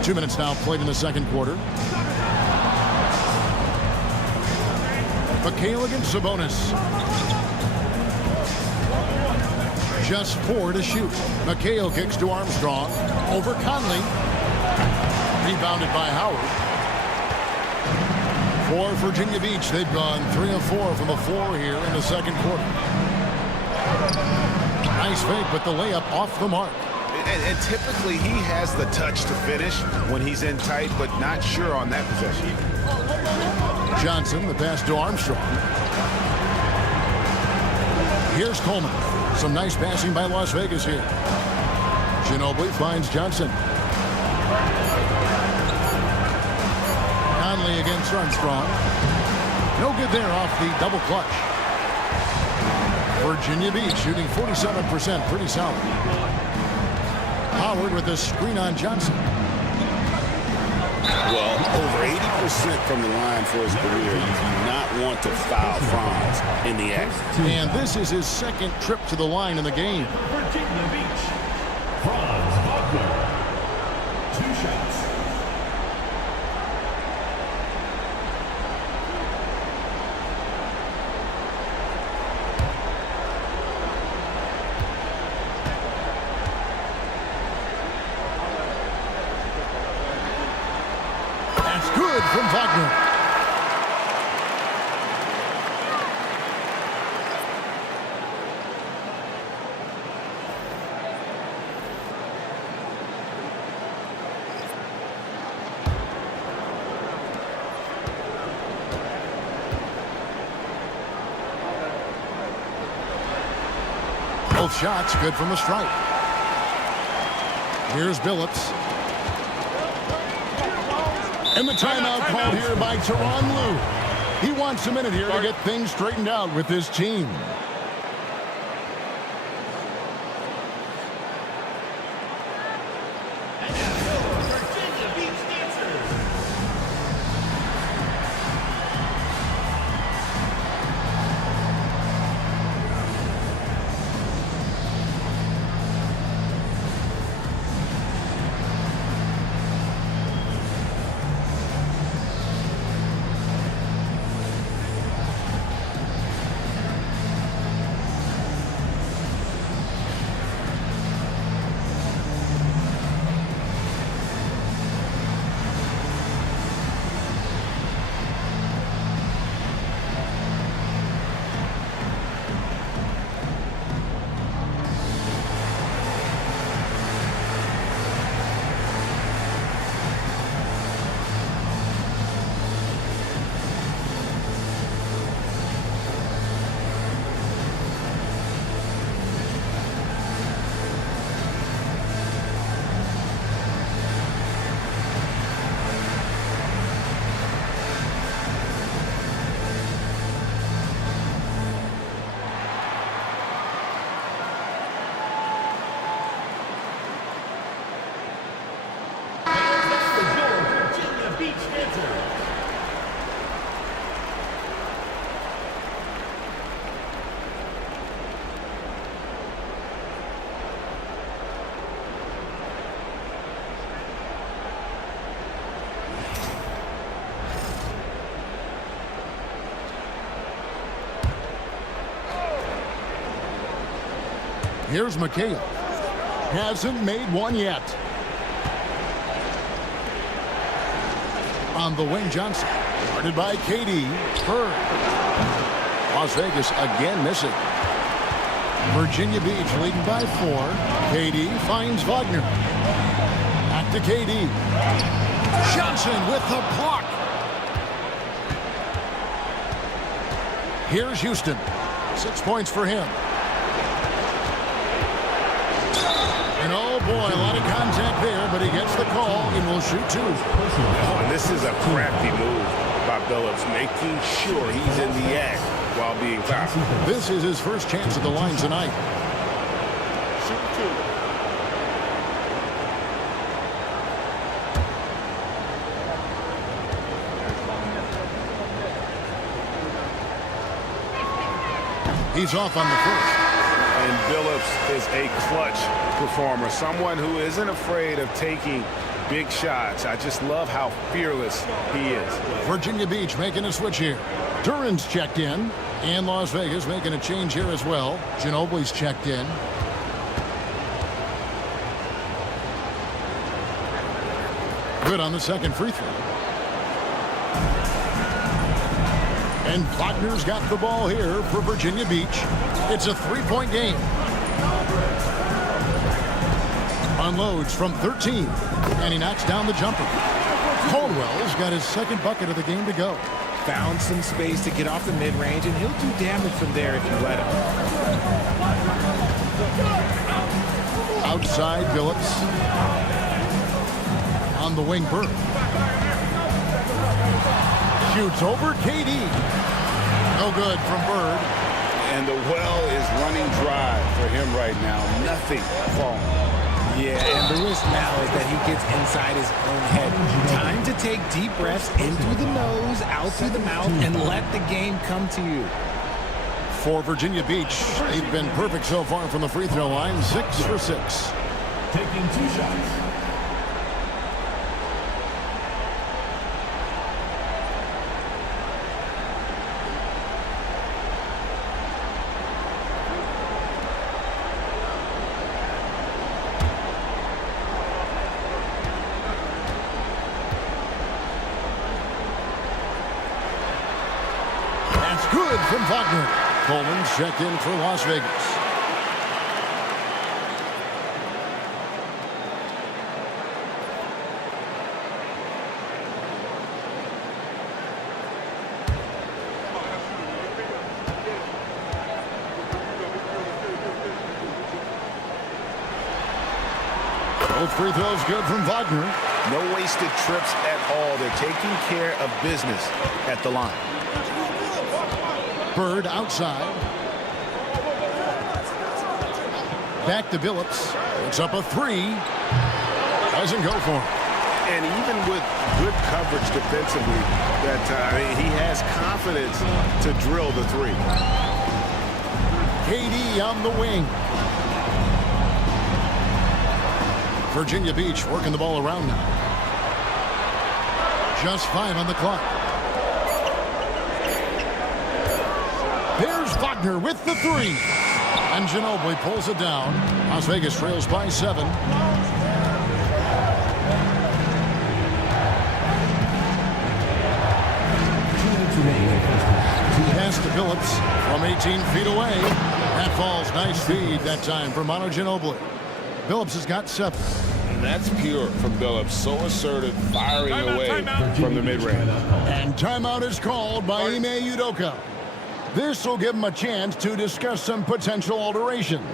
2 minutes now played in the second quarter. McHale against Sabonis. Just 4 to shoot. McHale kicks to Armstrong. Over Conley. Rebounded by Howard. For Virginia Beach, they've gone 3 of 4 from the floor here in the second quarter. Nice fake, but the layup off the mark. And typically he has the touch to finish when he's in tight, but not sure on that possession. Johnson, the pass to Armstrong. Here's Coleman. Some nice passing by Las Vegas here. Ginobili finds Johnson. Conley against Armstrong. No good there off the double clutch. Virginia Beach shooting 47%, pretty solid. Howard with a screen on Johnson. Well, over 80% from the line for his career. You do not want to foul Franz in the act. And this is his second trip to the line in the game. Virginia Beach, Franz Wagner. 2 shots. Good from Wagner. Both shots good from the stripe. Here's Billups. And the timeout called here by Tyronn Lue. He wants a minute here to get things straightened out with his team. Here's McHale. Hasn't made one yet. On the wing, Johnson. Guarded by KD. Bird. Las Vegas again missing. Virginia Beach leading by 4. KD finds Wagner. Back to KD. Johnson with the block. Here's Houston. 6 points for him. And oh boy, a lot of contact there, but he gets the call and will shoot 2. Oh, and this is a crafty move by Billups, making sure he's in the act while being fouled. This is his first chance at the line tonight. Shoot 2. He's off on the first. And Billups is a clutch performer, someone who isn't afraid of taking big shots. I just love how fearless he is. Virginia Beach making a switch here. Duran's checked in, and Las Vegas making a change here as well. Ginobili's checked in. Good on the second free throw. And Wagner's got the ball here for Virginia Beach. It's a 3-point game. Unloads from 13, and he knocks down the jumper. Caldwell's got his second bucket of the game to go. Found some space to get off the mid-range, and he'll do damage from there if you let him. Outside, Billups. On the wing, Bird. Shoots over KD. No good from Bird. And the well is running dry for him right now. Nothing falling. Yeah, and the risk now is that he gets inside his own head. Time to take deep breaths in through the nose, out through the mouth, and let the game come to you. For Virginia Beach, they've been perfect so far from the free throw line. 6 for 6. Taking 2 shots. Good from Wagner. Coleman checked in for Las Vegas. Both free throws good from Wagner. No wasted trips at all. They're taking care of business at the line. Bird outside. Back to Billups. It's up a 3. Doesn't go for him. And even with good coverage defensively, he has confidence to drill the 3. KD on the wing. Virginia Beach working the ball around now. Just 5 on the clock. There's Wagner with the 3. And Ginobili pulls it down. Las Vegas trails by 7. Pass to Billups from 18 feet away. That falls. Nice feed that time from Manu Ginobili. Billups has got 7. And that's pure from Billups. So assertive, firing away from the mid-range. And timeout is called by Ime Udoka. This will give him a chance to discuss some potential alterations.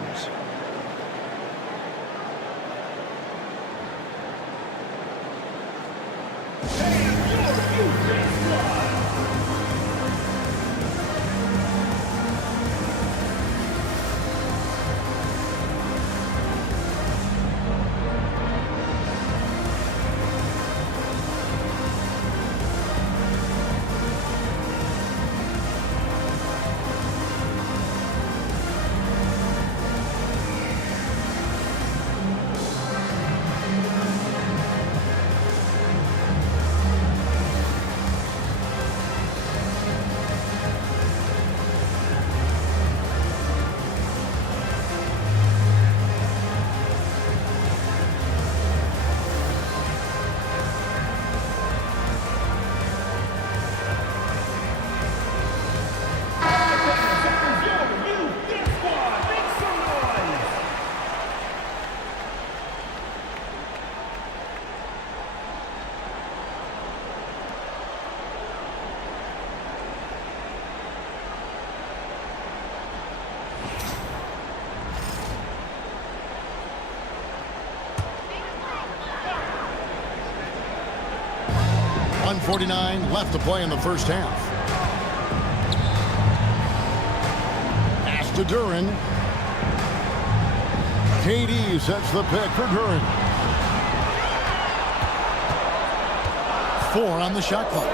2:49 left to play in the first half. Pass to Duran. KD sets the pick for Duran. 4 on the shot clock.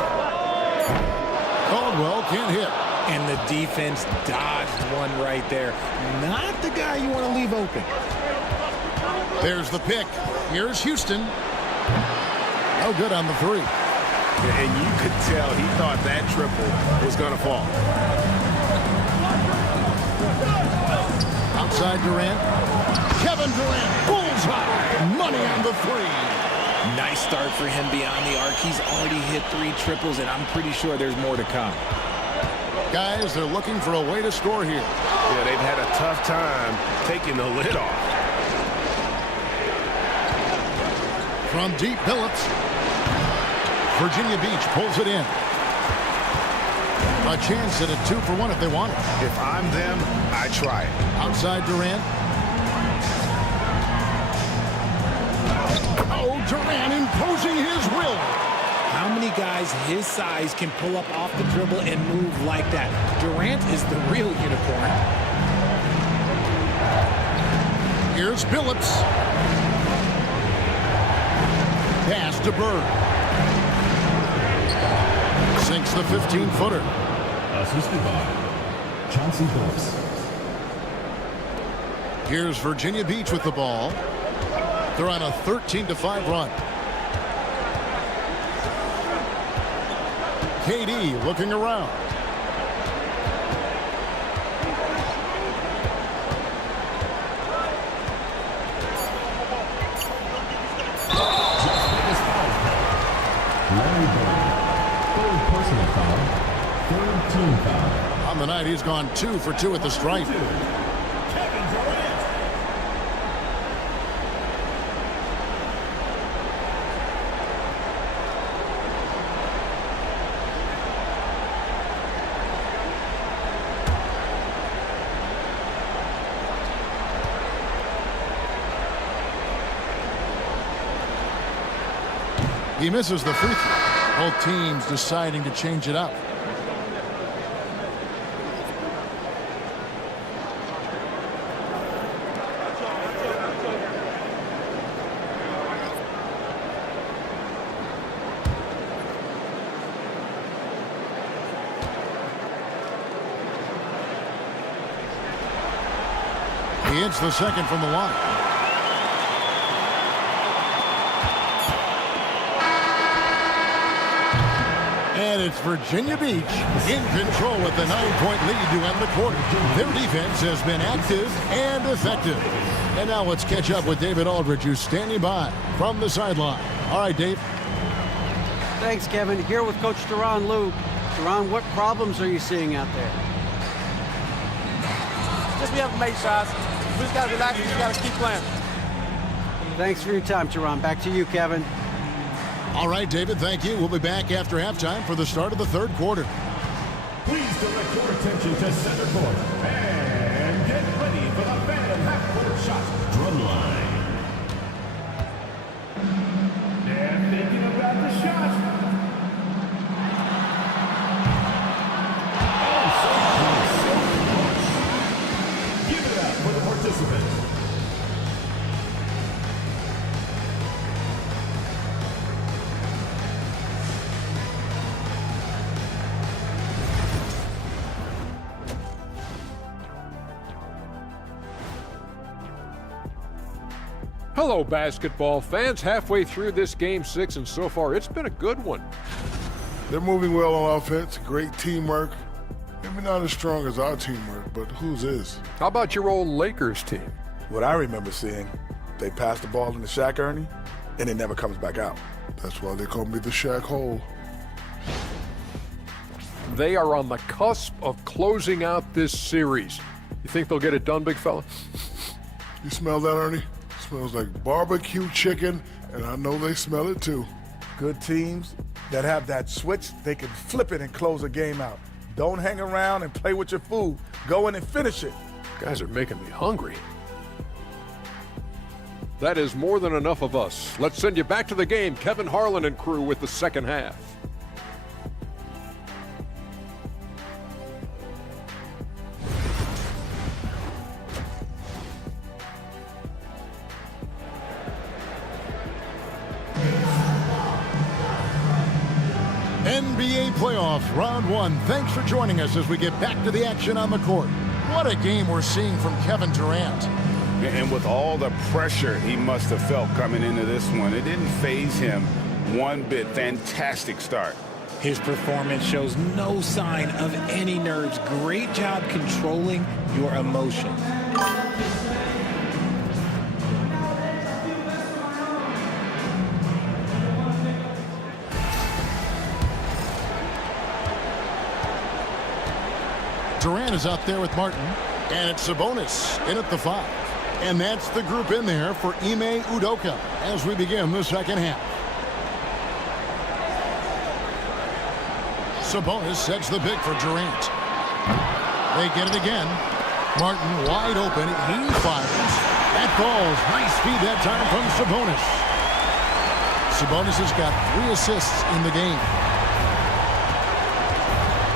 Caldwell can't hit. And the defense dodged one right there. Not the guy you want to leave open. There's the pick. Here's Houston. No good on the 3. And you could tell he thought that triple was going to fall. Outside Durant. Kevin Durant. Bullseye. Money on the 3. Nice start for him beyond the arc. He's already hit 3 triples, and I'm pretty sure there's more to come. Guys, they're looking for a way to score here. Yeah, they've had a tough time taking the lid off. From deep, Billups. Virginia Beach pulls it in. A chance at a 2-for-1 if they want it. If I'm them, I try it. Outside Durant. Oh, Durant imposing his will. How many guys his size can pull up off the dribble and move like that? Durant is the real unicorn. Here's Billups. Pass to Bird. Sinks the 15-footer. Assisted by Chauncey Billups. Here's Virginia Beach with the ball. They're on a 13-5 run. KD looking around. Larry Bird, 3rd personal foul, 3rd team foul. On the night, he's gone 2 for 2 at the stripe. Kevin Durant. He misses the free throw. Both teams deciding to change it up. He hits the second from the line. And it's Virginia Beach in control with the 9-point lead to end the quarter. Their defense has been active and effective. And now let's catch up with David Aldridge, who's standing by from the sideline. All right, Dave. Thanks, Kevin. Here with Coach Duran Lou. Duran, what problems are you seeing out there? Just we haven't made shots. We just got to relax. We just got to keep playing. Thanks for your time, Duran. Back to you, Kevin. All right, David, thank you. We'll be back after halftime for the start of the third quarter. Please direct your attention to center court and get ready for the Phantom half-court shot drum line. And thinking about the shot. Oh, so close. Give it up for the participants. Hello, basketball fans. Halfway through this Game 6, and so far it's been a good one. They're moving well on offense. Great teamwork. Maybe not as strong as our teamwork, but whose is? How about your old Lakers team? What I remember seeing, they pass the ball into Shaq Ernie, and it never comes back out. That's why they call me the Shaq Hole. They are on the cusp of closing out this series. You think they'll get it done, big fella? You smell that, Ernie? Smells like barbecue chicken, and I know they smell it too. Good teams that have that switch, they can flip it and close a game out. Don't hang around and play with your food. Go in and finish it. Guys are making me hungry. That is more than enough of us. Let's send you back to the game. Kevin Harlan and crew with the second half. NBA playoffs, round one. Thanks for joining us as we get back to the action on the court. What a game we're seeing from Kevin Durant. And with all the pressure he must have felt coming into this one, it didn't faze him one bit. Fantastic start. His performance shows no sign of any nerves. Great job controlling your emotions. Durant is out there with Martin, and it's Sabonis in at the 5. And that's the group in there for Ime Udoka as we begin the second half. Sabonis sets the pick for Durant. They get it again. Martin wide open. He fires. That falls. Nice feed that time from Sabonis. Sabonis has got 3 assists in the game.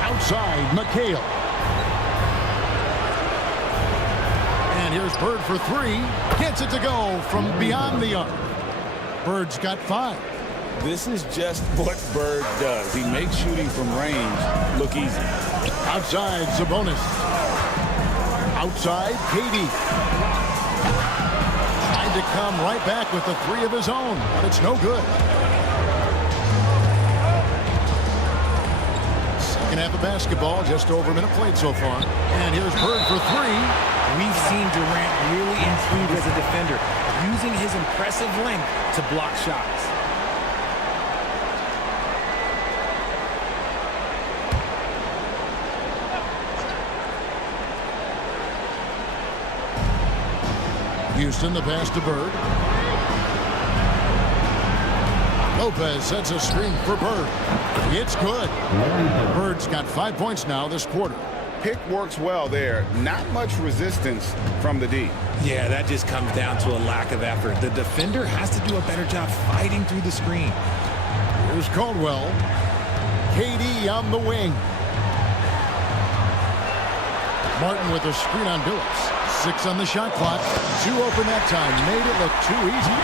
Outside, McHale. And here's Bird for 3. Gets it to go from beyond the arc. Bird's got 5. This is just what Bird does. He makes shooting from range look easy. Outside, Sabonis. Outside, KD. Tried to come right back with the 3 of his own, but it's no good. Second half of basketball, just over a minute played so far. And here's Bird for 3. We've seen Durant really improve as a defender, using his impressive length to block shots. Houston, the pass to Bird. Lopez sets a screen for Bird. It's good. Bird's got 5 points now this quarter. Pick works well there. Not much resistance from the D. Yeah, that just comes down to a lack of effort. The defender has to do a better job fighting through the screen. Here's Caldwell. KD on the wing. Martin with a screen on Billups. 6 on the shot clock. 2 open that time. Made it look too easy.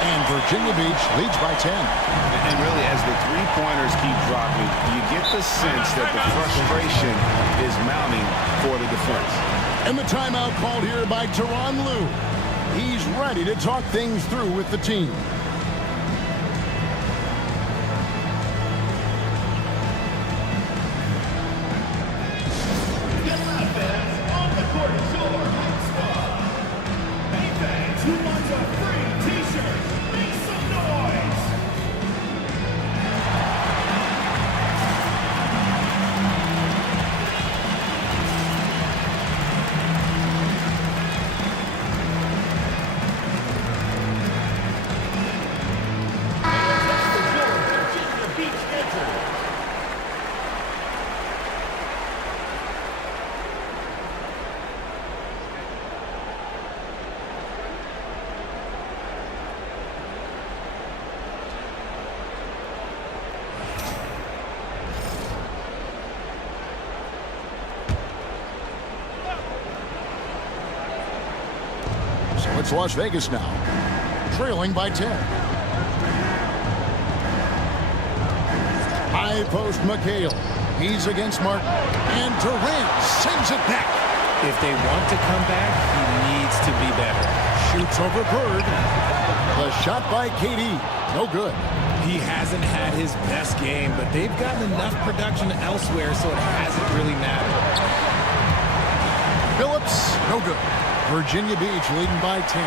And Virginia Beach leads by 10. And really, as the three-pointers keep dropping, you get the sense that the frustration is mounting for the defense. And the timeout called here by Tyronn Lue. He's ready to talk things through with the team. It's Las Vegas now, trailing by 10. High post McHale. He's against Martin. And Durant sends it back. If they want to come back, he needs to be better. Shoots over Bird. The shot by KD. No good. He hasn't had his best game, but they've gotten enough production elsewhere, so it hasn't really mattered. Billups, no good. Virginia Beach leading by 10.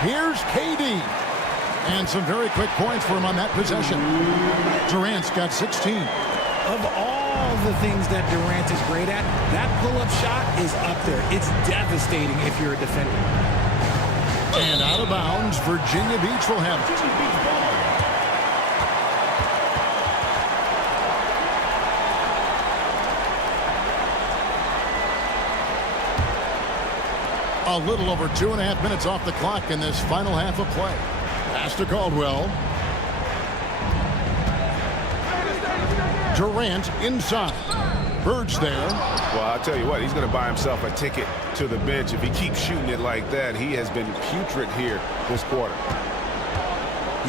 Here's KD. And some very quick points for him on that possession. Durant's got 16. Of all the things that Durant is great at, that pull-up shot is up there. It's devastating if you're a defender. And out of bounds, Virginia Beach will have it. A little over 2.5 minutes off the clock in this final half of play. Pass to Caldwell. Durant inside. Bird's there. Well, I'll tell you what, he's going to buy himself a ticket to the bench. If he keeps shooting it like that, he has been putrid here this quarter.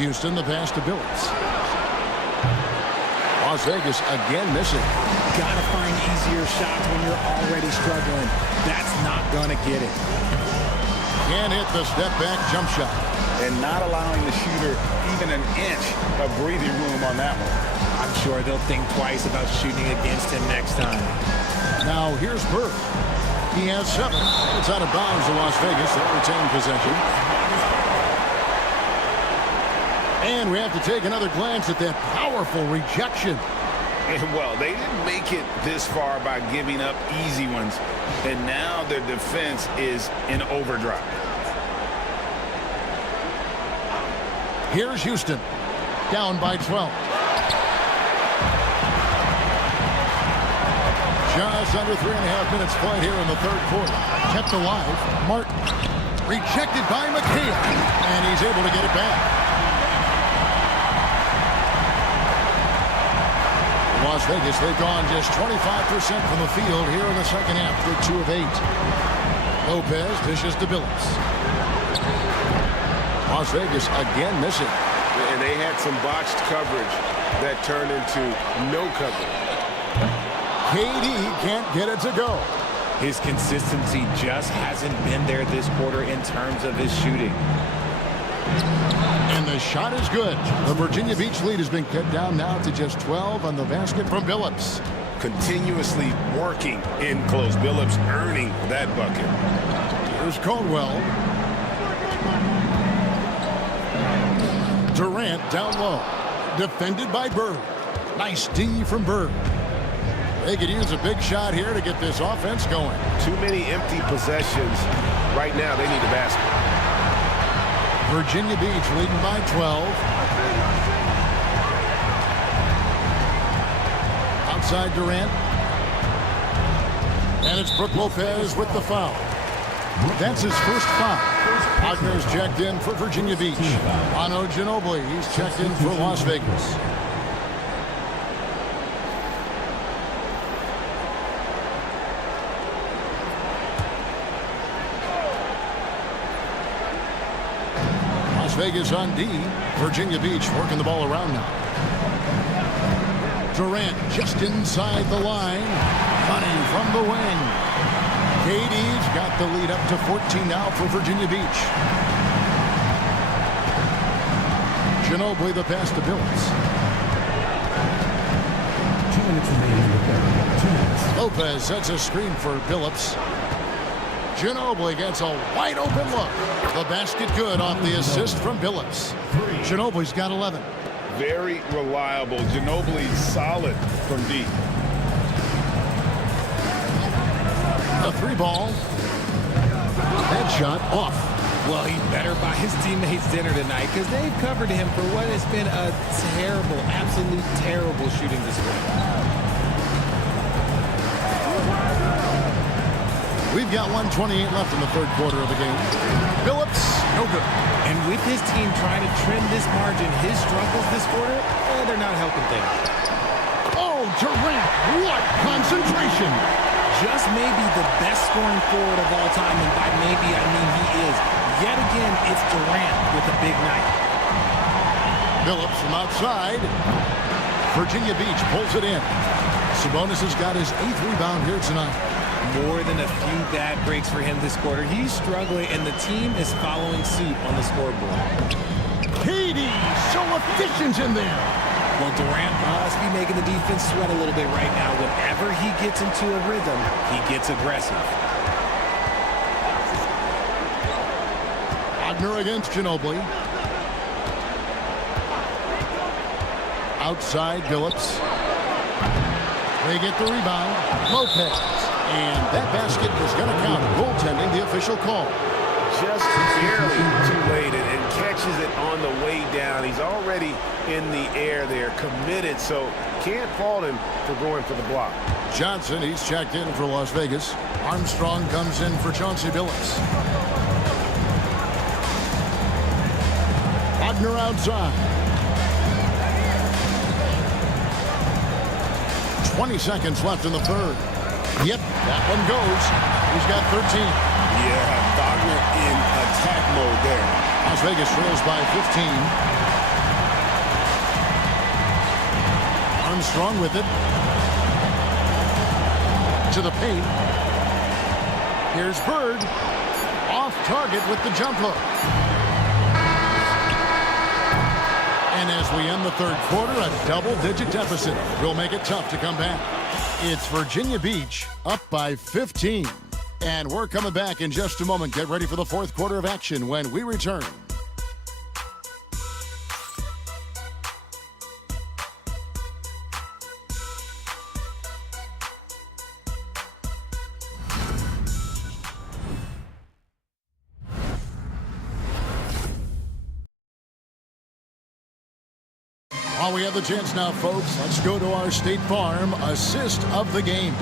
Houston, the pass to Billups. Las Vegas again missing. Gotta find easier shots when you're already struggling. That's not gonna get it. Can't hit the step-back jump shot. And not allowing the shooter even an inch of breathing room on that one. I'm sure they'll think twice about shooting against him next time. Now here's Bird. He has 7. It's out of bounds to Las Vegas. They'll retain possession. And we have to take another glance at that powerful rejection. And well, they didn't make it this far by giving up easy ones. And now their defense is in overdrive. Here's Houston. Down by 12. Just under 3.5 minutes played here in the third quarter. Kept alive. Martin. Rejected by McHale. And he's able to get it back. Las Vegas, they've gone just 25% from the field here in the second half. They're 2 of 8. Lopez dishes to Billups. Las Vegas again missing. And they had some botched coverage that turned into no coverage. KD can't get it to go. His consistency just hasn't been there this quarter in terms of his shooting. And the shot is good. The Virginia Beach lead has been cut down now to just 12 on the basket from Billups. Continuously working in close. Billups earning that bucket. Here's Caldwell. Durant down low. Defended by Bird. Nice D from Bird. They could use a big shot here to get this offense going. Too many empty possessions. Right now, they need a basket. Virginia Beach leading by 12. Outside Durant. And it's Brook Lopez with the foul. That's his first foul. Wagner's checked in for Virginia Beach. Ano Ginobili, he's checked in for Las Vegas. Vegas on D. Virginia Beach working the ball around now. Durant just inside the line. Money from the wing. KD's got the lead up to 14 now for Virginia Beach. Ginobili the pass to Billups. 2 minutes remaining in the third. 2 minutes. Lopez sets a screen for Billups. Ginobili gets a wide open look. The basket good off the assist from Billups. Ginobili's got 11. Very reliable. Ginobili solid from deep. A 3-ball. That shot off. Well, he better buy his teammates dinner tonight because they've covered him for what has been a terrible, absolute terrible shooting display. We've got 1:28 left in the third quarter of the game. Billups, no good. And with his team trying to trim this margin, his struggles this quarter, they're not helping things. Oh, Durant, what concentration. Just maybe the best scoring forward of all time, and by maybe I mean he is. Yet again, it's Durant with a big night. Billups from outside. Virginia Beach pulls it in. Sabonis has got his 8th rebound here tonight. More than a few bad breaks for him this quarter. He's struggling, and the team is following suit on the scoreboard. KD, so efficient in there. Well, Durant must be making the defense sweat a little bit right now. Whenever he gets into a rhythm, he gets aggressive. Wagner against Ginobili. Outside Billups. They get the rebound. Lopez. And that basket is going to count. Goaltending, the official call. Just barely too late and catches it on the way down. He's already in the air there, committed, so can't fault him for going for the block. Johnson, he's checked in for Las Vegas. Armstrong comes in for Chauncey Billups. Wagner outside. 20 seconds left in the third. Yep, that one goes. He's got 13. Yeah, Wagner in attack mode there. Las Vegas trails by 15. Armstrong with it. To the paint. Here's Bird. Off target with the jump hook. And as we end the third quarter, a double-digit deficit will make it tough to come back. It's Virginia Beach up by 15. And we're coming back in just a moment. Get ready for the fourth quarter of action when we return. While we have the chance now, folks, let's go to our State Farm assist of the game.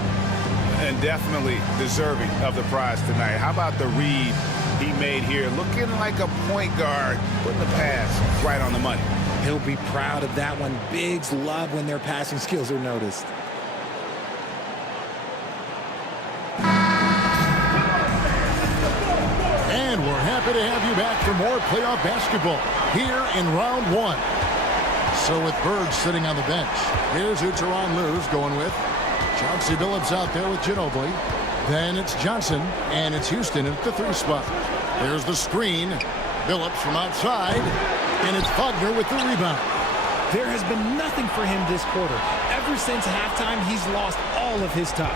And definitely deserving of the prize tonight. How about the read he made here? Looking like a point guard, putting the pass right on the money. He'll be proud of that one. Bigs love when their passing skills are noticed. And we're happy to have you back for more playoff basketball here in round one. So with Bird sitting on the bench, here's who Teron Lue's going with. Chauncey Billups out there with Ginobili. Then it's Johnson, and it's Houston at the 3 spot. There's the screen. Billups from outside, and it's Wagner with the rebound. There has been nothing for him this quarter. Ever since halftime, he's lost all of his touch.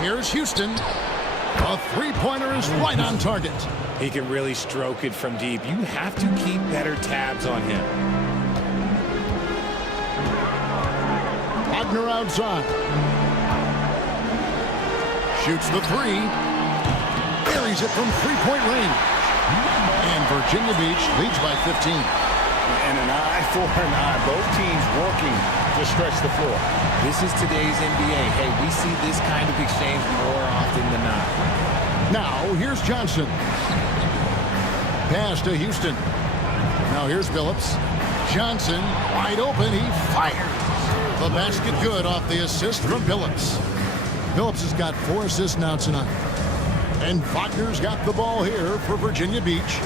Here's Houston. A three-pointer is right on target. He can really stroke it from deep. You have to keep better tabs on him. Wagner outside. Shoots the three. Buries it from three-point range. And Virginia Beach leads by 15. And an eye for an eye. Both teams working to stretch the floor. This is today's NBA. Hey, we see this kind of exchange more often than not. Now, here's Johnson. Pass to Houston. Now here's Billups. Johnson, wide open. He fires. The basket good off the assist from Billups. Billups has got 4 assists now tonight. And Wagner's got the ball here for Virginia Beach.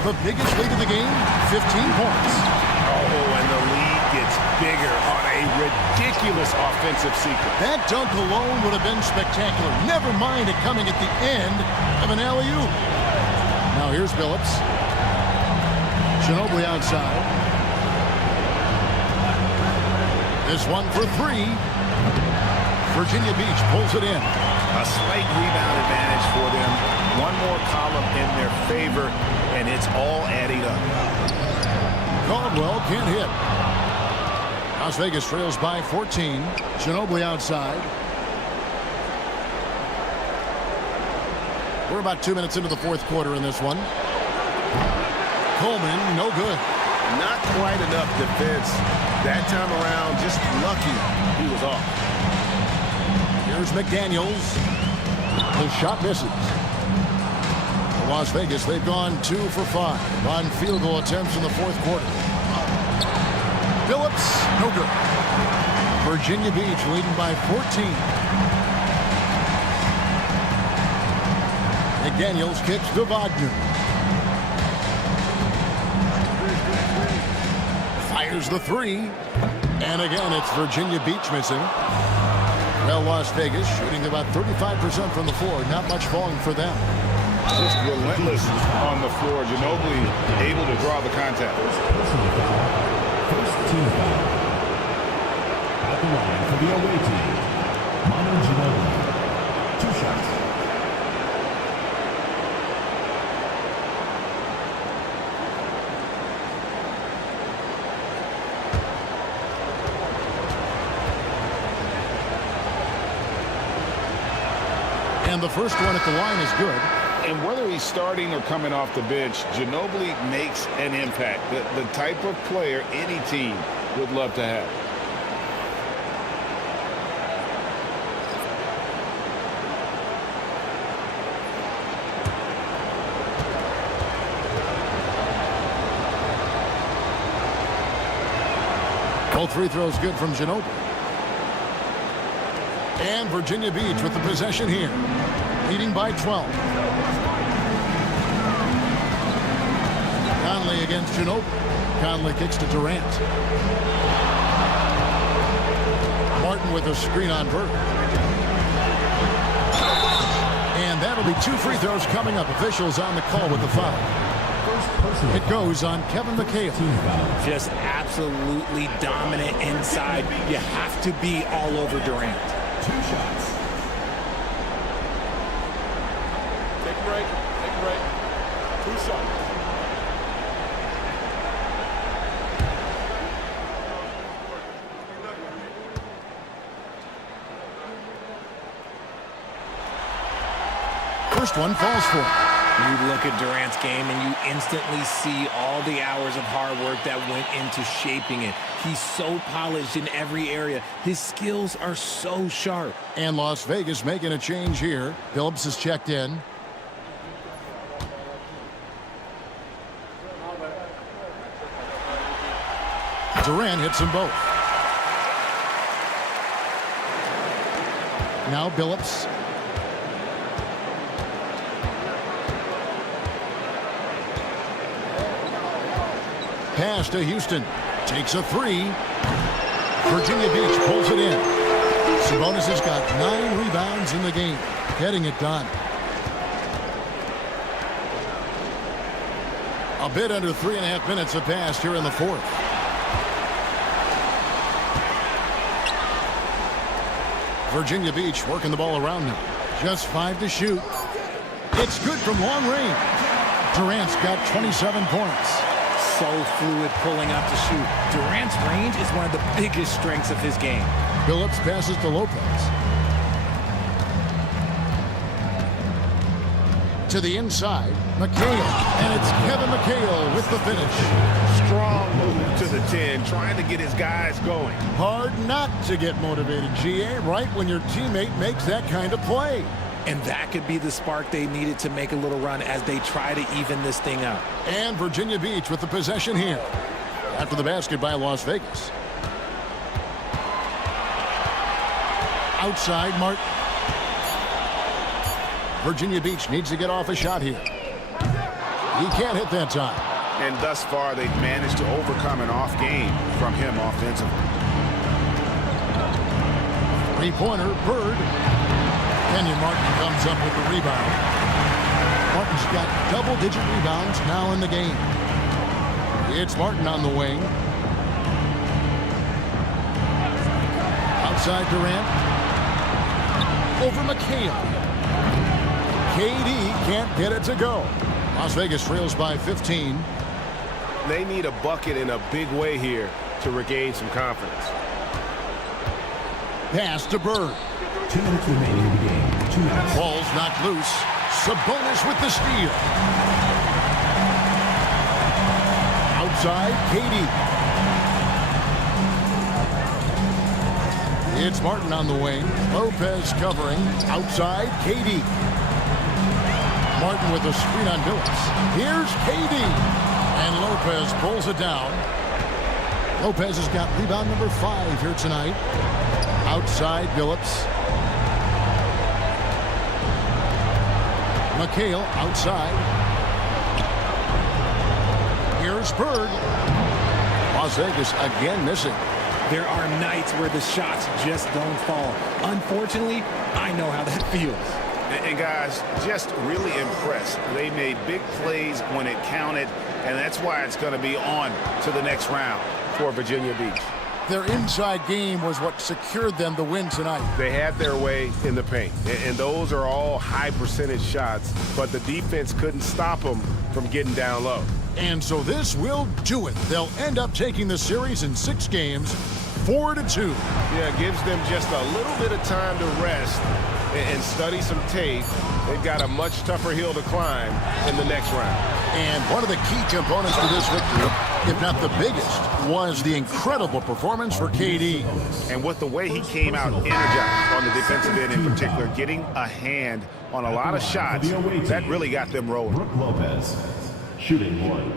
The biggest lead of the game, 15 points. Oh, and the lead gets bigger on a ridiculous offensive sequence. That dunk alone would have been spectacular. Never mind it coming at the end of an alley-oop. Now here's Billups. Ginobili outside. This one for 3. Virginia Beach pulls it in. A slight rebound advantage for them. One more column in their favor, and it's all adding up. Caldwell can't hit. Las Vegas trails by 14. Ginobili outside. We're about 2 minutes into the fourth quarter in this one. Coleman, no good. Not quite enough defense. That time around, just lucky he was off. Here's McDaniels. The shot misses. Las Vegas, they've gone 2 for 5 on field goal attempts in the fourth quarter. Billups, no good. Virginia Beach leading by 14. McDaniels kicks to Wagner. Fires the 3. And again, it's Virginia Beach missing. Well, Las Vegas shooting about 35% from the floor. Not much falling for them. Just relentless on the floor. Ginobili able to draw the contact. First team foul. At the line for the away team, Manu Ginobili. 2 shots. And the first one at the line is good. And whether he's starting or coming off the bench, Ginobili makes an impact. The type of player any team would love to have. Both free throws good from Ginobili. And Virginia Beach with the possession here. Leading by 12. Conley against Ginobili. Conley kicks to Durant. Martin with a screen on Bird. And that'll be 2 free throws coming up. Officials on the call with the foul. It goes on Kevin McHale. Just absolutely dominant inside. You have to be all over Durant. 2 shots. Take a break. Take a break. 2 shots. First one falls for him. You look at Durant's game and you instantly see all the hours of hard work that went into shaping it. He's so polished in every area. His skills are so sharp. And Las Vegas making a change here. Phillips is checked in. Durant hits them both. Now Phillips. Pass to Houston. Takes a 3. Virginia Beach pulls it in. Sabonis has got 9 rebounds in the game. Getting it done. A bit under 3.5 minutes have passed here in the fourth. Virginia Beach working the ball around now. Just 5 to shoot. It's good from long range. Durant's got 27 points. So fluid pulling up to shoot. Durant's range is one of the biggest strengths of his game. Phillips passes to Lopez. To the inside, McHale. And it's Kevin McHale with the finish. Strong move to the 10, trying to get his guys going. Hard not to get motivated, GA, right when your teammate makes that kind of play. And that could be the spark they needed to make a little run as they try to even this thing up. And Virginia Beach with the possession here. After the basket by Las Vegas. Outside, Martin. Virginia Beach needs to get off a shot here. He can't hit that time. And thus far, they've managed to overcome an off game from him offensively. 3-pointer, Bird. Kenyon Martin comes up with the rebound. Martin's got double-digit rebounds now in the game. It's Martin on the wing. Outside Durant. Over McHale. KD can't get it to go. Las Vegas trails by 15. They need a bucket in a big way here to regain some confidence. Pass to Bird. 2 minutes remaining in the game. 2 minutes. Ball's knocked loose. Sabonis with the steal. Outside, KD. It's Martin on the wing. Lopez covering. Outside, KD. Martin with a screen on Phillips. Here's KD. And Lopez pulls it down. Lopez has got rebound number 5 here tonight. Outside, Phillips. McHale outside. Here's Bird. Las Vegas again missing. There are nights where the shots just don't fall. Unfortunately, I know how that feels. And guys, just really impressed. They made big plays when it counted, and that's why it's going to be on to the next round for Virginia Beach. Their inside game was what secured them the win tonight. They had their way in the paint, and those are all high percentage shots, but the defense couldn't stop them from getting down low. And so this will do it. They'll end up taking the series in 6 games, 4-2. Yeah, it gives them just a little bit of time to rest and study some tape. They've got a much tougher hill to climb in the next round. And one of the key components to this victory, if not the biggest, was the incredible performance for KD. And with the way he came out energized on the defensive end in particular, getting a hand on a lot of shots, that really got them rolling. Brook Lopez, shooting 1.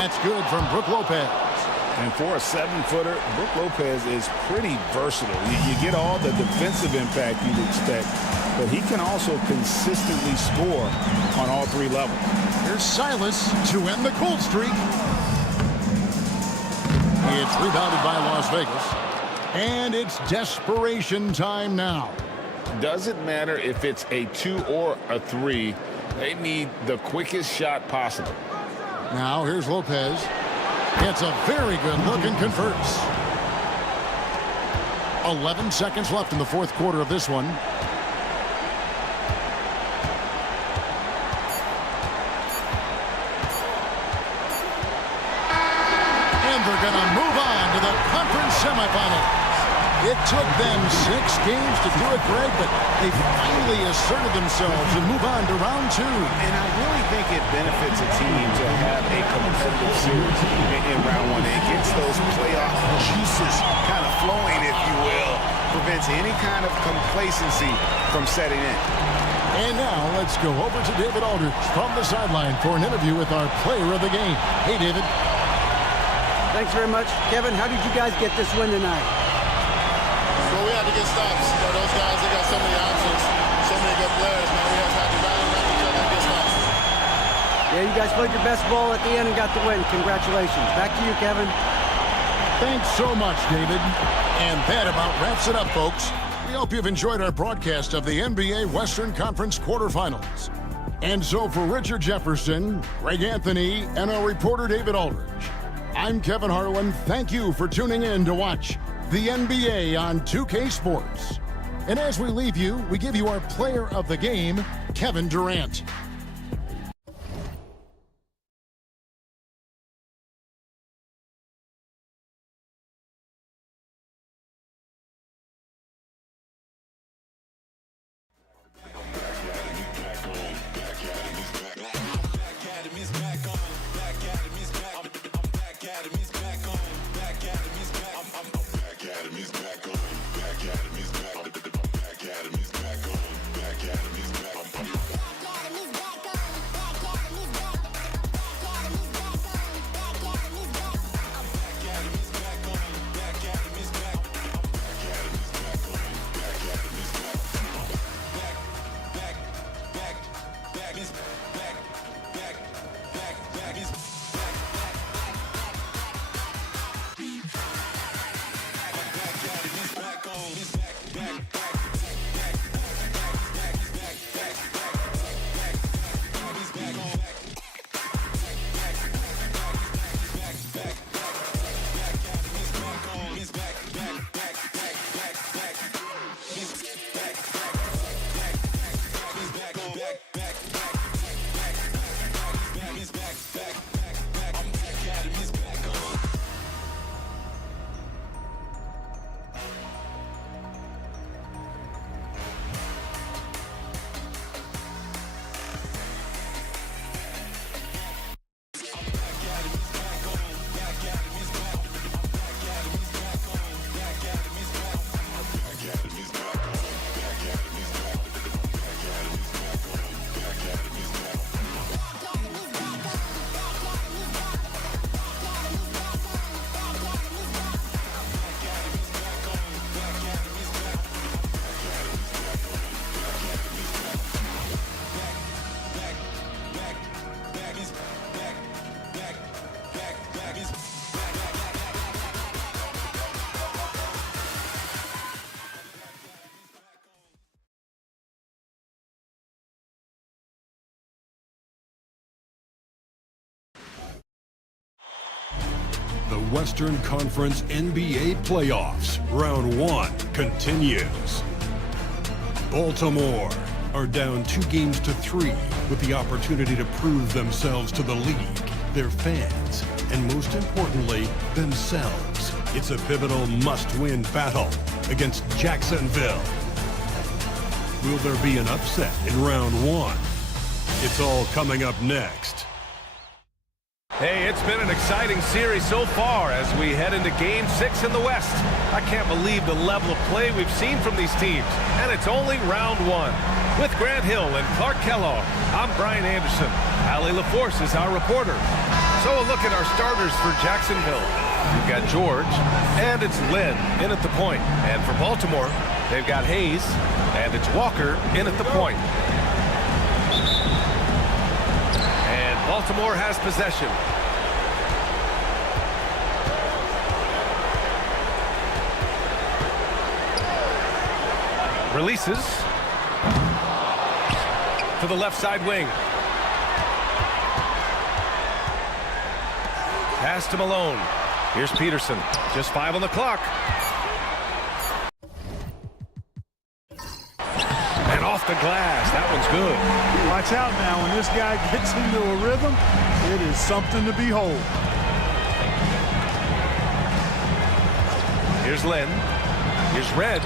that's good from Brook Lopez. And for a 7-footer, Brook Lopez is pretty versatile. You get all the defensive impact you'd expect, but he can also consistently score on all 3 levels. Here's Silas to end the cold streak. It's rebounded by Las Vegas. And it's desperation time now. Doesn't matter if it's a 2 or a 3. They need the quickest shot possible. Now here's Lopez. It's a very good look and converts. 11 seconds left in the fourth quarter of this one. And they're going to move on to the conference semifinals. It took them 6 games to do it, Greg, but they finally asserted themselves and move on to round 2. And I really think it benefits a team to have a competitive series in round 1. It gets those playoff juices kind of flowing, if you will. Prevents any kind of complacency from setting in. And now let's go over to David Aldridge from the sideline for an interview with our player of the game. Hey, David. Thanks very much. Kevin, how did you guys get this win tonight? Well, we had to get stops. You know, those guys, they got so many options, so many good players, man. We just had to rally around each other and get stops. Yeah, you guys played your best ball at the end and got the win. Congratulations. Back to you, Kevin. Thanks so much, David. And that about wraps it up, folks. We hope you've enjoyed our broadcast of the NBA Western Conference quarterfinals. And so for Richard Jefferson, Greg Anthony, and our reporter David Aldridge, I'm Kevin Harlan. Thank you for tuning in to watch the NBA on 2K Sports. And as we leave you, we give you our player of the game, Kevin Durant. The Western Conference NBA playoffs, round 1 continues. Baltimore are down 2 games to 3 with the opportunity to prove themselves to the league, their fans, and most importantly, themselves. It's a pivotal must-win battle against Jacksonville. Will there be an upset in round 1? It's all coming up next. Hey, it's been an exciting series so far as we head into Game 6 in the West. I can't believe the level of play we've seen from these teams, and it's only round 1. With Grant Hill and Clark Kellogg, I'm Brian Anderson. Allie LaForce is our reporter. So a look at our starters for Jacksonville. We've got George, and it's Lynn in at the point. And for Baltimore, they've got Hayes, and it's Walker in at the point. And Baltimore has possession. Releases to the left side wing. Pass to Malone. Here's Peterson. Just 5 on the clock. And off the glass. That one's good. Watch out now. When this guy gets into a rhythm, it is something to behold. Here's Lynn. Here's Red.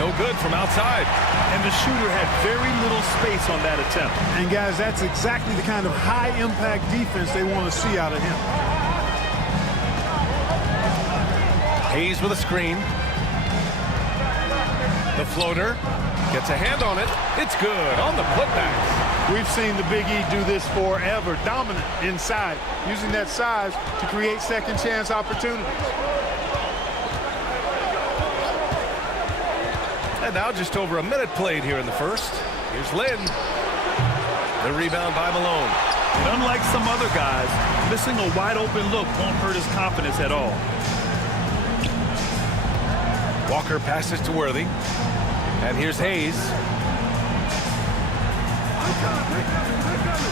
No good from outside. And the shooter had very little space on that attempt. And guys, that's exactly the kind of high-impact defense they want to see out of him. Hayes with a screen. The floater gets a hand on it. It's good on the putbacks. We've seen the Big E do this forever. Dominant inside, using that size to create second chance opportunities. And now just over a minute played here in the first. Here's Lynn. The rebound by Malone. And unlike some other guys, missing a wide open look won't hurt his confidence at all. Walker passes to Worthy. And here's Hayes.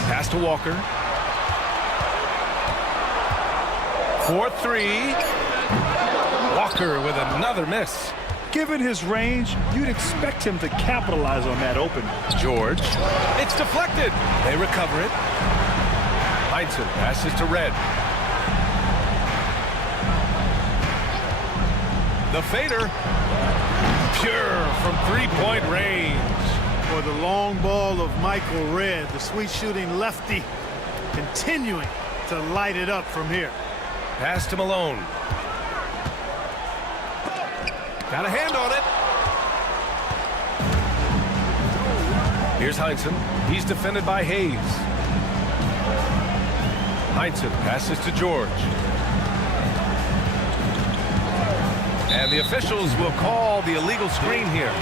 Pass to Walker. 4-3. Walker with another miss. Given his range, you'd expect him to capitalize on that open. George. It's deflected. They recover it. Heinsohn passes to Red. The fader. Pure from three-point range. For the long ball of Michael Red, the sweet-shooting lefty, continuing to light it up from here. Pass to Malone. Got a hand on it. Here's Heinsohn. He's defended by Hayes. Heinsohn passes to George. And the officials will call the illegal screen here.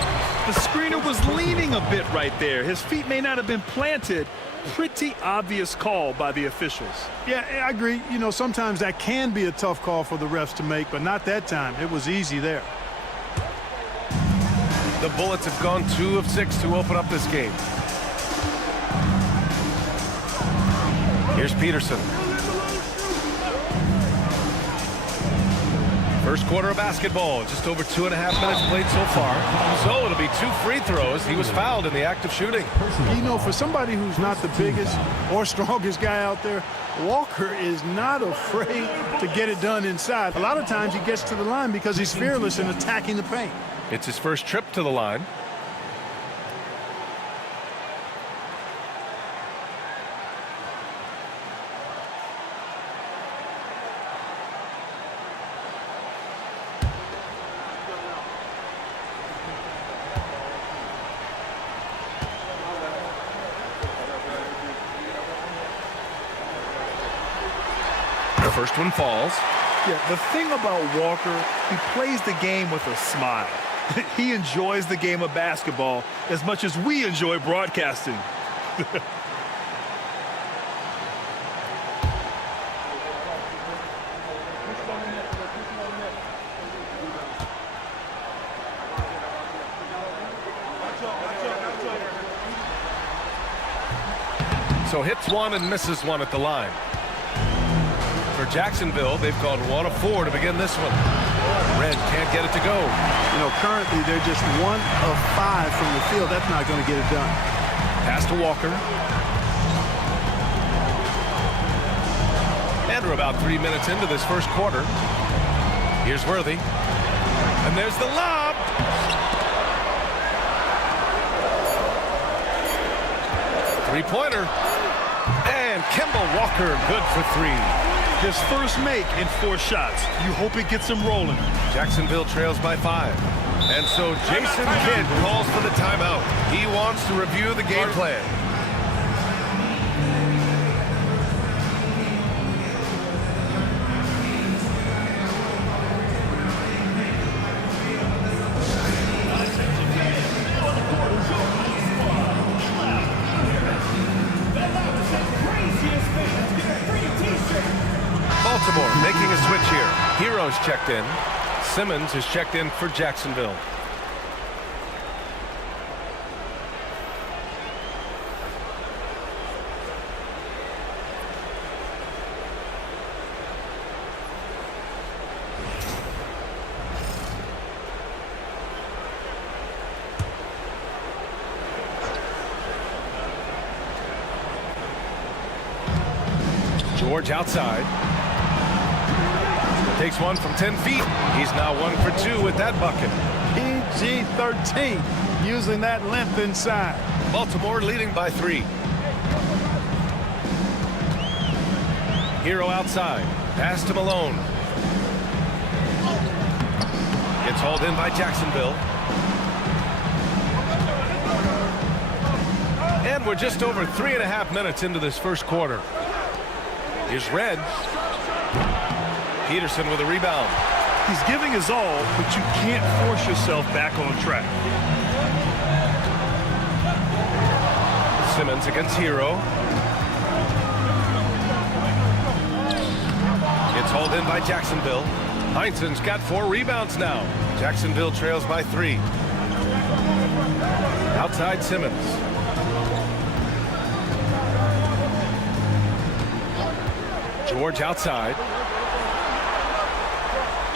The screener was leaning a bit right there. His feet may not have been planted. Pretty obvious call by the officials. Yeah, I agree. You know, sometimes that can be a tough call for the refs to make, but not that time. It was easy there. The Bullets have gone 2 of 6 to open up this game. Here's Peterson. First quarter of basketball, just over 2.5 minutes played so far. So it'll be 2 free throws. He was fouled in the act of shooting. You know, for somebody who's not the biggest or strongest guy out there, Walker is not afraid to get it done inside. A lot of times he gets to the line because he's fearless in attacking the paint. It's his first trip to the line. The first one falls. Yeah, the thing about Walker, he plays the game with a smile. He enjoys the game of basketball as much as we enjoy broadcasting. So hits one and misses one at the line. For Jacksonville, they've gone 1 of 4 to begin this one. Red can't get it to go. You know, currently they're just 1 of 5 from the field. That's not going to get it done. Pass to Walker. And we're about 3 minutes into this first quarter. Here's Worthy. And there's the lob. Three-pointer. And Kemba Walker good for 3. His first make in 4 shots. You hope it gets him rolling. Jacksonville trails by 5. And so Jason Kidd calls for the timeout. He wants to review the game plan. Baltimore making a switch here. Hero's checked in. Simmons is checked in for Jacksonville. George outside. Takes one from 10 feet. He's now 1 for 2 with that bucket. PG-13 using that length inside. Baltimore leading by 3. Hero outside. Pass to Malone. Gets hauled in by Jacksonville. And we're just over 3.5 minutes into this first quarter. Here's Red. Peterson with a rebound. He's giving his all, but you can't force yourself back on track. Simmons against Hero. Gets hauled in by Jacksonville. Heinsohn's got 4 rebounds now. Jacksonville trails by 3. Outside Simmons. George outside.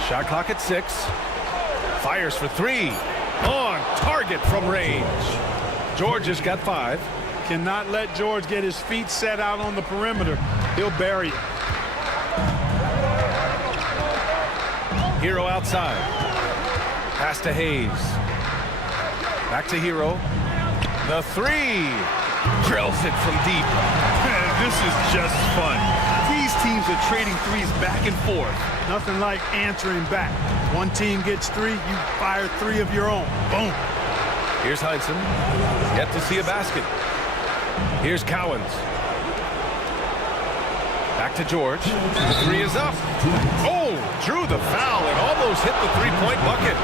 Shot clock at 6. Fires for 3. On target from range. George has got 5. Cannot let George get his feet set out on the perimeter. He'll bury it. Hero outside. Pass to Hayes. Back to Hero. The 3. Drills it from deep. This is just fun. These teams are trading threes back and forth. Nothing like answering back. One team gets 3, you fire 3 of your own. Boom. Here's Heinsohn. Yet to see a basket. Here's Cowens. Back to George. The 3 is up. Oh, drew the foul and almost hit the 3-point bucket.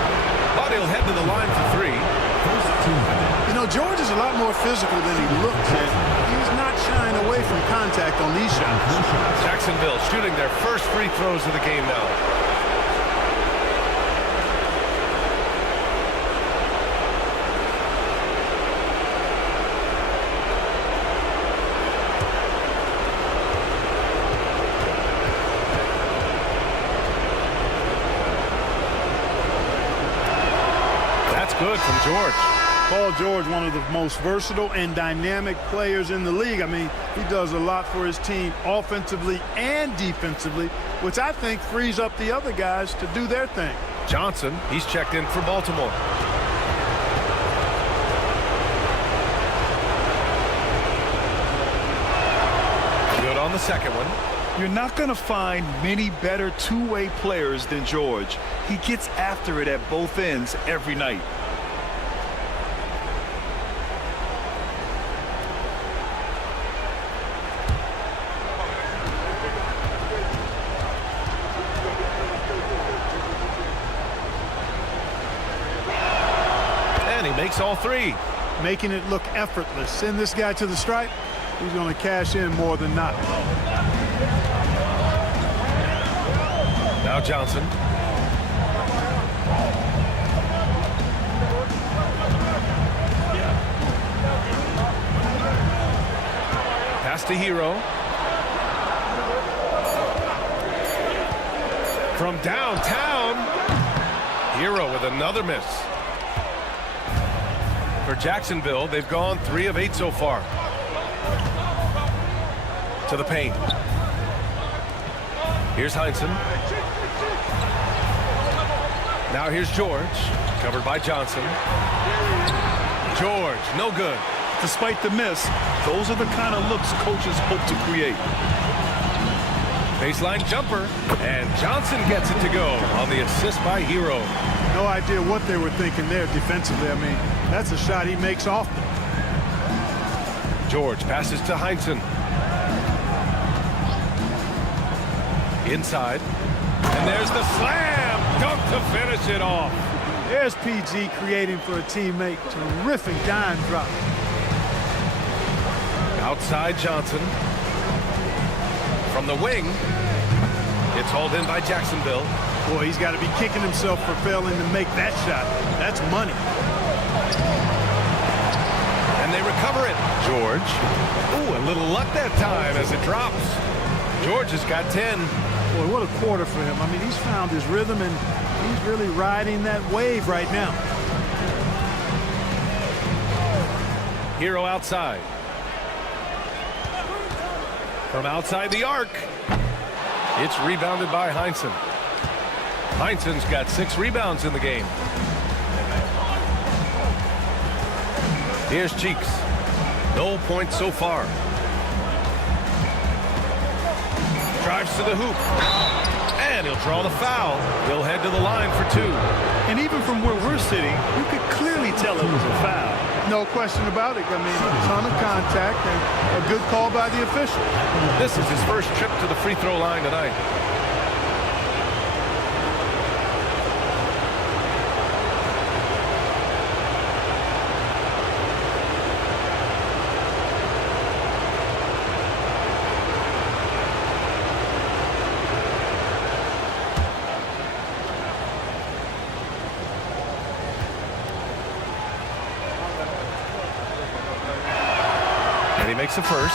But he'll head to the line for 3. You know, George is a lot more physical than he looks, and he's not shying away from contact on these shots. Jacksonville shooting their first free throws of the game now. That's good from George. Paul George, one of the most versatile and dynamic players in the league. I mean, he does a lot for his team offensively and defensively, which I think frees up the other guys to do their thing. Johnson, he's checked in for Baltimore. Good on the second one. You're not going to find many better two-way players than George. He gets after it at both ends every night. Makes all 3. Making it look effortless. Send this guy to the stripe. He's going to cash in more than not. Now Johnson. Pass to Hero. From downtown. Hero with another miss. For Jacksonville, they've gone 3 of 8 so far. To the paint. Here's Heinsohn. Now here's George. Covered by Johnson. George, no good. Despite the miss, those are the kind of looks coaches hope to create. Baseline jumper. And Johnson gets it to go on the assist by Hero. No idea what they were thinking there defensively. I mean, that's a shot he makes often. George passes to Heinsohn. Inside. And there's the slam dunk to finish it off. There's PG creating for a teammate. Terrific dime drop. Outside Johnson. From the wing. It's It's hauled in by Jacksonville. Boy, he's got to be kicking himself for failing to make that shot. That's money. And they recover it. George. Ooh, a little luck that time as it drops. George has got 10. Boy, what a quarter for him. I mean, he's found his rhythm, and he's really riding that wave right now. Hero outside. From outside the arc. It's rebounded by Heinsohn. Heinsohn's got 6 rebounds in the game. Here's Cheeks. No points so far. Drives to the hoop. And he'll draw the foul. He'll head to the line for 2. And even from where we're sitting, you could clearly tell it was a foul. No question about it. I mean, a ton of contact and a good call by the official. This is his first trip to the free throw line tonight. He makes the first.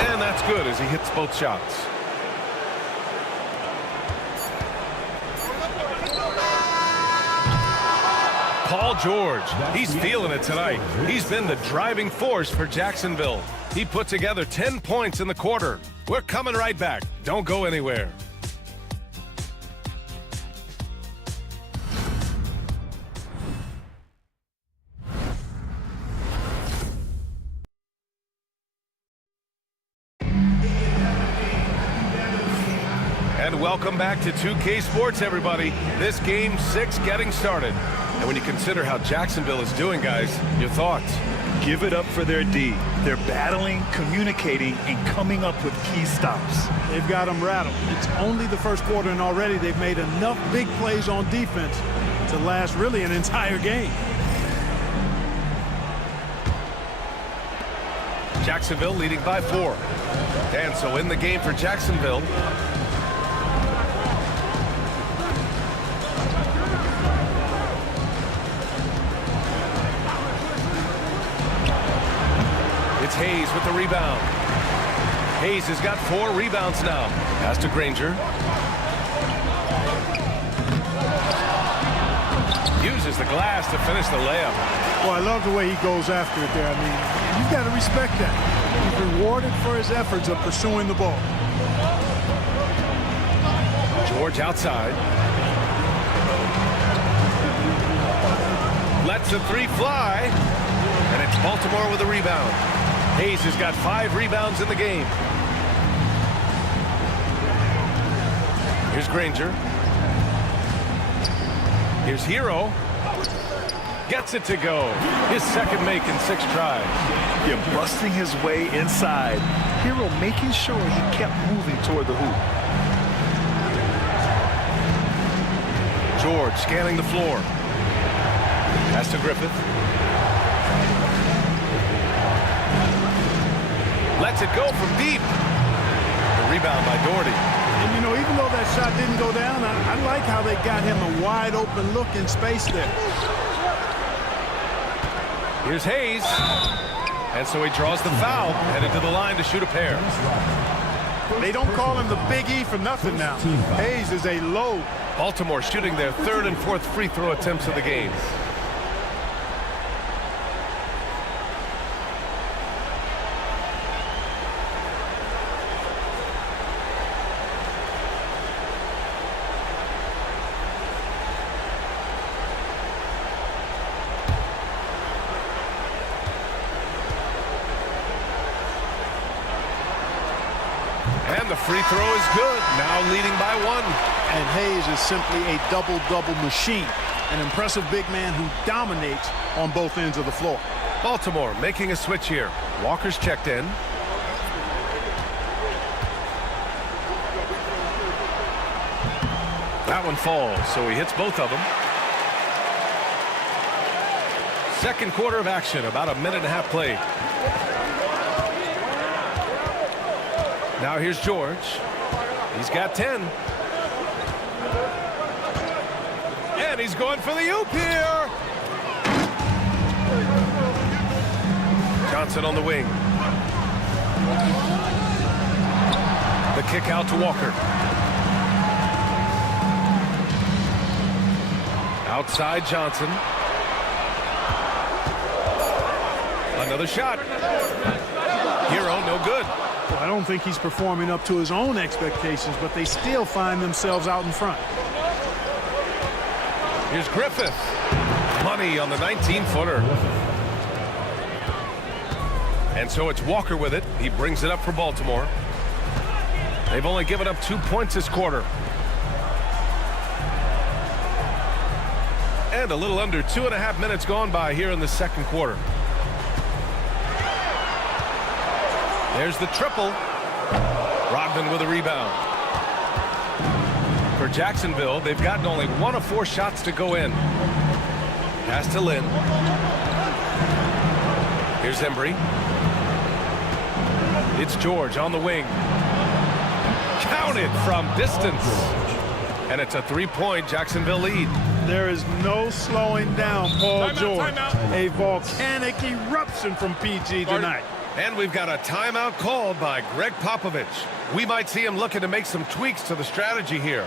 And that's good as he hits both shots. Paul George, he's feeling it tonight. He's been the driving force for Jacksonville. He put together 10 points in the quarter. We're coming right back. Don't go anywhere. And welcome back to 2K Sports, everybody. This game 6 getting started. And when you consider how Jacksonville is doing, guys, your thoughts? Give it up for their D. They're battling, communicating, and coming up with key stops. They've got them rattled. It's only the first quarter, and already they've made enough big plays on defense to last really an entire game. Jacksonville leading by 4. And so in the game for Jacksonville. It's Hayes with the rebound. Hayes has got 4 rebounds now. Pass to Granger. Uses the glass to finish the layup. Well, I love the way he goes after it there. I mean, you've got to respect that. He's rewarded for his efforts of pursuing the ball. George outside. Lets the 3 fly. And it's Baltimore with a rebound. Hayes has got 5 rebounds in the game. Here's Granger. Here's Hero. Gets it to go. His second make in 6 tries. Yeah, busting his way inside. Hero making sure he kept moving toward the hoop. George scanning the floor. Pass to Griffith. Lets it go from deep. The rebound by Doherty. And, you know, even though that shot didn't go down, I like how they got him a wide open look in space there. Here's Hayes. And so he draws the foul, headed to the line to shoot a pair. They don't call him the Big E for nothing now. Hayes is a load. Baltimore shooting their 3rd and 4th free throw attempts of the game. And the free throw is good. Now leading by 1. And Hayes is simply a double-double machine. an impressive big man who dominates on both ends of the floor. Baltimore making a switch here. Walker's checked in. That one falls, so he hits both of them. Second quarter of action, about a minute and a half played. Now here's George. He's got 10. And he's going for the oop here. Johnson on the wing. The kick out to Walker. Outside Johnson. Another shot. Hero, no good. Well, I don't think he's performing up to his own expectations, but they still find themselves out in front. Here's Griffith. Money on the 19-footer. And so it's Walker with it. He brings it up for Baltimore. They've only given up 2 points this quarter. And a little under 2.5 minutes gone by here in the second quarter. There's the triple. Rodman with a rebound. For Jacksonville, they've gotten only 1 of 4 shots to go in. Pass to Lynn. Here's Embry. It's George on the wing. Counted from distance. And it's a 3-point Jacksonville lead. There is no slowing down Paul George. A volcanic eruption from PG tonight. And we've got a timeout called by Greg Popovich. We might see him looking to make some tweaks to the strategy here.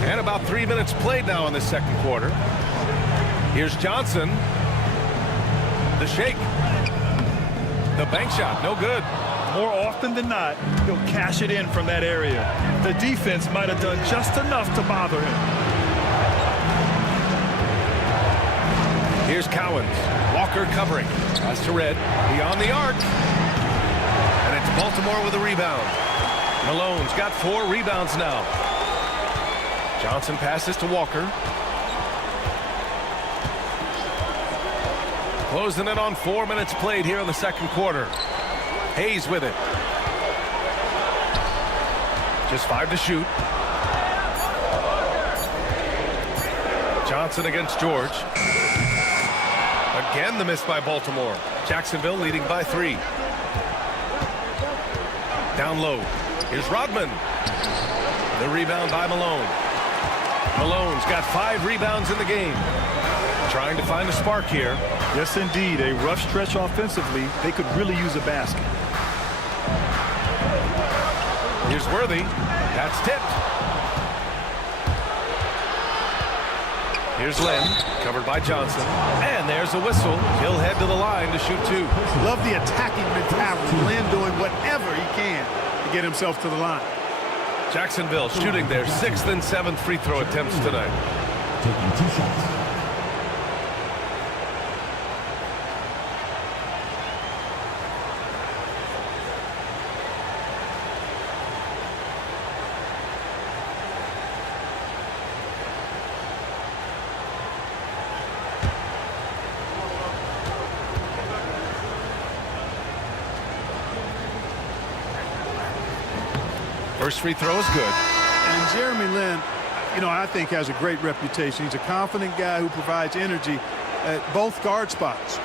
And about 3 minutes played now in the second quarter. Here's Johnson. The shake. The bank shot, no good. More often than not, he'll cash it in from that area. The defense might have done just enough to bother him. Here's Cowens. Walker covering. Pass to Red. Beyond the arc. And it's Baltimore with a rebound. Malone's got 4 rebounds now. Johnson passes to Walker. Closing it on 4 minutes played here in the second quarter. Hayes with it. Just 5 to shoot. Johnson against George. Again the miss by Baltimore. Jacksonville leading by 3. Down low. Here's Rodman. The rebound by Malone. Malone's got 5 rebounds in the game. Trying to find a spark here. Yes, indeed. A rough stretch offensively. They could really use a basket. Here's Worthy. That's tipped. Here's Lynn. Covered by Johnson. And there's a whistle. He'll head to the line to shoot 2. Love the attacking mentality. Lynn doing whatever he can to get himself to the line. Jacksonville shooting their 6th and 7th free throw attempts tonight. Taking 2 shots. First free throw is good. And Jeremy Lin, you know, I think has a great reputation. He's a confident guy who provides energy at both guard spots.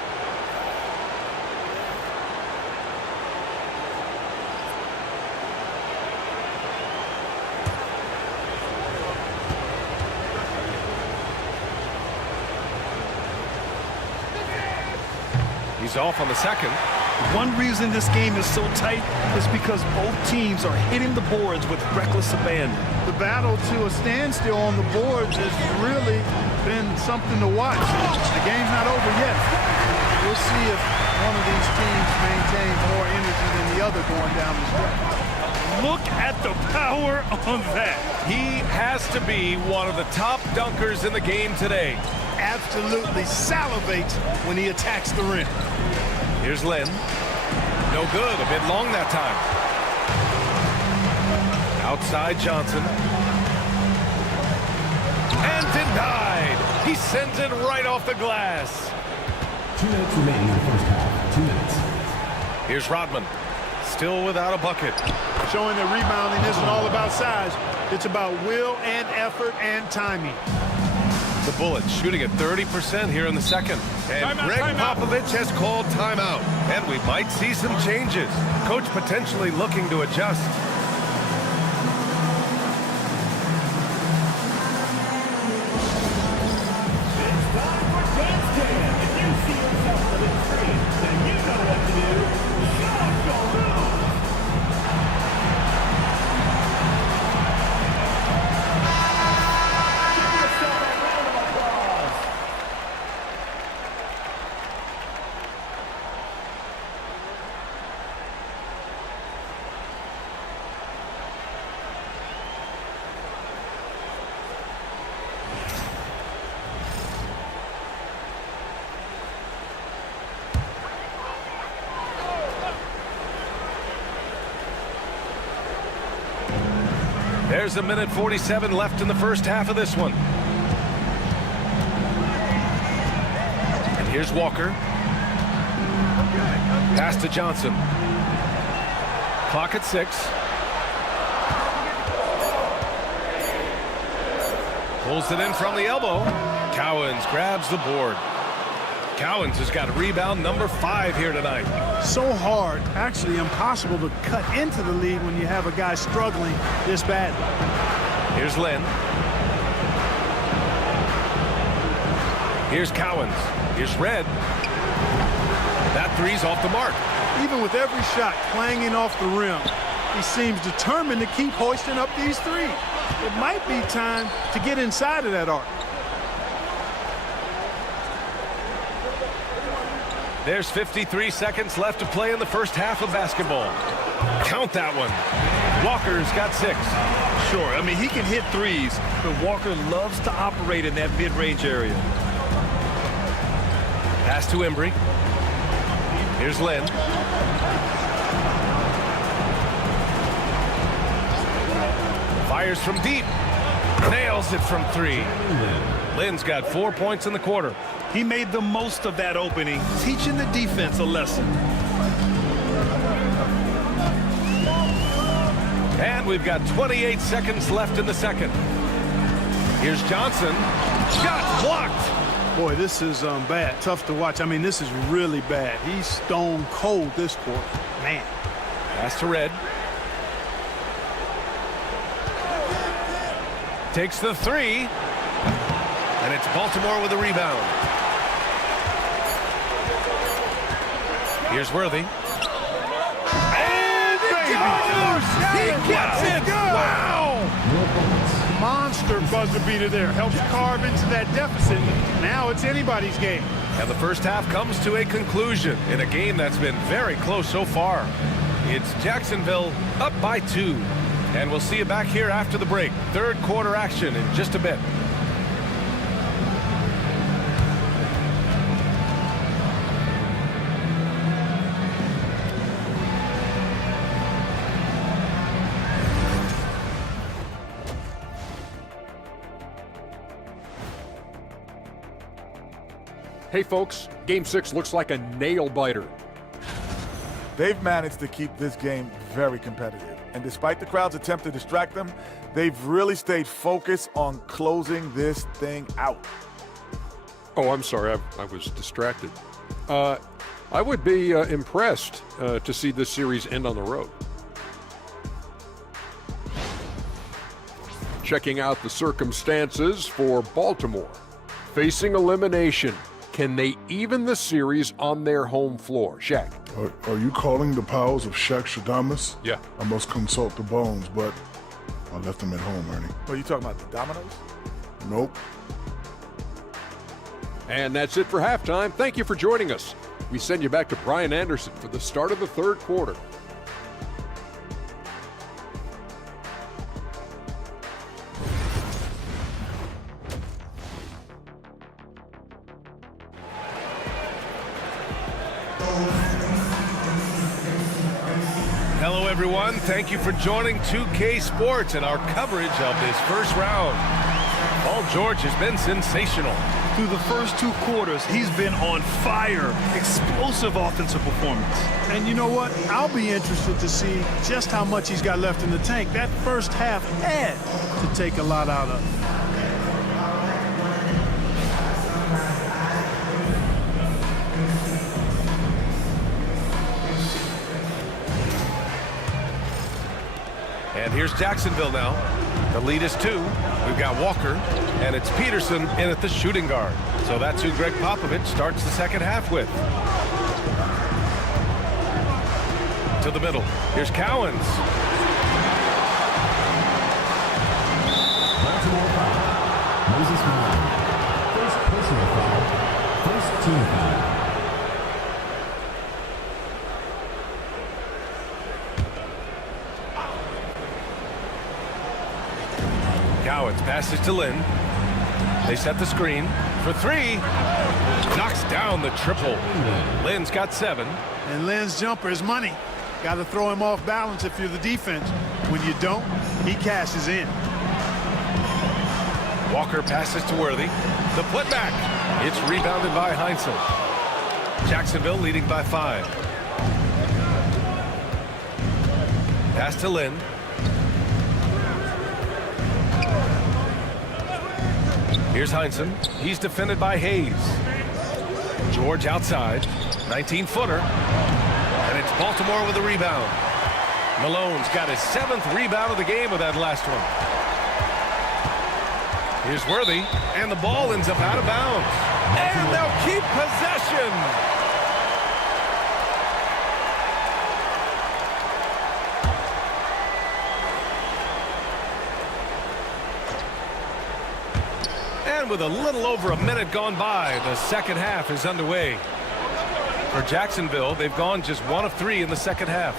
He's off on the second. One reason this game is so tight is because both teams are hitting the boards with reckless abandon. The battle to a standstill on the boards has really been something to watch. The game's not over yet. We'll see if one of these teams maintain more energy than the other going down the stretch. Look at the power on that. He has to be one of the top dunkers in the game today. Absolutely salivates when he attacks the rim. Here's Lynn. No good, a bit long that time. Outside Johnson. And denied. He sends it right off the glass. 2 minutes remaining in the first half. 2 minutes. Here's Rodman. Still without a bucket. Showing that rebounding isn't all about size. It's about will and effort and timing. The Bullets shooting at 30% here in the second. And Greg Popovich has called timeout. And we might see some changes. Coach potentially looking to adjust. It's time for Dance Jam. If you see yourself on the screen, then you know what to do. Shut up your moves. Give yourself a round of applause. There's a minute 47 left in the first half of this one. And here's Walker. Pass to Johnson. Clock at 6. Pulls it in from the elbow. Cowens grabs the board. Cowens has got rebound number 5 here tonight. So hard, actually impossible to cut into the lead when you have a guy struggling this badly. Here's Lynn. Here's Cowens. Here's Red. That three's off the mark. Even with every shot clanging off the rim, he seems determined to keep hoisting up these threes. It might be time to get inside of that arc. There's 53 seconds left to play in the first half of basketball. Count that one. Walker's got 6. Sure, I mean, he can hit threes, but Walker loves to operate in that mid-range area. Pass to Embry. Here's Lynn. Fires from deep. Nails it from 3. Lynn's got 4 points in the quarter. He made the most of that opening, teaching the defense a lesson. And we've got 28 seconds left in the second. Here's Johnson. Shot blocked. Boy, this is bad. Tough to watch. I mean, this is really bad. He's stone cold this quarter. Man. Pass to Red. Takes the 3. And it's Baltimore with a rebound. Here's Worthy. And it goes! He gets it! Wow! Monster buzzer beater there. Helps carve into that deficit. Now it's anybody's game. And the first half comes to a conclusion in a game that's been very close so far. It's Jacksonville up by 2. And we'll see you back here after the break. Third quarter action in just a bit. Hey folks, Game 6 looks like a nail-biter. They've managed to keep this game very competitive. And despite the crowd's attempt to distract them, they've really stayed focused on closing this thing out. Oh, I'm sorry, I was distracted. I would be impressed to see this series end on the road. Checking out the circumstances for Baltimore. Facing elimination, Can they even the series on their home floor? Shaq. Are you calling the powers of Shaq Stradamus? Yeah. I must consult the bones, but I left them at home, Ernie. Are you talking about the dominoes? Nope. And that's it for halftime. Thank you for joining us. We send you back to Brian Anderson for the start of the third quarter. Hello, everyone. Thank you for joining 2K Sports and our coverage of this first round. Paul George has been sensational. Through the first 2 quarters, he's been on fire. Explosive offensive performance. And you know what? I'll be interested to see just how much he's got left in the tank. That first half had to take a lot out of it. And here's Jacksonville now. The lead is 2. We've got Walker, and it's Peterson in at the shooting guard. So that's who Greg Popovich starts the second half with. To the middle. Here's Cowens. Baltimore foul. Moses Malone. First personal foul. First team foul. Cowens passes to Lynn. They set the screen for 3. Knocks down the triple. Lynn's got 7. And Lynn's jumper is money. Got to throw him off balance if you're the defense. When you don't, he cashes in. Walker passes to Worthy. The putback. It's rebounded by Heinzel. Jacksonville leading by 5. Pass to Lynn. Here's Heinzen. He's defended by Hayes. George outside. 19-footer. And it's Baltimore with a rebound. Malone's got his 7th rebound of the game with that last one. Here's Worthy. And the ball ends up out of bounds. And they'll keep possession. And with a little over a minute gone by, the second half is underway. For Jacksonville, they've gone just 1 of 3 in the second half.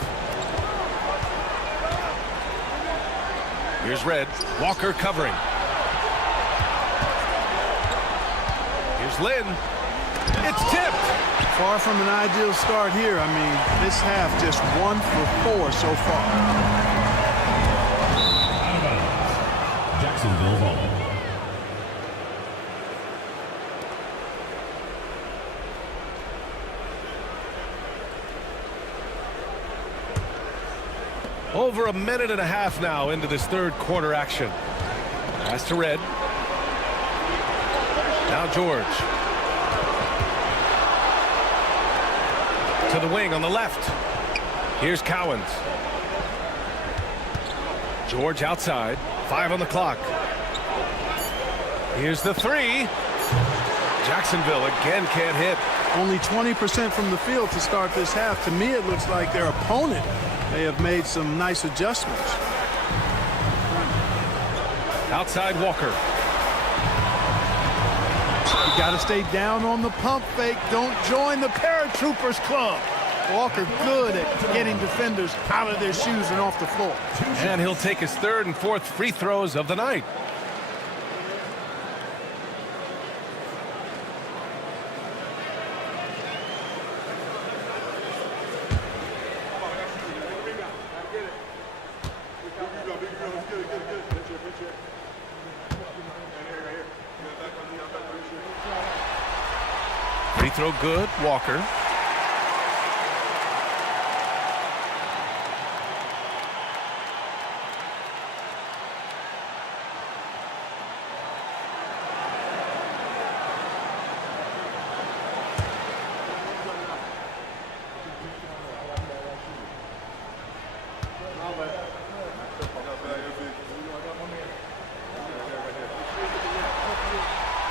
Here's Red. Walker covering. Here's Lynn. It's tipped. Far from an ideal start here. I mean, this half just 1 for 4 so far. Jacksonville ball. Over a minute and a half now into this third quarter action. Pass to Red. Now George. To the wing on the left. Here's Cowens. George outside. 5 on the clock. Here's the 3. Jacksonville again can't hit. Only 20% from the field to start this half. To me, it looks like their opponent may have made some nice adjustments. Outside Walker. You got to stay down on the pump fake. Don't join the paratroopers club. Walker good at getting defenders out of their shoes and off the floor. And he'll take his 3rd and 4th free throws of the night. Free throw good, Walker.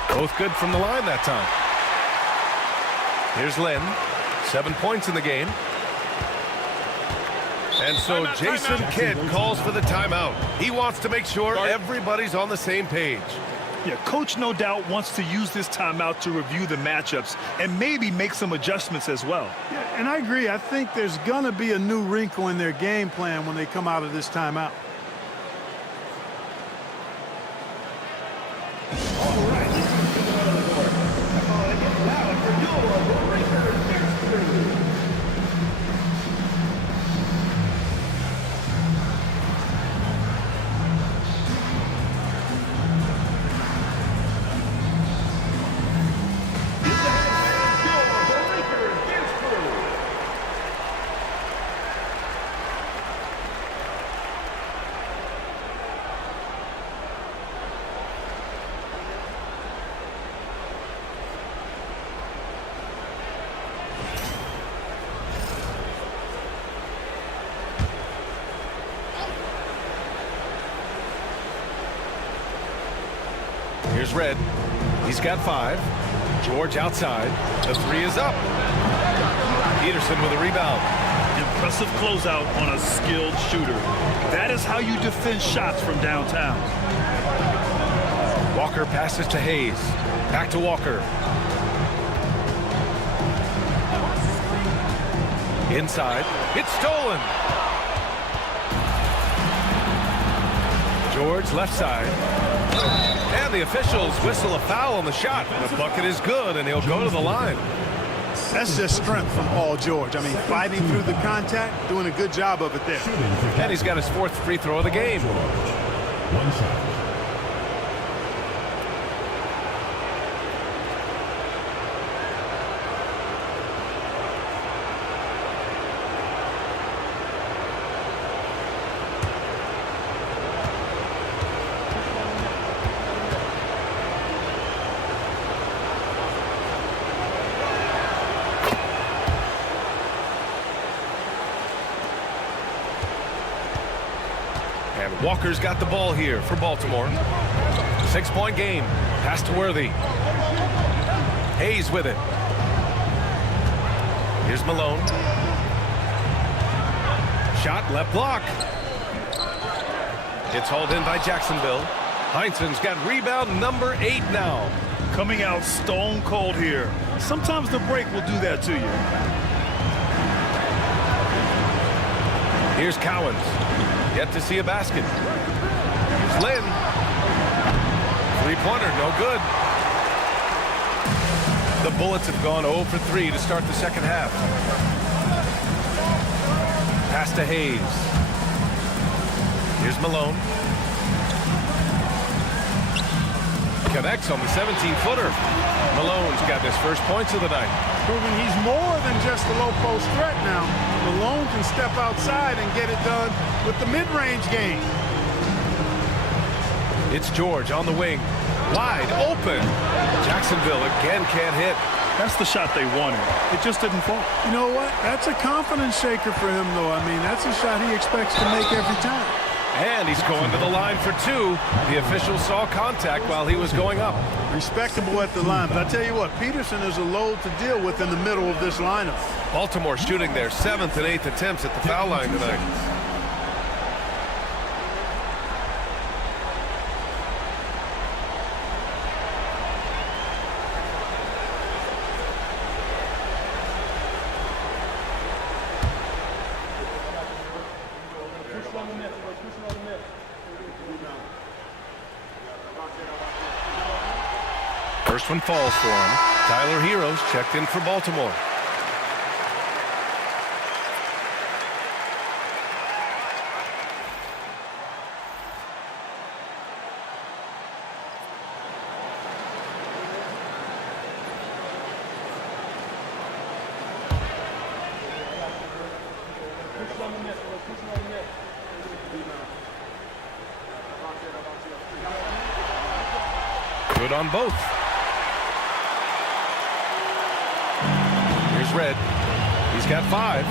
Both good from the line that time. Here's Lynn. 7 points in the game. And so Jason Kidd calls for the timeout. He wants to make sure everybody's on the same page. Yeah, coach no doubt wants to use this timeout to review the matchups and maybe make some adjustments as well. Yeah, and I agree. I think there's going to be a new wrinkle in their game plan when they come out of this timeout. All right, let's go to the board. Come on, it gets loud for your Breakers Dance Crew. Here's Red. He's got 5. George outside. The 3 is up. Peterson with a rebound. Impressive closeout on a skilled shooter. That is how you defend shots from downtown. Walker passes to Hayes. Back to Walker. Inside. It's stolen. George left side. And the officials whistle a foul on the shot. The bucket is good, and he'll go to the line. That's just strength from Paul George. I mean, fighting through the contact, doing a good job of it there. And he's got his 4th free throw of the game. One shot. And Walker's got the ball here for Baltimore. 6-point game. Pass to Worthy. Hayes with it. Here's Malone. Shot left block. It's hauled in by Jacksonville. Heinsohn's got rebound number 8 now. Coming out stone cold here. Sometimes the break will do that to you. Here's Cowens. Yet to see a basket. Here's Lynn. 3-pointer, no good. The Bullets have gone 0 for 3 to start the second half. Pass to Hayes. Here's Malone. Connects on the 17-footer. Malone's got his first points of the night. Proving he's more than just a low-post threat now. Malone can step outside and get it done with the mid-range game. It's George on the wing. Wide open. Jacksonville again can't hit. That's the shot they wanted. It just didn't fall. You know what? That's a confidence shaker for him, though. I mean, that's a shot he expects to make every time. And he's going to the line for 2. The official saw contact while he was going up. Respectable at the line. But I tell you what, Peterson is a load to deal with in the middle of this lineup. Baltimore shooting their 7th and 8th attempts at the foul line tonight. First one falls for him. Tyler Heroes checked in for Baltimore. Good on both. Here's Red. He's got 5.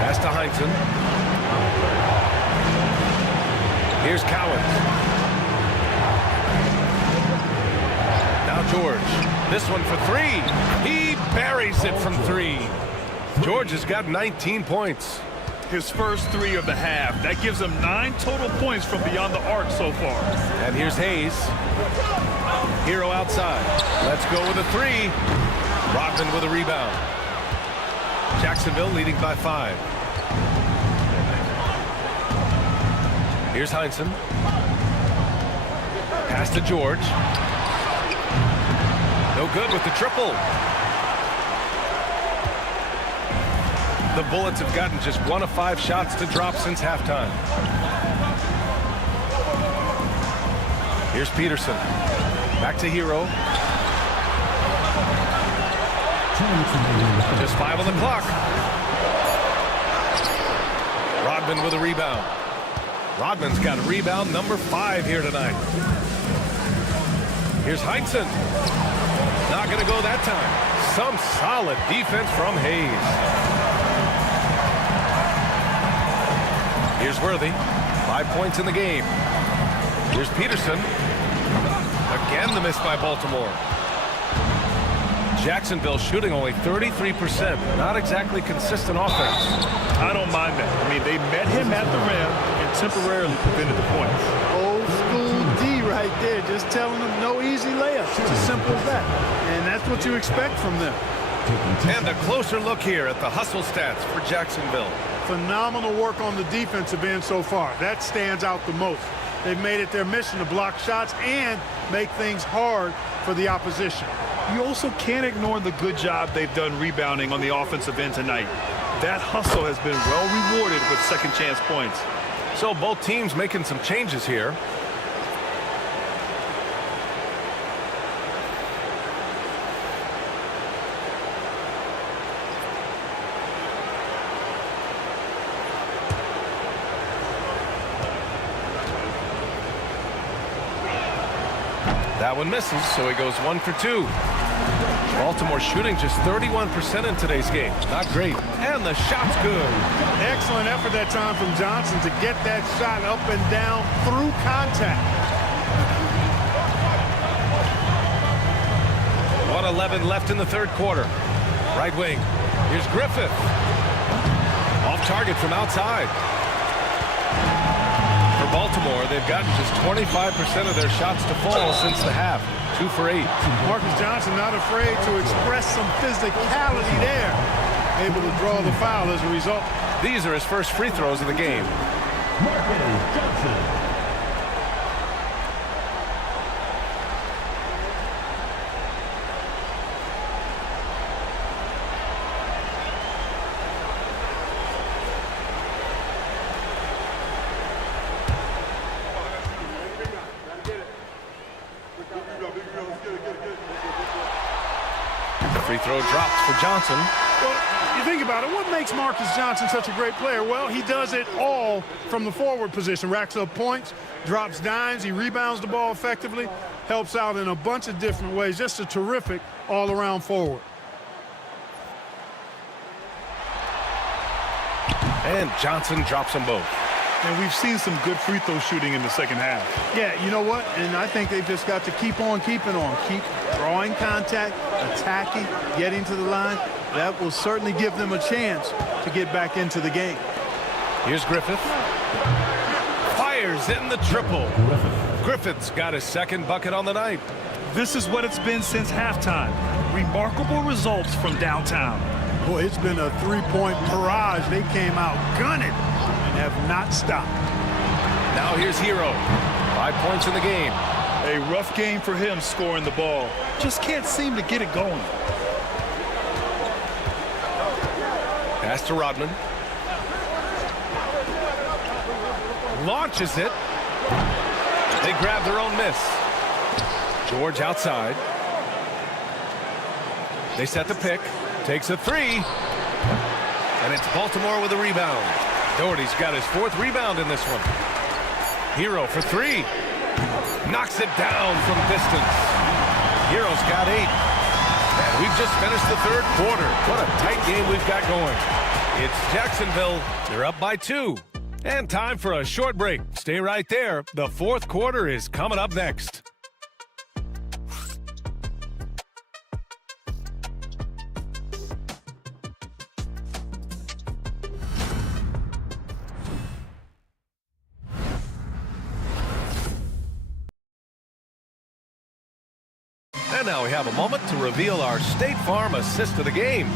Pass to Heinsohn. Here's Cowens. Now George. This one for three. He buries it from three. George has got 19 points. His first three of the half. That gives him 9 total points from beyond the arc so far. And here's Hayes. Hero outside. Let's go with a three. Rodman with a rebound. Jacksonville leading by 5. Here's Heinsohn. Pass to George. No good with the triple. The Bullets have gotten just 1 of 5 shots to drop since halftime. Here's Peterson. Back to Hero. Just 5 on the clock. Rodman with a rebound. Rodman's got a rebound number 5 here tonight. Here's Heinsohn. Not going to go that time. Some solid defense from Hayes. Here's Worthy. 5 points in the game. Here's Peterson. Again, the miss by Baltimore. Jacksonville shooting only 33%. Not exactly consistent offense. I don't mind that. I mean, they met him at the rim and temporarily prevented the points. Old school D right there, just telling them no easy layups. It's as simple as that. And that's what you expect from them. And a closer look here at the hustle stats for Jacksonville. Phenomenal work on the defensive end so far. That stands out the most. They've made it their mission to block shots and make things hard for the opposition. You also can't ignore the good job they've done rebounding on the offensive end tonight. That hustle has been well rewarded with second chance points. So both teams making some changes here. That one misses, so he goes 1 for 2. Baltimore shooting just 31% in today's game. Not great. And the shot's good. Excellent effort that time from Johnson to get that shot up and down through contact. 1:11 left in the third quarter. Right wing. Here's Griffith. Off target from outside. For Baltimore, they've gotten just 25% of their shots to fall since the half. 2 for 8. Marcus Johnson not afraid to express some physicality there. Able to draw the foul as a result. These are his first free throws of the game. Marcus Johnson. Free throw drops for Johnson. Well, you think about it, what makes Marcus Johnson such a great player? Well, he does it all from the forward position. Racks up points, drops dimes, he rebounds the ball effectively, helps out in a bunch of different ways. Just a terrific all-around forward. And Johnson drops them both. And we've seen some good free throw shooting in the second half. Yeah, you know what? And I think they've just got to keep on keeping on. Keep drawing contact, attacking, getting to the line. That will certainly give them a chance to get back into the game. Here's Griffith. Fires in the triple. Griffith's got his second bucket on the night. This is what it's been since halftime. Remarkable results from downtown. Boy, it's been a three-point barrage. They came out gunning and have not stopped. Now here's Hero. 5 points in the game. A rough game for him scoring the ball. Just can't seem to get it going. Pass to Rodman. Launches it. They grab their own miss. George outside. They set the pick. Takes a three. And it's Baltimore with a rebound. Doherty's got his 4th rebound in this one. Hero for 3. Knocks it down from distance. Hero's got 8. And we've just finished the third quarter. What a tight game we've got going. It's Jacksonville. They're up by 2. And time for a short break. Stay right there. The fourth quarter is coming up next. And now we have a moment to reveal our State Farm assist of the game.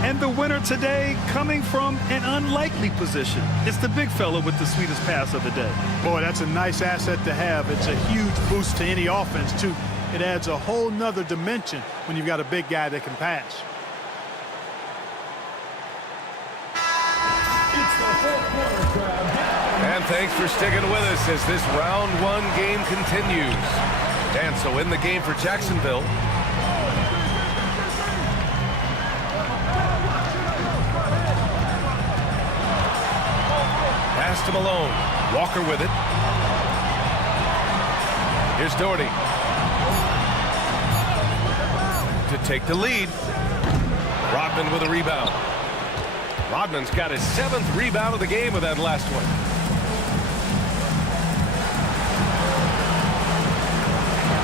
And the winner today coming from an unlikely position. It's the big fella with the sweetest pass of the day. Boy, that's a nice asset to have. It's a huge boost to any offense, too. It adds a whole nother dimension when you've got a big guy that can pass. And thanks for sticking with us as this round one game continues. And so in the game for Jacksonville, pass to Malone. Walker with it. Here's Doherty to take the lead. Rodman with a rebound. Rodman's got his 7th rebound of the game with that last one.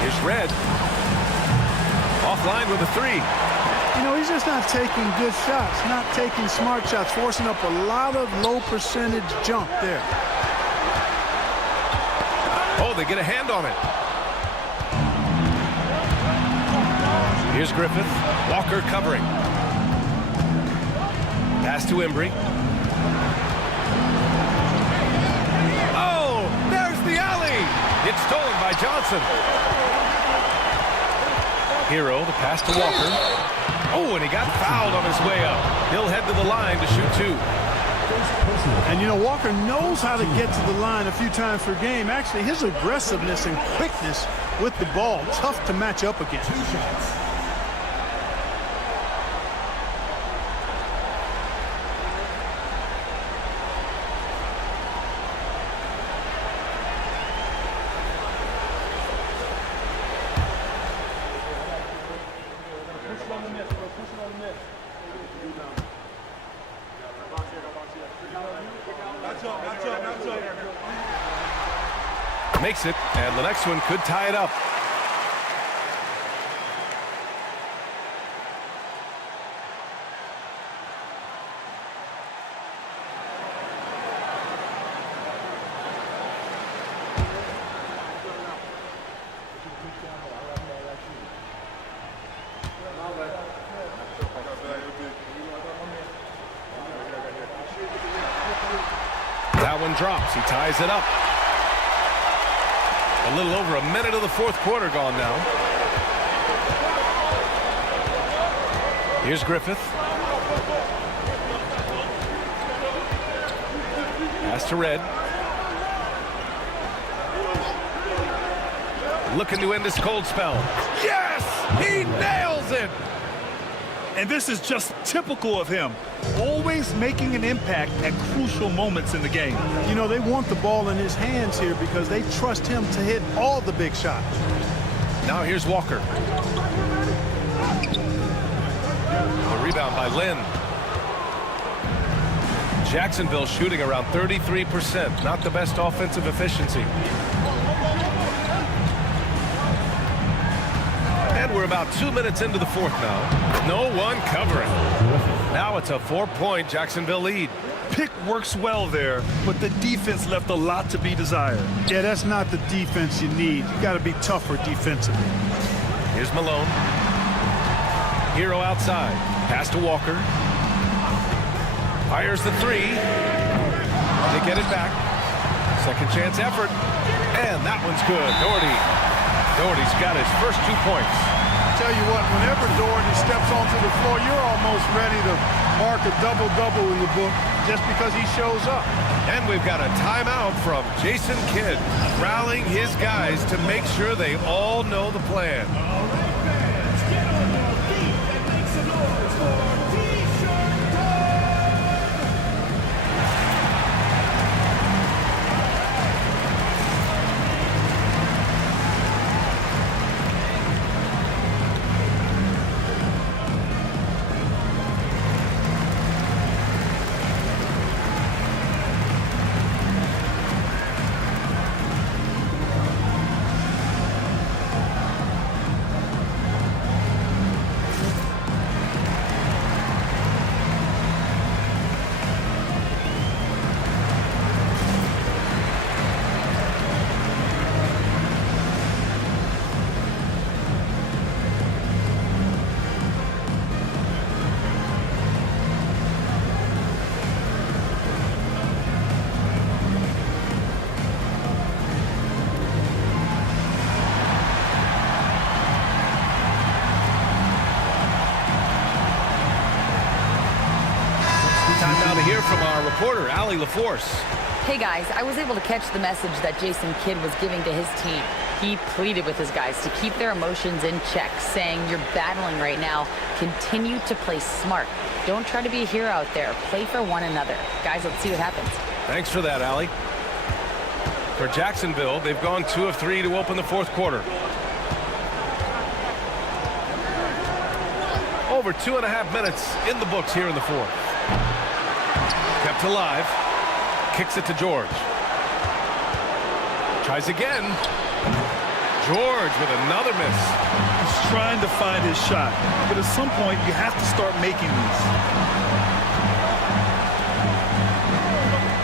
Here's Red. Offline with a 3. You know, he's just not taking good shots, not taking smart shots, forcing up a lot of low percentage jump there. Oh, they get a hand on it. Here's Griffith. Walker covering. Pass to Embry. Oh, there's the alley. It's stolen by Johnson. Hero, the pass to Walker. Oh, and he got fouled on his way up. He'll head to the line to shoot 2. And, you know, Walker knows how to get to the line a few times per game. Actually, his aggressiveness and quickness with the ball, tough to match up against. 2 shots. Makes it, and the next one could tie it up. That one drops. He ties it up. A little over a minute of the 4th quarter gone now. Here's Griffith. Pass to Red. Looking to end this cold spell. Yes! He nails it! And this is just typical of him. Always making an impact at crucial moments in the game. You know, they want the ball in his hands here because they trust him to hit all the big shots. Now here's Walker. The rebound by Lynn. Jacksonville shooting around 33%. Not the best offensive efficiency. And we're about 2 minutes into the 4th now. No one covering. Now it's a 4-point Jacksonville lead. Pick works well there, but the defense left a lot to be desired. Yeah, that's not the defense you need. You got to be tougher defensively. Here's Malone. Hero outside. Pass to Walker. Fires the 3. They get it back. Second chance effort. And that one's good. Doherty's got his first 2 points. Tell you what, whenever Doherty steps onto the floor, you're almost ready to mark a double-double in the book just because he shows up. And we've got a timeout from Jason Kidd, rallying his guys to make sure they all know the plan. Get on your feet and make some noise for T-shirt Time now to hear from our reporter, Allie LaForce. Hey guys, I was able to catch the message that Jason Kidd was giving to his team. He pleaded with his guys to keep their emotions in check, saying, you're battling right now. Continue to play smart. Don't try to be a hero out there. Play for one another. Guys, let's see what happens. Thanks for that, Allie. For Jacksonville, they've gone 2 of 3 to open the fourth quarter. Over 2.5 minutes in the books here in the fourth. Kept alive. Kicks it to George. Tries again. George with another miss. He's trying to find his shot, but at some point you have to start making these.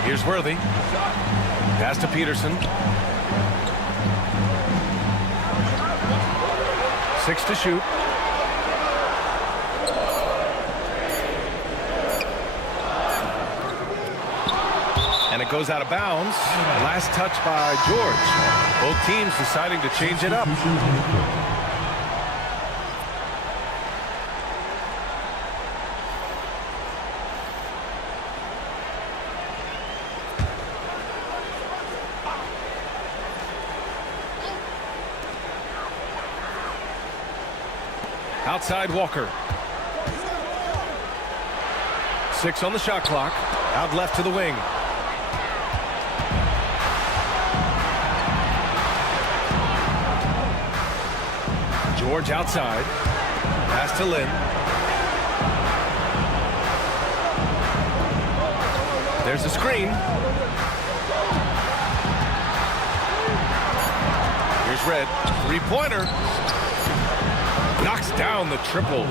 Here's Worthy. Pass to Peterson. 6 to shoot. And it goes out of bounds. Last touch by George. Both teams deciding to change it up. Outside Walker. 6 on the shot clock. Out left to the wing. George outside. Pass to Lynn. There's a screen. Here's Red. Three-pointer. Knocks down the triple.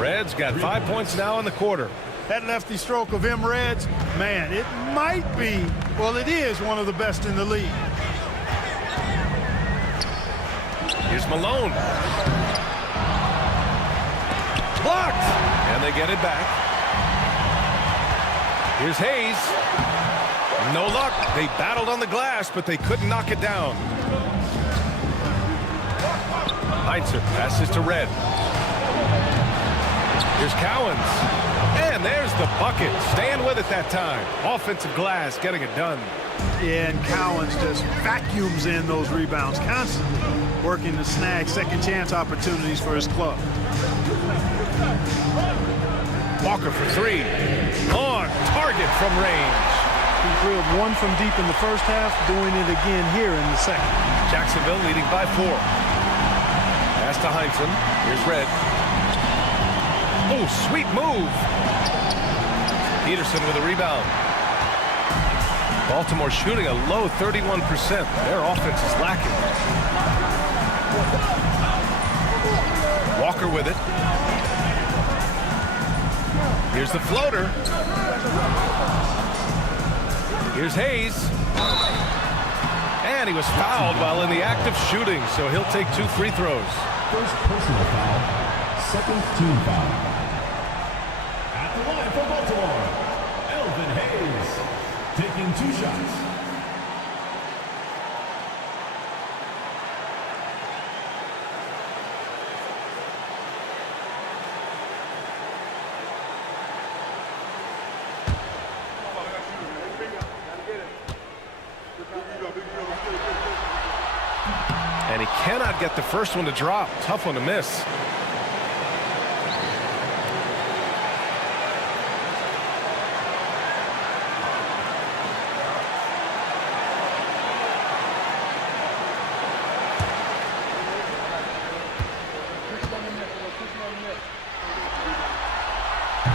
Red's got 5 points now in the quarter. That lefty stroke of Reds, man, it might be, well, it is one of the best in the league. Here's Malone. Blocked. And they get it back. Here's Hayes. No luck. They battled on the glass, but they couldn't knock it down. Heinzer passes to Red. Here's Cowens. And there's the bucket. Staying with it that time. Offensive glass getting it done. Yeah, and Cowens just vacuums in those rebounds constantly, working to snag second chance opportunities for his club. Walker for 3. On target from range. He drilled one from deep in the first half, doing it again here in the second. Jacksonville leading by 4. Pass to Heinzen. Here's Red. Oh, sweet move. Peterson with a rebound. Baltimore shooting a low 31%. Their offense is lacking. Walker with it. Here's the floater. Here's Hayes. And he was fouled while in the act of shooting, so he'll take 2 free throws. First personal foul, second team foul. At the line for Baltimore, Elvin Hayes, taking 2 shots. And he cannot get the first one to drop. Tough one to miss.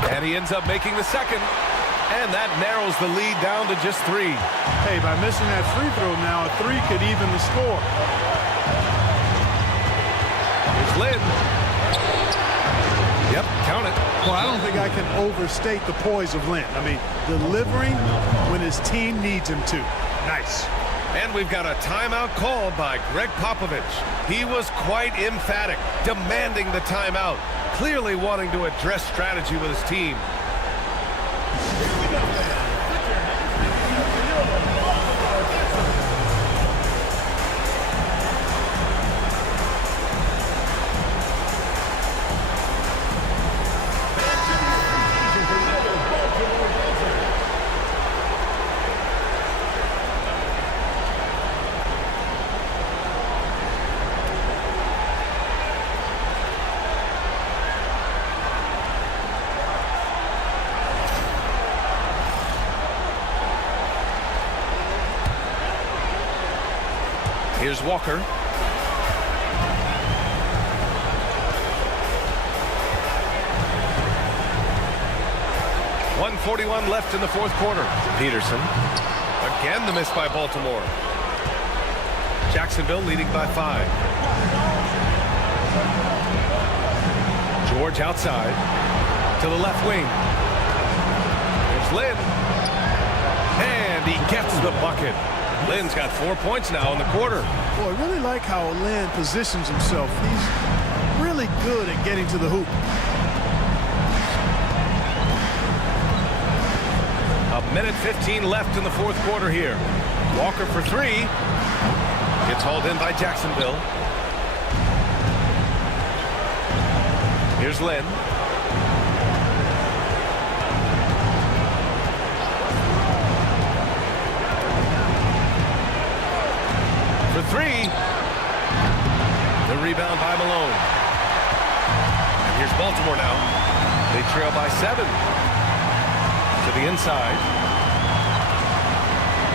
And he ends up making the second. And that narrows the lead down to just 3. Hey, by missing that free throw now, a 3 could even the score. Here's Lynn. Yep, count it. Well, I don't think I can overstate the poise of Lynn. I mean, delivering when his team needs him to. Nice. And we've got a timeout called by Greg Popovich. He was quite emphatic, demanding the timeout, clearly wanting to address strategy with his team. Here's Walker. .141 left in the fourth quarter. Peterson. Again the miss by Baltimore. Jacksonville leading by 5. George outside to the left wing. There's Lynn. And he gets the bucket. Lynn's got 4 points now in the quarter. Boy, I really like how Lynn positions himself. He's really good at getting to the hoop. A minute 15 left in the fourth quarter here. Walker for 3. Gets hauled in by Jacksonville. Here's Lynn. For 3. The rebound by Malone. And here's Baltimore now. They trail by 7. To the inside.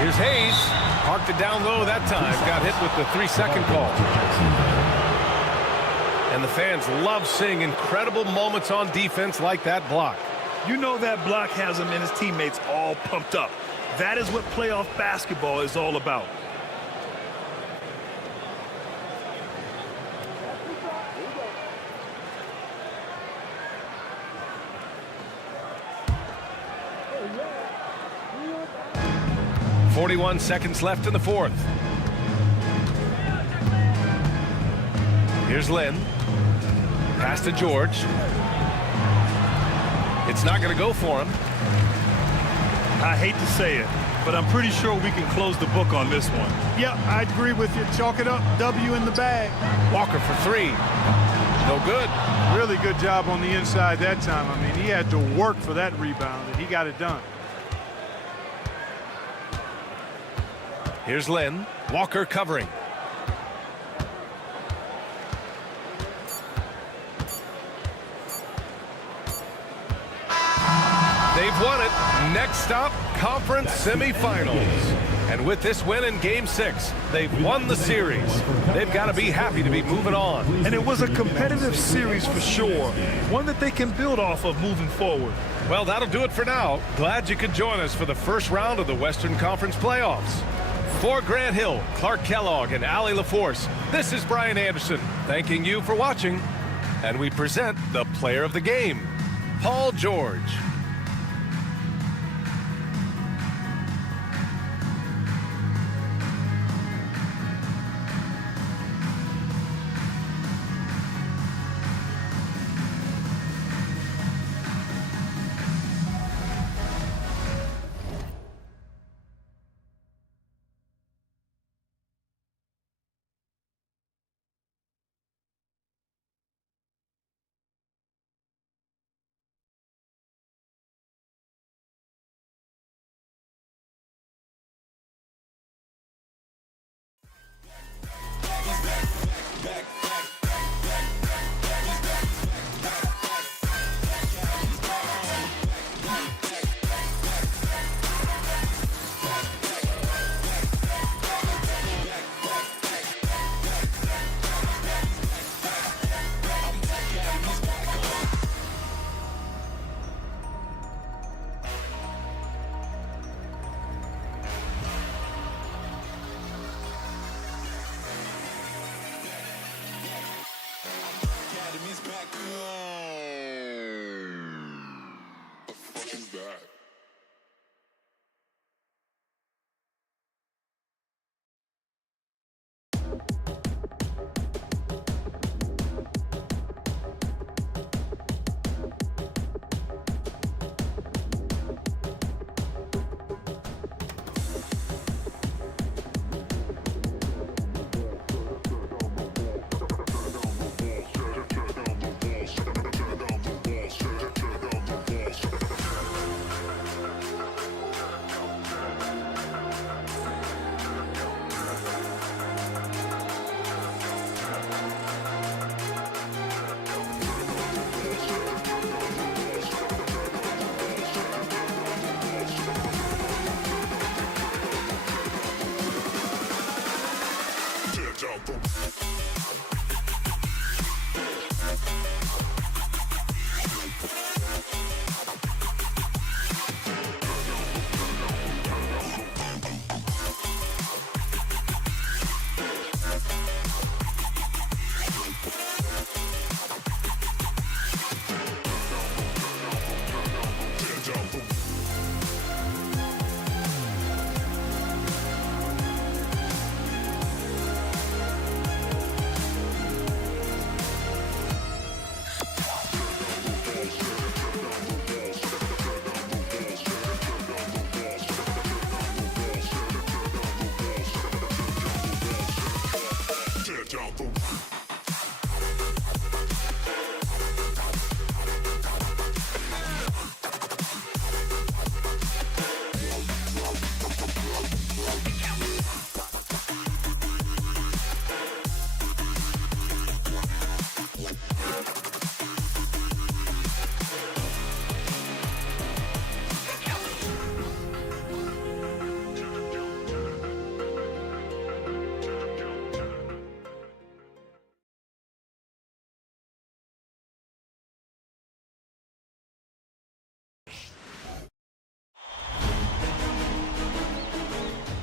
Here's Hayes. Parked it down low that time. Got hit with the 3-second call. And the fans love seeing incredible moments on defense like that block. You know that block has him and his teammates all pumped up. That is what playoff basketball is all about. .41 seconds left in the fourth. Here's Lynn. Pass to George. It's not going to go for him. I hate to say it, but I'm pretty sure we can close the book on this one. Yeah, I agree with you. Chalk it up. W in the bag. Walker for 3. No good. Really good job on the inside that time. I mean, he had to work for that rebound, and he got it done. Here's Lynn. Walker covering. They've won it. Next stop, conference semifinals. And with this win in Game 6, they've won the series. They've got to be happy to be moving on. And it was a competitive series for sure. One that they can build off of moving forward. Well, that'll do it for now. Glad you could join us for the first round of the Western Conference playoffs. For Grant Hill, Clark Kellogg, and Allie LaForce, this is Brian Anderson thanking you for watching. And we present the player of the game, Paul George.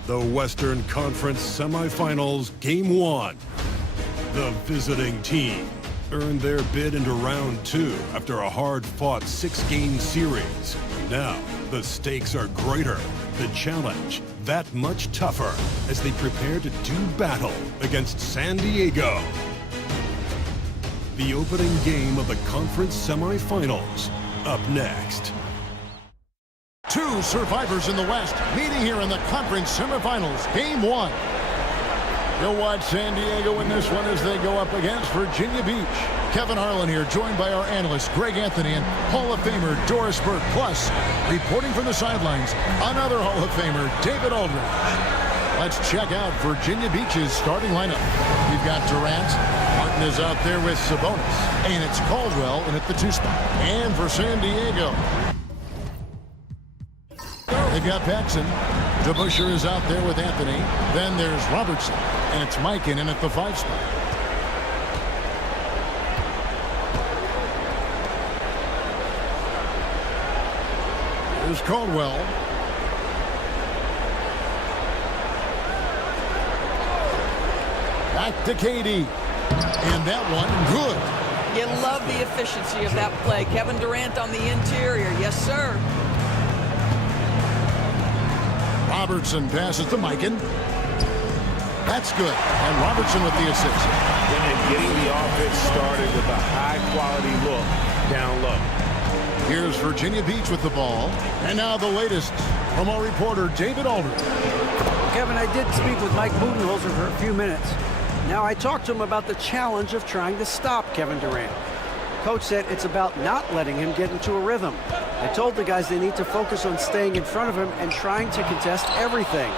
The Western Conference Semifinals, Game 1. The visiting team earned their bid into round 2 after a hard-fought 6-game series. Now, the stakes are greater, the challenge that much tougher as they prepare to do battle against San Diego. The opening game of the conference semifinals, up next. Two survivors in the West meeting here in the conference semifinals, Game 1. You'll watch San Diego in this one as they go up against Virginia Beach. Kevin Harlan here, joined by our analyst, Greg Anthony, and Hall of Famer Doris Burke. Plus, reporting from the sidelines, another Hall of Famer, David Aldridge. Let's check out Virginia Beach's starting lineup. We've got Durant. Martin is out there with Sabonis. And it's Caldwell in at the 2 spot. And for San Diego, they've got Paxson. DeBusschere is out there with Anthony. Then there's Robertson. And it's Mikan in at the 5 spot. Here's Caldwell. Back to KD. And that one, good. You love the efficiency of that play. Kevin Durant on the interior. Yes, sir. Robertson passes to Mikan. That's good. And Robertson with the assist. And getting the offense started with a high-quality look down low. Here's Virginia Beach with the ball. And now the latest from our reporter, David Aldridge. Kevin, I did speak with Mike Budenholzer for a few minutes. Now, I talked to him about the challenge of trying to stop Kevin Durant. Coach said it's about not letting him get into a rhythm. I told the guys they need to focus on staying in front of him and trying to contest everything.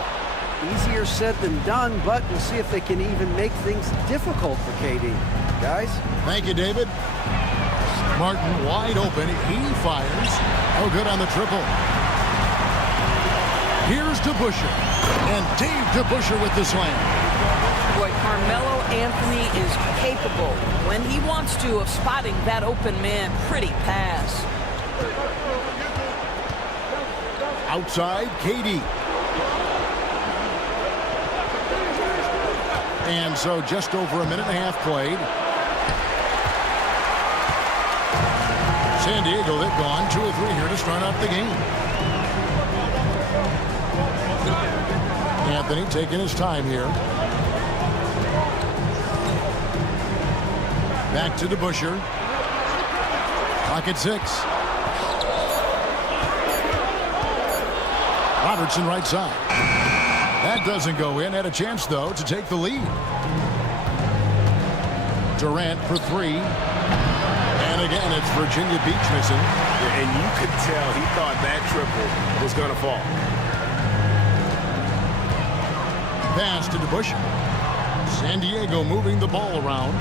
Easier said than done, but we'll see if they can even make things difficult for KD. Guys? Thank you, David. Martin wide open. He fires. Oh, good on the triple. Here's DeBusschere. And Dave DeBusschere with the slam. Boy, Carmelo Anthony is capable, when he wants to, of spotting that open man. Pretty pass. Outside, KD. And so just over a minute and a half played. San Diego, they've gone 2 of 3 here to start out the game. Anthony taking his time here. Back to DeBusschere. Pocket 6. Robertson right side. That doesn't go in. Had a chance, though, to take the lead. Durant for 3. And again, it's Virginia Beach missing. And you could tell he thought that triple was going to fall. Pass to DeBusschere. San Diego moving the ball around.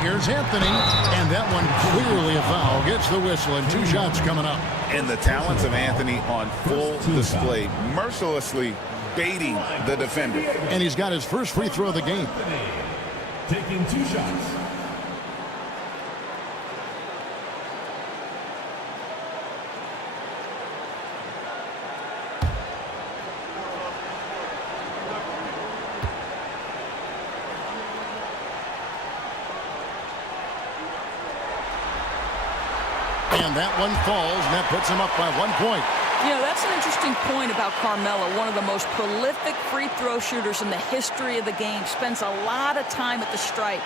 Here's Anthony, and that one clearly a foul. Gets the whistle, and 2 shots coming up. And the talents of Anthony on full display, mercilessly baiting the defender. And he's got his first free throw of the game. Taking 2 shots. And that one falls, and that puts him up by 1 point. You know, that's an interesting point about Carmelo, one of the most prolific free throw shooters in the history of the game. Spends a lot of time at the stripe.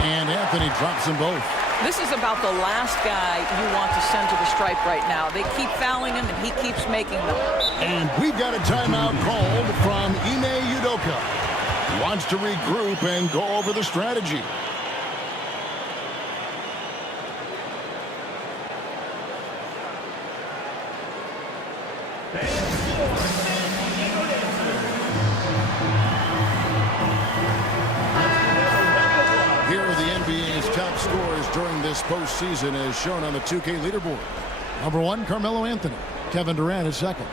And Anthony drops them both. This is about the last guy you want to send to the stripe right now. They keep fouling him, and he keeps making them. And we've got a timeout called from Ime Udoka. He wants to regroup and go over the strategy. Here are the NBA's top scorers during this postseason as shown on the 2K leaderboard. Number 1, Carmelo Anthony. Kevin Durant is second.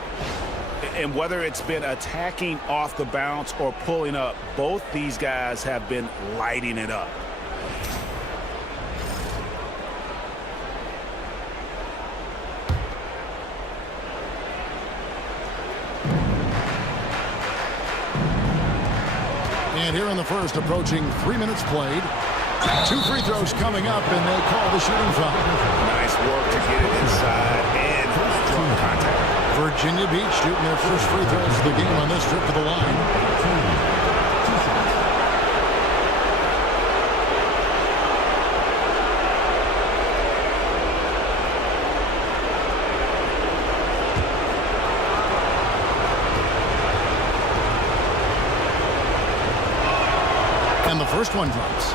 And whether it's been attacking off the bounce or pulling up, both these guys have been lighting it up. And here in the first, approaching 3 minutes played. 2 free throws coming up, and they call the shooting foul. Nice work to get it inside and draw contact. Virginia Beach shooting their first free throws of the game on this trip to the line. And the first one drops.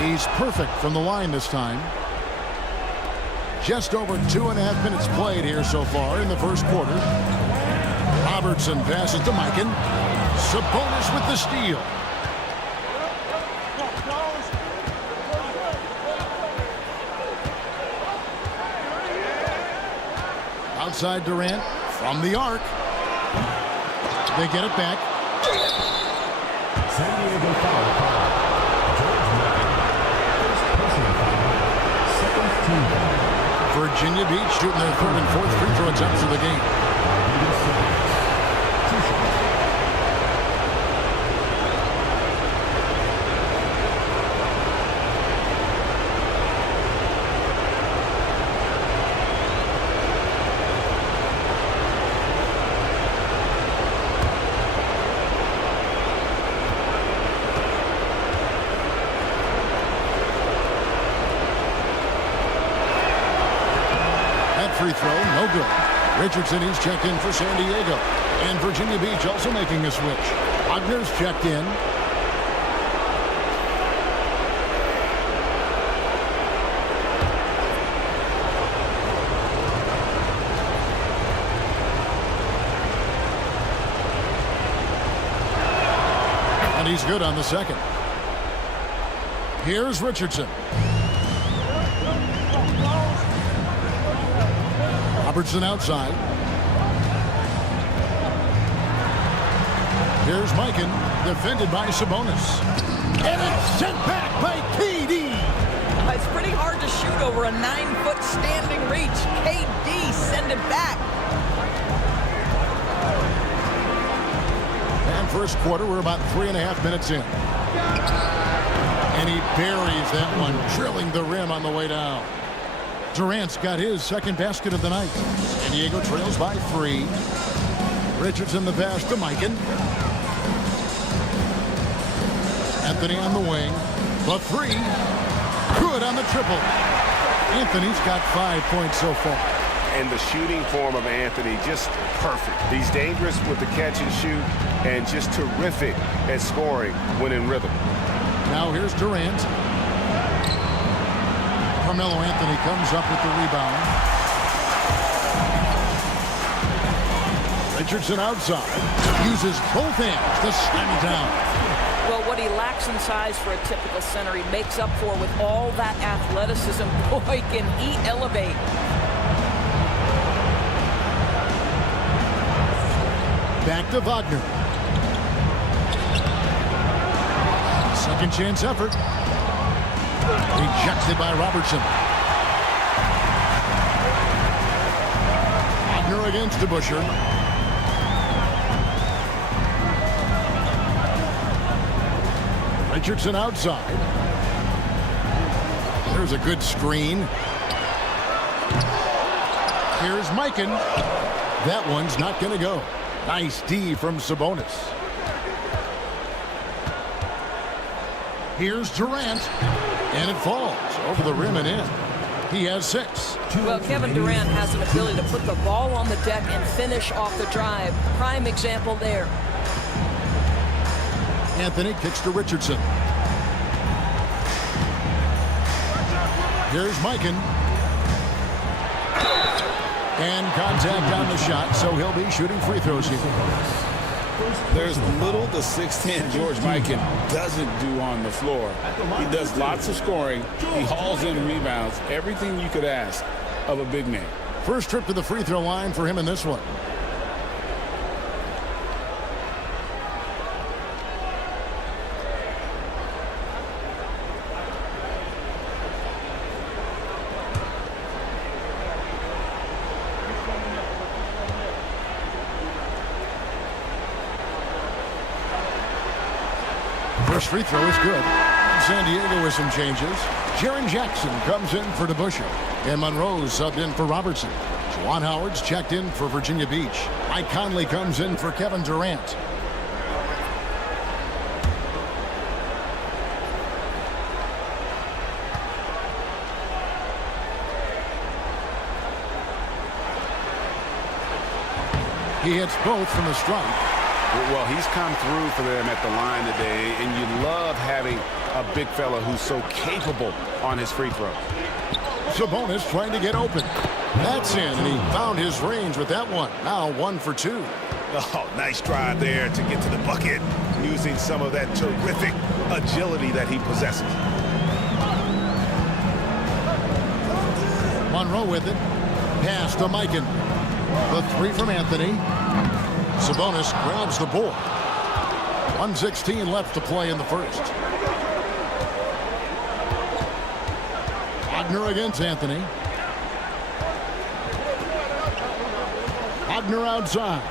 He's perfect from the line this time. Just over 2.5 minutes played here so far in the first quarter. Robertson passes to Mikan. Sabonis with the steal. Outside Durant from the arc. They get it back. San Diego foul call. Virginia Beach shooting their third and fourth free throw attempts of the game. Free throw, no good. Richardson, he's checked in for San Diego. And Virginia Beach also making a switch. Wagner's checked in. And he's good on the second. Here's Richardson. Robertson outside. Here's Mikan, defended by Sabonis. And it's sent back by KD. It's pretty hard to shoot over a 9-foot standing reach. KD send it back. And first quarter, we're about 3.5 minutes in. And he buries that one, drilling the rim on the way down. Durant's got his second basket of the night. San Diego trails by 3. Richardson the pass to Mikan. Anthony on the wing. The 3. Good on the triple. Anthony's got 5 points so far. And the shooting form of Anthony, just perfect. He's dangerous with the catch and shoot and just terrific at scoring when in rhythm. Now here's Durant. Carmelo Anthony comes up with the rebound. Richardson outside. Uses both hands to slam it down. Well, what he lacks in size for a typical center, he makes up for with all that athleticism. Boy, can he elevate. Back to Wagner. Second chance effort. Rejected by Robertson. Wagner against DeBusschere. Richardson outside. There's a good screen. Here's Mikan. That one's not going to go. Nice D from Sabonis. Here's Durant. And it falls over the rim and in. He has 6. Well, Kevin Durant has an ability to put the ball on the deck and finish off the drive. Prime example there. Anthony kicks to Richardson. Here's Mikan. And contact on the shot, so he'll be shooting free throws here. There's little the 6'10" George Mikan doesn't do on the floor. He does lots of scoring. He hauls in rebounds. Everything you could ask of a big man. First trip to the free throw line for him in this one. First free throw is good. San Diego with some changes. Jaren Jackson comes in for DeBusschere. And Monroe's subbed in for Robertson. Juwan Howard's checked in for Virginia Beach. Mike Conley comes in for Kevin Durant. He hits both from the stripe. Well, he's come through for them at the line today, and you love having a big fella who's so capable on his free throws. Sabonis trying to get open. That's in, and he found his range with that one. Now 1 for 2. Oh, nice drive there to get to the bucket, using some of that terrific agility that he possesses. Monroe with it. Pass to Mikan. The 3 from Anthony. Sabonis grabs the board. 1:16 left to play in the first. Wagner against Anthony. Wagner outside.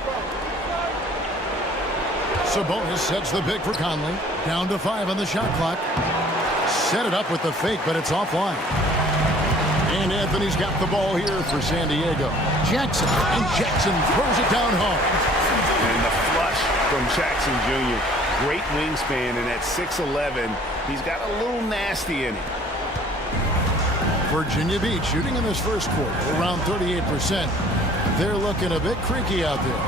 Sabonis sets the pick for Conley. Down to 5 on the shot clock. Set it up with the fake, but it's offline. And Anthony's got the ball here for San Diego. Jackson, and Jackson throws it down hard. And the flush from Jackson Jr. Great wingspan, and at 6'11", he's got a little nasty in him. Virginia Beach shooting in this first quarter around 38%. They're looking a bit creaky out there.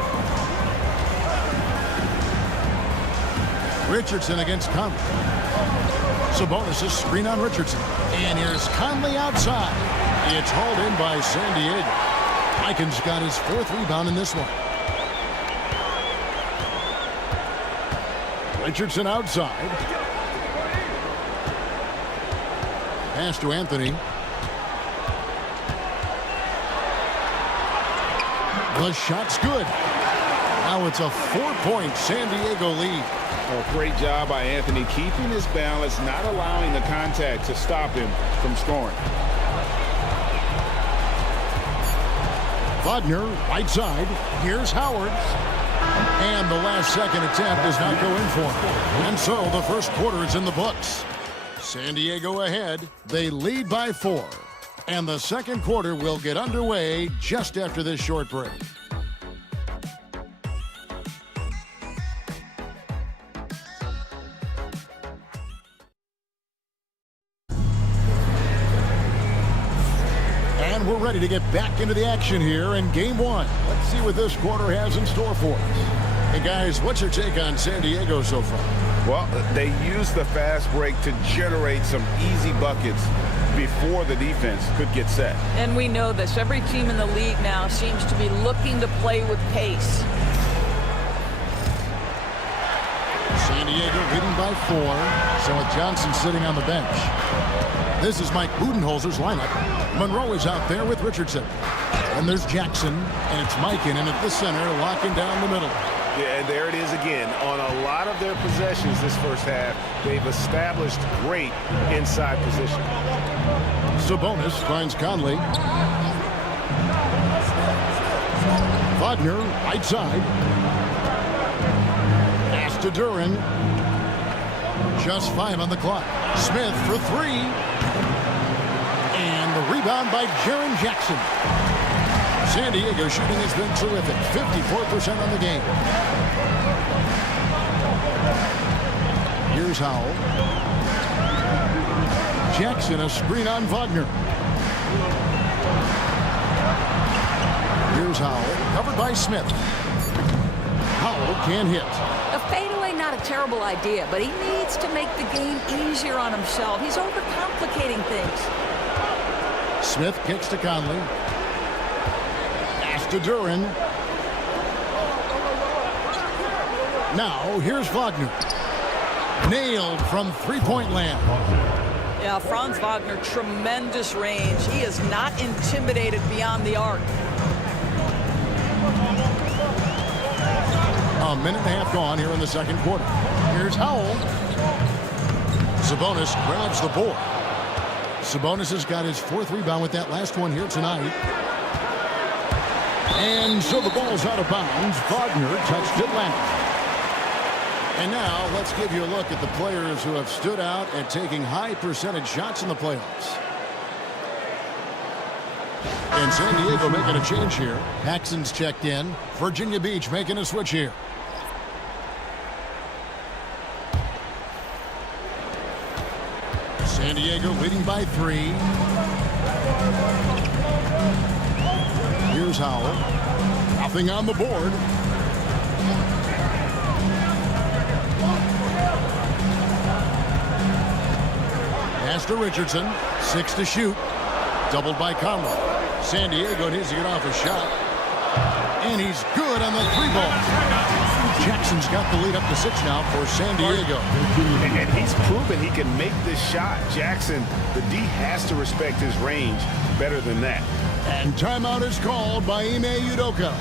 Richardson against Conley. Sabonis' screen on Richardson. And here's Conley outside. It's hauled in by San Diego. Mikan's got his 4th rebound in this one. Richardson outside. Pass to Anthony. The shot's good. Now it's a 4-point San Diego lead. Oh, great job by Anthony keeping his balance, not allowing the contact to stop him from scoring. Wagner, right side. Here's Howard. And the last second attempt does not go in for him. And so the first quarter is in the books. San Diego ahead. They lead by 4. And the second quarter will get underway just after this short break. And we're ready to get back into the action here in game 1. Let's see what this quarter has in store for us. Hey guys, what's your take on San Diego so far? Well, they used the fast break to generate some easy buckets before the defense could get set. And we know this. Every team in the league now seems to be looking to play with pace. San Diego leading by 4. So with Johnson sitting on the bench. This is Mike Budenholzer's lineup. Monroe is out there with Richardson. And there's Jackson, and it's Mikan in at the center, locking down the middle. Yeah, and there it is again. On a lot of their possessions this first half, they've established great inside position. Sabonis finds Conley. Wagner, right side. Pass to Duran. Just 5 on the clock. Smith for 3. And the rebound by Jaren Jackson. San Diego shooting has been terrific. 54% on the game. Here's Howell. Jackson, a screen on Wagner. Here's Howell, covered by Smith. Howell can't hit. A fadeaway, not a terrible idea, but he needs to make the game easier on himself. He's overcomplicating things. Smith kicks to Conley. Pass to Duran. Now, here's Wagner. Nailed from three-point land. Yeah, Franz Wagner, tremendous range. He is not intimidated beyond the arc. A minute and a half gone here in the second quarter. Here's Howell. Sabonis grabs the board. Sabonis has got his fourth rebound with that last one here tonight. And so the ball's out of bounds. Wagner touched it last. And now let's give you a look at the players who have stood out at taking high percentage shots in the playoffs. And San Diego making a change here. Paxson's checked in. Virginia Beach making a switch here. San Diego leading by 3. Here's Howell. Nothing on the board. Pass to Richardson. 6 to shoot. Doubled by Conley. San Diego needs to get off a shot. And he's good on the 3-ball. Jackson's got the lead up to 6 now for San Diego. And he's proven he can make this shot. Jackson, the D has to respect his range better than that. And timeout is called by Ime Udoka.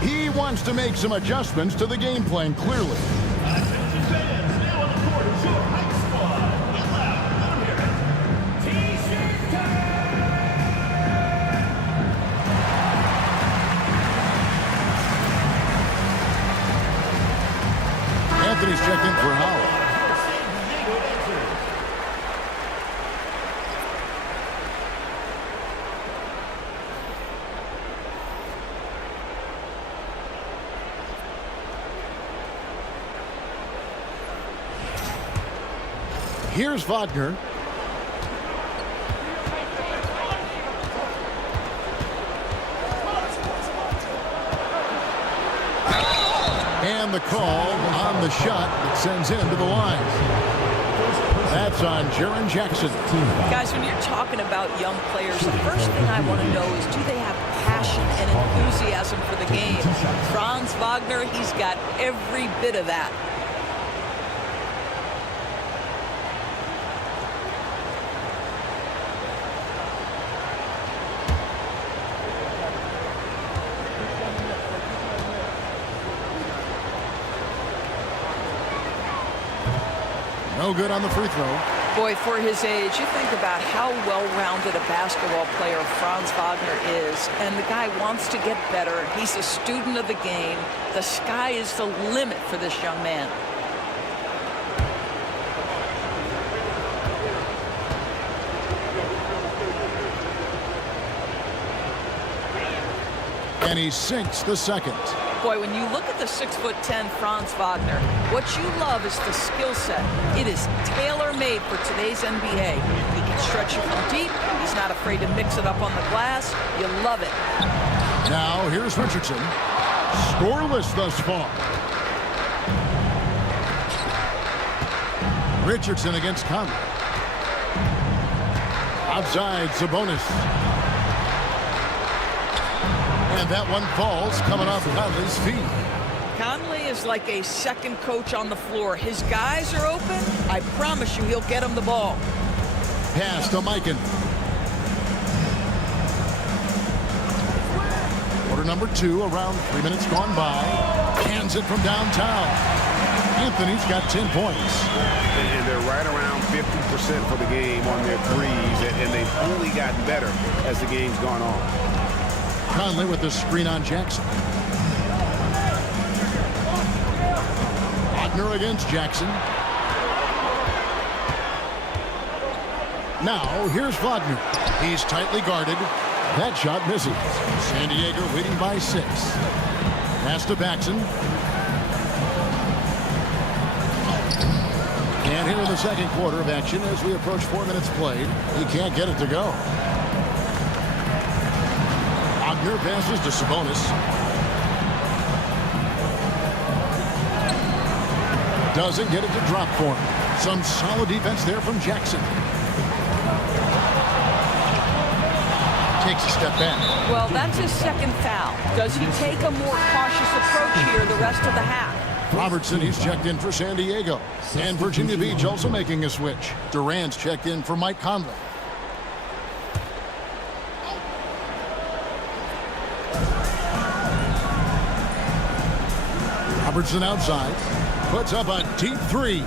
He wants to make some adjustments to the game plan, clearly. Anthony's checked in for Howell. Here's Wagner. And the call on the shot that sends him to the line. That's on Jaren Jackson. Guys, when you're talking about young players, the first thing I want to know is, do they have passion and enthusiasm for the game? Franz Wagner, he's got every bit of that. No good on the free throw. Boy, for his age, you think about how well-rounded a basketball player Franz Wagner is, and the guy wants to get better. He's a student of the game. The sky is the limit for this young man. And he sinks the second. Boy, when you look at the 6'10" Franz Wagner, what you love is the skill set. It is tailor-made for today's NBA. He can stretch you from deep. He's not afraid to mix it up on the glass. You love it. Now here's Richardson. Scoreless thus far. Richardson against Conley. Outside Sabonis. And that one falls coming off Conley's feet. Conley is like a second coach on the floor. His guys are open. I promise you he'll get them the ball. Pass to Mikan. Quarter number 2, around 3 minutes gone by. Hands it from downtown. Anthony's got 10 points. And they're right around 50% for the game on their threes, and they've only gotten better as the game's gone on. Conley with the screen on Jackson. Wagner against Jackson. Now here's Wagner. He's tightly guarded. That shot misses. San Diego leading by 6. Pass to Paxson. And here in the second quarter of action, as we approach 4 minutes played, he can't get it to go. Wagner passes to Sabonis. Doesn't get it to drop for him. Some solid defense there from Jackson. takes a step back. Well, that's his second foul. Does he take a more cautious approach here the rest of the half? Robertson, he's checked in for San Diego. And Virginia Beach also making a switch. Durant's checked in for Mike Conley. Robertson outside. Puts up a deep three.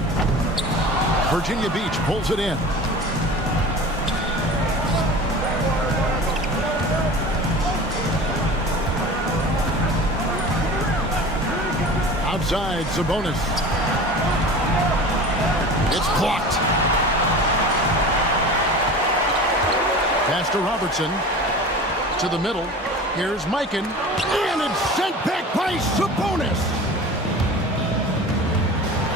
Virginia Beach pulls it in. Outside, Sabonis. It's blocked. Pass to Robertson. To the middle. Here's Mikan. And it's sent back by Sabonis.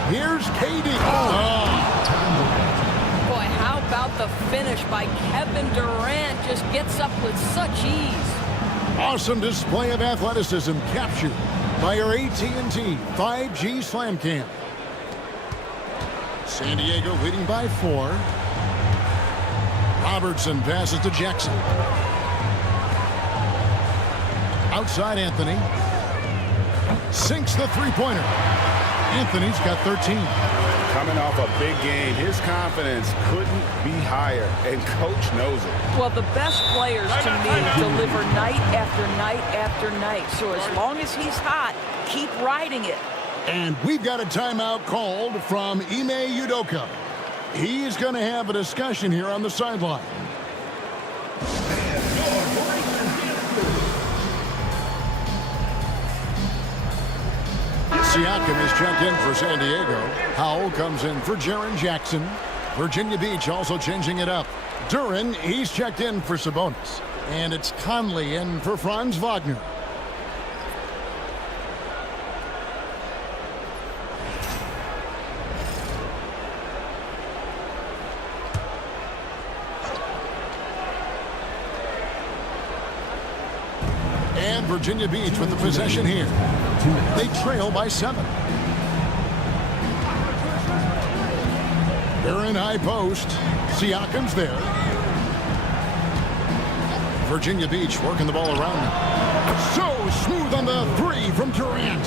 Here's KD. Boy, how about the finish by Kevin Durant? Just gets up with such ease. Awesome display of athleticism captured by our AT&T 5G Slam Cam. San Diego leading by 4. Robertson passes to Jackson. Outside Anthony. Sinks the three-pointer. Anthony's got 13. Coming off a big game, his confidence couldn't be higher, and coach knows it. Well, the best players, to me, deliver night after night after night. So as long as he's hot, keep riding it. And we've got a timeout called from Ime Udoka. He's going to have a discussion here on the sideline. Siakam is checked in for San Diego. Howell comes in for Jaren Jackson. Virginia Beach also changing it up. Duran, he's checked in for Sabonis. And it's Conley in for Franz Wagner. And Virginia Beach with the possession here. They trail by 7. They're in high post. Siakam's there. Virginia Beach working the ball around them. So smooth on the 3 from Durant.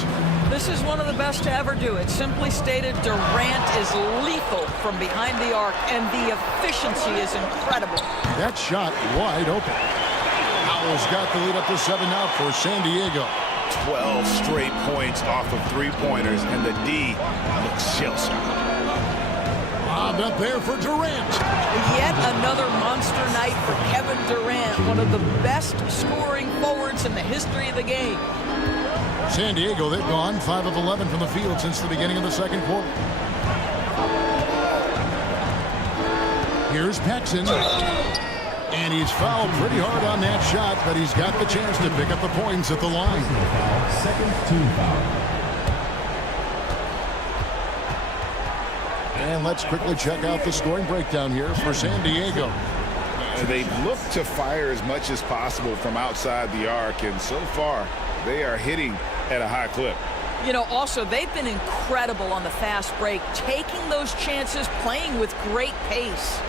This is one of the best to ever do it. Simply stated, Durant is lethal from behind the arc, and the efficiency is incredible. That shot wide open. Howell's got the lead up to 7 now for San Diego. 12 straight points off of three-pointers, and the D looks shell-shocked. Lob up there for Durant. Yet another monster night for Kevin Durant, one of the best scoring forwards in the history of the game. San Diego, they've gone 5 of 11 from the field since the beginning of the second quarter. Here's Paxson. And he's fouled pretty hard on that shot, but he's got the chance to pick up the points at the line. Second team foul. And let's quickly check out the scoring breakdown here for San Diego. They look to fire as much as possible from outside the arc, and so far they are hitting at a high clip. You know, also, they've been incredible on the fast break, taking those chances, playing with great pace.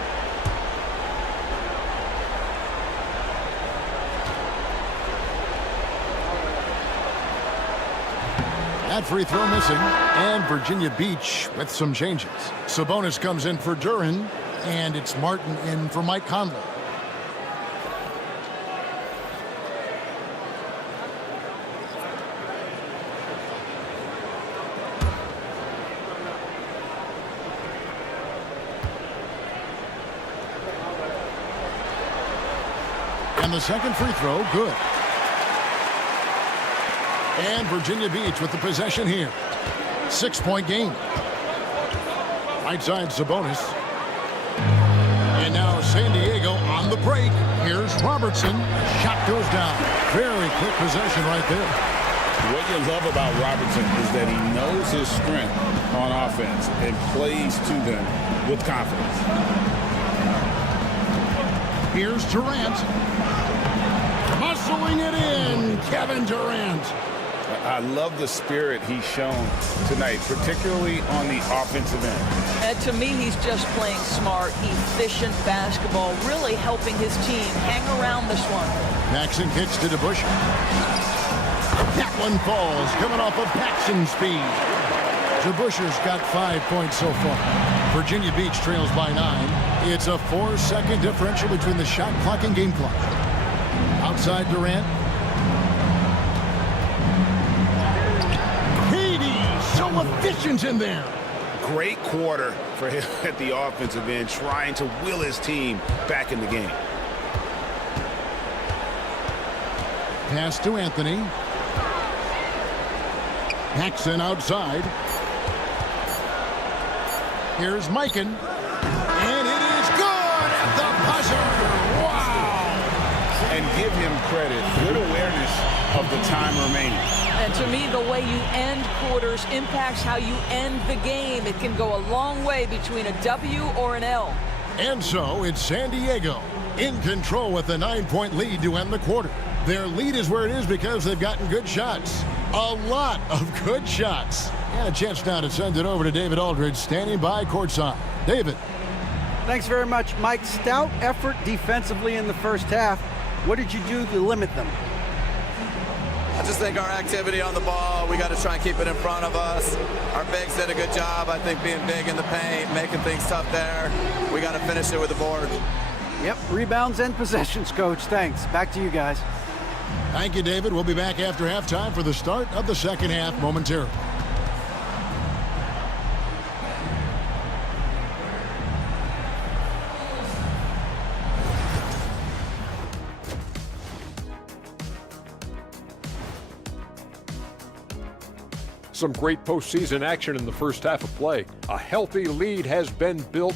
That free throw missing, and Virginia Beach with some changes. Sabonis comes in for Duran, and it's Martin in for Mike Conley. And the second free throw, good. And Virginia Beach with the possession here. 6-point game. Right side, Sabonis. And now San Diego on the break. Here's Robertson. Shot goes down. Very quick possession right there. What you love about Robertson is that he knows his strength on offense and plays to them with confidence. Here's Durant. Muscling it in. Kevin Durant. I love the spirit he's shown tonight, particularly on the offensive end. And to me, he's just playing smart, efficient basketball, really helping his team hang around this one. Paxson kicks to DeBusschere. That one falls, coming off of Paxson's speed. DeBusschere's got 5 points so far. Virginia Beach trails by 9. It's a 4-second differential between the shot clock and game clock. Outside Durant. So efficient in there. Great quarter for him at the offensive end, trying to will his team back in the game. Pass to Anthony. Paxson outside. Here's Mikan. And it is good at the buzzer. Wow. And give him credit. Good awareness of the time remaining. And to me, the way you end quarters impacts how you end the game. It can go a long way between a W or an L. And so it's San Diego in control with a 9-point lead to end the quarter. Their lead is where it is because they've gotten good shots. A lot of good shots. And a chance now to send it over to David Aldridge, standing by courtside. David. Thanks very much, Mike. Stout effort defensively in the first half. What did you do to limit them? I just think our activity on the ball, we got to try and keep it in front of us. Our bigs did a good job, I think, being big in the paint, making things tough there. We got to finish it with the board. Yep, rebounds and possessions, Coach. Thanks. Back to you guys. Thank you, David. We'll be back after halftime for the start of the second half momentarily. Some great postseason action in the first half of play. A healthy lead has been built.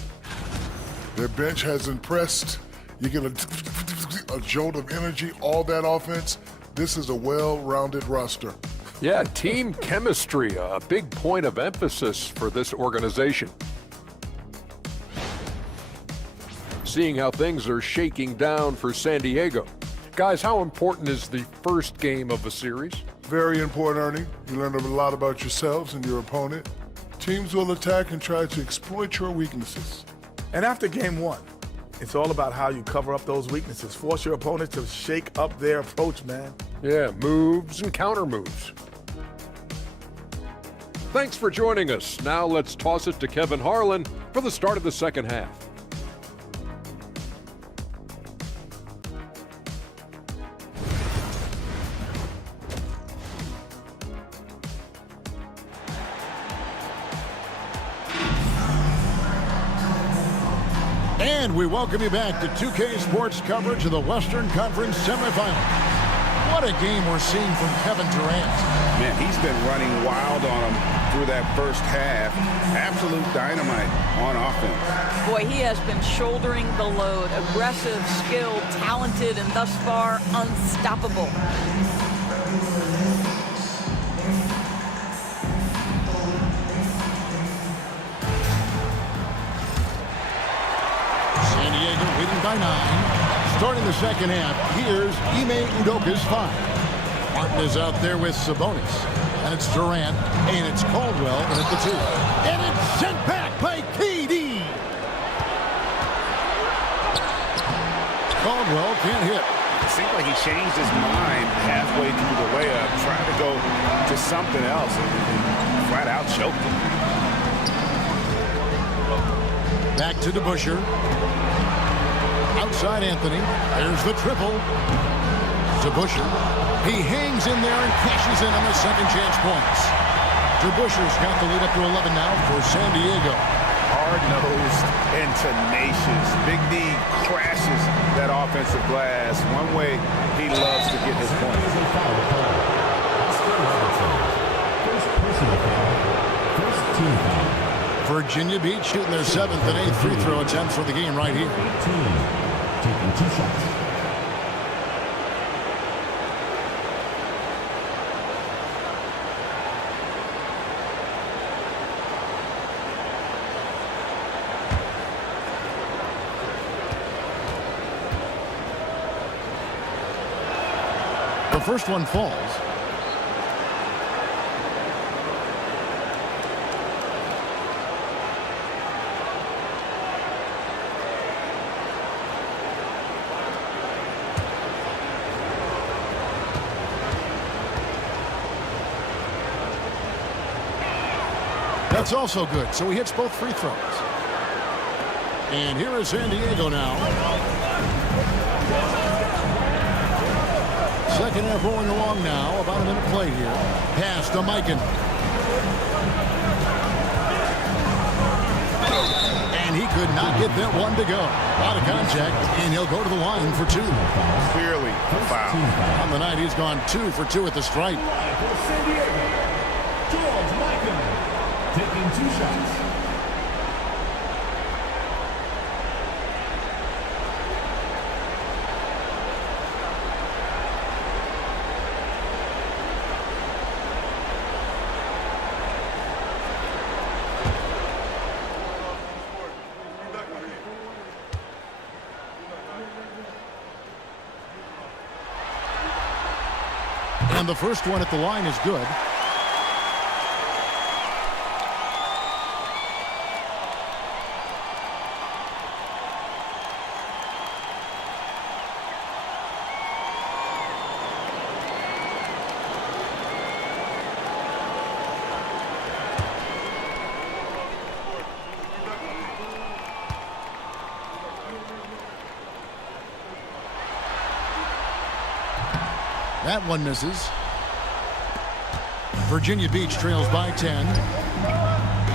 Their bench has impressed. You get a jolt of energy, all that offense. This is a well-rounded roster. Yeah, team chemistry, a big point of emphasis for this organization. Seeing how things are shaking down for San Diego. Guys, how important is the first game of a series? Very important, Ernie. You learn a lot about yourselves and your opponent. Teams will attack and try to exploit your weaknesses. And after game one, it's all about how you cover up those weaknesses. Force your opponent to shake up their approach, man. Yeah, moves and counter moves. Thanks for joining us. Now let's toss it to Kevin Harlan for the start of the second half. And we welcome you back to 2K Sports coverage of the Western Conference semifinals. What a game we're seeing from Kevin Durant. Man, he's been running wild on him through that first half. Absolute dynamite on offense. Boy, he has been shouldering the load. Aggressive, skilled, talented, and thus far unstoppable. San Diego leading by 9. Starting the second half, here's Ime Udoka's 5. Martin is out there with Sabonis. And it's Durant, and it's Caldwell in at the 2. And it's sent back by KD. Caldwell can't hit. It seemed like he changed his mind halfway through the layup, trying to go to something else, and flat out choked him. Back to DeBusschere. Outside Anthony. There's the triple. DeBusschere. He hangs in there and cashes in on the second chance points. DeBusschere's got the lead up to 11 now for San Diego. Hard-nosed and tenacious. Big D crashes that offensive glass. One way he loves to get his points. First personal foul. First team foul. Virginia Beach shooting their 7th and 8th free throw attempts for the game right here. 18. Taking 2 shots. The first one falls. That's also good, so he hits both free throws. And here is San Diego now. Second half rolling along now. About a minute play here. Pass to Mikan. And he could not get that one to go. Out of contact, and he'll go to the line for two. Clearly a foul. On the night, he's gone 2 for 2 at the stripe. San Diego, George Mikan, taking 2 shots. And the first one at the line is good. That one misses. Virginia Beach trails by 10.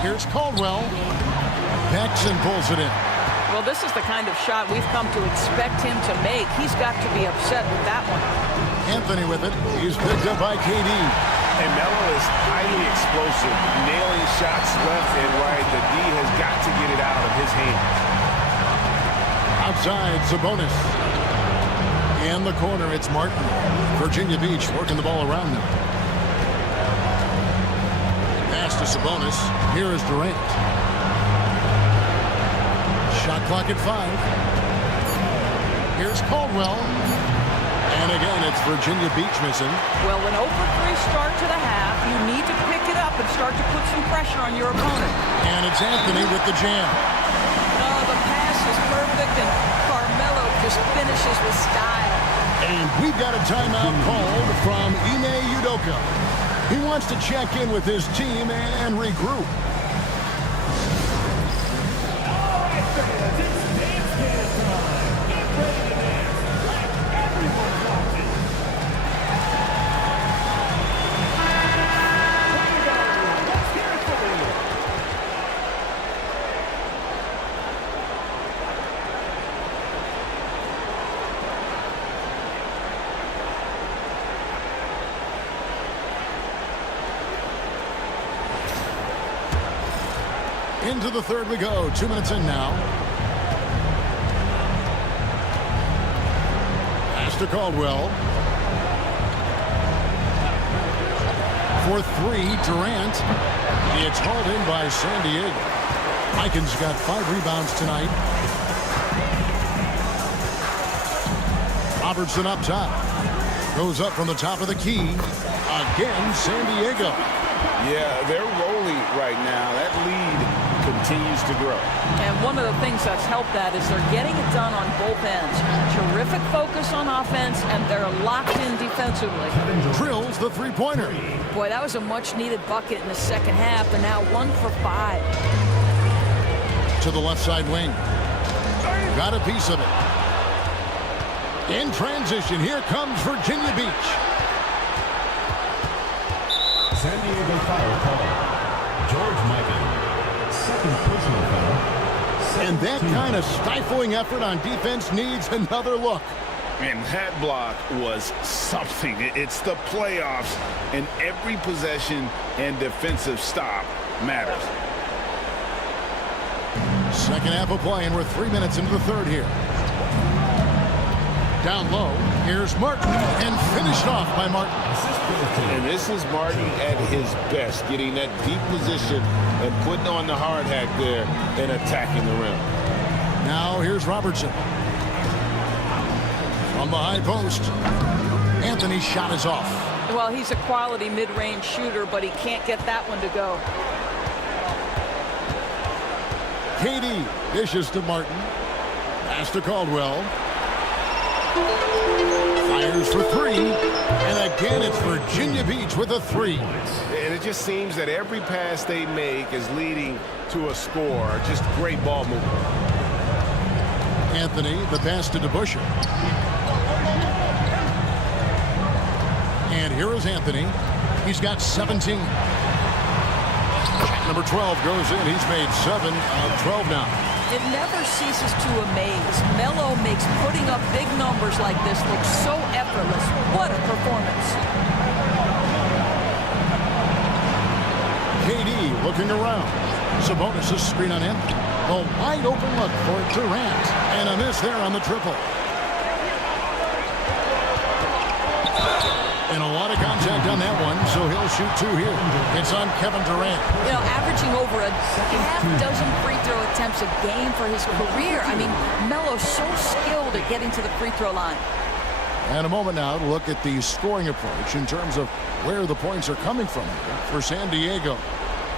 Here's Caldwell. Paxson pulls it in. Well, this is the kind of shot we've come to expect him to make. He's got to be upset with that one. Anthony with it. He's picked up by KD. And Melo is highly explosive, nailing shots left and right. The D has got to get it out of his hands. Outside, Sabonis. In the corner, it's Martin. Virginia Beach working the ball around them. Pass to Sabonis. Here is Durant. Shot clock at 5. Here's Caldwell. And again, it's Virginia Beach missing. Well, an 0 for 3 start to the half. You need to pick it up and start to put some pressure on your opponent. And it's Anthony with the jam. Oh, the pass is perfect, and Carmelo just finishes with style. And we've got a timeout called from Ime Udoka. He wants to check in with his team and regroup. Into the third we go. 2 minutes in now. Pass to Caldwell. For 3, Durant. It's hauled in by San Diego. Mikan's got 5 rebounds tonight. Robertson up top. Goes up from the top of the key. Again, San Diego. Yeah, they're rolling right now. That lead continues to grow. And one of the things that's helped that is they're getting it done on both ends. Terrific focus on offense, and they're locked in defensively. Drills the three-pointer. Boy, that was a much-needed bucket in the second half, and now 1 for 5. To the left side wing. Got a piece of it. In transition, here comes Virginia Beach. San Diego foul call. George Mikan. Second personal foul. And that kind of stifling effort on defense needs another look. And that block was something. It's the playoffs, and every possession and defensive stop matters. Second half of play, and we're 3 minutes into the third here. Down low, here's Martin, and finished off by Martin. And this is Martin at his best, getting that deep position and putting on the hard hat there and attacking the rim. Now here's Robertson. From the high post. Anthony's shot is off. Well, he's a quality mid-range shooter, but he can't get that one to go. KD dishes to Martin. Pass to Caldwell. 5 Fires for three. And again, it's Virginia Beach with a three. And it just seems that every pass they make is leading to a score. Just great ball movement. Anthony, the pass to DeBusschere. And here is Anthony. He's got 17. Shot number 12 goes in. He's made 7 of 12 now. It never ceases to amaze. Melo makes putting up big numbers like this look so effortless. What a performance. KD looking around. Sabonis' screen on Anthony. A wide open look for Durant. And a miss there on the triple. And a lot of contact on that one, so he'll shoot 2 here. It's on Kevin Durant. You know, averaging over a half-dozen free throw attempts a game for his career. I mean, Melo's so skilled at getting to the free throw line. And a moment now to look at the scoring approach in terms of where the points are coming from for San Diego.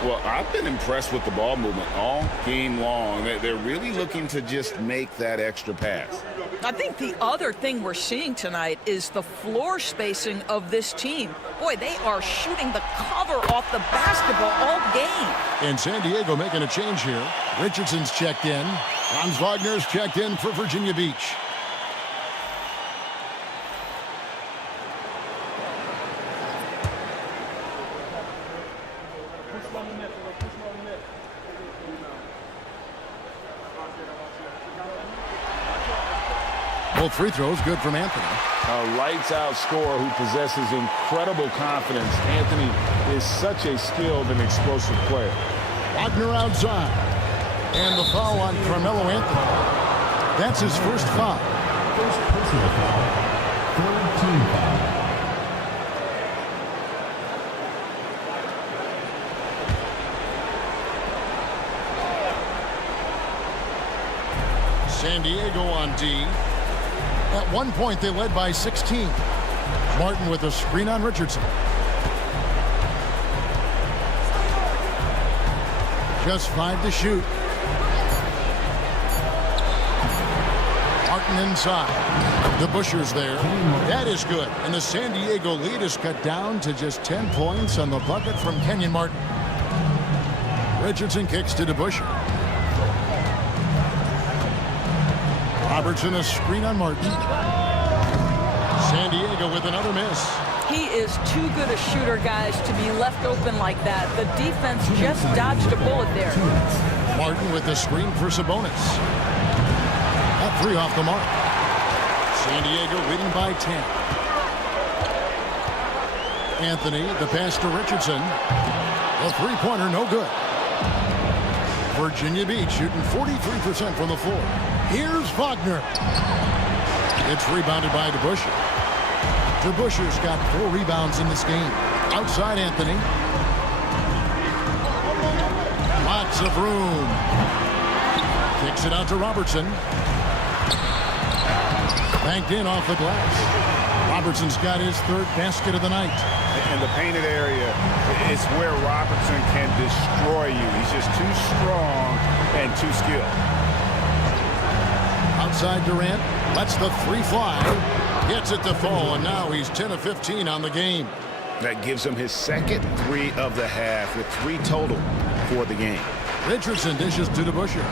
Well, I've been impressed with the ball movement all game long. They're really looking to just make that extra pass. I think the other thing we're seeing tonight is the floor spacing of this team. Boy, they are shooting the cover off the basketball all game. And San Diego making a change here. Richardson's checked in. Franz Wagner's checked in for Virginia Beach. Both free throws good from Anthony. A lights-out scorer who possesses incredible confidence. Anthony is such a skilled and explosive player. Wagner outside. And the foul on Carmelo Anthony. That's his first foul. First personal foul. Third team foul. San Diego on D. At one point, they led by 16. Martin with a screen on Richardson. Just 5 to shoot. Martin inside. DeBusschere's there. That is good. And the San Diego lead is cut down to just 10 points on the bucket from Kenyon Martin. Richardson kicks to DeBusschere. Robertson a screen on Martin. San Diego with another miss. He is too good a shooter, guys, to be left open like that. The defense just dodged a bullet there. Martin with the screen for Sabonis. That 3 off the mark. San Diego leading by 10. Anthony, the pass to Richardson. The three-pointer, no good. Virginia Beach shooting 43% from the floor. Here's Wagner. It's rebounded by DeBusschere. DeBusschere's got 4 rebounds in this game. Outside Anthony. Lots of room. Kicks it out to Robertson. Banked in off the glass. Robertson's got his 3rd basket of the night. In the painted area, it's where Robertson can destroy you. He's just too strong and too skilled. Outside Durant, lets the 3 fly. Gets it to fall, and now he's 10 of 15 on the game. That gives him his 2nd 3 of the half with 3 total for the game. Richardson dishes to DeBusschere.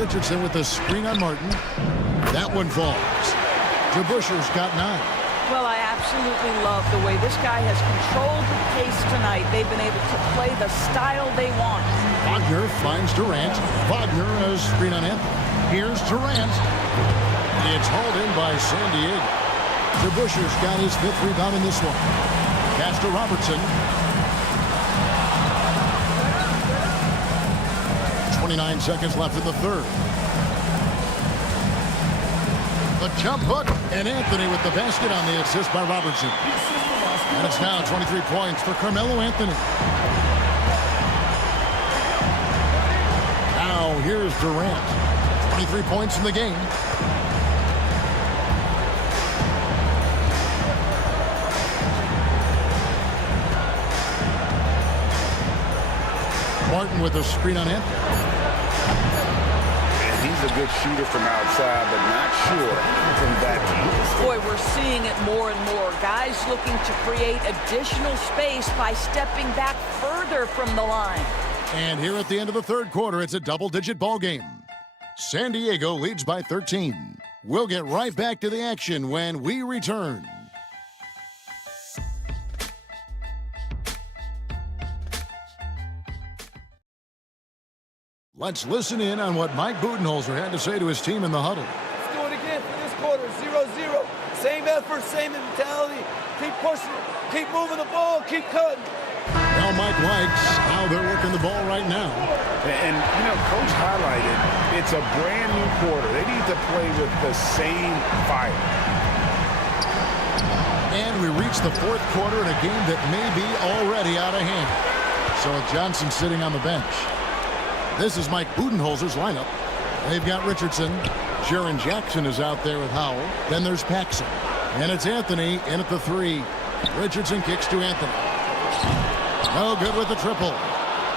Richardson with the screen on Martin. That one falls. DeBusschere's got 9. Well, I absolutely love the way this guy has controlled the pace tonight. They've been able to play the style they want. Wagner finds Durant. Wagner a screen on Anthony. Here's Durant. It's hauled in by San Diego. DeBusschere's got his 5th rebound in this one. Pass to Robertson. 29 seconds left in the 3rd. The jump hook, and Anthony with the basket on the assist by Robertson. And it's now 23 points for Carmelo Anthony. Now here's Durant. 23 points in the game. Martin with a screen on Anthony. He's a good shooter from outside, but not sure from that deep. Boy, we're seeing it more and more. Guys looking to create additional space by stepping back further from the line. And here at the end of the third quarter, it's a double-digit ball game. San Diego leads by 13. We'll get right back to the action when we return. Let's listen in on what Mike Budenholzer had to say to his team in the huddle. Let's do it again for this quarter, 0-0. Same effort, same mentality. Keep pushing, keep moving the ball, keep cutting. Now Mike likes how they're working the ball right now. And, you know, Coach highlighted it's a brand new quarter. They need to play with the same fire. And we reach the fourth quarter in a game that may be already out of hand. So Johnson sitting on the bench. This is Mike Budenholzer's lineup. They've got Richardson. Jaren Jackson is out there with Howell. Then there's Paxson. And it's Anthony in at the 3. Richardson kicks to Anthony. No good with the triple.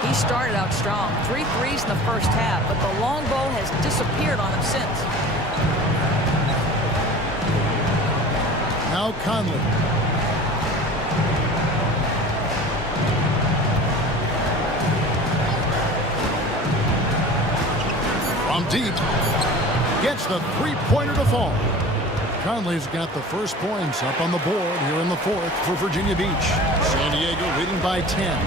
He started out strong. 3 threes in the first half, but the long ball has disappeared on him since. Now Conley. From deep. Gets the three-pointer to fall. Conley's got the first points up on the board here in the fourth for Virginia Beach. San Diego leading by 10.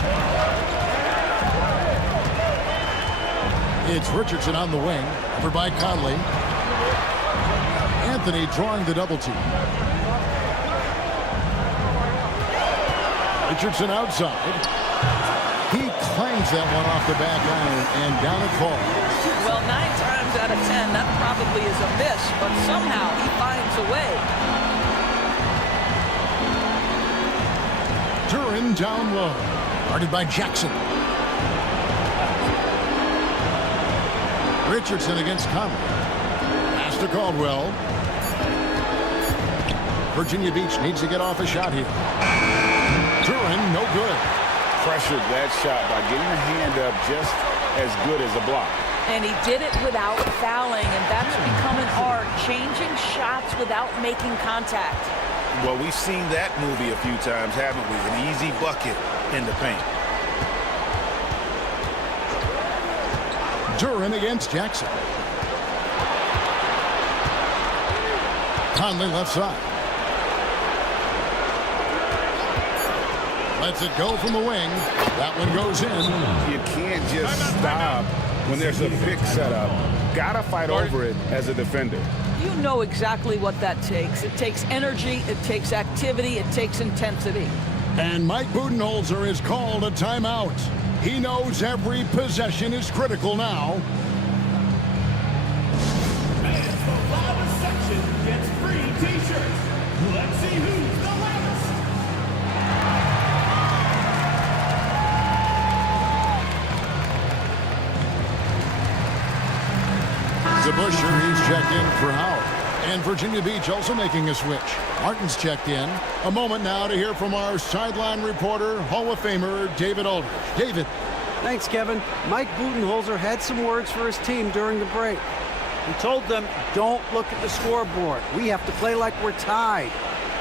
It's Richardson on the wing, over by Conley. Anthony drawing the double team. Richardson outside. He clangs that one off the back iron, and down it falls. Well, 9 times out of 10, that probably is a miss, but somehow he finds a way. Duran down low, guarded by Jackson. Richardson against Conley. Pass to Caldwell. Virginia Beach needs to get off a shot here. Duran, no good. Pressured that shot by getting a hand up just as good as a block. And he did it without fouling, and that's become an art, changing shots without making contact. Well, we've seen that movie a few times, haven't we? An easy bucket in the paint. Duran against Jackson. Conley left side. Lets it go from the wing. That one goes in. You can't just stop when there's a pick set up. Gotta fight over it as a defender. You know exactly what that takes. It takes energy, it takes activity, it takes intensity. And Mike Budenholzer is called a timeout. He knows every possession is critical now. And the loudest section gets free t-shirts. Let's see who's the loudest. Busher, he's checked in for Howell. And Virginia Beach also making a switch. Martin's checked in. A moment now to hear from our sideline reporter, Hall of Famer David Aldridge. David. Thanks, Kevin. Mike Budenholzer had some words for his team during the break. He told them, don't look at the scoreboard. We have to play like we're tied.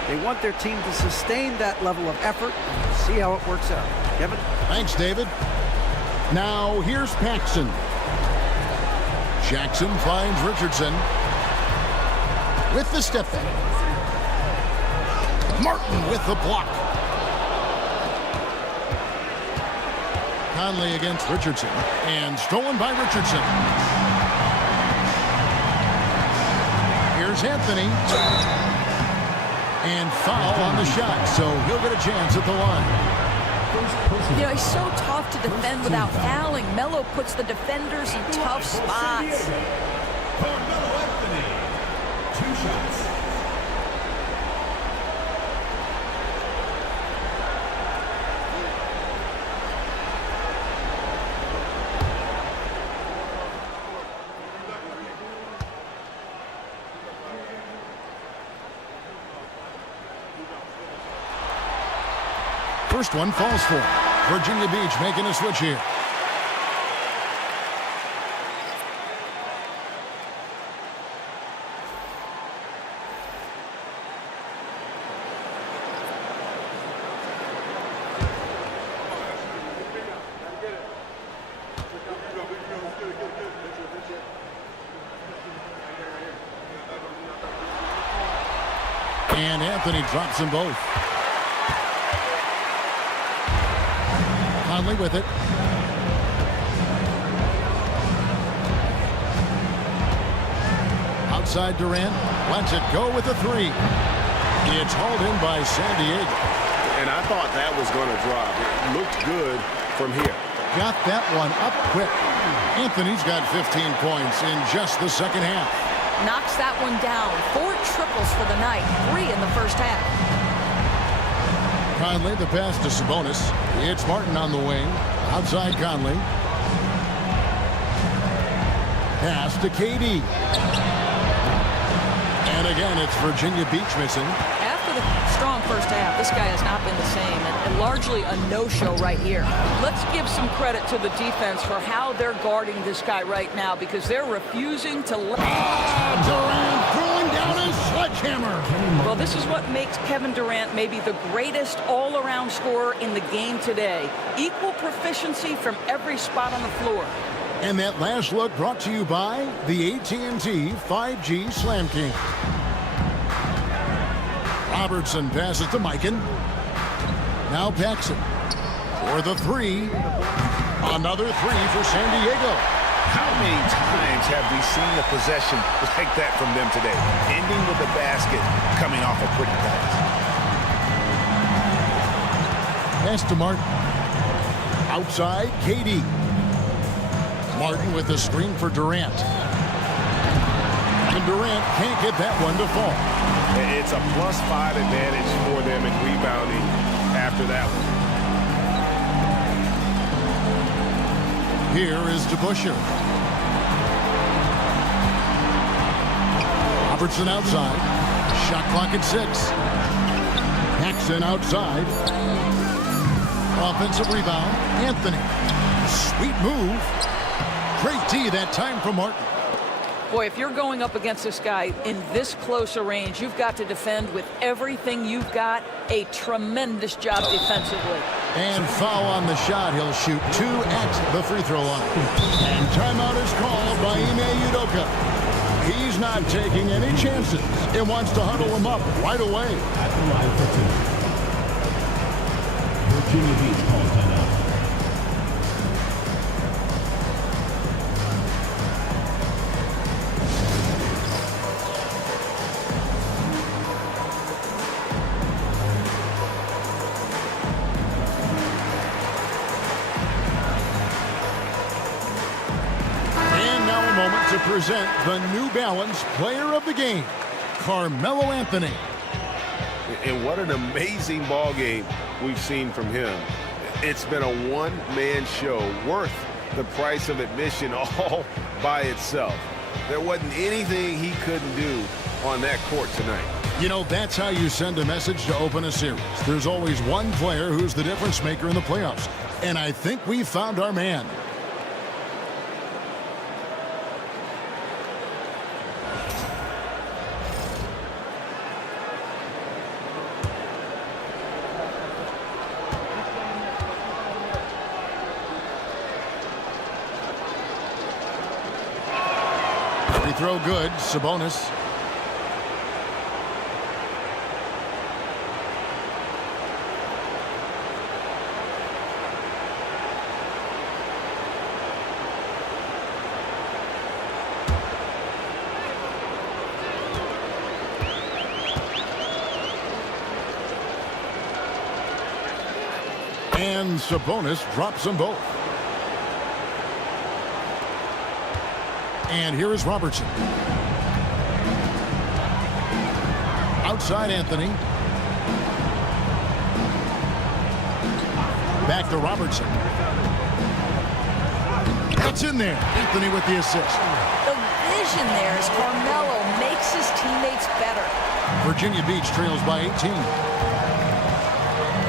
They want their team to sustain that level of effort and we'll see how it works out. Kevin? Thanks, David. Now, here's Paxson. Jackson finds Richardson with the step back. Martin with the block. Conley against Richardson, and stolen by Richardson. Here's Anthony. And foul on the shot, so he'll get a chance at the line. You know, he's so tough to defend without fouling. Melo puts the defenders in tough spots. Carmelo Anthony, 2 shots. First one falls for him. Virginia Beach making a switch here. And Anthony drops them both. Conley with it. Outside Durant. Lets it go with a three. It's hauled in by San Diego. And I thought that was going to drop. It looked good from here. Got that one up quick. Anthony's got 15 points in just the second half. Knocks that one down. 4 triples for the night. 3 in the first half. Conley, the pass to Sabonis. It's Martin on the wing. Outside Conley. Pass to KD. And again, it's Virginia Beach missing. After the strong first half, this guy has not been the same, and largely a no-show right here. Let's give some credit to the defense for how they're guarding this guy right now, because they're refusing to let... Durant throwing down his sledgehammer. Well, this is what makes Kevin Durant maybe the greatest all-around scorer in the game today. Equal proficiency from every spot on the floor. And that last look brought to you by the AT&T 5G Slam King. Robertson passes to Mikan. Now Paxson for the three. Another three for San Diego. How many times have we seen a possession like that from them today? Ending with the basket, coming off a pretty pass. Pass to Martin. Outside, KD. Martin with the screen for Durant. And Durant can't get that one to fall. It's a +5 advantage for them in rebounding after that one. Here is DeBusschere. Robertson outside. Shot clock at 6. Paxson outside. Offensive rebound. Anthony. Sweet move. Great D that time from Martin. Boy, if you're going up against this guy in this close a range, you've got to defend with everything you've got. A tremendous job defensively. And foul on the shot. He'll shoot 2 at the free throw line. And timeout is called by Ime Udoka. He's not taking any chances and wants to huddle him up right away. At the line for 2. Virginia Beach calls timeout. To present the New Balance Player of the Game, Carmelo Anthony. And what an amazing ball game we've seen from him. It's been a one-man show worth the price of admission all by itself. There wasn't anything he couldn't do on that court tonight. You know, that's how you send a message to open a series. There's always one player who's the difference maker in the playoffs. And I think we found our man. Throw good. Sabonis. And Sabonis drops them both. And here is Robertson. Outside Anthony. Back to Robertson. It's in there. Anthony with the assist. The vision there as Carmelo makes his teammates better. Virginia Beach trails by 18.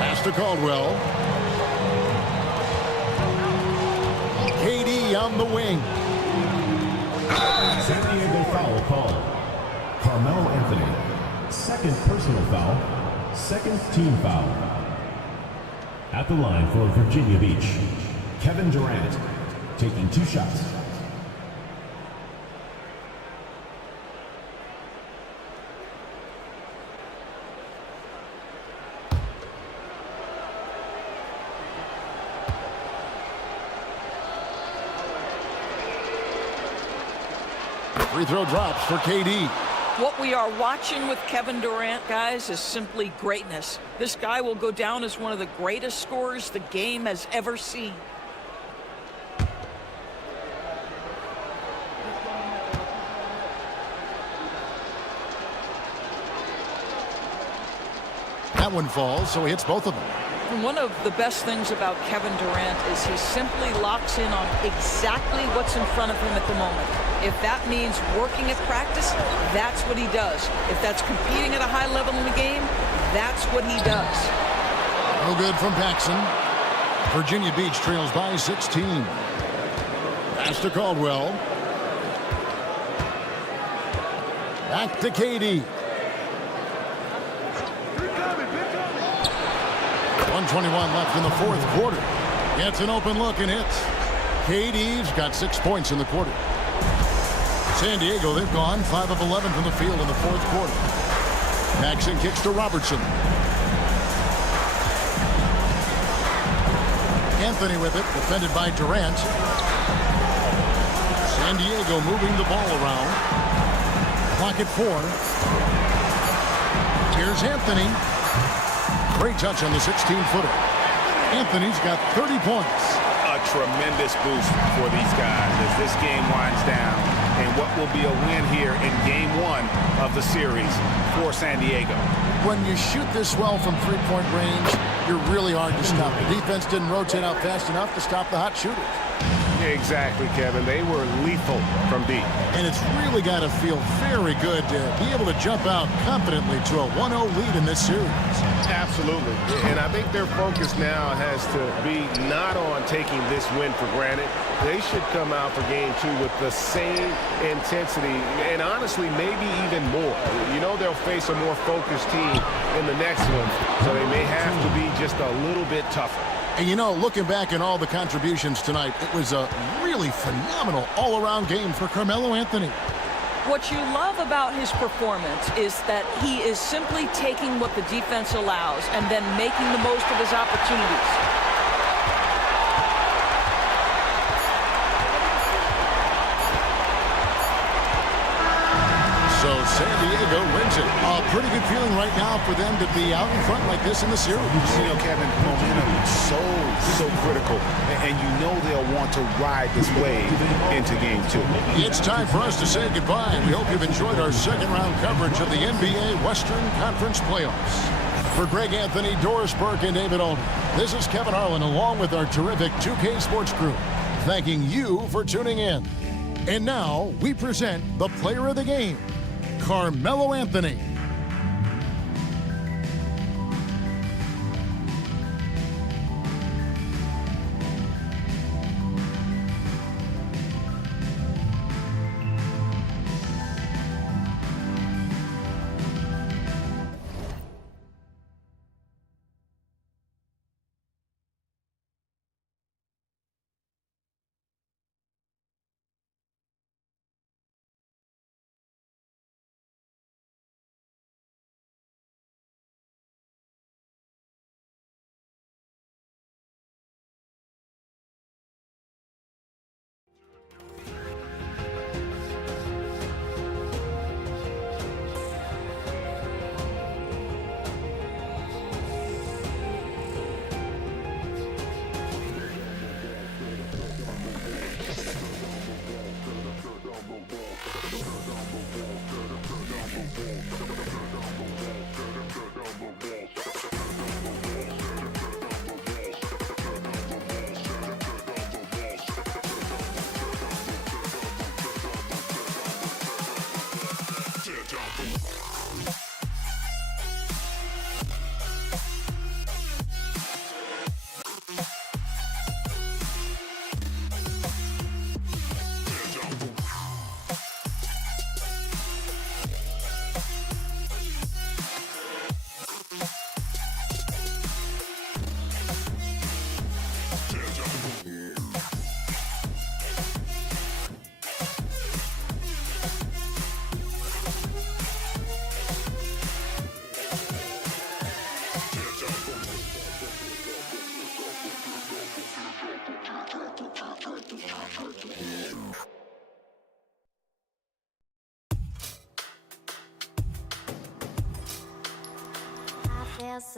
Pass to Caldwell. KD on the wing. San Diego foul called. Carmelo Anthony. Second personal foul. Second team foul. At the line for Virginia Beach, Kevin Durant taking 2 shots. Free throw drops for KD. What we are watching with Kevin Durant, guys, is simply greatness. This guy will go down as one of the greatest scorers the game has ever seen. That one falls, so he hits both of them. And one of the best things about Kevin Durant is he simply locks in on exactly what's in front of him at the moment. If that means working at practice, that's what he does. If that's competing at a high level in the game, that's what he does. No good from Paxson. Virginia Beach trails by 16. Pass to Caldwell. Back to KD. 1:21 left in the fourth quarter. Gets an open look and hits. KD's got 6 points in the quarter. San Diego, they've gone 5 of 11 from the field in the fourth quarter. Paxson kicks to Robertson. Anthony with it, defended by Durant. San Diego moving the ball around. Clock at 4. Here's Anthony. Great touch on the 16-footer. Anthony's got 30 points. A tremendous boost for these guys as this game winds down. And what will be a win here in game 1 of the series for San Diego. When you shoot this well from three-point range, you're really hard to stop. The defense didn't rotate out fast enough to stop the hot shooters. Exactly, Kevin. They were lethal from deep. And it's really got to feel very good to be able to jump out confidently to a 1-0 lead in this series. Absolutely. And I think their focus now has to be not on taking this win for granted. They should come out for game 2 with the same intensity and honestly maybe even more. You know they'll face a more focused team in the next one, so they may have to be just a little bit tougher. And you know, looking back at all the contributions tonight, it was a really phenomenal all-around game for Carmelo Anthony. What you love about his performance is that he is simply taking what the defense allows and then making the most of his opportunities. So San Diego wins it. A pretty good feeling right now for them to be out in front like this in the series. You know, Kevin, momentum is so critical. And you know they'll want to ride this wave into game 2. It's time for us to say goodbye. We hope you've enjoyed our second-round coverage of the NBA Western Conference Playoffs. For Greg Anthony, Doris Burke, and David Alden, this is Kevin Harlan along with our terrific 2K Sports crew, thanking you for tuning in. And now we present the player of the game, Carmelo Anthony.